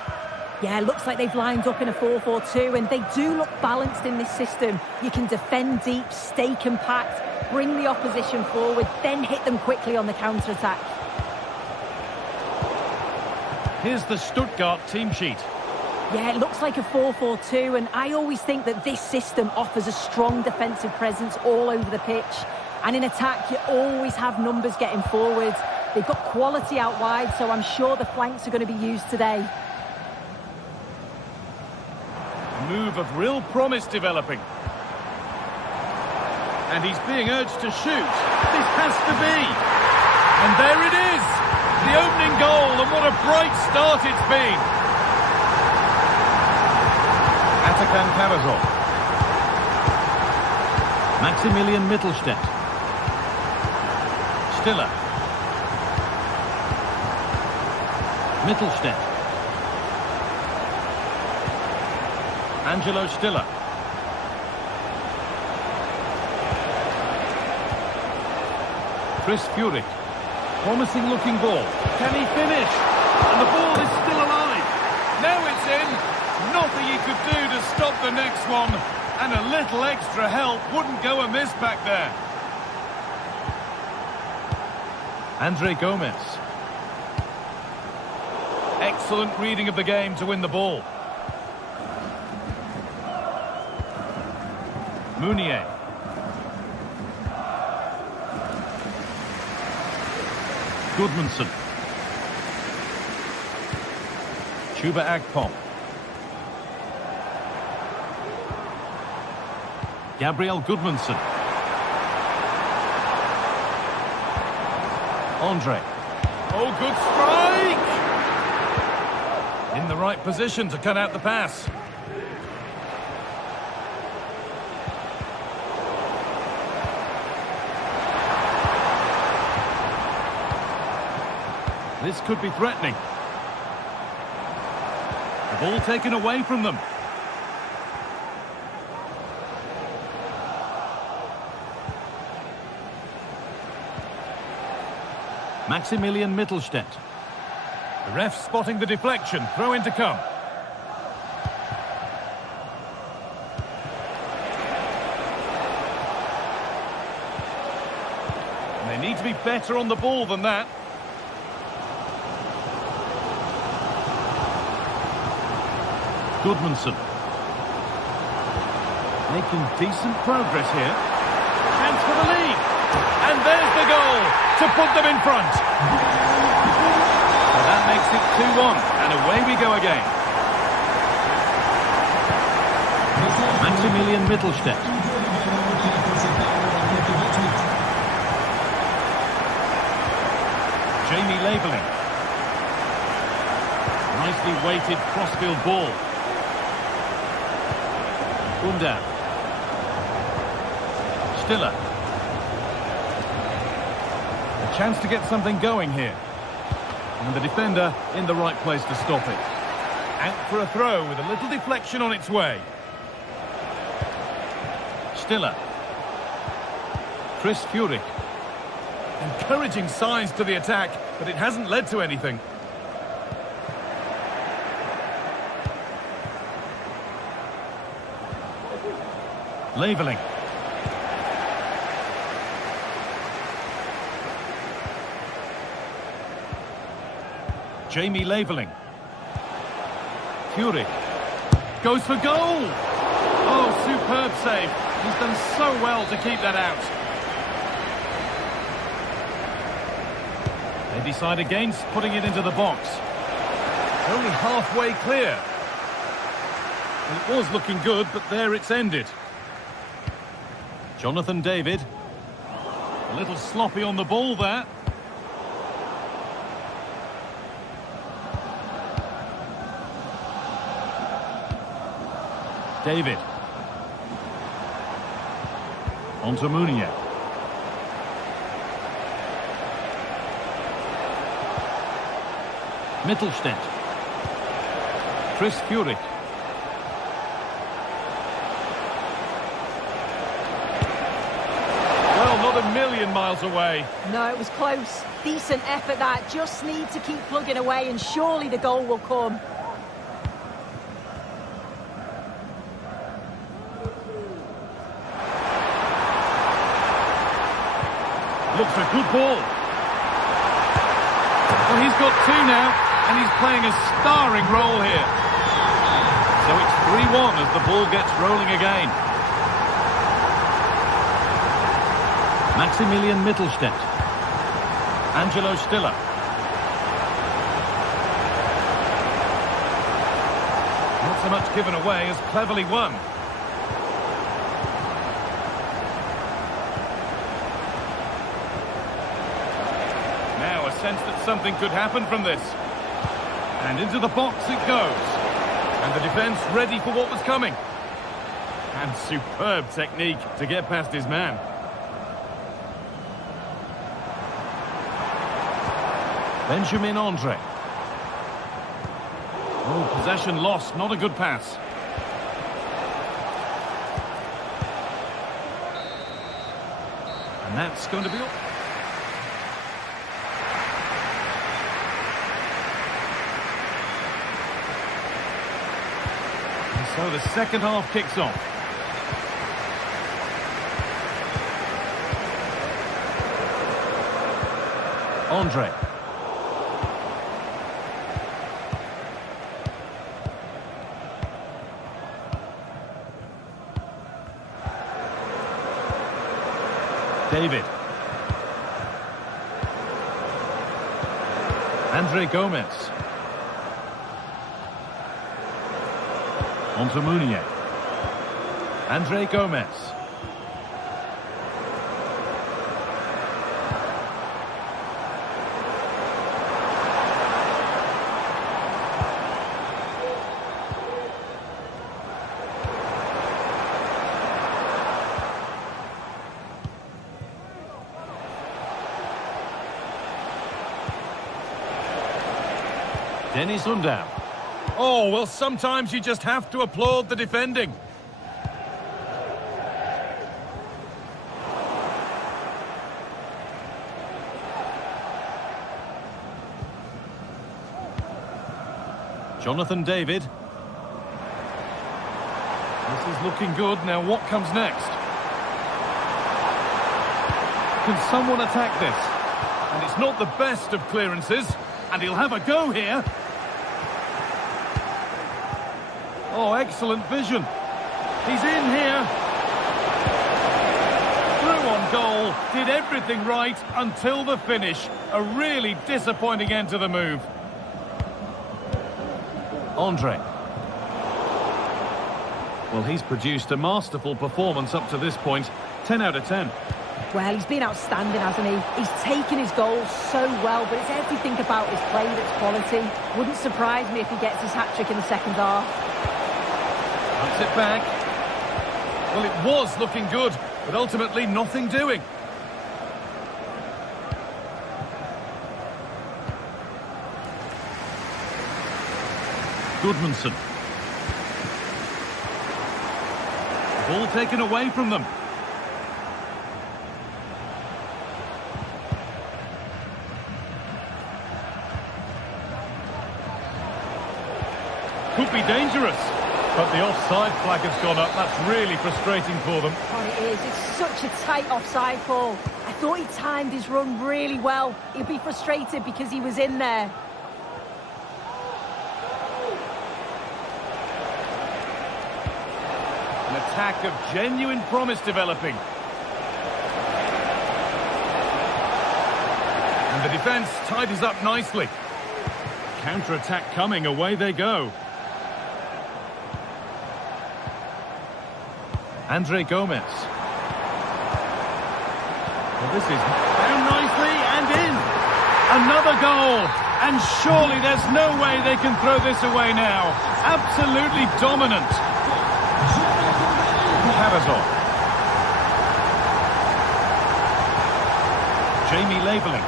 Yeah, looks like they've lined up in a 4-4-2, and they do look balanced in this system. You can defend deep, stay compact, bring the opposition forward, then hit them quickly on the counter-attack. Here's the Stuttgart team sheet. Yeah, it looks like a 4-4-2, and I always think that this system offers a strong defensive presence all over the pitch. And in attack, you always have numbers getting forward. They've got quality out wide, so I'm sure the flanks are going to be used today. A move of real promise developing. And he's being urged to shoot. This has to be. And there it is. The opening goal, and what a bright start it's been. Atakan Karazov. Maximilian Mittelstädt. Stiller. Mittelstädt. Angelo Stiller. Chris Furyk. Promising looking ball. Can he finish? And the ball is still alive. Now it's in. Nothing he could do to stop the next one. And a little extra help wouldn't go amiss back there. Andre Gomez. Excellent reading of the game to win the ball. Mounier. Gudmundsson. Chuba Akpom. Gabriel Gudmundsson. Andre. Oh, good strike! In the right position to cut out the pass. This could be threatening. The ball taken away from them. Maximilian Mittelstädt. The ref spotting the deflection. Throw in to come. And they need to be better on the ball than that. Gudmundsson. Making decent progress here. Chance for the lead. And there's the goal to put them in front. So that makes it 2-1. And away we go again. Maximilian Mittelstädt. Jamie Labeling. Nicely weighted crossfield ball. Unda. Stiller. A chance to get something going here. And the defender in the right place to stop it. Out for a throw with a little deflection on its way. Stiller. Chris Furyk. Encouraging signs to the attack, but it hasn't led to anything. Labeling. Jamie Labeling. Furyk. Goes for goal! Oh, superb save. He's done so well to keep that out. They decide against putting it into the box. Only halfway clear. It was looking good, but there it's ended. Jonathan David. A little sloppy on the ball there. David. On to Munier. Mittelstädt. Chris Furyk. Well, not a million miles away. No, it was close. Decent effort that. Just need to keep plugging away and surely the goal will come. Looks a good ball. Well, he's got two now, and he's playing a starring role here. So it's 3-1 as the ball gets rolling again. Maximilian Mittelstädt. Angelo Stiller. Not so much given away as cleverly won. Now a sense that something could happen from this. And into the box it goes. And the defence ready for what was coming. And superb technique to get past his man. Benjamin Andre. Oh, possession lost, not a good pass. And that's going to be all. And so the second half kicks off. Andre. David. Andre Gomez. On to Munier. Andre Gomez. Dennis Undav. Oh, well, sometimes you just have to applaud the defending. Jonathan David. This is looking good. Now, what comes next? Can someone attack this? And it's not the best of clearances. And he'll have a go here. Oh, excellent vision. He's in here. Through on goal. Did everything right until the finish. A really disappointing end to the move. Andre. Well, he's produced a masterful performance up to this point. 10 out of 10. Well, he's been outstanding, hasn't he? He's taken his goals so well, but it's everything about his play that's quality. Wouldn't surprise me if he gets his hat-trick in the second half. Puts it back. Well, it was looking good, but ultimately nothing doing. Goodmanson. Ball taken away from them. Could be dangerous, but the offside flag has gone up. That's really frustrating for them. Oh, it is. It's such a tight offside call. I thought he timed his run really well. He'd be frustrated because he was in there. An attack of genuine promise developing. And the defence tidies up nicely. Counter-attack coming, away they go. Andre Gomez. Well, this is down nicely and in. Another goal. And surely there's no way they can throw this away now. Absolutely dominant. is on. Jamie Laveling.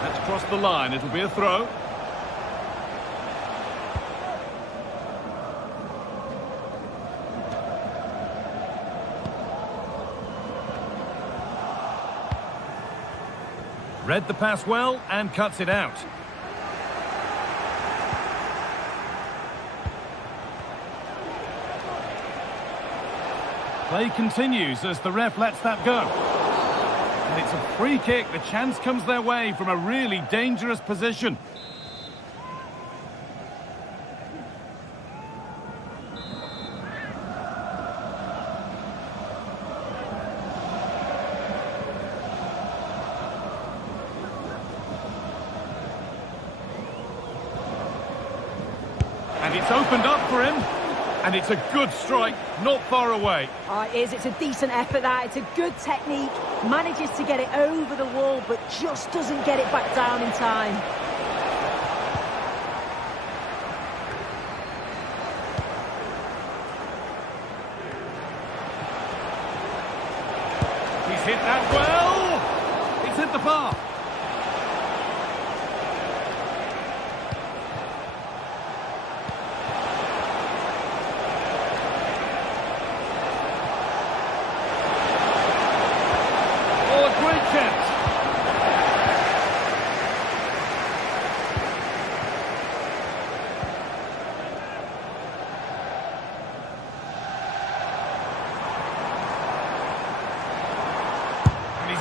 That's crossed the line. It'll be a throw. Read the pass well and cuts it out. Play continues as the ref lets that go. And it's a free kick. The chance comes their way from a really dangerous position. And it's opened up for him. And it's a good strike, not far away. Oh, it is. It's a decent effort, that. It's a good technique. Manages to get it over the wall, but just doesn't get it back down in time. He's hit that well. It's hit the bar.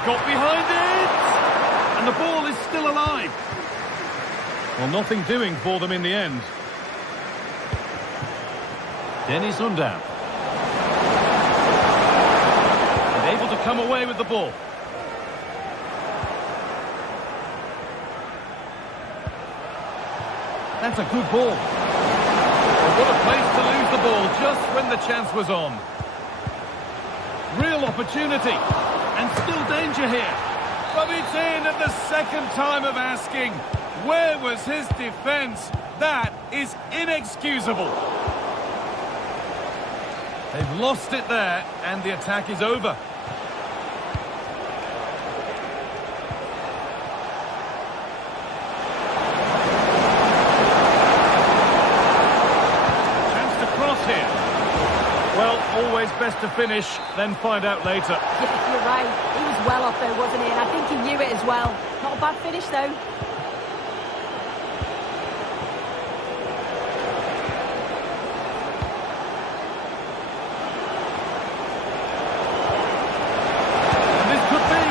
Got behind it! And the ball is still alive. Well, nothing doing for them in the end. Dennis Undav. And able to come away with the ball. That's a good ball. Well, what a place to lose the ball just when the chance was on. Real opportunity. And still danger here. But it's in at the second time of asking. Where was his defence? That is inexcusable. They've lost it there, and the attack is over. Chance to cross here. Well, always best to finish, then find out later. Yeah, you're right. He was well off though, wasn't he? And I think he knew it as well. Not a bad finish though. And this could be.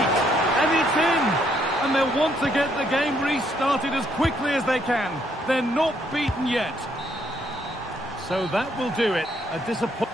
And it's in. And they'll want to get the game restarted as quickly as they can. They're not beaten yet. So that will do it. A disappointment.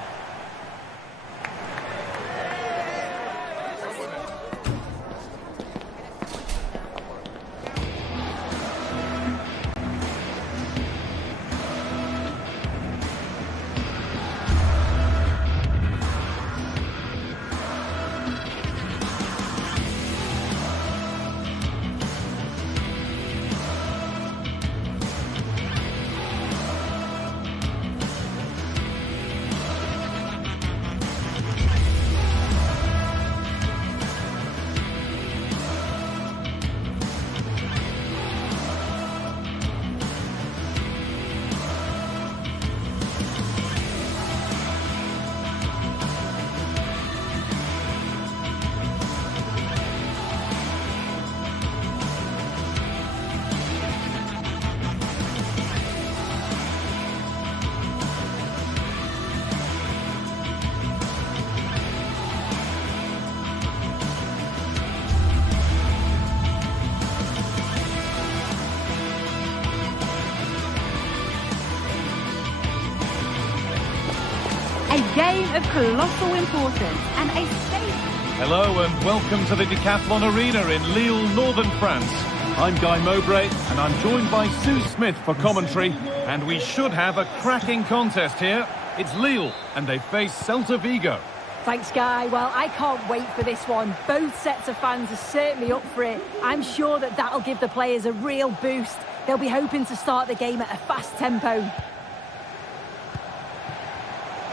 A game of colossal importance and a state. Hello and welcome to the Decathlon Arena in Lille, northern France. I'm Guy Mowbray and I'm joined by Sue Smith for commentary, and we should have a cracking contest here. It's Lille, and they face Celta Vigo. Thanks, Guy. Well, I can't wait for this one. Both sets of fans are certainly up for it. I'm sure that that'll give the players a real boost. They'll be hoping to start the game at a fast tempo.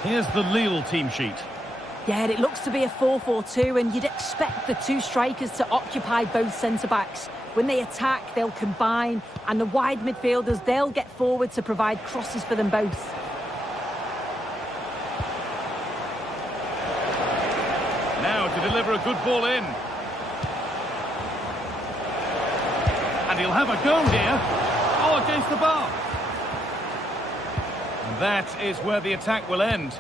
Here's the Lille team sheet. Yeah, it looks to be a 4-4-2, and you'd expect the two strikers to occupy both centre-backs. When they attack, they'll combine, and the wide midfielders, they'll get forward to provide crosses for them both. Now to deliver a good ball in. And he'll have a go here. Oh, against the bar. And that is where the attack will end.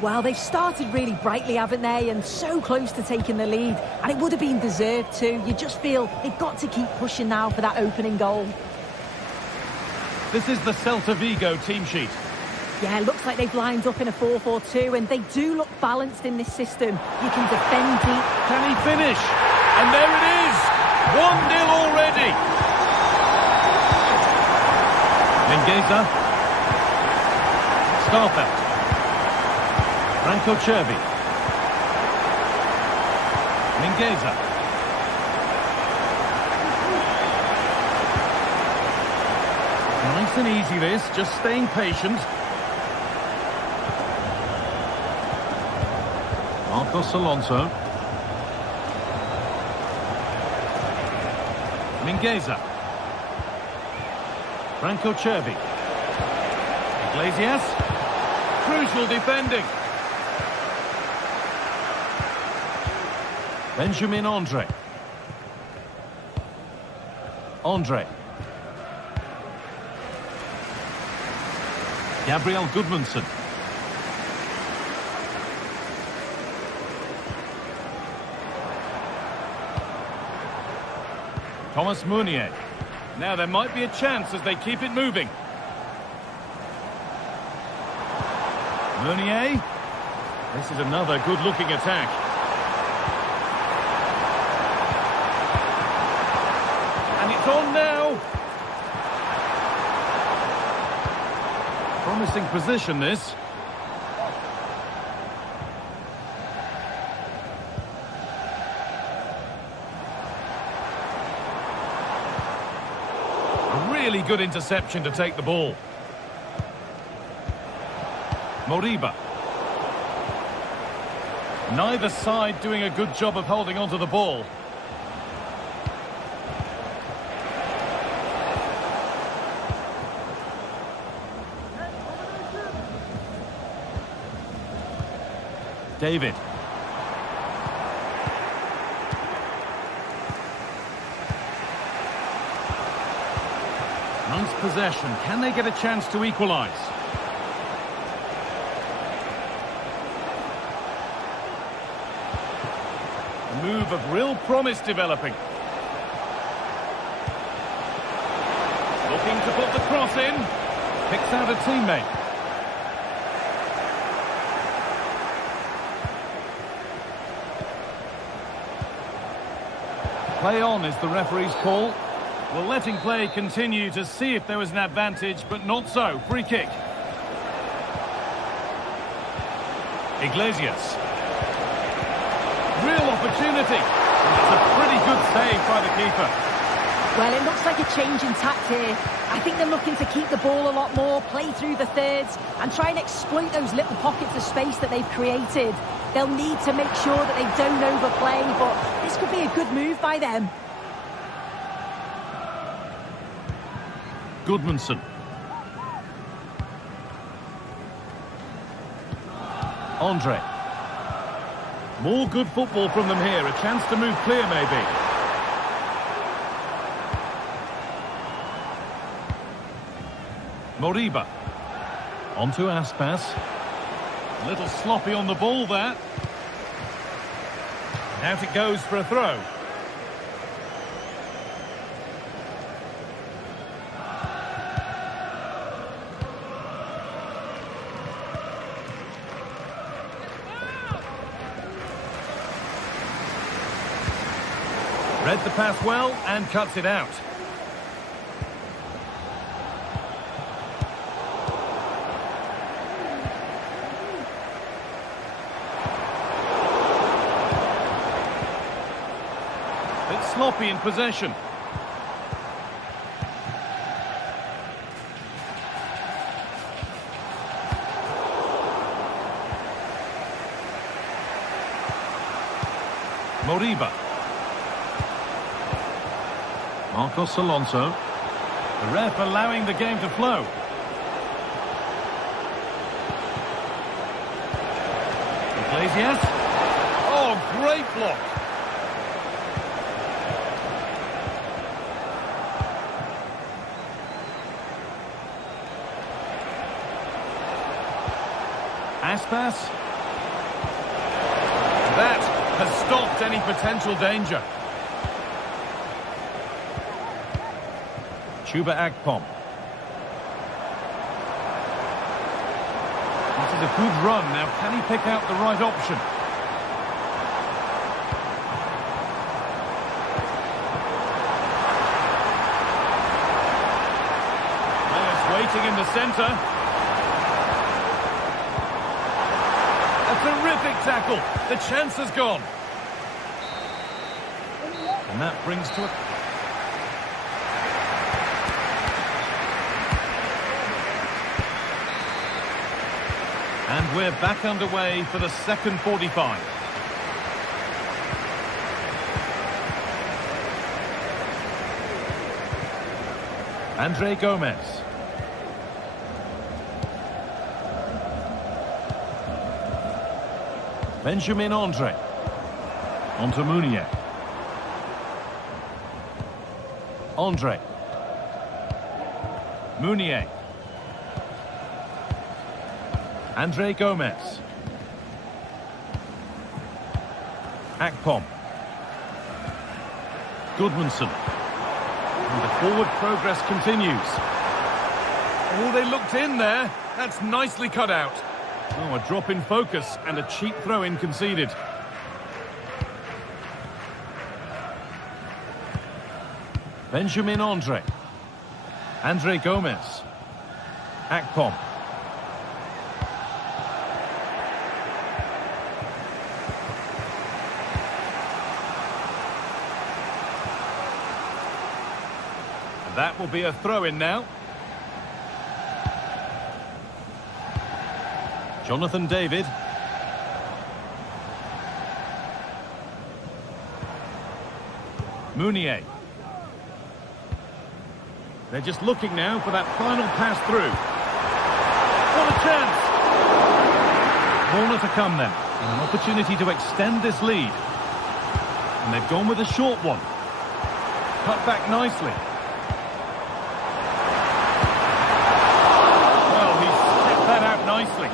Well, they've started really brightly, haven't they? And so close to taking the lead. And it would have been deserved too. You just feel they've got to keep pushing now for that opening goal. This is the Celta Vigo team sheet. Yeah, it looks like they've lined up in a 4-4-2, and they do look balanced in this system. You can defend deep. Can he finish? And there it is! 1-0 already! Mingueza. Starfelt. Franco Cervi. Mingueza. Nice and easy this, just staying patient. Marcos Alonso. Mingueza. Franco Cervi. Iglesias. Crucial defending. Benjamin Andre. Andre. Gabriel Gudmundsson. Thomas Meunier. Now there might be a chance as they keep it moving. Meunier. This is another good-looking attack. And it's on now. Promising position, this. Really good interception to take the ball. Moriba. Neither side doing a good job of holding onto the ball. David. Nice possession. Can they get a chance to equalise? A move of real promise developing. Looking to put the cross in. Picks out a teammate. Play on is the referee's call. Well, letting play continue to see if there was an advantage, but not so. Free kick. Iglesias. Real opportunity. And it's a pretty good save by the keeper. Well, it looks like a change in tact here. I think they're looking to keep the ball a lot more, play through the thirds, and try and exploit those little pockets of space that they've created. They'll need to make sure that they don't overplay, but this could be a good move by them. Gudmundsson. Andre. More good football from them here. A chance to move clear, maybe. Moriba. On to Aspas. A little sloppy on the ball there. Out it goes for a throw. Read the pass well and cuts it out. sloppy in possession. Moriba. Marcos Alonso. The ref allowing the game to flow. Iglesias. Oh, great block. Aspas. That has stopped any potential danger. Chuba Akpom. This is a good run. Now, can he pick out the right option? Players waiting in the centre. A terrific tackle. The chance has gone. And that brings to a... And we're back underway for the second 45. Andre Gomez. Benjamin Andre. Onto Mounier. Andre. Mounier. Andre Gomez. Akpom. Goodmanson. And the forward progress continues. Oh, they looked in there. That's nicely cut out. Oh, a drop in focus and a cheap throw-in conceded. Benjamin Andre. Andre Gomez. Akpom. That will be a throw-in now. Jonathan David. Mounier. They're just looking now for that final pass through. What a chance! Corner to come then. And an opportunity to extend this lead. And they've gone with a short one. Cut back nicely. That out nicely.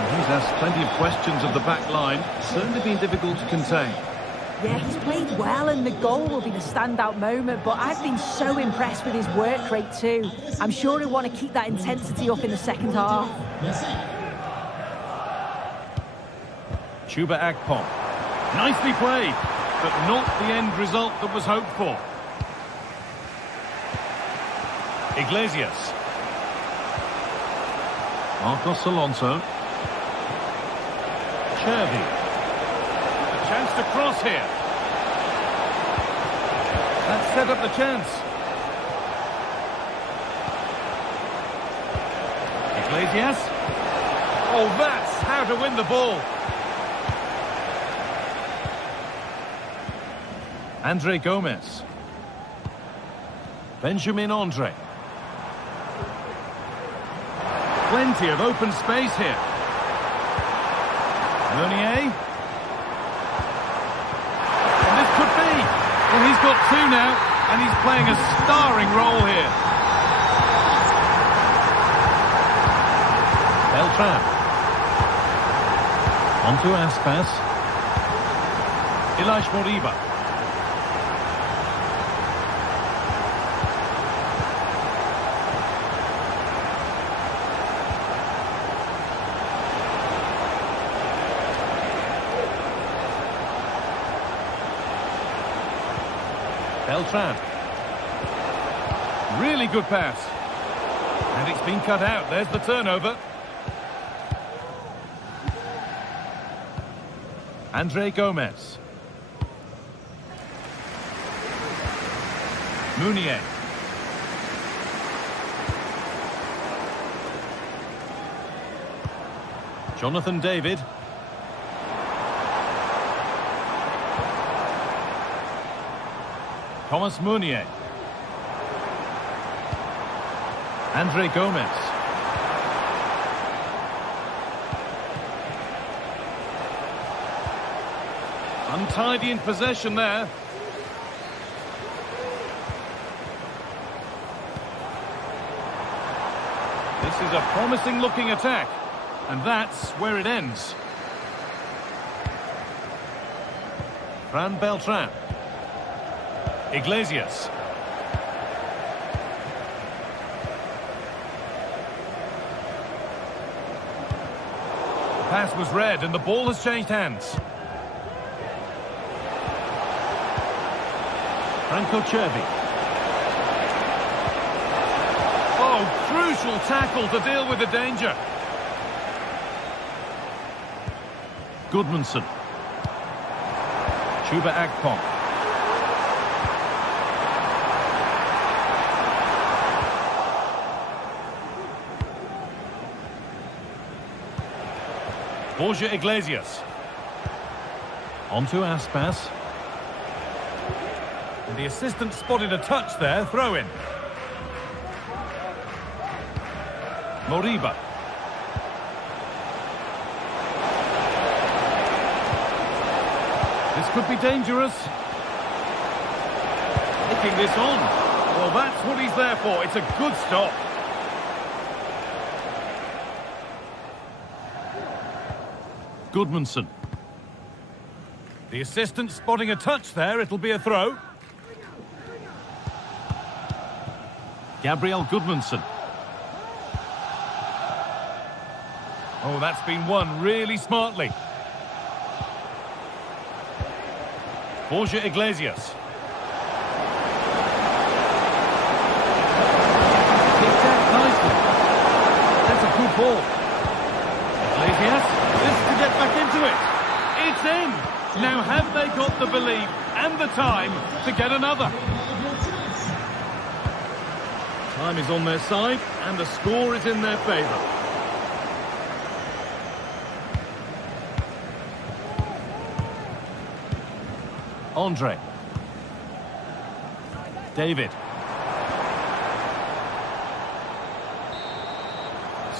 And he's asked plenty of questions of the back line. Certainly been difficult to contain. Yeah, he's played well and the goal will be the standout moment, but I've been so impressed with his work rate too. I'm sure he'll want to keep that intensity up in the second half. Chuba Akpom. Nicely played. But not the end result that was hoped for. Iglesias. Marcos Alonso. Chervi. A chance to cross here. That set up the chance. Iglesias. Oh, that's how to win the ball. Andre Gomez. Benjamin Andre. Plenty of open space here. Mounier. And this could be. Well, he's got two now, and he's playing a starring role here. Beltran. Onto Aspas. Ilaix Moriba. Beltran. Really good pass. And it's been cut out. There's the turnover. Andre Gomez. Meunier. Jonathan David. Thomas Meunier. Andre Gomez. Untidy in possession there. This is a promising looking attack, and that's where it ends. Fran Beltran. Iglesias. The pass was read and the ball has changed hands. Franco Cervi. Oh, crucial tackle to deal with the danger. Goodmanson. Chuba Akpom. Borja Iglesias. On to Aspas. And the assistant spotted a touch there, throw in. Moriba. This could be dangerous. Nicking this on. Well, that's what he's there for. It's a good stop. Goodmanson. The assistant spotting a touch there. It'll be a throw. Gabriel Goodmanson. Oh, that's been won really smartly. Borja Iglesias. Kicked out nicely. That's a good ball. Iglesias, this to get back into it. It's in. Now have they got the belief and the time to get another? Time is on their side and the score is in their favour. Andre. David.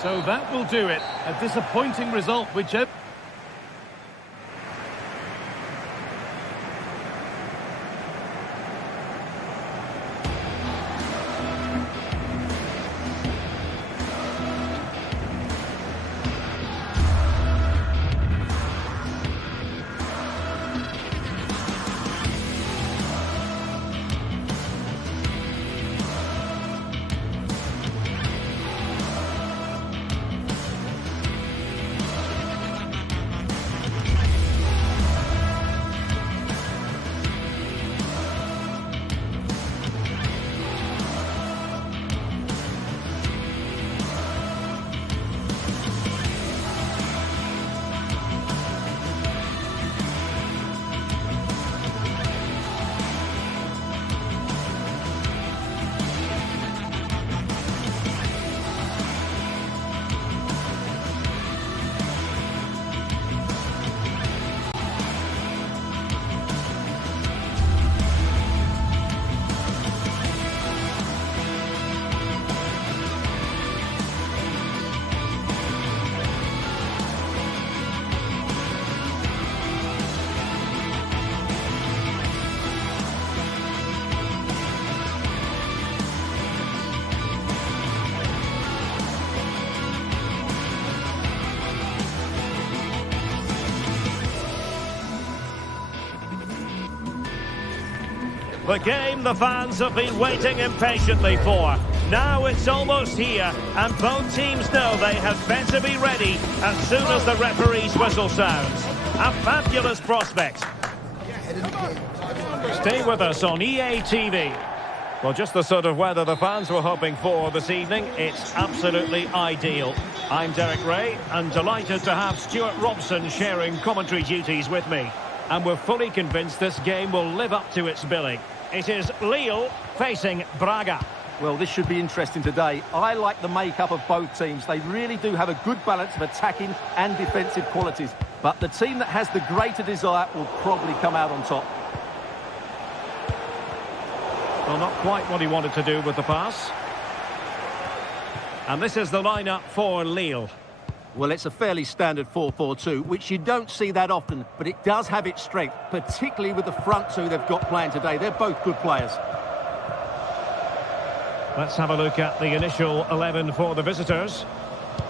So that will do it. A disappointing result, whichever. The game the fans have been waiting impatiently for. Now it's almost here, and both teams know they had better be ready as soon as the referee's whistle sounds. A fabulous prospect. Stay with us on EA TV. Well, just the sort of weather the fans were hoping for this evening. It's absolutely ideal. I'm Derek Ray, and delighted to have Stuart Robson sharing commentary duties with me. And we're fully convinced this game will live up to its billing. It is Lille facing Braga. Well, this should be interesting today. I like the makeup of both teams. They really do have a good balance of attacking and defensive qualities. But the team that has the greater desire will probably come out on top. Well, not quite what he wanted to do with the pass. And this is the lineup for Lille. Well, it's a fairly standard 4-4-2, which you don't see that often, but it does have its strength, particularly with the front two they've got playing today. They're both good players. Let's have a look at the initial 11 for the visitors.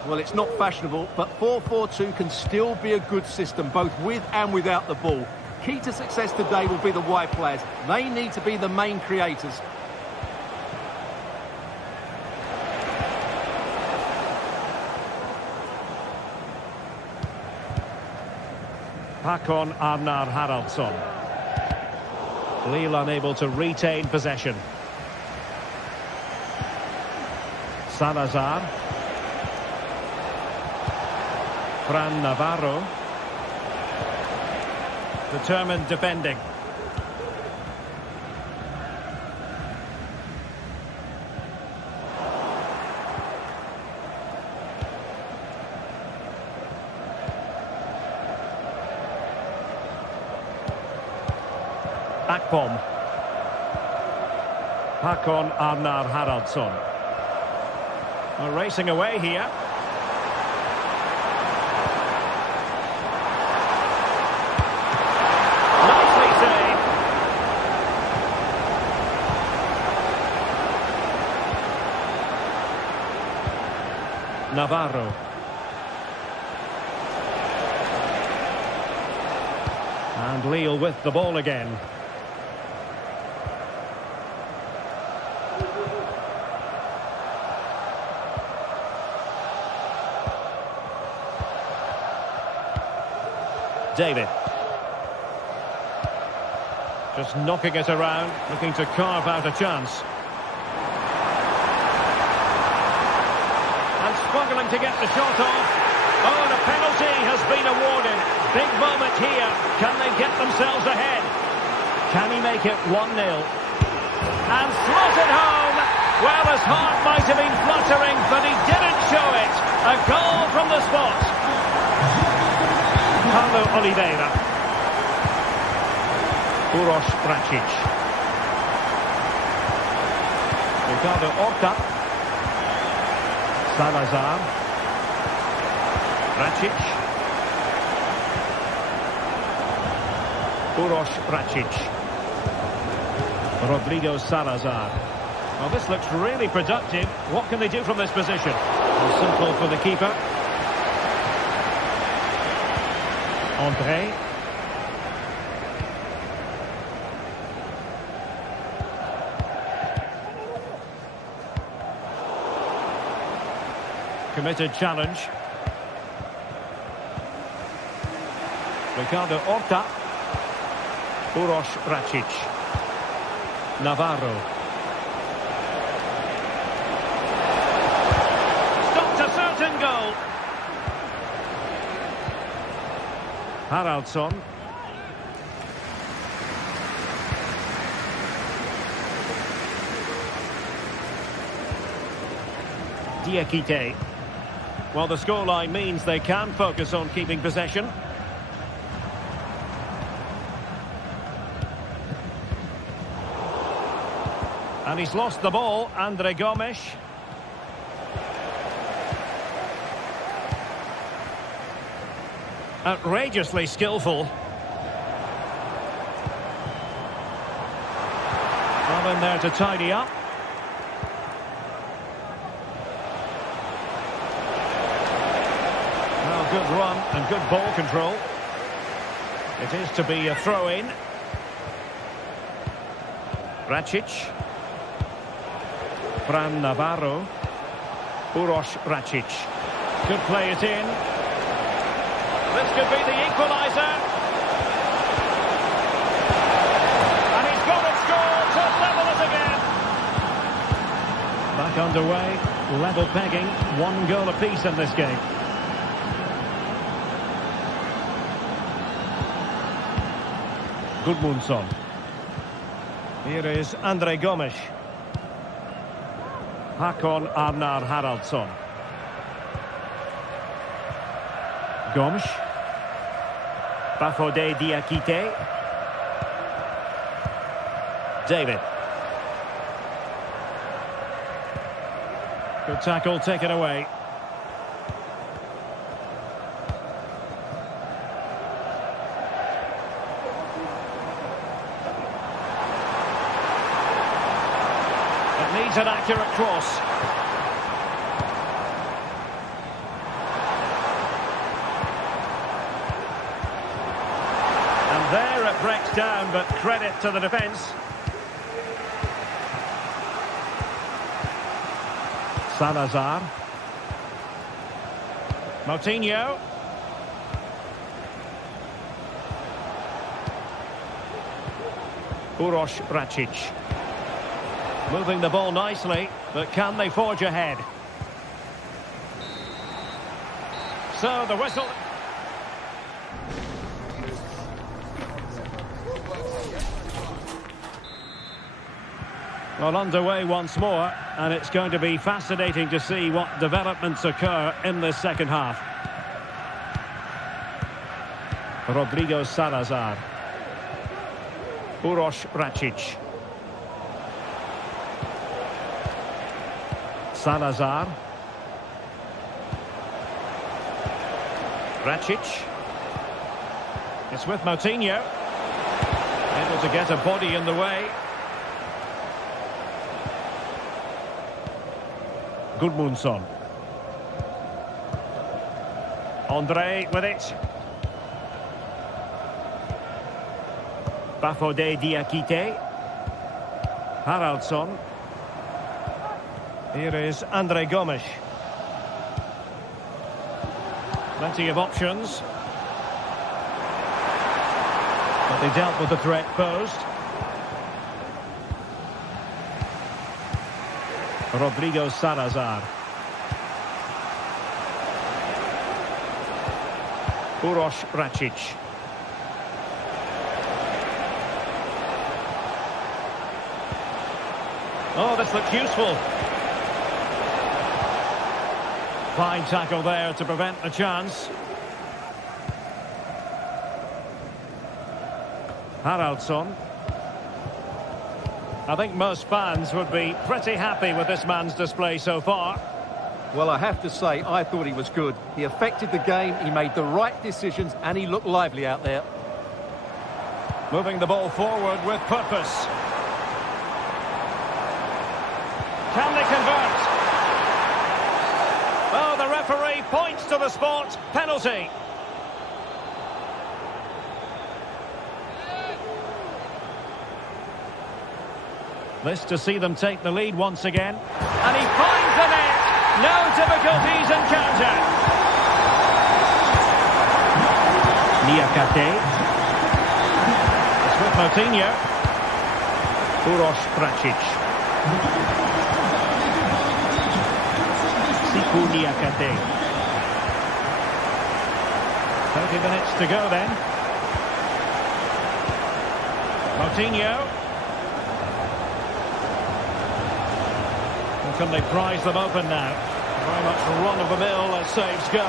Well, it's not fashionable, but 4-4-2 can still be a good system, both with and without the ball. Key to success today will be the wide players. They need to be the main creators. Håkon Arnar Haraldsson. Lille unable to retain possession. Salazar. Fran Navarro. Determined defending. Akpom. Håkon Arnar Haraldsson. We're racing away here. Navarro. And Lille with the ball again. David. Just knocking it around, looking to carve out a chance. Struggling to get the shot off. Oh, and a penalty has been awarded. Big moment here. Can they get themselves ahead? Can he make it 1-0? And slotted home. Well, his heart might have been fluttering, but he didn't show it. A goal from the spot. Paulo Oliveira. Uroš Bračić. Ricardo Horta. Salazar. Bračić. Uroš Bračić. Rodrigo Salazar. Well, this looks really productive. What can they do from this position? Well, simple for the keeper. André. Committed challenge. Ricardo Horta. Uroš Bračić. Navarro. Stopped a certain goal. Haraldsson. Diakite. Well, the scoreline means they can focus on keeping possession. And he's lost the ball, Andre Gomes. Outrageously skillful. Well in there to tidy up. Well, good run and good ball control. It is to be a throw-in. Bračić. Fran Navarro. Uroš Bračić. Could play it in. This could be the equaliser. And he's got it scored to level it again. back underway. Level pegging. 1 goal apiece in this game. Gudmundsson. Here is Andre Gomes. Hakon Arnar Haraldsson. Gomes. Bafode Diakite. David. Good tackle, taken away. It needs an accurate cross. And there it breaks down, but credit to the defence. Salazar. Moutinho. Uroš Račić. Moving the ball nicely, but can they forge ahead? So the whistle. Well, underway once more, and it's going to be fascinating to see what developments occur in this second half. Rodrigo Salazar. Uroš Račić. Salazar. Račić. It's with Moutinho. Able to get a body in the way. Gudmundsson. Andre with it. Bafode Diakite. Haraldsson. Here is Andre Gomes. Plenty of options. But they dealt with the threat posed. Rodrigo Salazar. Uroš Račić. Oh, this looks useful. Fine tackle there to prevent the chance. Haraldsson. I think most fans would be pretty happy with this man's display so far. Well, I have to say, I thought he was good. He affected the game, he made the right decisions, and he looked lively out there. Moving the ball forward with purpose. Can they convert? Oh, the referee points to the spot. Penalty. This to see them take the lead once again. And he finds the net. No difficulties encountered. Niakate. It's with Moutinho. Uroš Račić. Siku Niakate. 30 minutes to go then. Moutinho. Can they prize them open now? Very much run-of-the-mill as saves go.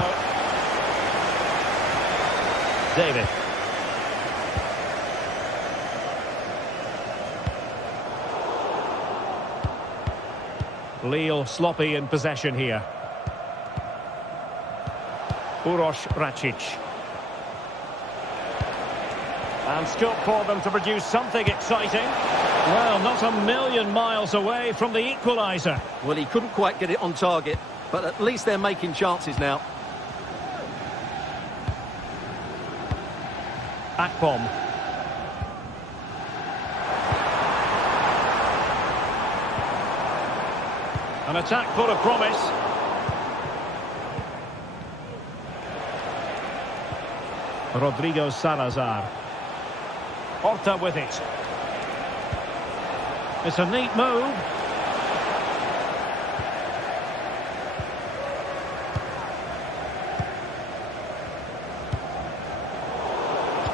David. Lille sloppy in possession here. Uroš Račić. And scope for them to produce something exciting. Well, not a million miles away from the equaliser. Well, he couldn't quite get it on target, but at least they're making chances now. Akpom. An attack full of promise. Rodrigo Salazar. Horta with it. It's a neat move.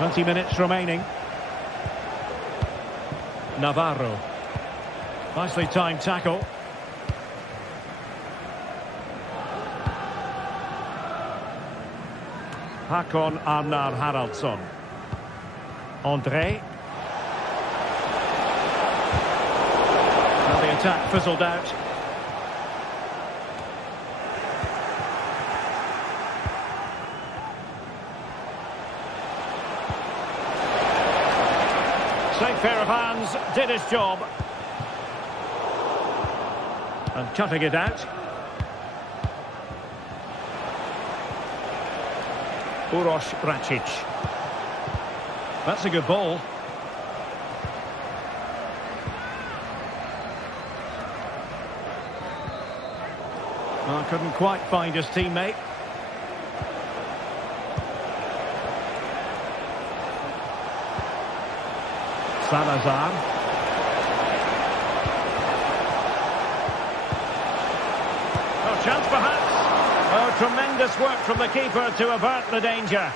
20 minutes remaining. Navarro. Nicely timed tackle. Hakon Arnar Haraldsson. André. Well, the attack fizzled out. Safe pair of hands, did his job. And cutting it out. Uroš Račić. That's a good ball. Well, couldn't quite find his teammate. Salazar. Oh, chance perhaps. Oh, tremendous work from the keeper to avert the danger.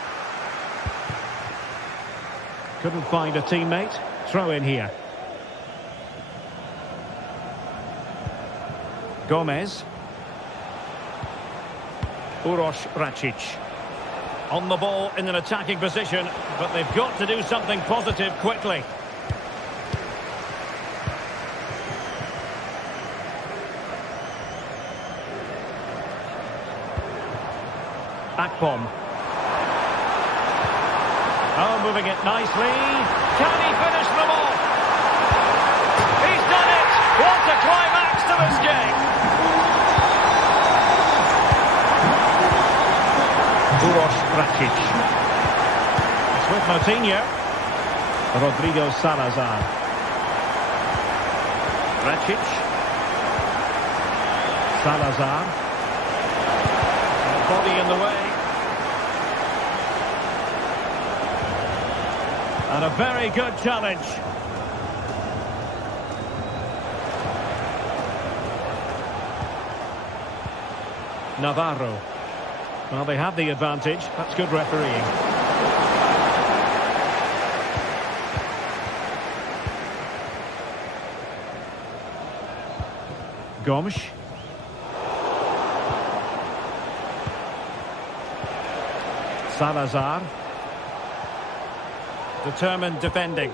Couldn't find a teammate. Throw in here. Gomez. Uroš Račić. On the ball in an attacking position, but they've got to do something positive quickly. Akpom. Oh, moving it nicely. Can he finish them off? He's done it! What a climax to this game! Uroš Račić. It's with Moutinho. Rodrigo Salazar. Račić. Salazar. Body in the way. And a very good challenge. Navarro. Well, they have the advantage. That's good refereeing. Gomes. Salazar. Determined defending.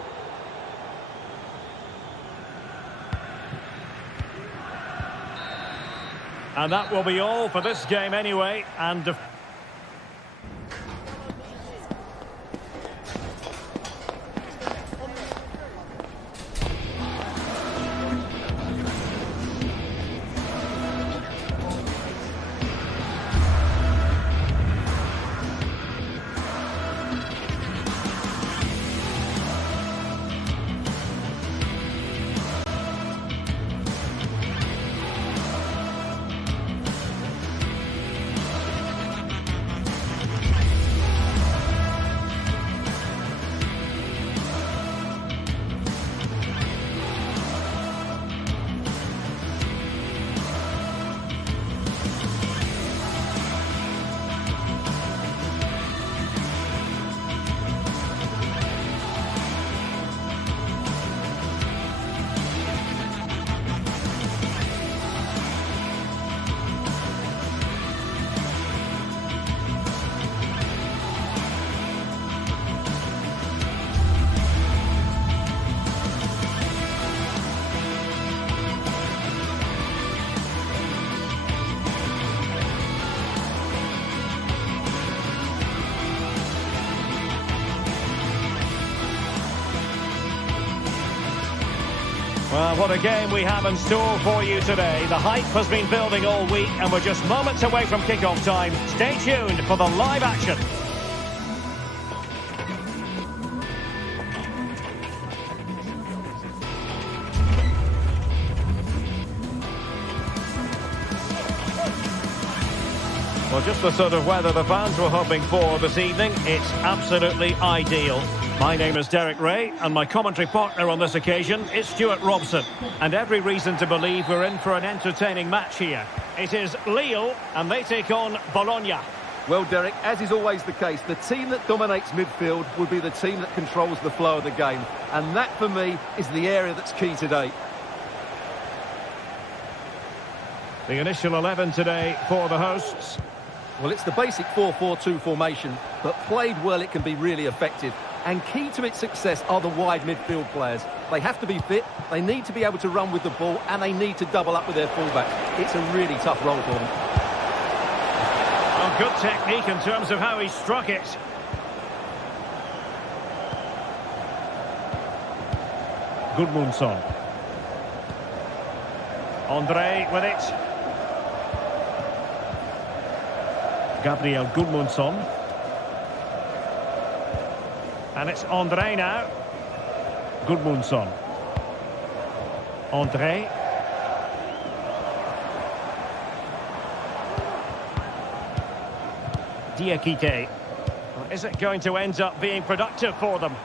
And that will be all for this game anyway. And well, what a game we have in store for you today. The hype has been building all week and we're just moments away from kick-off time. Stay tuned for the live action. Well, just the sort of weather the fans were hoping for this evening. It's absolutely ideal. My name is Derek Ray, and my commentary partner on this occasion is Stuart Robson. And every reason to believe we're in for an entertaining match here. It is Lille, and they take on Bologna. Well, Derek, as is always the case, the team that dominates midfield will be the team that controls the flow of the game. And that, for me, is the area that's key today. The initial 11 today for the hosts. Well, it's the basic 4-4-2 formation, but played well it can be really effective. And key to its success are the wide midfield players. They have to be fit, they need to be able to run with the ball, and they need to double up with their fullbacks. It's a really tough role for them. Well, good technique in terms of how he struck it. Gudmundsson. Andre with it. Gabriel Gudmundsson. And it's Andre now. Gudmundsson. Andre. Diakite. Well, is it going to end up being productive for them?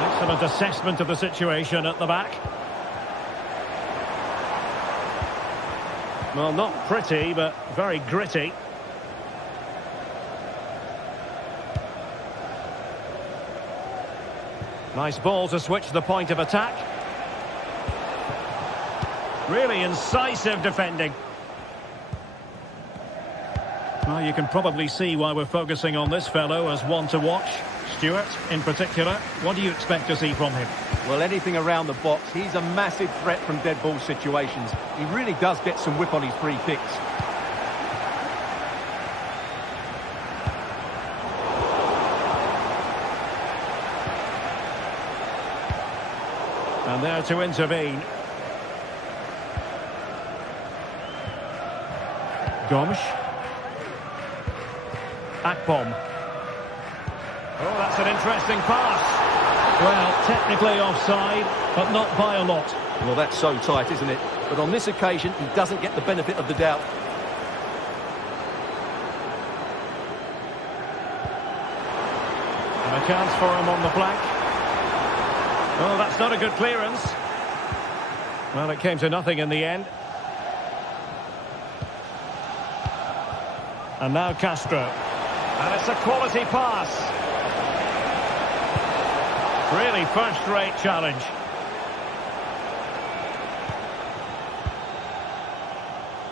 Excellent assessment of the situation at the back. Well, not pretty, but very gritty. Nice ball to switch the point of attack. Really incisive defending. Well, you can probably see why we're focusing on this fellow as one to watch. Stuart, in particular, what do you expect to see from him? Well, anything around the box. He's a massive threat from dead ball situations. He really does get some whip on his free kicks. And there to intervene. Gomes. Akpom. Oh, that's an interesting pass. Well, technically offside, but not by a lot. Well, that's so tight, isn't it? But on this occasion, he doesn't get the benefit of the doubt. And a chance for him on the flank. Oh, that's not a good clearance. Well, it came to nothing in the end. And now Castro. And it's a quality pass. Really first-rate challenge.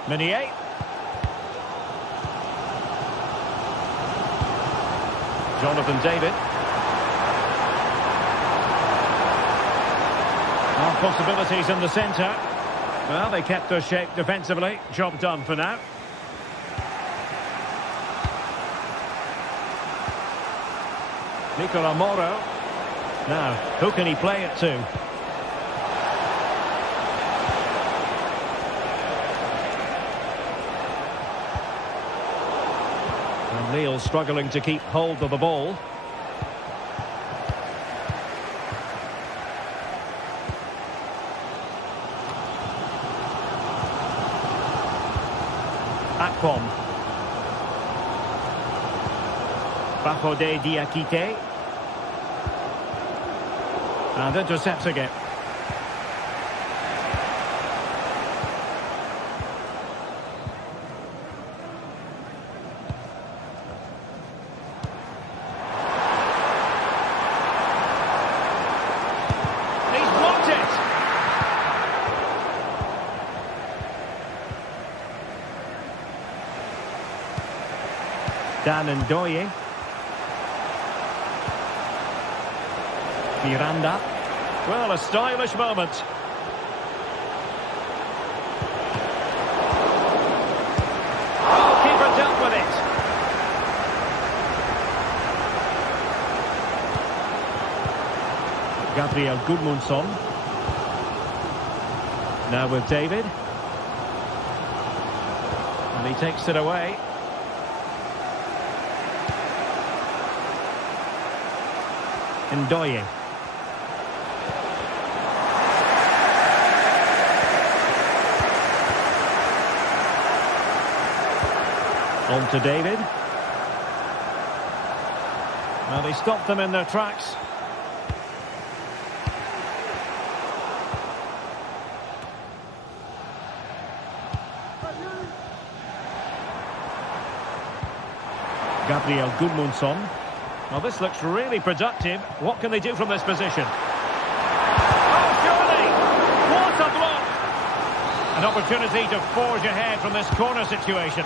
Meunier. Jonathan David. Possibilities in the centre. Well, they kept their shape defensively. Job done for now. Nicola Moro. Now, who can he play it to? And Lille struggling to keep hold of the ball. Akpom. Bafode Diakite. And intercepting it. He's blocked it. Dan Ndoye. Miranda. Well, a stylish moment. Oh, keeper dealt with it. Gabriel Gudmundsson. Now with David. And he takes it away. Ndoye. On to David. Well, they stopped them in their tracks. Gabriel Gudmundsson. Well, this looks really productive. What can they do from this position? Oh, surely! What a block! An opportunity to forge ahead from this corner situation.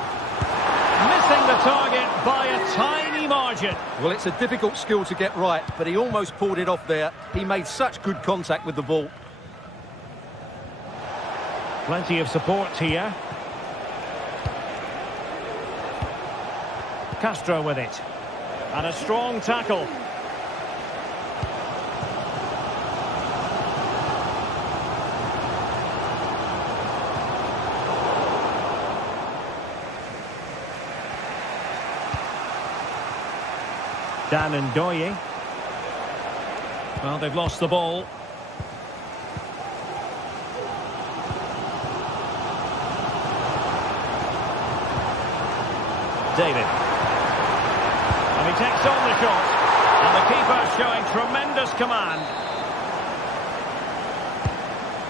Missing the target by a tiny margin. Well, it's a difficult skill to get right, but he almost pulled it off there. He made such good contact with the ball. Plenty of support here. Castro with it. And a strong tackle. Dan Ndoye. Well, they've lost the ball. David. And he takes on the shot. And the keeper showing tremendous command.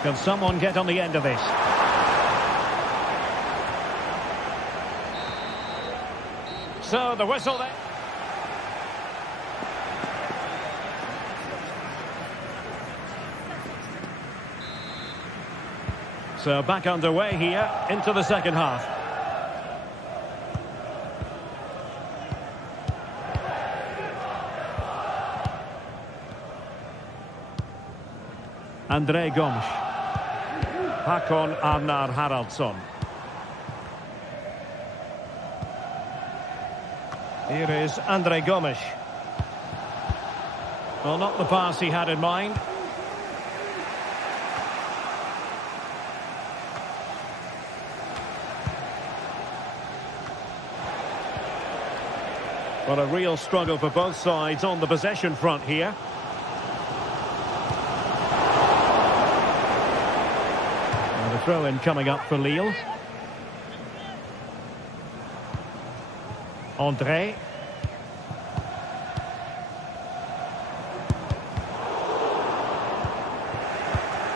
Can someone get on the end of this? So the whistle there. So back underway here into the second half. André Gomes. Hakon Arnar Haraldsson. Here is André Gomes. Well, not the pass he had in mind. Well, a real struggle for both sides on the possession front here. And the throw-in coming up for Lille. André.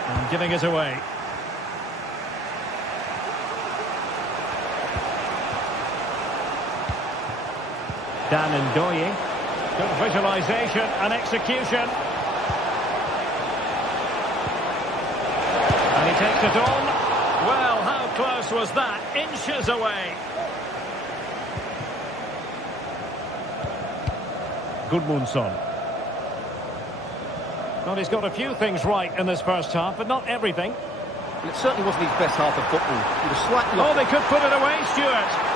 And giving it away. Dan Ndoye. Good visualisation and execution. And he takes it on. Well, how close was that? Inches away. Gudmundsson. Well, he's got a few things right in this first half, but not everything. Well, it certainly wasn't his best half of football. He was slightly off. Oh, they could put it away, Stuart.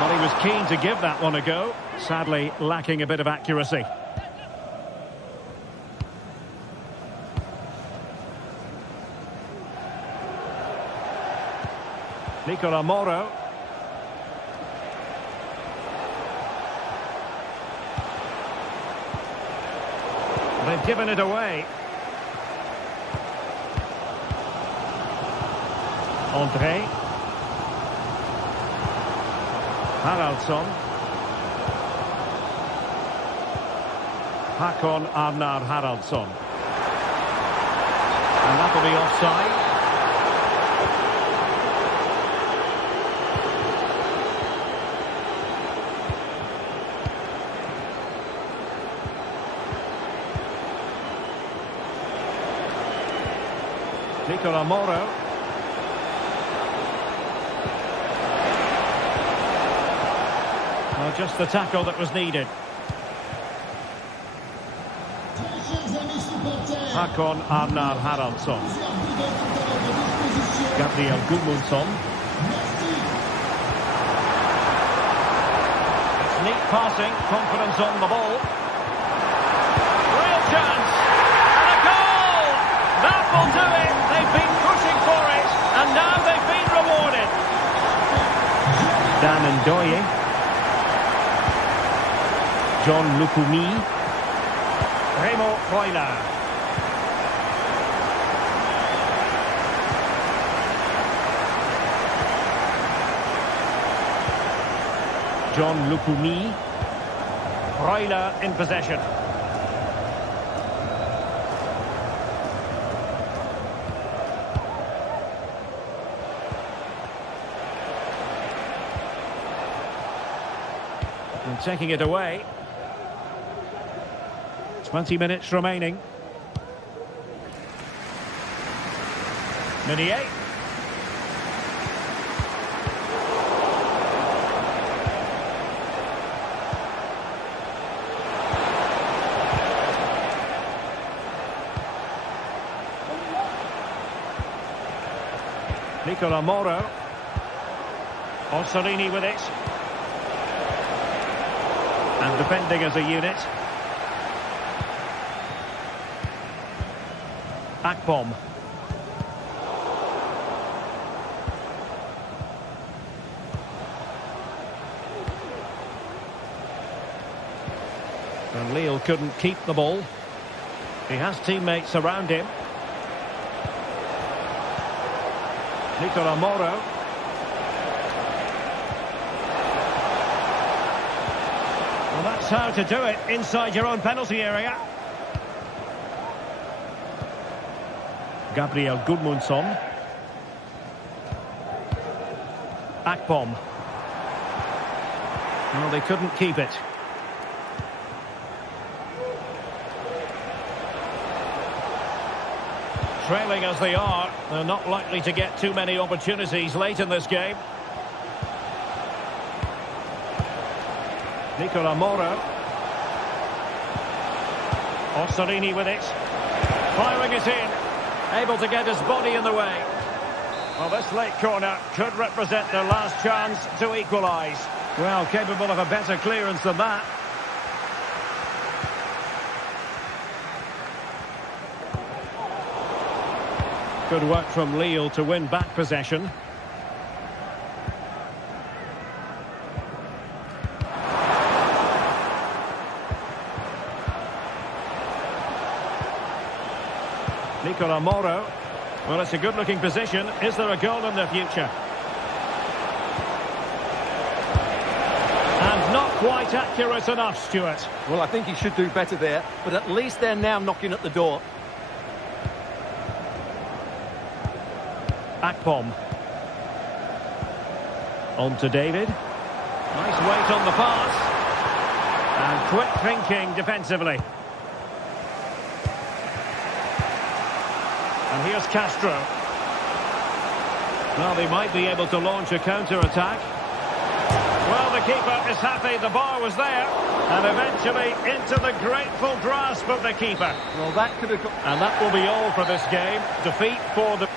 Well, he was keen to give that one a go. Sadly, lacking a bit of accuracy. Nicola Moro. They've given it away. André. Haraldsson. Hakon Arnar Haraldsson. And that will be offside. Nicola Moro. Just the tackle that was needed. Hakon Arnar Haraldsson. Gabriel Gudmundsson. It's neat passing, confidence on the ball. Real chance! And a goal! That will do it! They've been pushing for it, and now they've been rewarded. Dan Ndoye. John Lukumi. Remo Freuler. John Lukumi. Freuler in possession. And taking it away. 20 minutes remaining. Meunier. Nicola Moro. Orsolini with it. And defending as a unit. Akpom. And Lille couldn't keep the ball. He has teammates around him. Nicola Moro. Well, that's how to do it inside your own penalty area. Gabriel Gudmundsson. Akpom. Well, they couldn't keep it. Trailing as they are, they're not likely to get too many opportunities late in this game. Nicola Moro. Orsolini with it. Firing it in. Able to get his body in the way. Well, this late corner could represent their last chance to equalise. Well, capable of a better clearance than that. Good work from Lille to win back possession. Nicola Moro. Well, it's a good-looking position. Is there a goal in the future? And not quite accurate enough, Stuart. Well, I think he should do better there, but at least they're now knocking at the door. Akpom. On to David. Nice weight on the pass. And quick thinking defensively. And here's Castro. Well, they might be able to launch a counter-attack. Well, the keeper is happy the bar was there. And eventually into the grateful grasp of the keeper. Well, that could have got... And that will be all for this game. Defeat for the...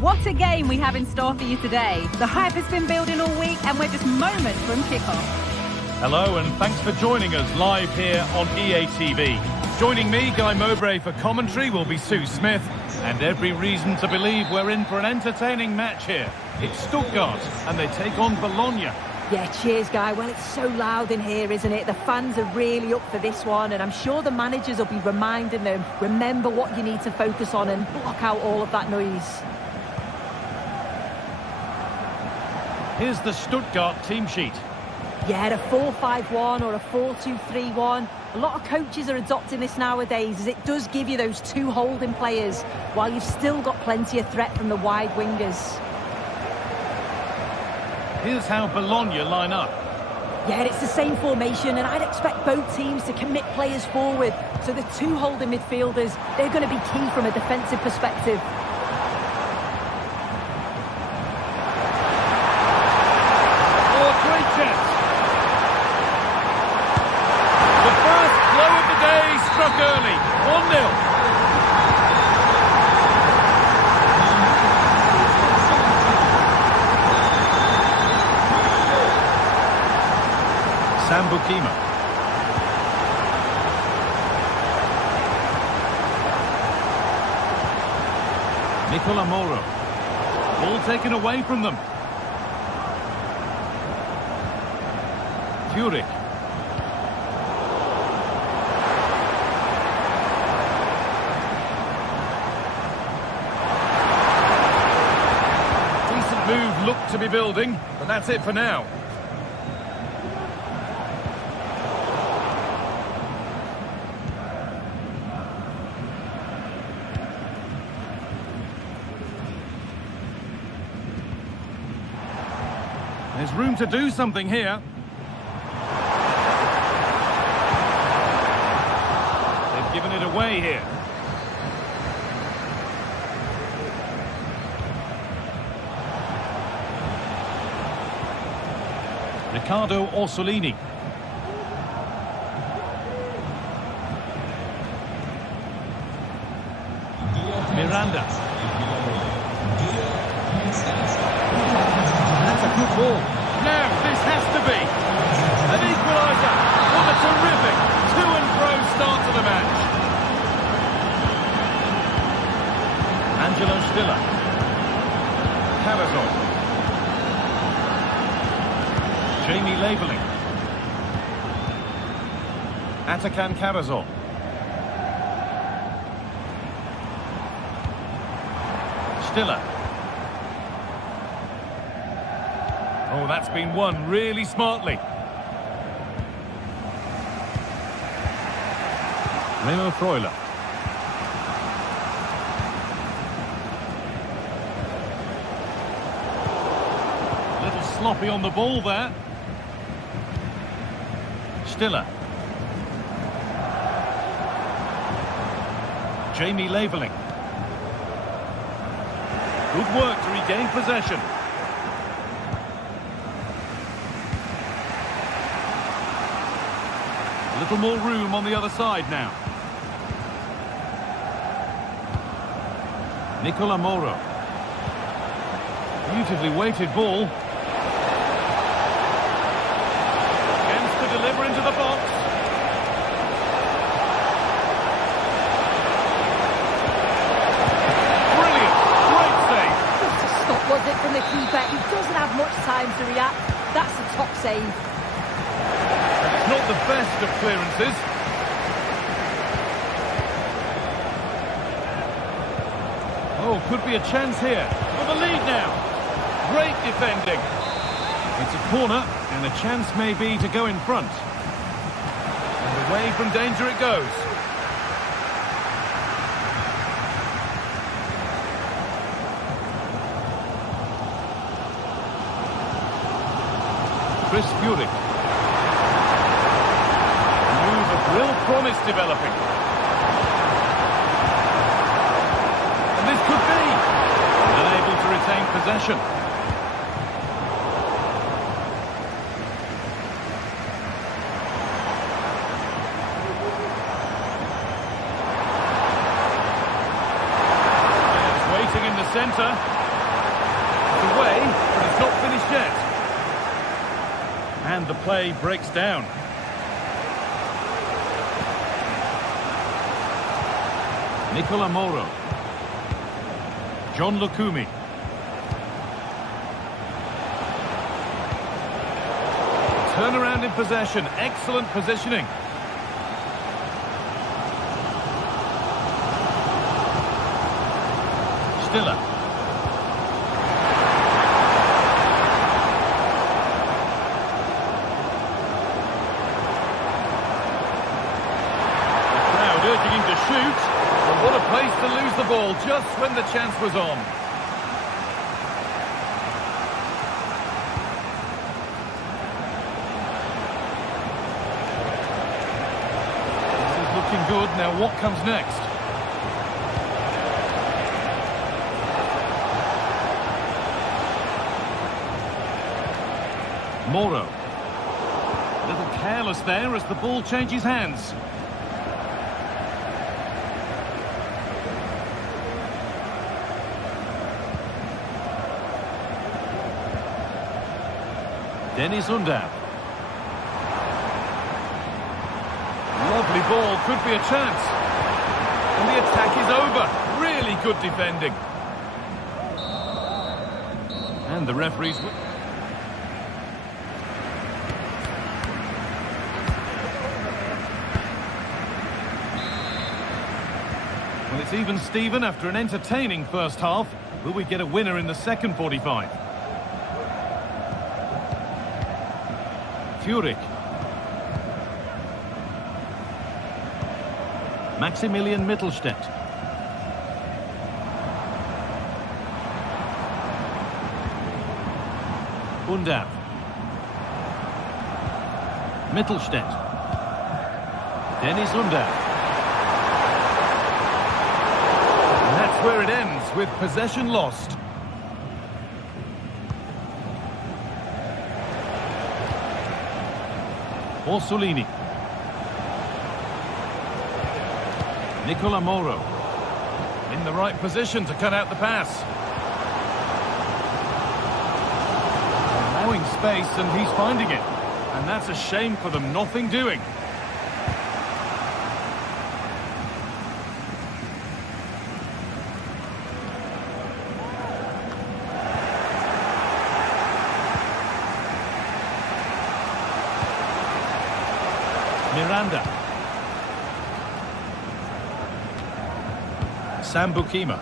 What a game we have in store for you today. The hype has been building all week and we're just moments from kickoff. Hello and thanks for joining us live here on EA TV. Joining me, Guy Mowbray, for commentary will be Sue Smith, and every reason to believe we're in for an entertaining match here. It's Stuttgart and they take on Bologna. Yeah, cheers, Guy. Well, it's so loud in here, isn't it? The fans are really up for this one, and I'm sure the managers will be reminding them, remember what you need to focus on and block out all of that noise. Here's the Stuttgart team sheet. Yeah, a 4-5-1 or a 4-2-3-1. A lot of coaches are adopting this nowadays, as it does give you those two holding players, while you've still got plenty of threat from the wide wingers. Here's how Bologna line up. Yeah, it's the same formation, and I'd expect both teams to commit players forward. So the two holding midfielders, they're going to be key from a defensive perspective. Oh, great chance. The first blow of the day struck early. 1-0. Sambukima. Nicola Moro. Ball taken away from them. Furyk. Decent move looked to be building, but that's it for now. There's room to do something here. They've given it away here. Riccardo Orsolini. Miranda. That's a good ball. Now, this has to be an equaliser. What a terrific to-and-fro start to the match. Angelo Stiller. Cavazon. Jamie Labeling. Atakan Cavazon. Stiller. Oh, that's been won really smartly. Remo Freuler. A little sloppy on the ball there. Stiller. Jamie Labeling. Good work to regain possession. A little more room on the other side now. Nicola Moro. Beautifully weighted ball. Chance to deliver into the box. Brilliant. Great save. What a stop was it from the keeper? He doesn't have much time to react. That's a top save. Not the best of clearances. Oh, could be a chance here. For the lead now. Great defending. It's a corner, and a chance may be to go in front. And away from danger it goes. Chris Furyk. Real promise developing. And this could be unable to retain possession. It's waiting in the centre. It's away, but it's not finished yet. And the play breaks down. Nicola Moro. John Lukumi. Turnaround in possession, excellent positioning. Stiller. The crowd urging him to shoot. But what a place to lose the ball just when the chance was on. This is looking good. Now what comes next? Moro. A little careless there as the ball changes hands. Dennis Undav. Lovely ball, could be a chance. And the attack is over. Really good defending. And the referees... Well, it's even Steven after an entertaining first half. Will we get a winner in the second 45? Furyk. Maximilian Mittelstädt. Undav. Mittelstädt. Dennis Undav. And that's where it ends, with possession lost. Orsolini. Nicola Moro. In the right position to cut out the pass. Allowing space and he's finding it. And that's a shame for them, nothing doing. Miranda. Sambukima.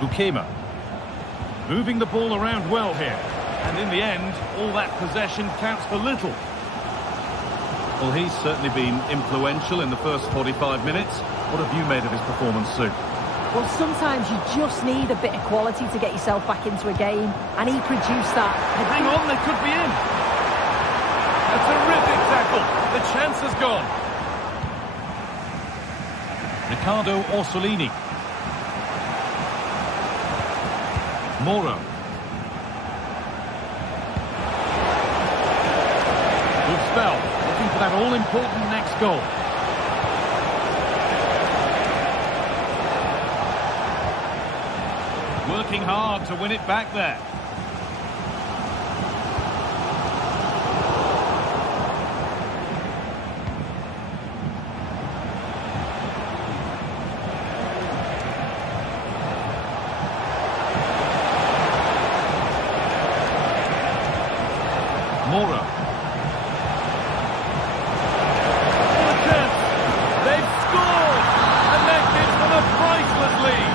Bukema. Moving the ball around well here. And in the end, all that possession counts for little. Well, he's certainly been influential in the first 45 minutes. What have you made of his performance, Sue? Well, sometimes you just need a bit of quality to get yourself back into a game, and he produced that. Hang on, they could be in. A terrific tackle. The chance has gone. Riccardo Orsolini. Moro. Good spell. Looking for that all-important next goal. Working hard to win it back there. Moro. What a chance! They've scored! And that gives them a priceless lead.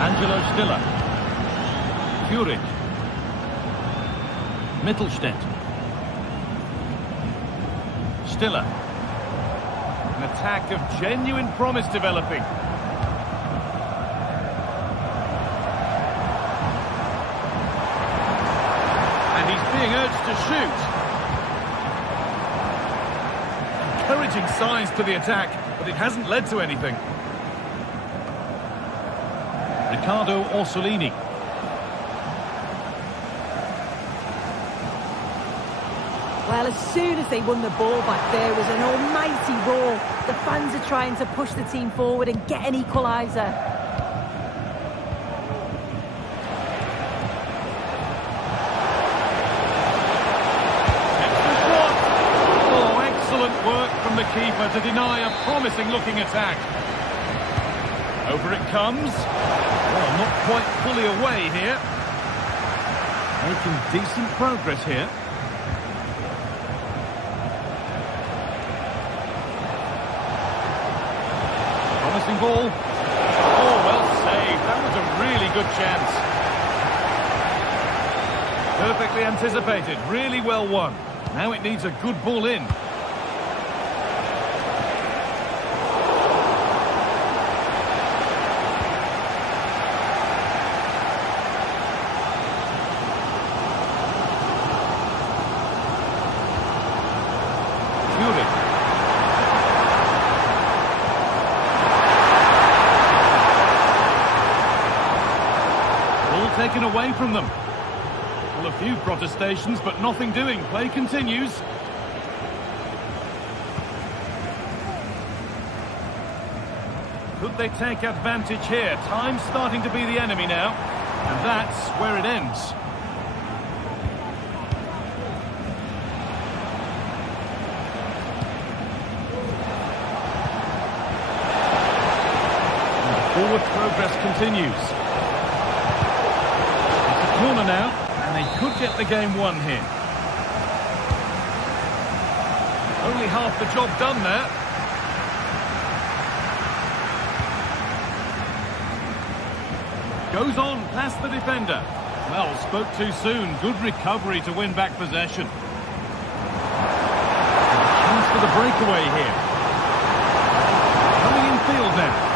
Angelo Stiller. Furyk. Mittelstädt. Stiller. An attack of genuine promise developing. And he's being urged to shoot. Encouraging signs to the attack, but it hasn't led to anything. Riccardo Orsolini. Well, as soon as they won the ball back, there was an almighty roar. The fans are trying to push the team forward and get an equaliser. cover to deny a promising-looking attack. Over it comes. Well, not quite fully away here. Making decent progress here. Promising ball. Oh, well saved. That was a really good chance. Perfectly anticipated. Really well won. Now it needs a good ball in. Taken away from them. Well, a few protestations, but nothing doing. Play continues. Could they take advantage here? Time's starting to be the enemy now, and that's where it ends. And forward progress continues. Corner now, and they could get the game won here. Only half the job done there. Goes on past the defender. Well, spoke too soon. Good recovery to win back possession. And a chance for the breakaway here. Coming in field now.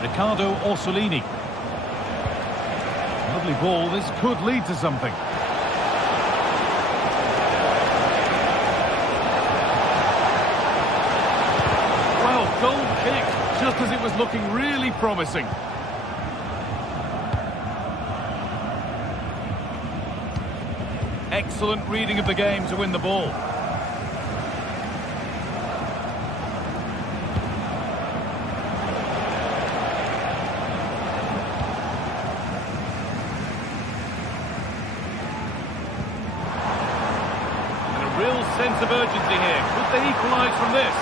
Riccardo Orsolini. Lovely ball, this could lead to something. Well, goal kick, just as it was looking really promising. Excellent reading of the game to win the ball. Real sense of urgency here. Could they equalise from this?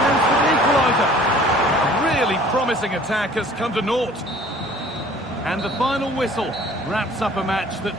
Chance for the equaliser. A really promising attack has come to naught. And the final whistle wraps up a match that...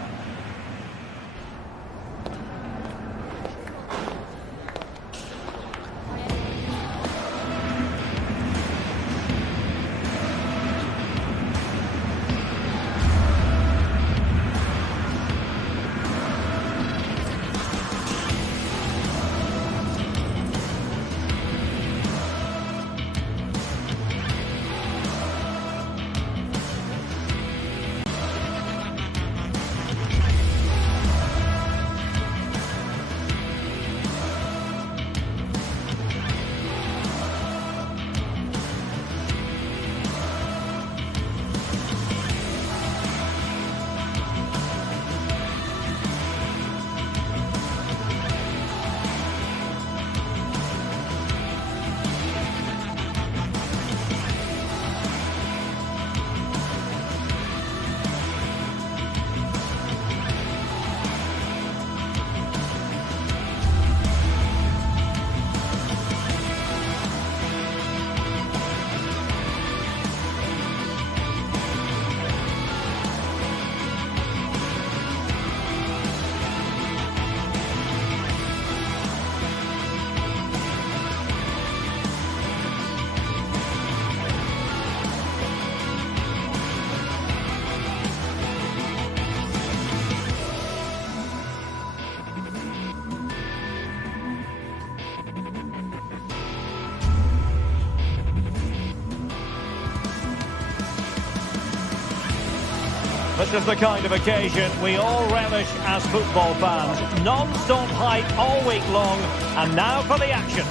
This is the kind of occasion we all relish as football fans. Non-stop hype all week long, and now for the action.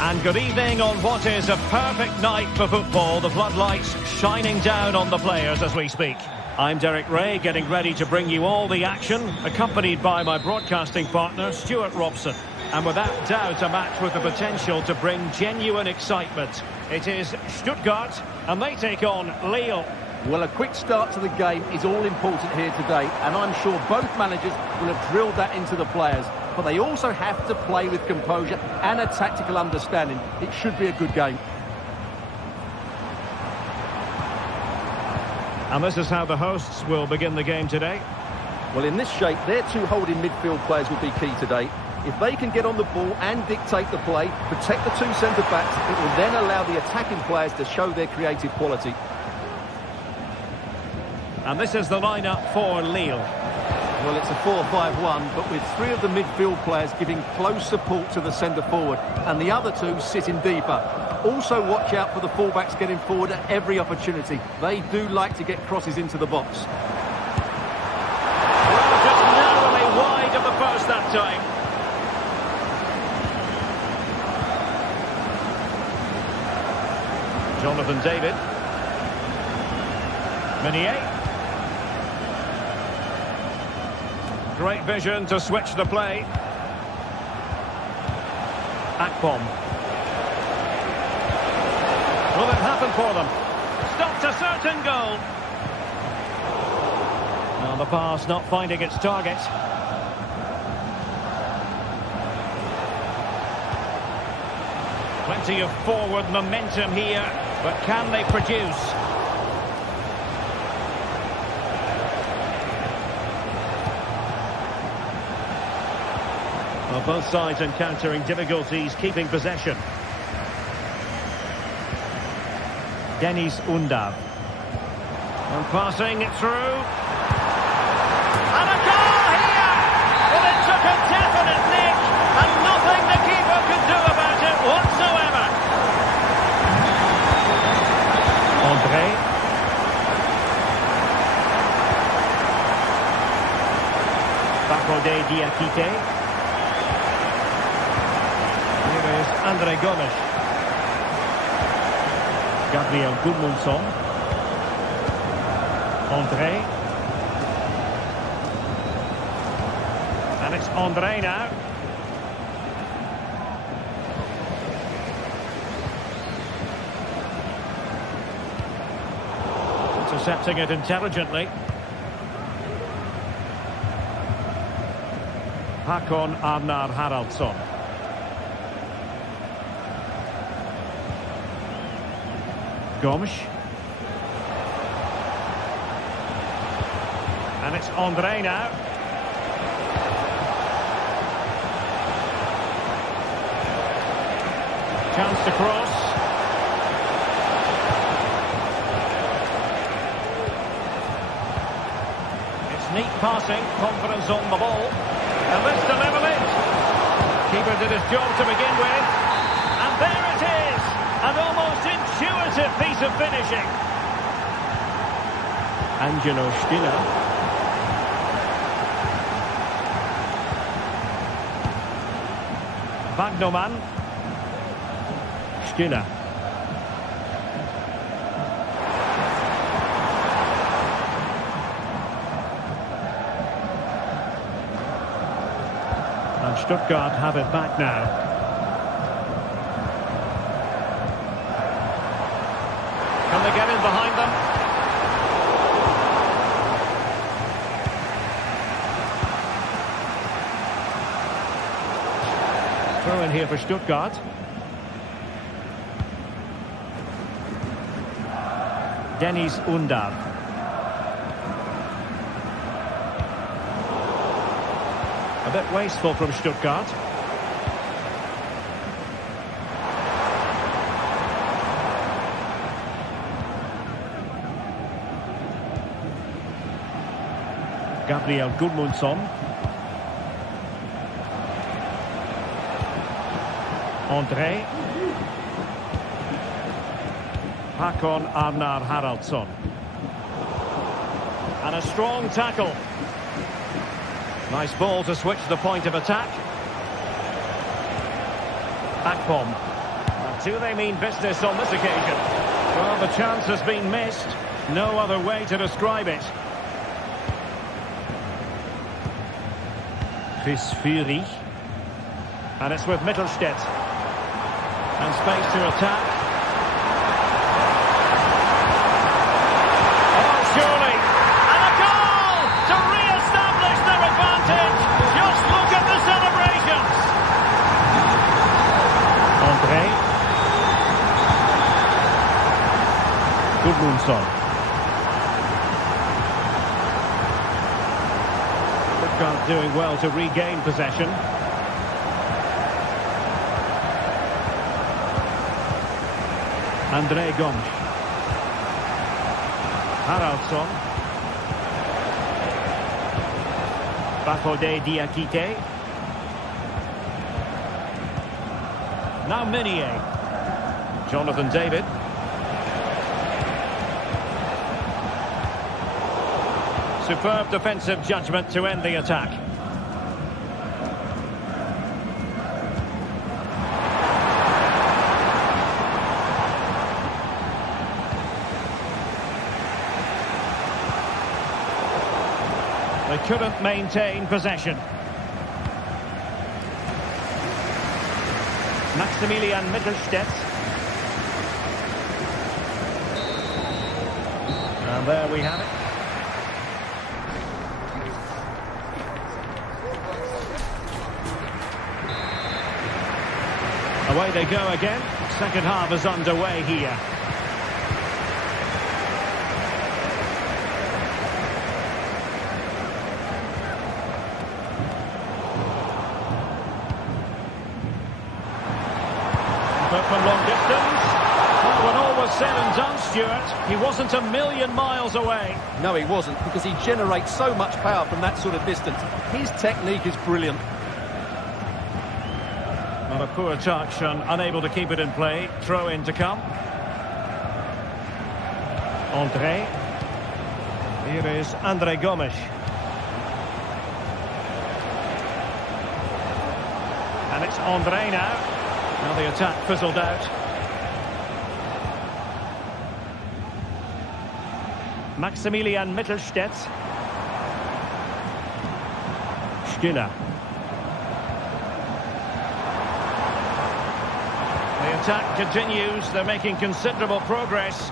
And good evening on what is a perfect night for football. The floodlights shining down on the players as we speak. I'm Derek Ray, getting ready to bring you all the action, accompanied by my broadcasting partner, Stuart Robson. And without doubt, a match with the potential to bring genuine excitement. It is Stuttgart, and they take on Lille. Well, a quick start to the game is all important here today, and I'm sure both managers will have drilled that into the players. But they also have to play with composure and a tactical understanding. It should be a good game. And this is how the hosts will begin the game today. Well, in this shape, their two holding midfield players will be key today. If they can get on the ball and dictate the play, protect the two centre-backs, it will then allow the attacking players to show their creative quality. And this is the lineup for Lille. Well, it's a 4-5-1, but with three of the midfield players giving close support to the centre-forward, and the other two sitting deeper. Also watch out for the fullbacks getting forward at every opportunity. They do like to get crosses into the box. Well, just narrowly wide of the post that time. Jonathan David. Meunier. Great vision to switch the play. Akpom. Will it happen for them? Stopped a certain goal. Now the pass not finding its target. Plenty of forward momentum here, but can they produce? Well, both sides encountering difficulties keeping possession. Deniz Undav. And passing it through. And a goal here! Well, it took a definite nick, and nothing the keeper could do about it whatsoever. André. Bakode Diakite. Here is André Gomes. Gabriel Gudmundsson. André. And it's André now. Intercepting it intelligently. Hakon Arnar Haraldsson. Gomes. And it's André now. Chance to cross. It's neat passing, confidence on the ball. And this to level it. Keeper did his job to begin with. And there it is. An almost intuitive piece of finishing. Angelo Stiller. Wagnerman. Stiller. And Stuttgart have it back now. Can they get in behind them? Throw in here for Stuttgart. Deniz Undav. A bit wasteful from Stuttgart. Gabriel Gudmundsson. André. Hakon Arnar Haraldsson. And a strong tackle. Nice ball to switch the point of attack. Akpom. And do they mean business on this occasion? Well, the chance has been missed. No other way to describe it. Chris Führig. And it's with Mittelstädt. And space to attack. Oh, surely. And a goal to re-establish their advantage. Just look at the celebrations. André. Gudmundsson. Stuttgart doing well to regain possession. André Gomes. Haraldsson. Bafodé Diakite. Now Meunier. Jonathan David. Superb defensive judgment to end the attack. They couldn't maintain possession. Maximilian Mittelstädt. And there we have it. Away they go again. Second half is underway here. But from long distance, well, when all was said and done, Stuart, he wasn't a million miles away. No, he wasn't, because he generates so much power from that sort of distance. His technique is brilliant. Not a poor touch and unable to keep it in play. Throw in to come. André. Here is André Gomes. And it's André now. Now the attack fizzled out. Maximilian Mittelstädt. Stiller. The attack continues. They're making considerable progress.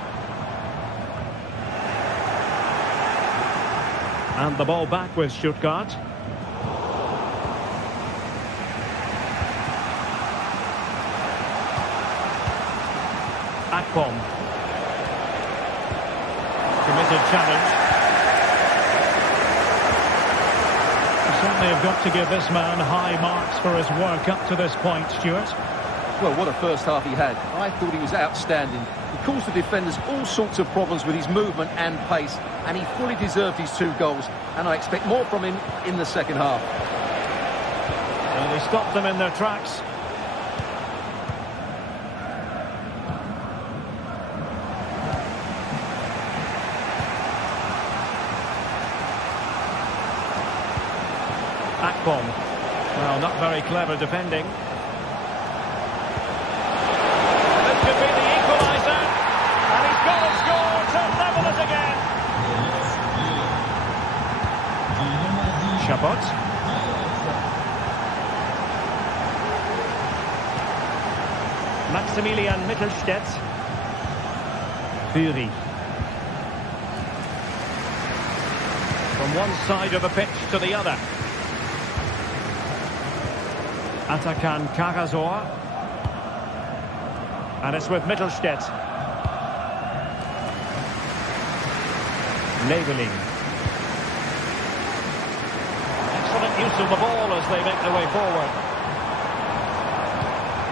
And the ball back with Stuttgart. Akpom. Committed challenge. You certainly have got to give this man high marks for his work up to this point, Stuart. Well, what a first half he had. I thought he was outstanding. He caused the defenders all sorts of problems with his movement and pace, and he fully deserved his 2 goals, and I expect more from him in the second half. And he stopped them in their tracks. Akpom. Well, not very clever defending. This could be the equaliser. And he's got to score to level it again. Chabot. Maximilian Mittelstädt. Fury. From one side of the pitch to the other. Atakan Karasor. And it's with Mittelstädt. Leveling. Excellent use of the ball as they make their way forward.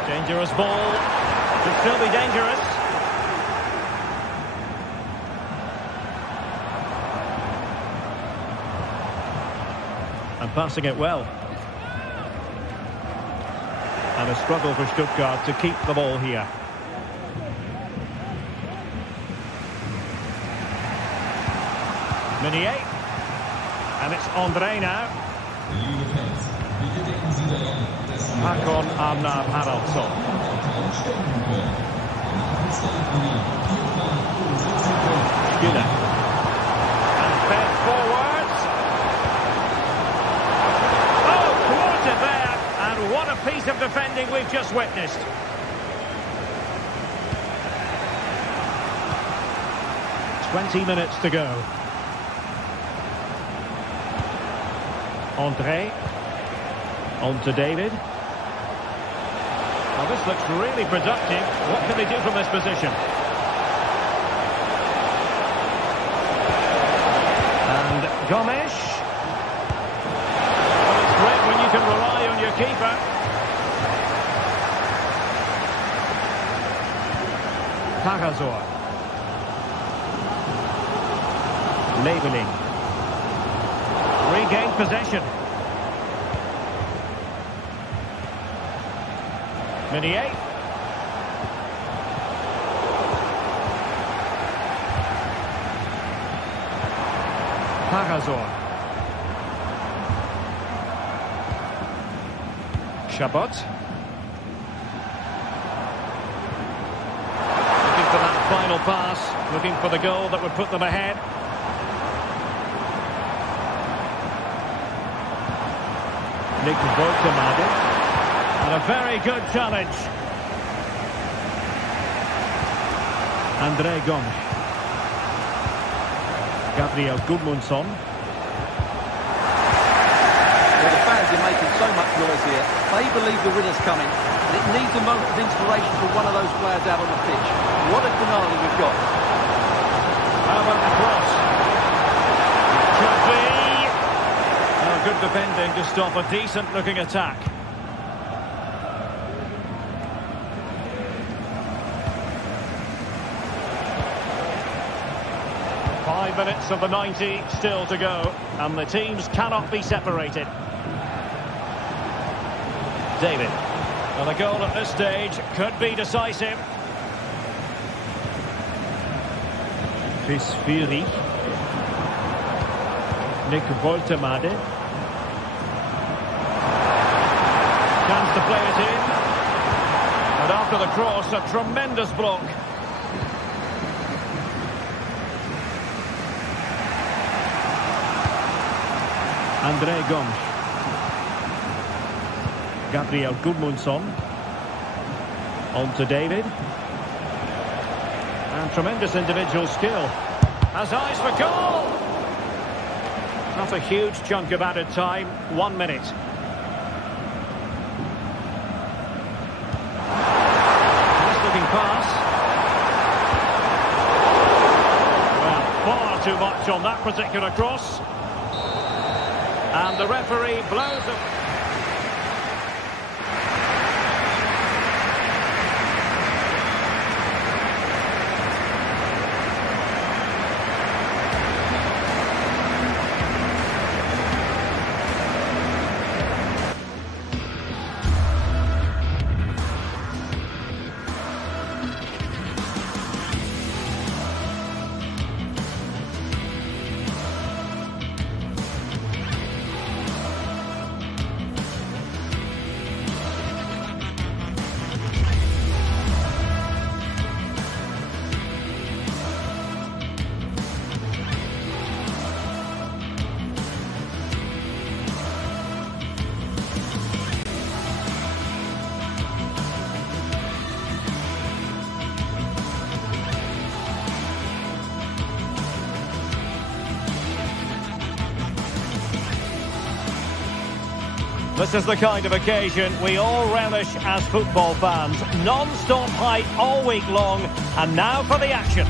Dangerous ball. Could still be dangerous. And passing it well. And a struggle for Stuttgart to keep the ball here. Meunier. And it's André now. Hakon Arnar Haraldsson. Stiller. And fed forwards. Oh, caught it there. And what a piece of defending we've just witnessed. "20 minutes to go. André. On to David. Well, this looks really productive. What can they do from this position? And Gomes. Well, it's great when you can rely on your keeper. Tagazor. Labeling. Regained possession. Meunier. Tagazor. Chabot. Looking for that final pass. Looking for the goal that would put them ahead. Nick Voltemade. And a very good challenge. André Gomes. Gabriel Gudmundsson. Well, the fans are making so much noise here. They believe the winner's coming. And it needs a moment of inspiration for one of those players out on the pitch. What a finale we've got. How about the cross? Could be. Oh, good defending to stop a decent-looking attack. Minutes of the 90 still to go, and the teams cannot be separated. David. Well, a goal at this stage could be decisive. Chris Fury. Nick Voltemade. Chance to play it in. And after the cross, a tremendous block. André Gomes. Gabriel Gudmundsson. On to David. And tremendous individual skill. Has eyes for goal! Not a huge chunk of added time. 1 minute. Nice looking pass. Well, far too much on that particular cross. And the referee blows it. This is the kind of occasion we all relish as football fans. Non-stop hype all week long, and now for the action.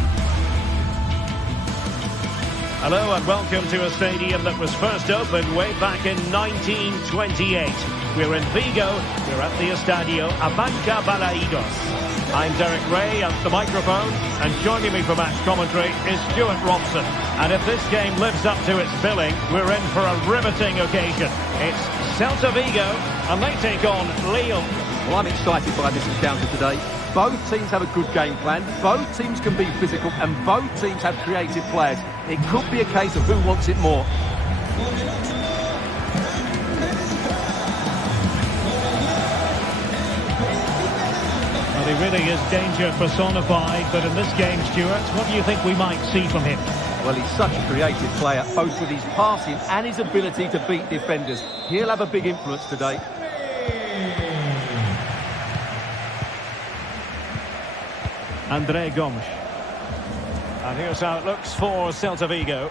Hello and welcome to a stadium that was first opened way back in 1928. We're in Vigo, we're at the Estadio Abanca Balaidos. I'm Derek Ray at the microphone, and joining me for match commentary is Stuart Robson. And if this game lives up to its billing, we're in for a riveting occasion. It's Celta Vigo, and they take on Lille. Well, I'm excited by this encounter today. Both teams have a good game plan, both teams can be physical, and both teams have creative players. It could be a case of who wants it more. Well, he really is danger personified, but in this game, Stuart, what do you think we might see from him? Well, he's such a creative player, both with his passing and his ability to beat defenders. He'll have a big influence today. André Gomes. And here's how it looks for Celta Vigo.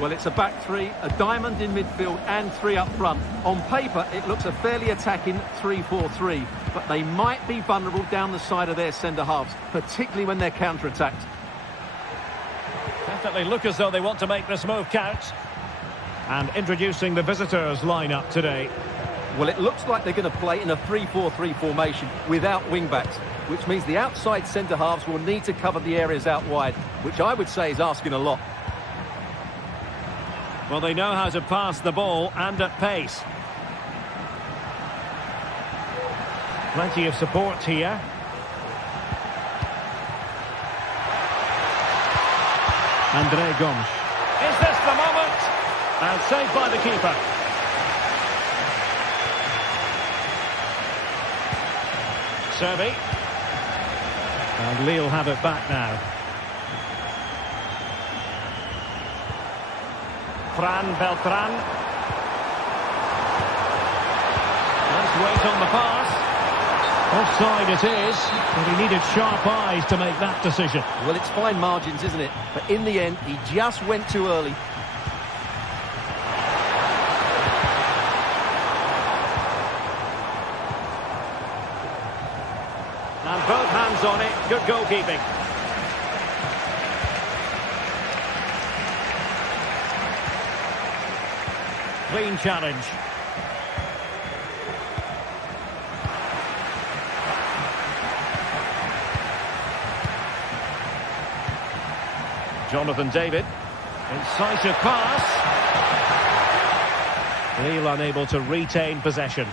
Well, it's a back three, a diamond in midfield and three up front. On paper, it looks a fairly attacking 3-4-3, but they might be vulnerable down the side of their centre-halves, particularly when they're counter-attacked. Definitely look as though they want to make this move count. And introducing the visitors' lineup today. Well, it looks like they're going to play in a 3-4-3 formation without wing-backs, which means the outside centre-halves will need to cover the areas out wide, which I would say is asking a lot. Well, they know how to pass the ball and at pace. Plenty of support here. André Gomes. Is this the moment? And saved by the keeper. Servi. And Lille have it back now. Fran Beltran. Nice weight on the pass. Offside it is, but he needed sharp eyes to make that decision. Well, it's fine margins, isn't it? But in the end, he just went too early. And both hands on it. Good goalkeeping. Clean challenge. Jonathan David. Incisive pass. Lille unable to retain possession.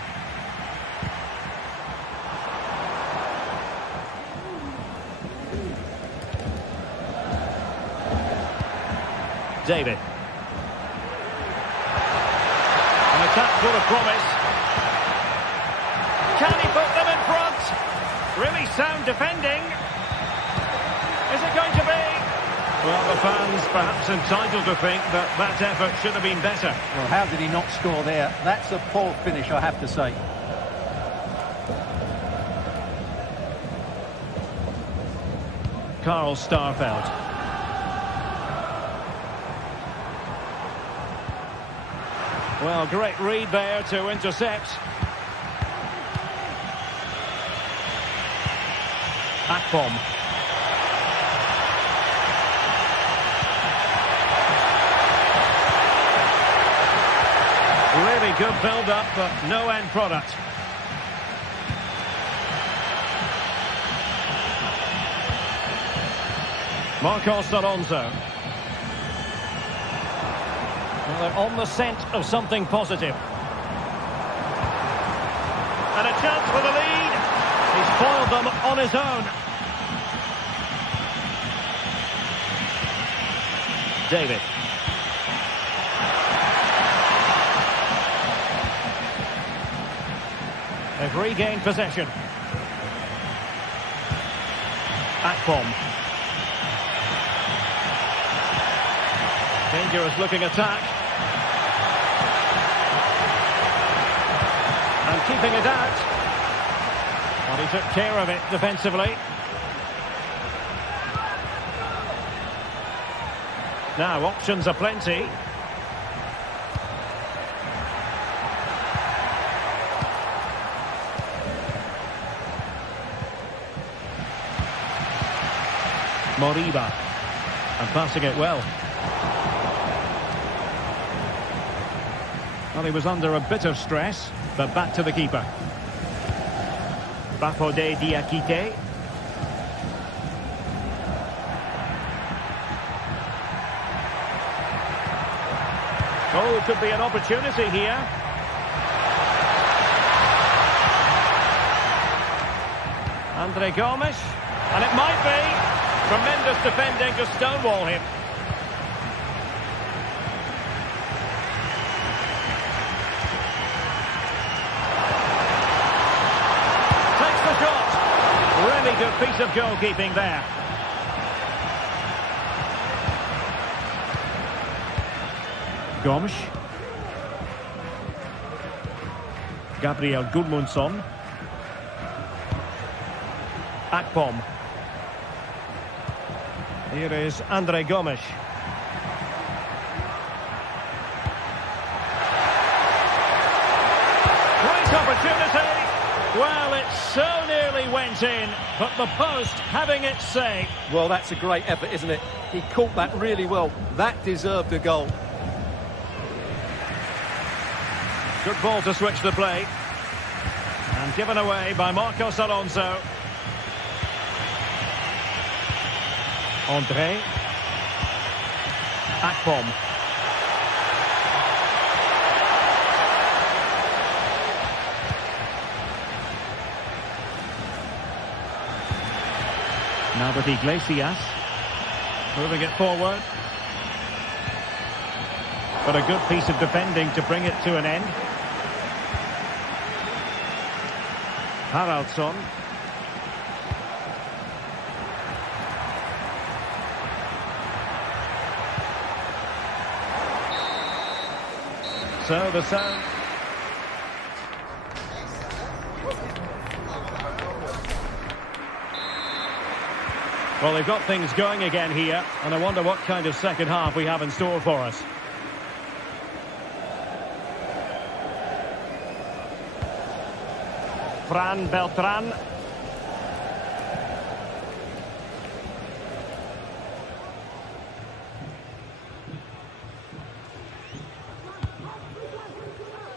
David. An attack full of promise. Can he put them in front? Really sound defending. Is it going to be? Well, the fans perhaps entitled to think that that effort should have been better. Well, how did he not score there? That's a poor finish, I have to say. Karl Starfelt. Well, great read there to intercept. Akpom. Really good build-up, but no end product. Marcos Alonso. Well, they're on the scent of something positive. And a chance for the lead. He's foiled them on his own. David. They've regained possession. Akpom. Dangerous looking attack. And keeping it out. Well, he took care of it defensively. Now, options are plenty. Moriba. And passing it well. Well, he was under a bit of stress, but back to the keeper. Bafodé Diakité. Oh, could be an opportunity here. André Gomes. And it might be. Tremendous defending to stonewall him. Takes the shot. Really good piece of goalkeeping there. Gomes. Gabriel Gudmundsson. Akpom. Here is Andre Gomes. Great opportunity. Well, it so nearly went in, but the post having its say. Well, that's a great effort, isn't it? He caught that really well. That deserved a goal. Good ball to switch the play. And given away by Marcos Alonso. Andre. Akpom. Now with Iglesias. Moving it forward. But a good piece of defending to bring it to an end. Haraldsson. So the sound. Well, they've got things going again here, and I wonder what kind of second half we have in store for us. Fran Beltran.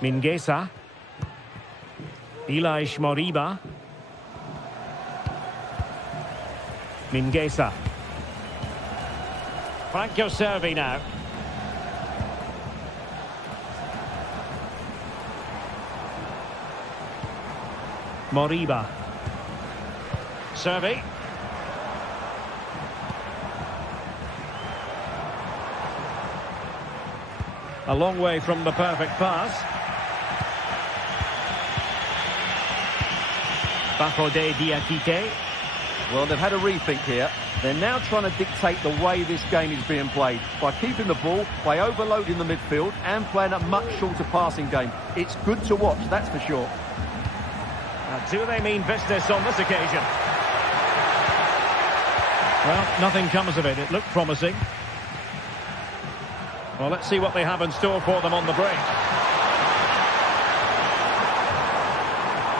Mingueza. Ilaix Moriba. Mingueza. Franco Servi now. Moriba. Servi. A long way from the perfect pass. Bafode Diakite. Well, they've had a rethink here. They're now trying to dictate the way this game is being played by keeping the ball, by overloading the midfield and playing a much shorter passing game. It's good to watch, that's for sure. Now, do they mean business on this occasion? Well, nothing comes of it. It looked promising. Well, let's see what they have in store for them on the break.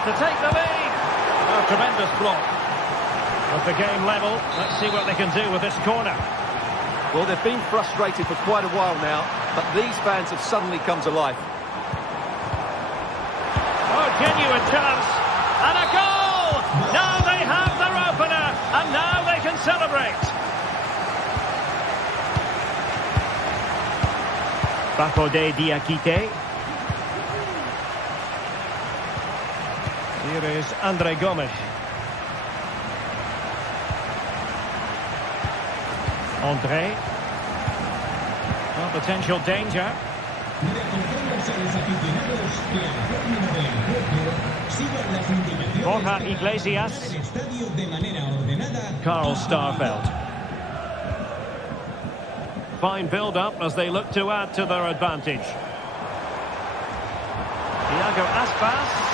To take the lead. A tremendous block. With the game level, let's see what they can do with this corner. Well, they've been frustrated for quite a while now, but these fans have suddenly come to life. Oh, genuine chance. And a goal! Now they have their opener, and now they can celebrate. Bafode Diakite. Here is Andre Gomes. Andre. Well, potential danger. Borja Iglesias. Carl Starfelt. Fine build-up as they look to add to their advantage. Iago Aspas.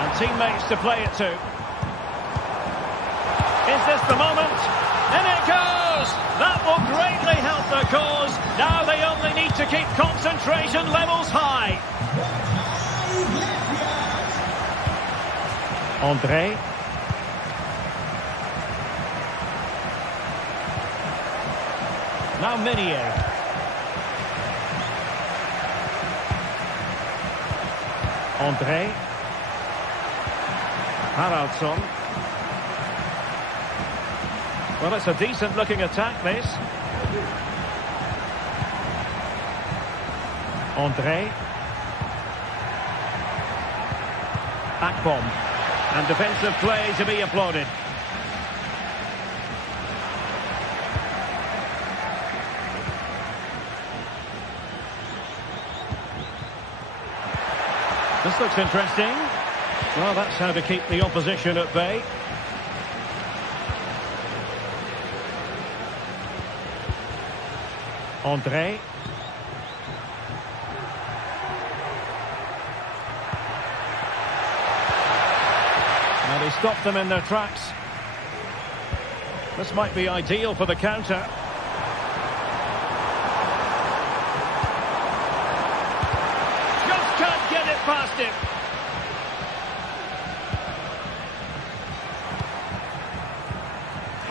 And teammates to play it to. Is this the moment? In it goes! That will greatly help their cause. Now they only need to keep concentration levels high. Andre. Now Minier. Andre. Haraldsson. Well, it's a decent-looking attack, this. Andre. Akpom. And defensive play to be applauded. This looks interesting. Well, that's how to keep the opposition at bay. Andre. And he stopped them in their tracks. This might be ideal for the counter. Just can't get it past him.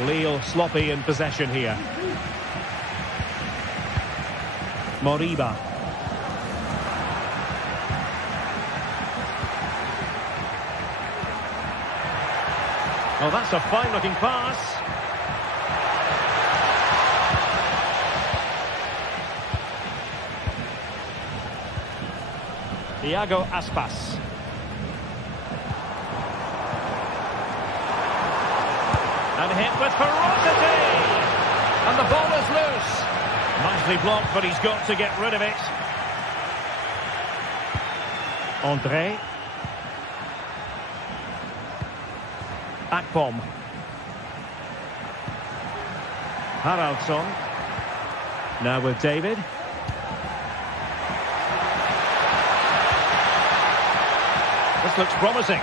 Lille sloppy in possession here. Moriba. Oh, that's a fine-looking pass. Iago Aspas. And hit with ferocity! And the ball is loose. Nicely blocked, but he's got to get rid of it. André. Akpom. Haraldsson. Now with David. This looks promising.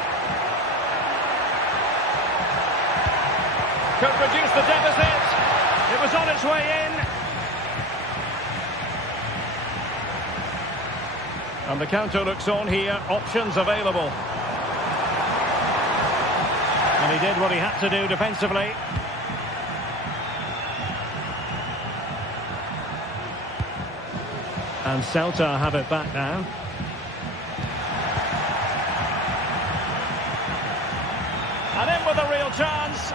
Could reduce the deficit. It was on its way in. And the counter looks on here. Options available. And he did what he had to do defensively. And Celta have it back now. And in with a real chance.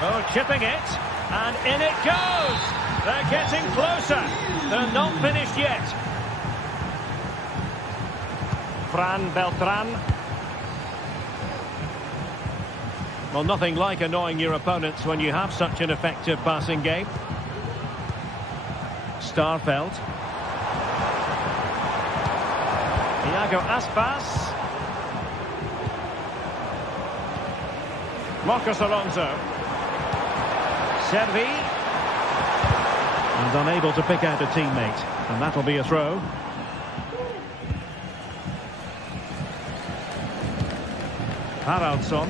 Oh, chipping it. And in it goes. They're getting closer. They're not finished yet. Fran Beltran. Well, nothing like annoying your opponents when you have such an effective passing game. Starfelt. Iago Aspas. Marcos Alonso. Servi. And unable to pick out a teammate. And that'll be a throw. Haraldsson.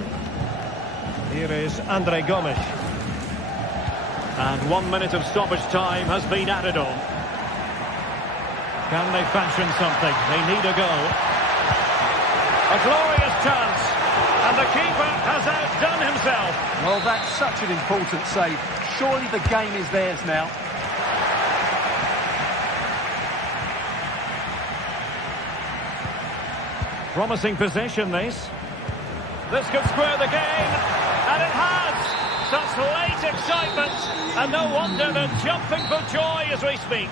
Here is Andre Gomes. And 1 minute of stoppage time has been added on. Can they fashion something? They need a goal. A glorious chance. And the keeper has outdone himself. Well, that's such an important save. Surely the game is theirs now. Promising position, this. This could square the game. And it has! Such late excitement, and no wonder they're jumping for joy as we speak.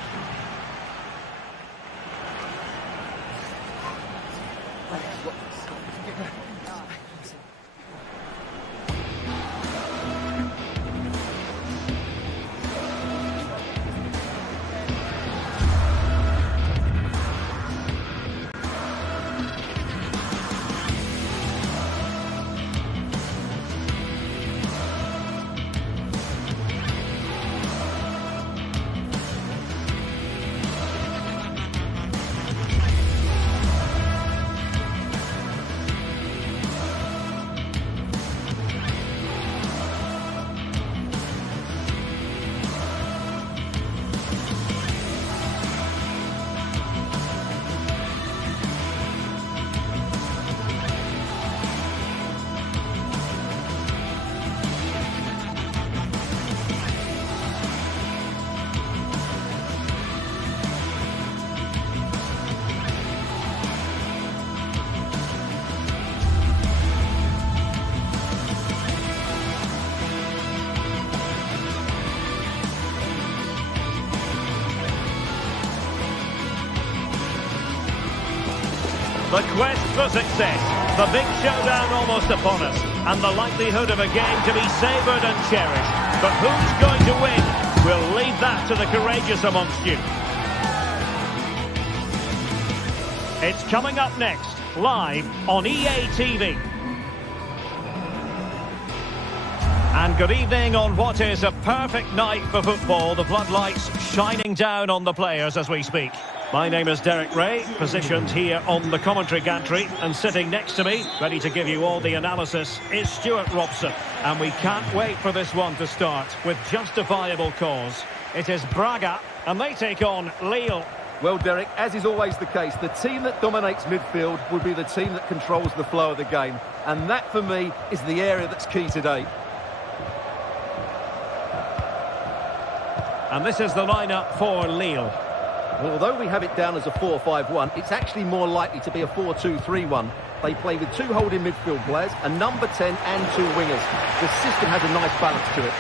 The quest for success, the big showdown almost upon us, and the likelihood of a game to be savoured and cherished. But who's going to win? We'll leave that to the courageous amongst you. It's coming up next, live on EA TV. And good evening on what is a perfect night for football. The floodlights shining down on the players as we speak. My name is Derek Ray, positioned here on the commentary gantry, and sitting next to me, ready to give you all the analysis, is Stuart Robson. And we can't wait for this one to start with justifiable cause. It is Braga, and they take on Lille. Well, Derek, as is always the case, the team that dominates midfield will be the team that controls the flow of the game. And that, for me, is the area that's key today. And this is the lineup for Lille. Well, although we have it down as a 4-5-1, it's actually more likely to be a 4-2-3-1. They play with 2 holding midfield players, a number 10 and 2 wingers. The system has a nice balance to it.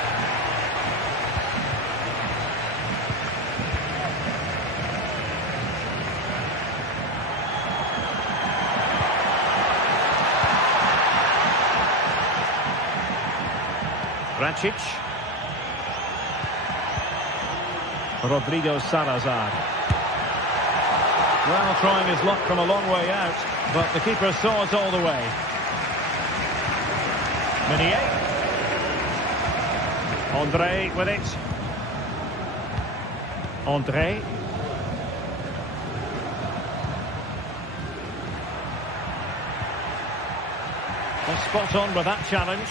Racic. Rodrigo Salazar. Well, trying his luck from a long way out, but the keeper saw it all the way. Meunier. André with it. André. Well, spot on with that challenge.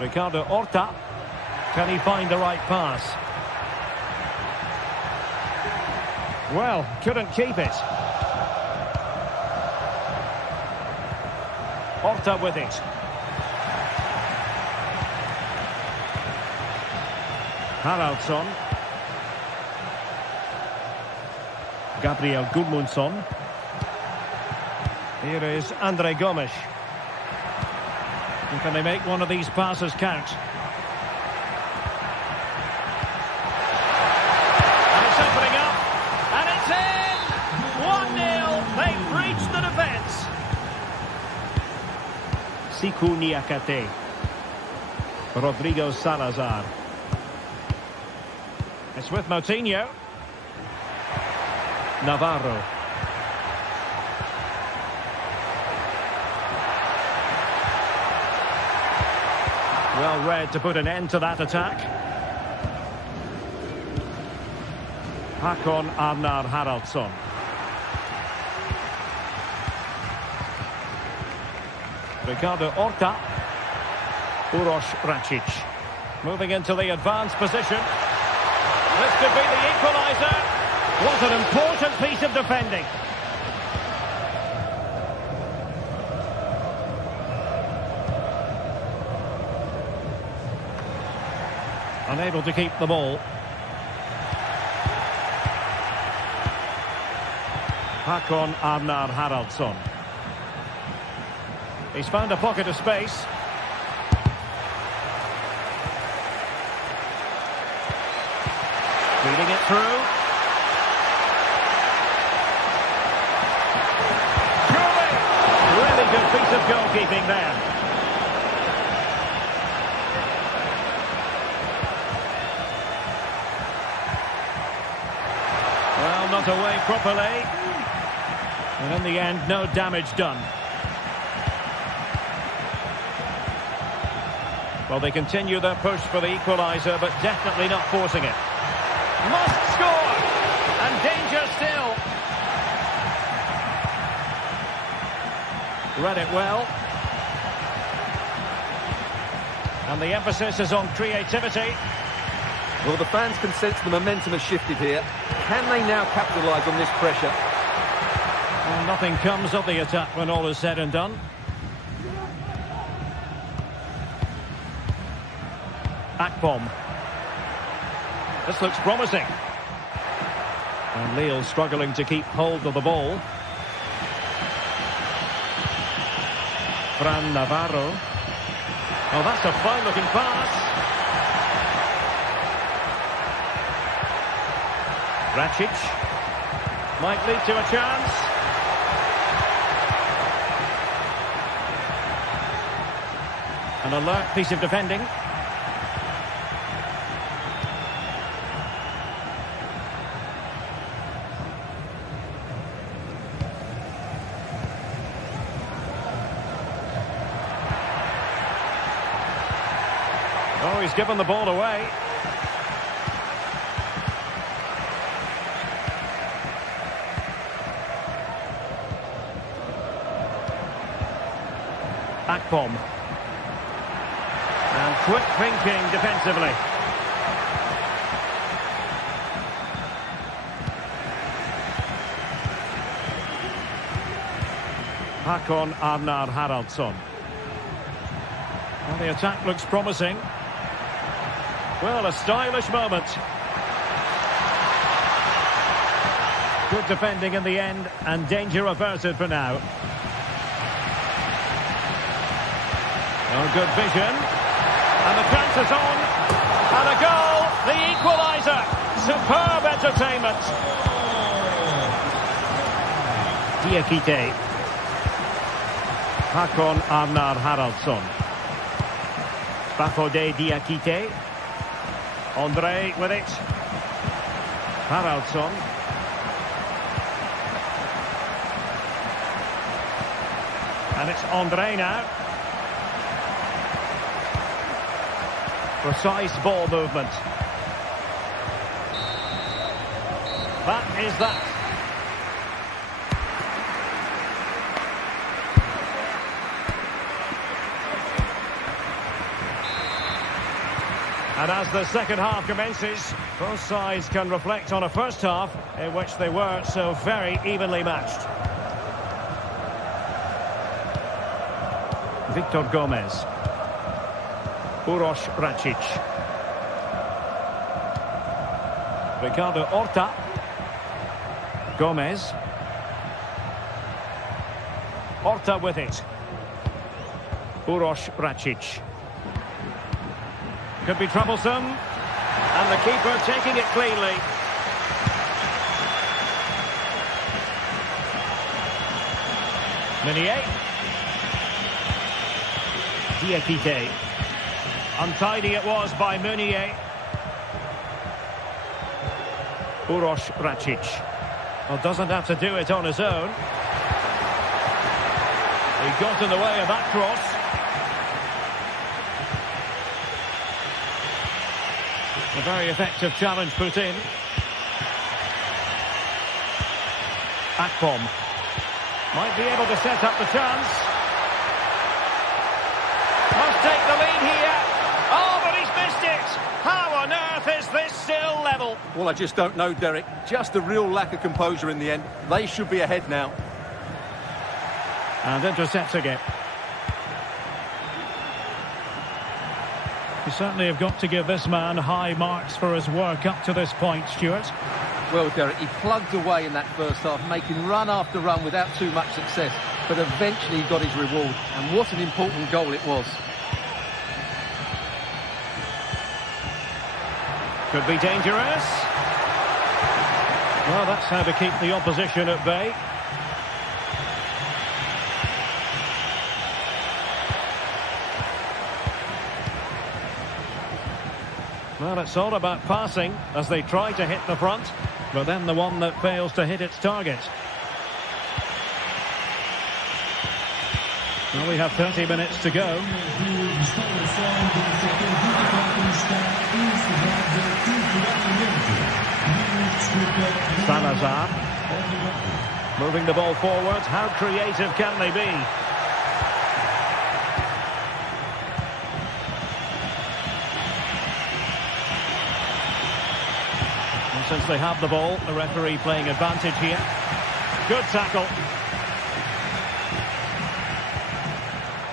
Ricardo Horta. Can he find the right pass? Well, couldn't keep it. Horta with it. Haraldsson. Gabriel Gudmundsson. Here is André Gomes. And can they make one of these passes count? And it's opening up. And it's in! 1-0. They've breached the defence. Siku Niakate. Rodrigo Salazar. It's with Moutinho. Navarro. Well read to put an end to that attack. Hakon Arnar Haraldsson. Ricardo Horta. Uroš Racic. Moving into the advanced position. This could be the equaliser. What an important piece of defending. Unable to keep the ball. Hakon Arnar Haraldsson. He's found a pocket of space. Reading it through. Surely! Really good piece of goalkeeping there. Not away properly, and in the end no damage done. Well, they continue their push for the equaliser, but definitely not forcing it. Must score, and danger still. Read it well, and the emphasis is on creativity. Well, the fans can sense the momentum has shifted here. Can they now capitalise on this pressure? Well, nothing comes of the attack when all is said and done. Akpom. This looks promising. And Lille struggling to keep hold of the ball. Fran Navarro. Oh, that's a fine-looking pass. Racic might lead to a chance. An alert piece of defending. Oh, he's given the ball away. Akpom. And quick thinking defensively. Hakon Arnar Haraldsson. Well, the attack looks promising. Well, a stylish moment. Good defending in the end, and danger averted for now. Oh, good vision. And the chance is on. And a goal, the equaliser. Superb entertainment. Diakite. Hakon Arnar Haraldsson. Bafode Diakite. Andre with it. Haraldsson. And it's Andre now. Precise ball movement. That is that. And as the second half commences, both sides can reflect on a first half in which they were so very evenly matched. Victor Gomez. Uroš Račić. Ricardo Horta. Gomez. Horta with it. Uroš Račić. Could be troublesome. And the keeper taking it cleanly. Meunier. Diakite. Untidy it was by Meunier. Uroš Račić. Well, doesn't have to do it on his own. He got in the way of that cross. A very effective challenge put in. Akpom. Might be able to set up the chance. Must take the lead here. Oh, but he's missed it. How on earth is this still level? Well, I just don't know, Derek. Just a real lack of composure in the end. They should be ahead now. And intercepting it. You certainly have got to give this man high marks for his work up to this point, Stuart. Well, Derek, he plugged away in that first half, making run after run without too much success. But eventually he got his reward. And what an important goal it was. Could be dangerous. Well, that's how to keep the opposition at bay. Well, it's all about passing as they try to hit the front, but then the one that fails to hit its target. Well, we have 30 minutes to go. Salazar. Moving the ball forward. How creative can they be? And since they have the ball, the referee playing advantage here. Good tackle.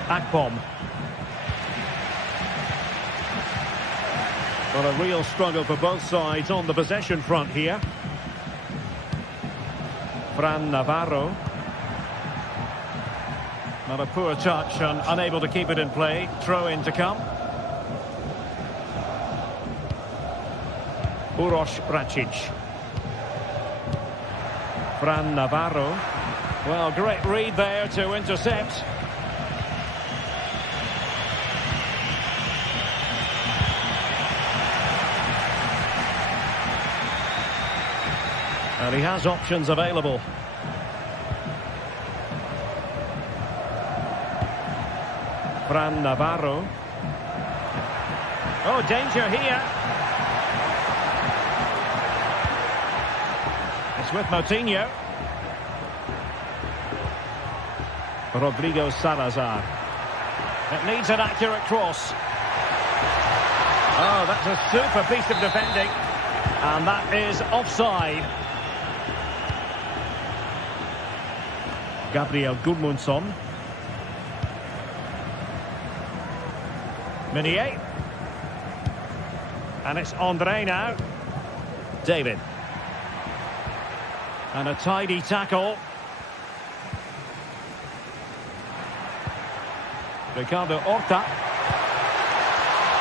Akpom. But a real struggle for both sides on the possession front here. Fran Navarro. Not a poor touch and unable to keep it in play. Throw in to come. Uroš Račić. Fran Navarro. Well, great read there to intercept. And he has options available. Fran Navarro. Oh, danger here. It's with Moutinho. Rodrigo Salazar. It needs an accurate cross. Oh, that's a super piece of defending. And that is offside. Gabriel Gudmundsson. Meunier. And it's Andre now. David. And a tidy tackle. Ricardo Horta.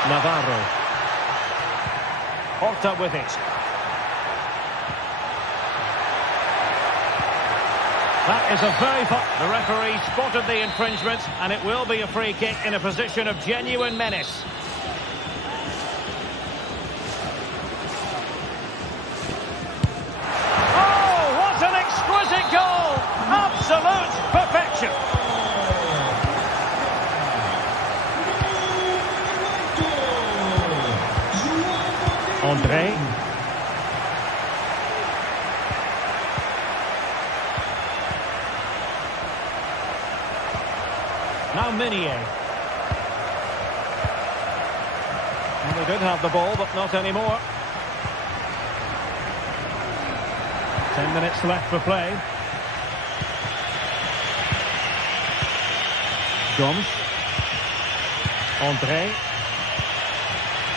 Navarro. Horta with it. That is a very fun... The referee spotted the infringement, and it will be a free kick in a position of genuine menace. Oh, what an exquisite goal! Absolute perfection! Andre. Now Meunier. Well, they did have the ball, but not anymore. 10 minutes left for play. Gomes. Andre.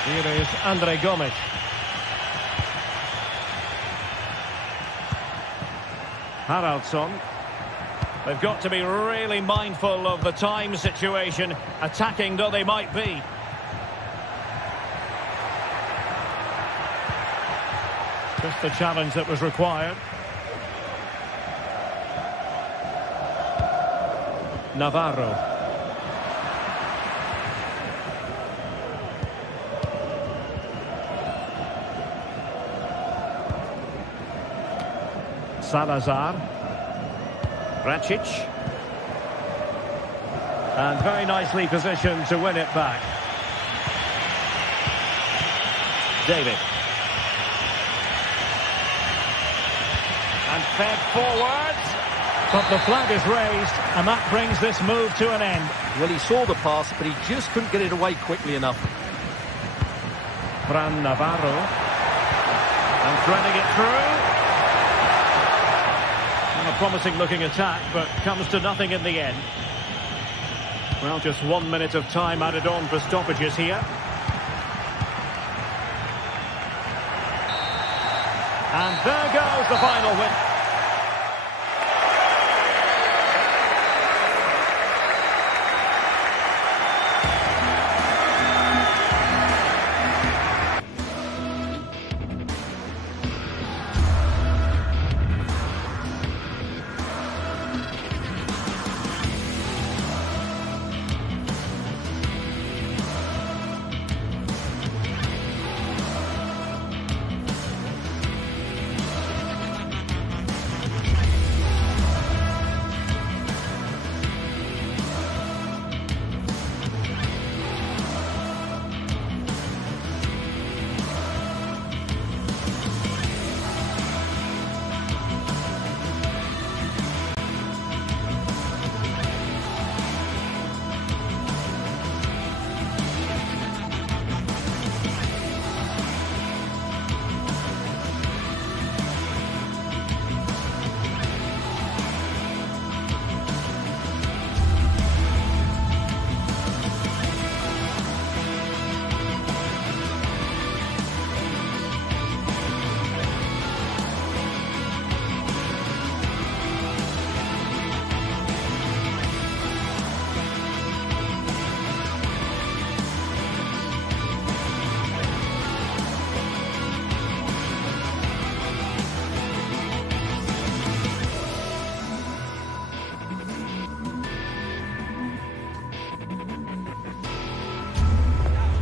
Here is Andre Gomes. Haraldsson. They've got to be really mindful of the time situation, attacking though they might be. Just the challenge that was required. Navarro. Salazar. Racic. And very nicely positioned to win it back. David. And fed forwards. But the flag is raised, and that brings this move to an end. Well, he saw the pass, but he just couldn't get it away quickly enough. Fran Navarro. And threading it through. A promising looking attack, but comes to nothing in the end. Well, just 1 minute of time added on for stoppages here. And there goes the final win.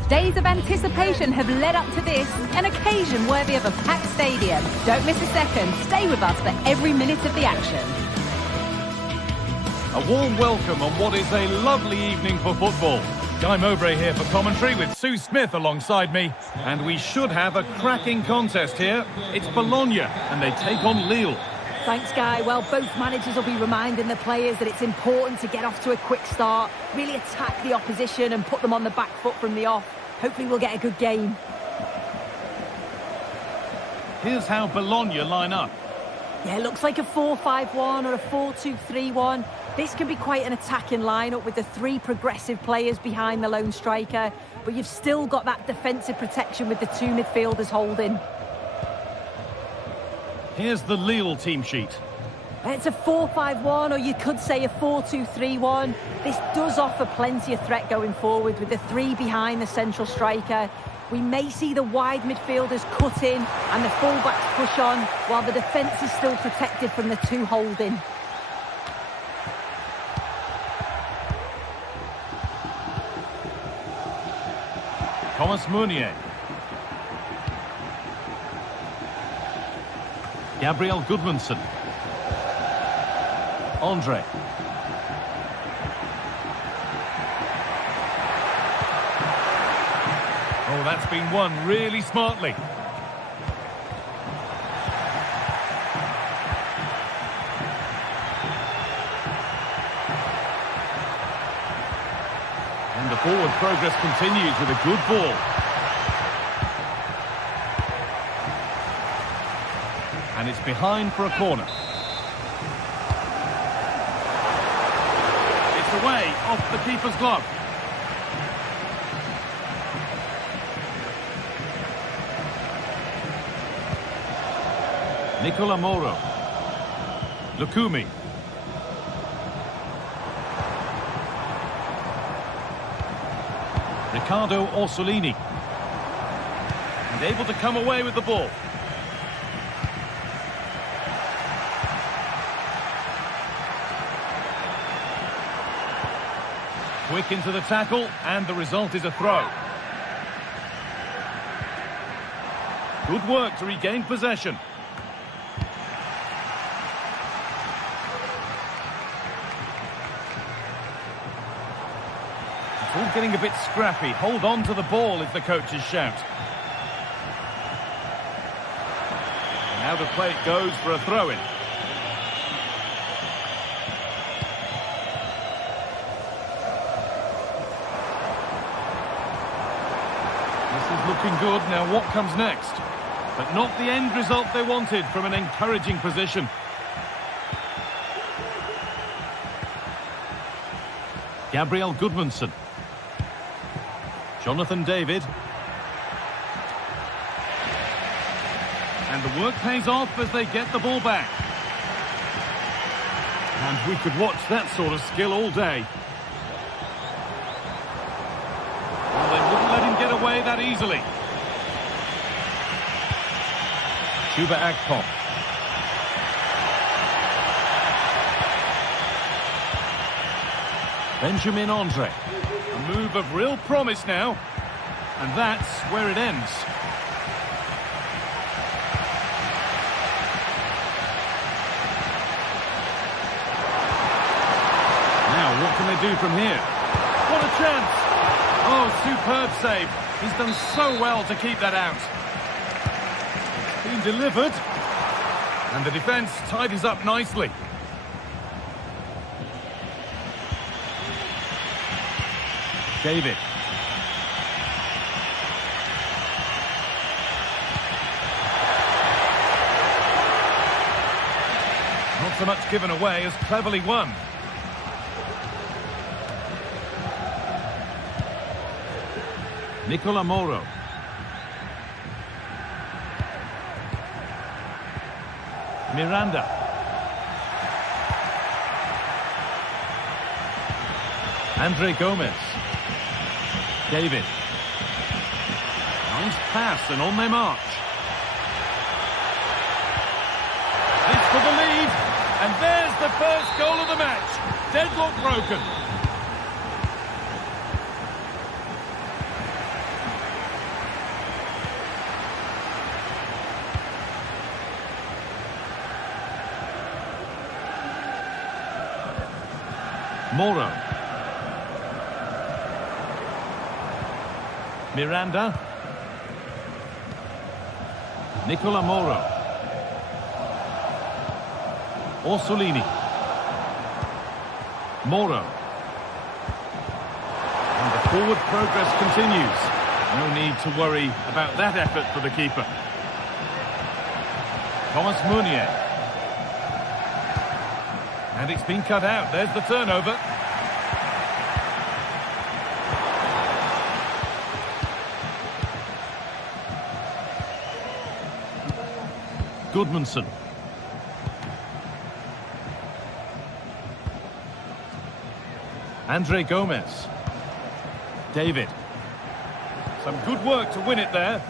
Days of anticipation have led up to this, an occasion worthy of a packed stadium. Don't miss a second. Stay with us for every minute of the action. A warm welcome on what is a lovely evening for football. Guy Mowbray here for commentary with Sue Smith alongside me. And we should have a cracking contest here. It's Bologna and they take on Lille. Thanks, Guy. Well, both managers will be reminding the players that it's important to get off to a quick start, really attack the opposition and put them on the back foot from the off. Hopefully we'll get a good game. Here's how Bologna line up. Yeah, it looks like a 4-5-1 or a 4-2-3-1. This can be quite an attacking lineup with the three progressive players behind the lone striker, but you've still got that defensive protection with the two midfielders holding. Here's the Lille team sheet. It's a 4-5-1, or you could say a 4-2-3-1. This does offer plenty of threat going forward with the three behind the central striker. We may see the wide midfielders cut in and the fullbacks push on, while the defence is still protected from the two holding. Thomas Meunier. Gabriel Gudmundsson. Andre. Oh, that's been won really smartly. And the forward progress continues with a good ball. And it's behind for a corner. It's away off the keeper's glove. Nicola Moro. Lukumi. Riccardo Orsolini. And able to come away with the ball. Quick into the tackle, and the result is a throw. Good work to regain possession. It's all getting a bit scrappy. Hold on to the ball is the coach's shout. And now the play goes for a throw-in. Looking good. Now what comes next? But not the end result they wanted from an encouraging position. Gabriel Gudmundsson. Jonathan David. And the work pays off as they get the ball back. And we could watch that sort of skill all day. Get away that easily. Chuba Akpom. Benjamin Andre. A move of real promise now. And that's where it ends. Now, what can they do from here? What a chance! Oh, superb save. He's done so well to keep that out. It's been delivered. And the defence tidies up nicely. David. Not so much given away as cleverly won. Nicola Moro. Miranda. Andre Gomez. David. Nice pass and on they march. It's for the lead. And there's the first goal of the match. Deadlock broken. Moro. Miranda. Nicola Moro. Orsolini. Moro. And the forward progress continues. No need to worry about that effort for the keeper. Thomas Meunier. And it's been cut out. There's the turnover. Goodmanson. Andre Gomez. David. Some good work to win it there.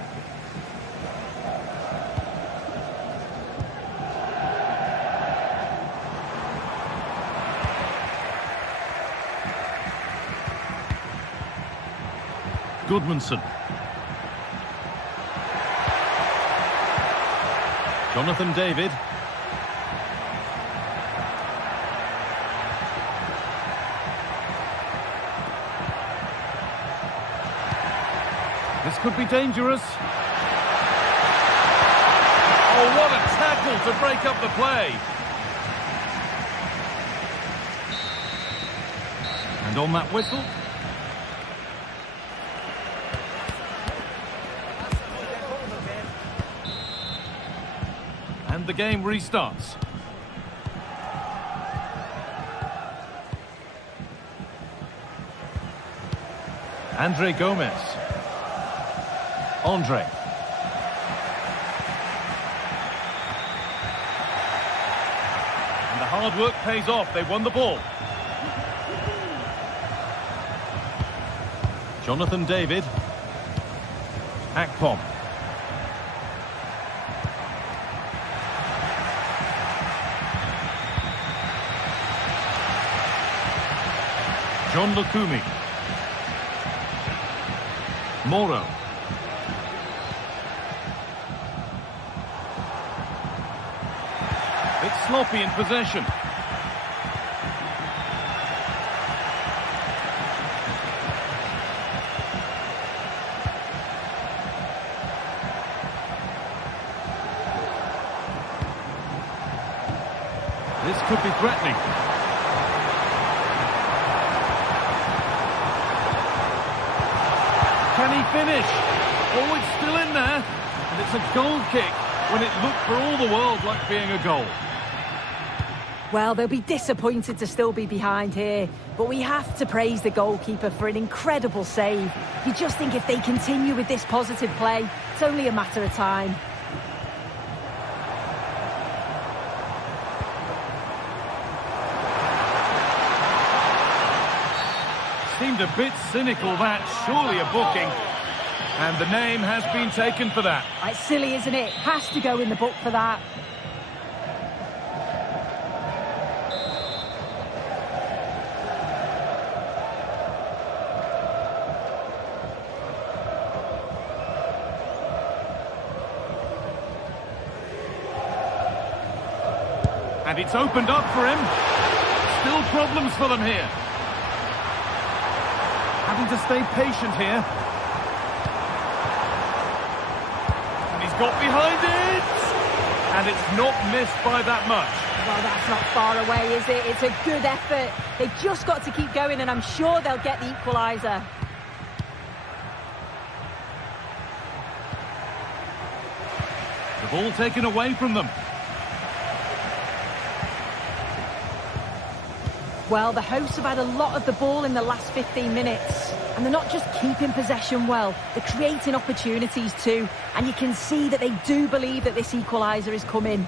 Goodmanson. Jonathan David. This could be dangerous. Oh, what a tackle to break up the play. And on that whistle. And the game restarts. Andre Gomez. Andre. And the hard work pays off. They won the ball. Jonathan David. Akpom. John Lukumi. Moro. It's sloppy in possession. This could be threatening. Can he finish? Oh, it's still in there. And it's a goal kick when it looked for all the world like being a goal. Well, they'll be disappointed to still be behind here, but we have to praise the goalkeeper for an incredible save. You just think if they continue with this positive play, it's only a matter of time. Seemed a bit cynical, that. Surely a booking. And the name has been taken for that. It's silly, isn't it? Has to go in the book for that. And it's opened up for him. Still problems for them here. Having to stay patient here. And he's got behind it! And it's not missed by that much. Well, that's not far away, is it? It's a good effort. They've just got to keep going, and I'm sure they'll get the equaliser. The ball taken away from them. Well, the hosts have had a lot of the ball in the last 15 minutes. And they're not just keeping possession well, they're creating opportunities too. And you can see that they do believe that this equaliser is coming.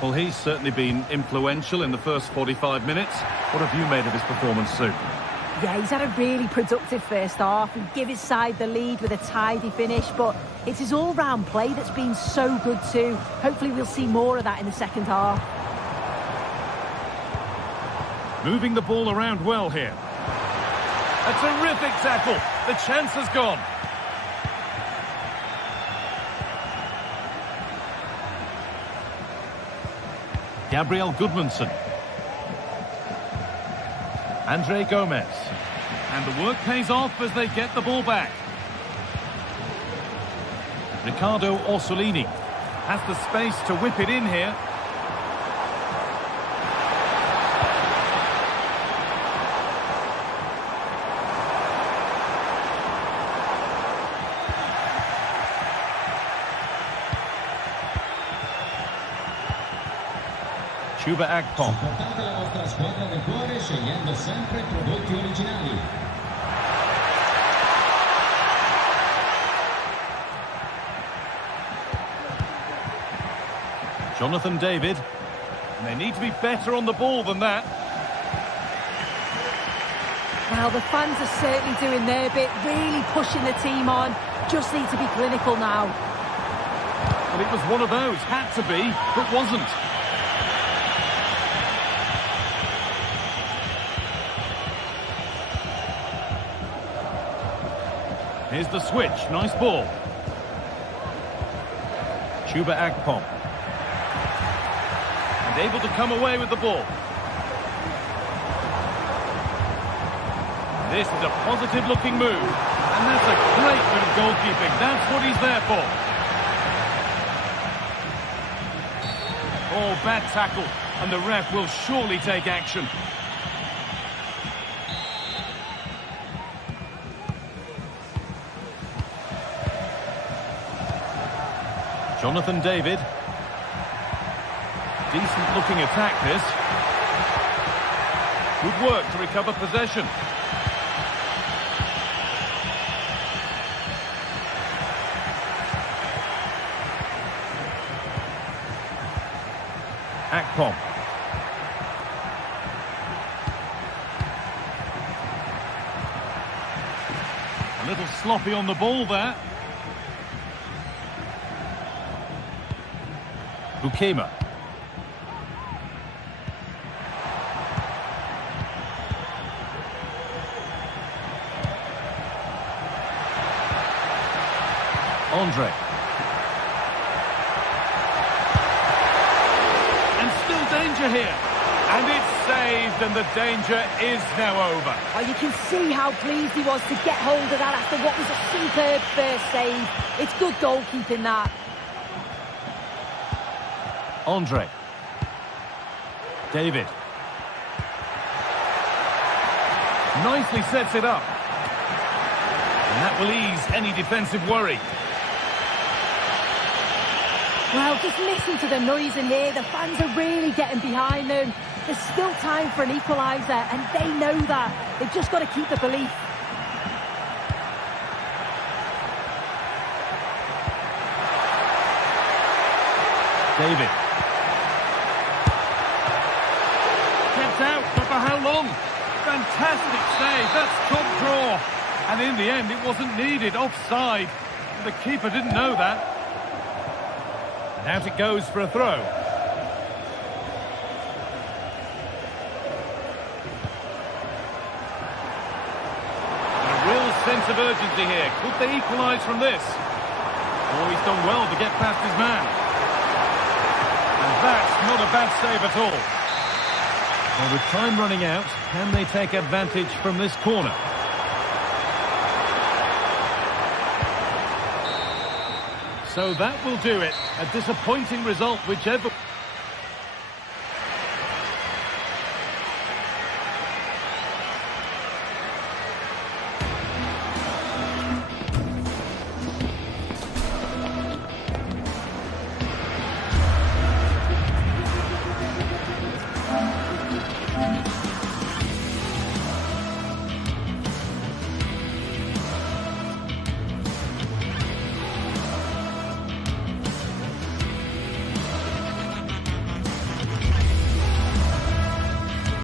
Well, he's certainly been influential in the first 45 minutes. What have you made of his performance, Sue? Yeah, he's had a really productive first half. He gave his side the lead with a tidy finish, but it's his all-round play that's been so good too. Hopefully we'll see more of that in the second half. Moving the ball around well here. A terrific tackle. The chance has gone. Gabriel Goodmanson. Andre Gomez. And the work pays off as they get the ball back. Ricardo Orsolini. Has the space to whip it in here. Chuba Akpom. Supportate la vostra squadra del cuore scegliendo sempre prodotti originali. Jonathan David. And they need to be better on the ball than that. Well, the fans are certainly doing their bit, really pushing the team on. Just need to be clinical now. Well, it was one of those. Had to be, but wasn't. Here's the switch. Nice ball. Chuba Akpom. And able to come away with the ball. This is a positive-looking move. And that's a great bit of goalkeeping. That's what he's there for. Oh, bad tackle. And the ref will surely take action. Jonathan David. Decent looking attack this. Good work to recover possession. Akpom. A little sloppy on the ball there. Bukema. Andre. And still danger here. And it's saved, and the danger is now over. Oh, you can see how pleased he was to get hold of that after what was a superb first save. It's good goalkeeping, that. Andre. David. Nicely sets it up. And that will ease any defensive worry. Well, just listen to the noise in here. The fans are really getting behind them. There's still time for an equaliser, and they know that. They've just got to keep the belief. David. Kept out, but for how long? Fantastic save, that's top draw. And in the end, it wasn't needed, offside. The keeper didn't know that. And out it goes for a throw. And a real sense of urgency here. Could they equalise from this? Oh, he's done well to get past his man. And that's not a bad save at all. Well, with time running out, can they take advantage from this corner? So that will do it. A disappointing result, whichever...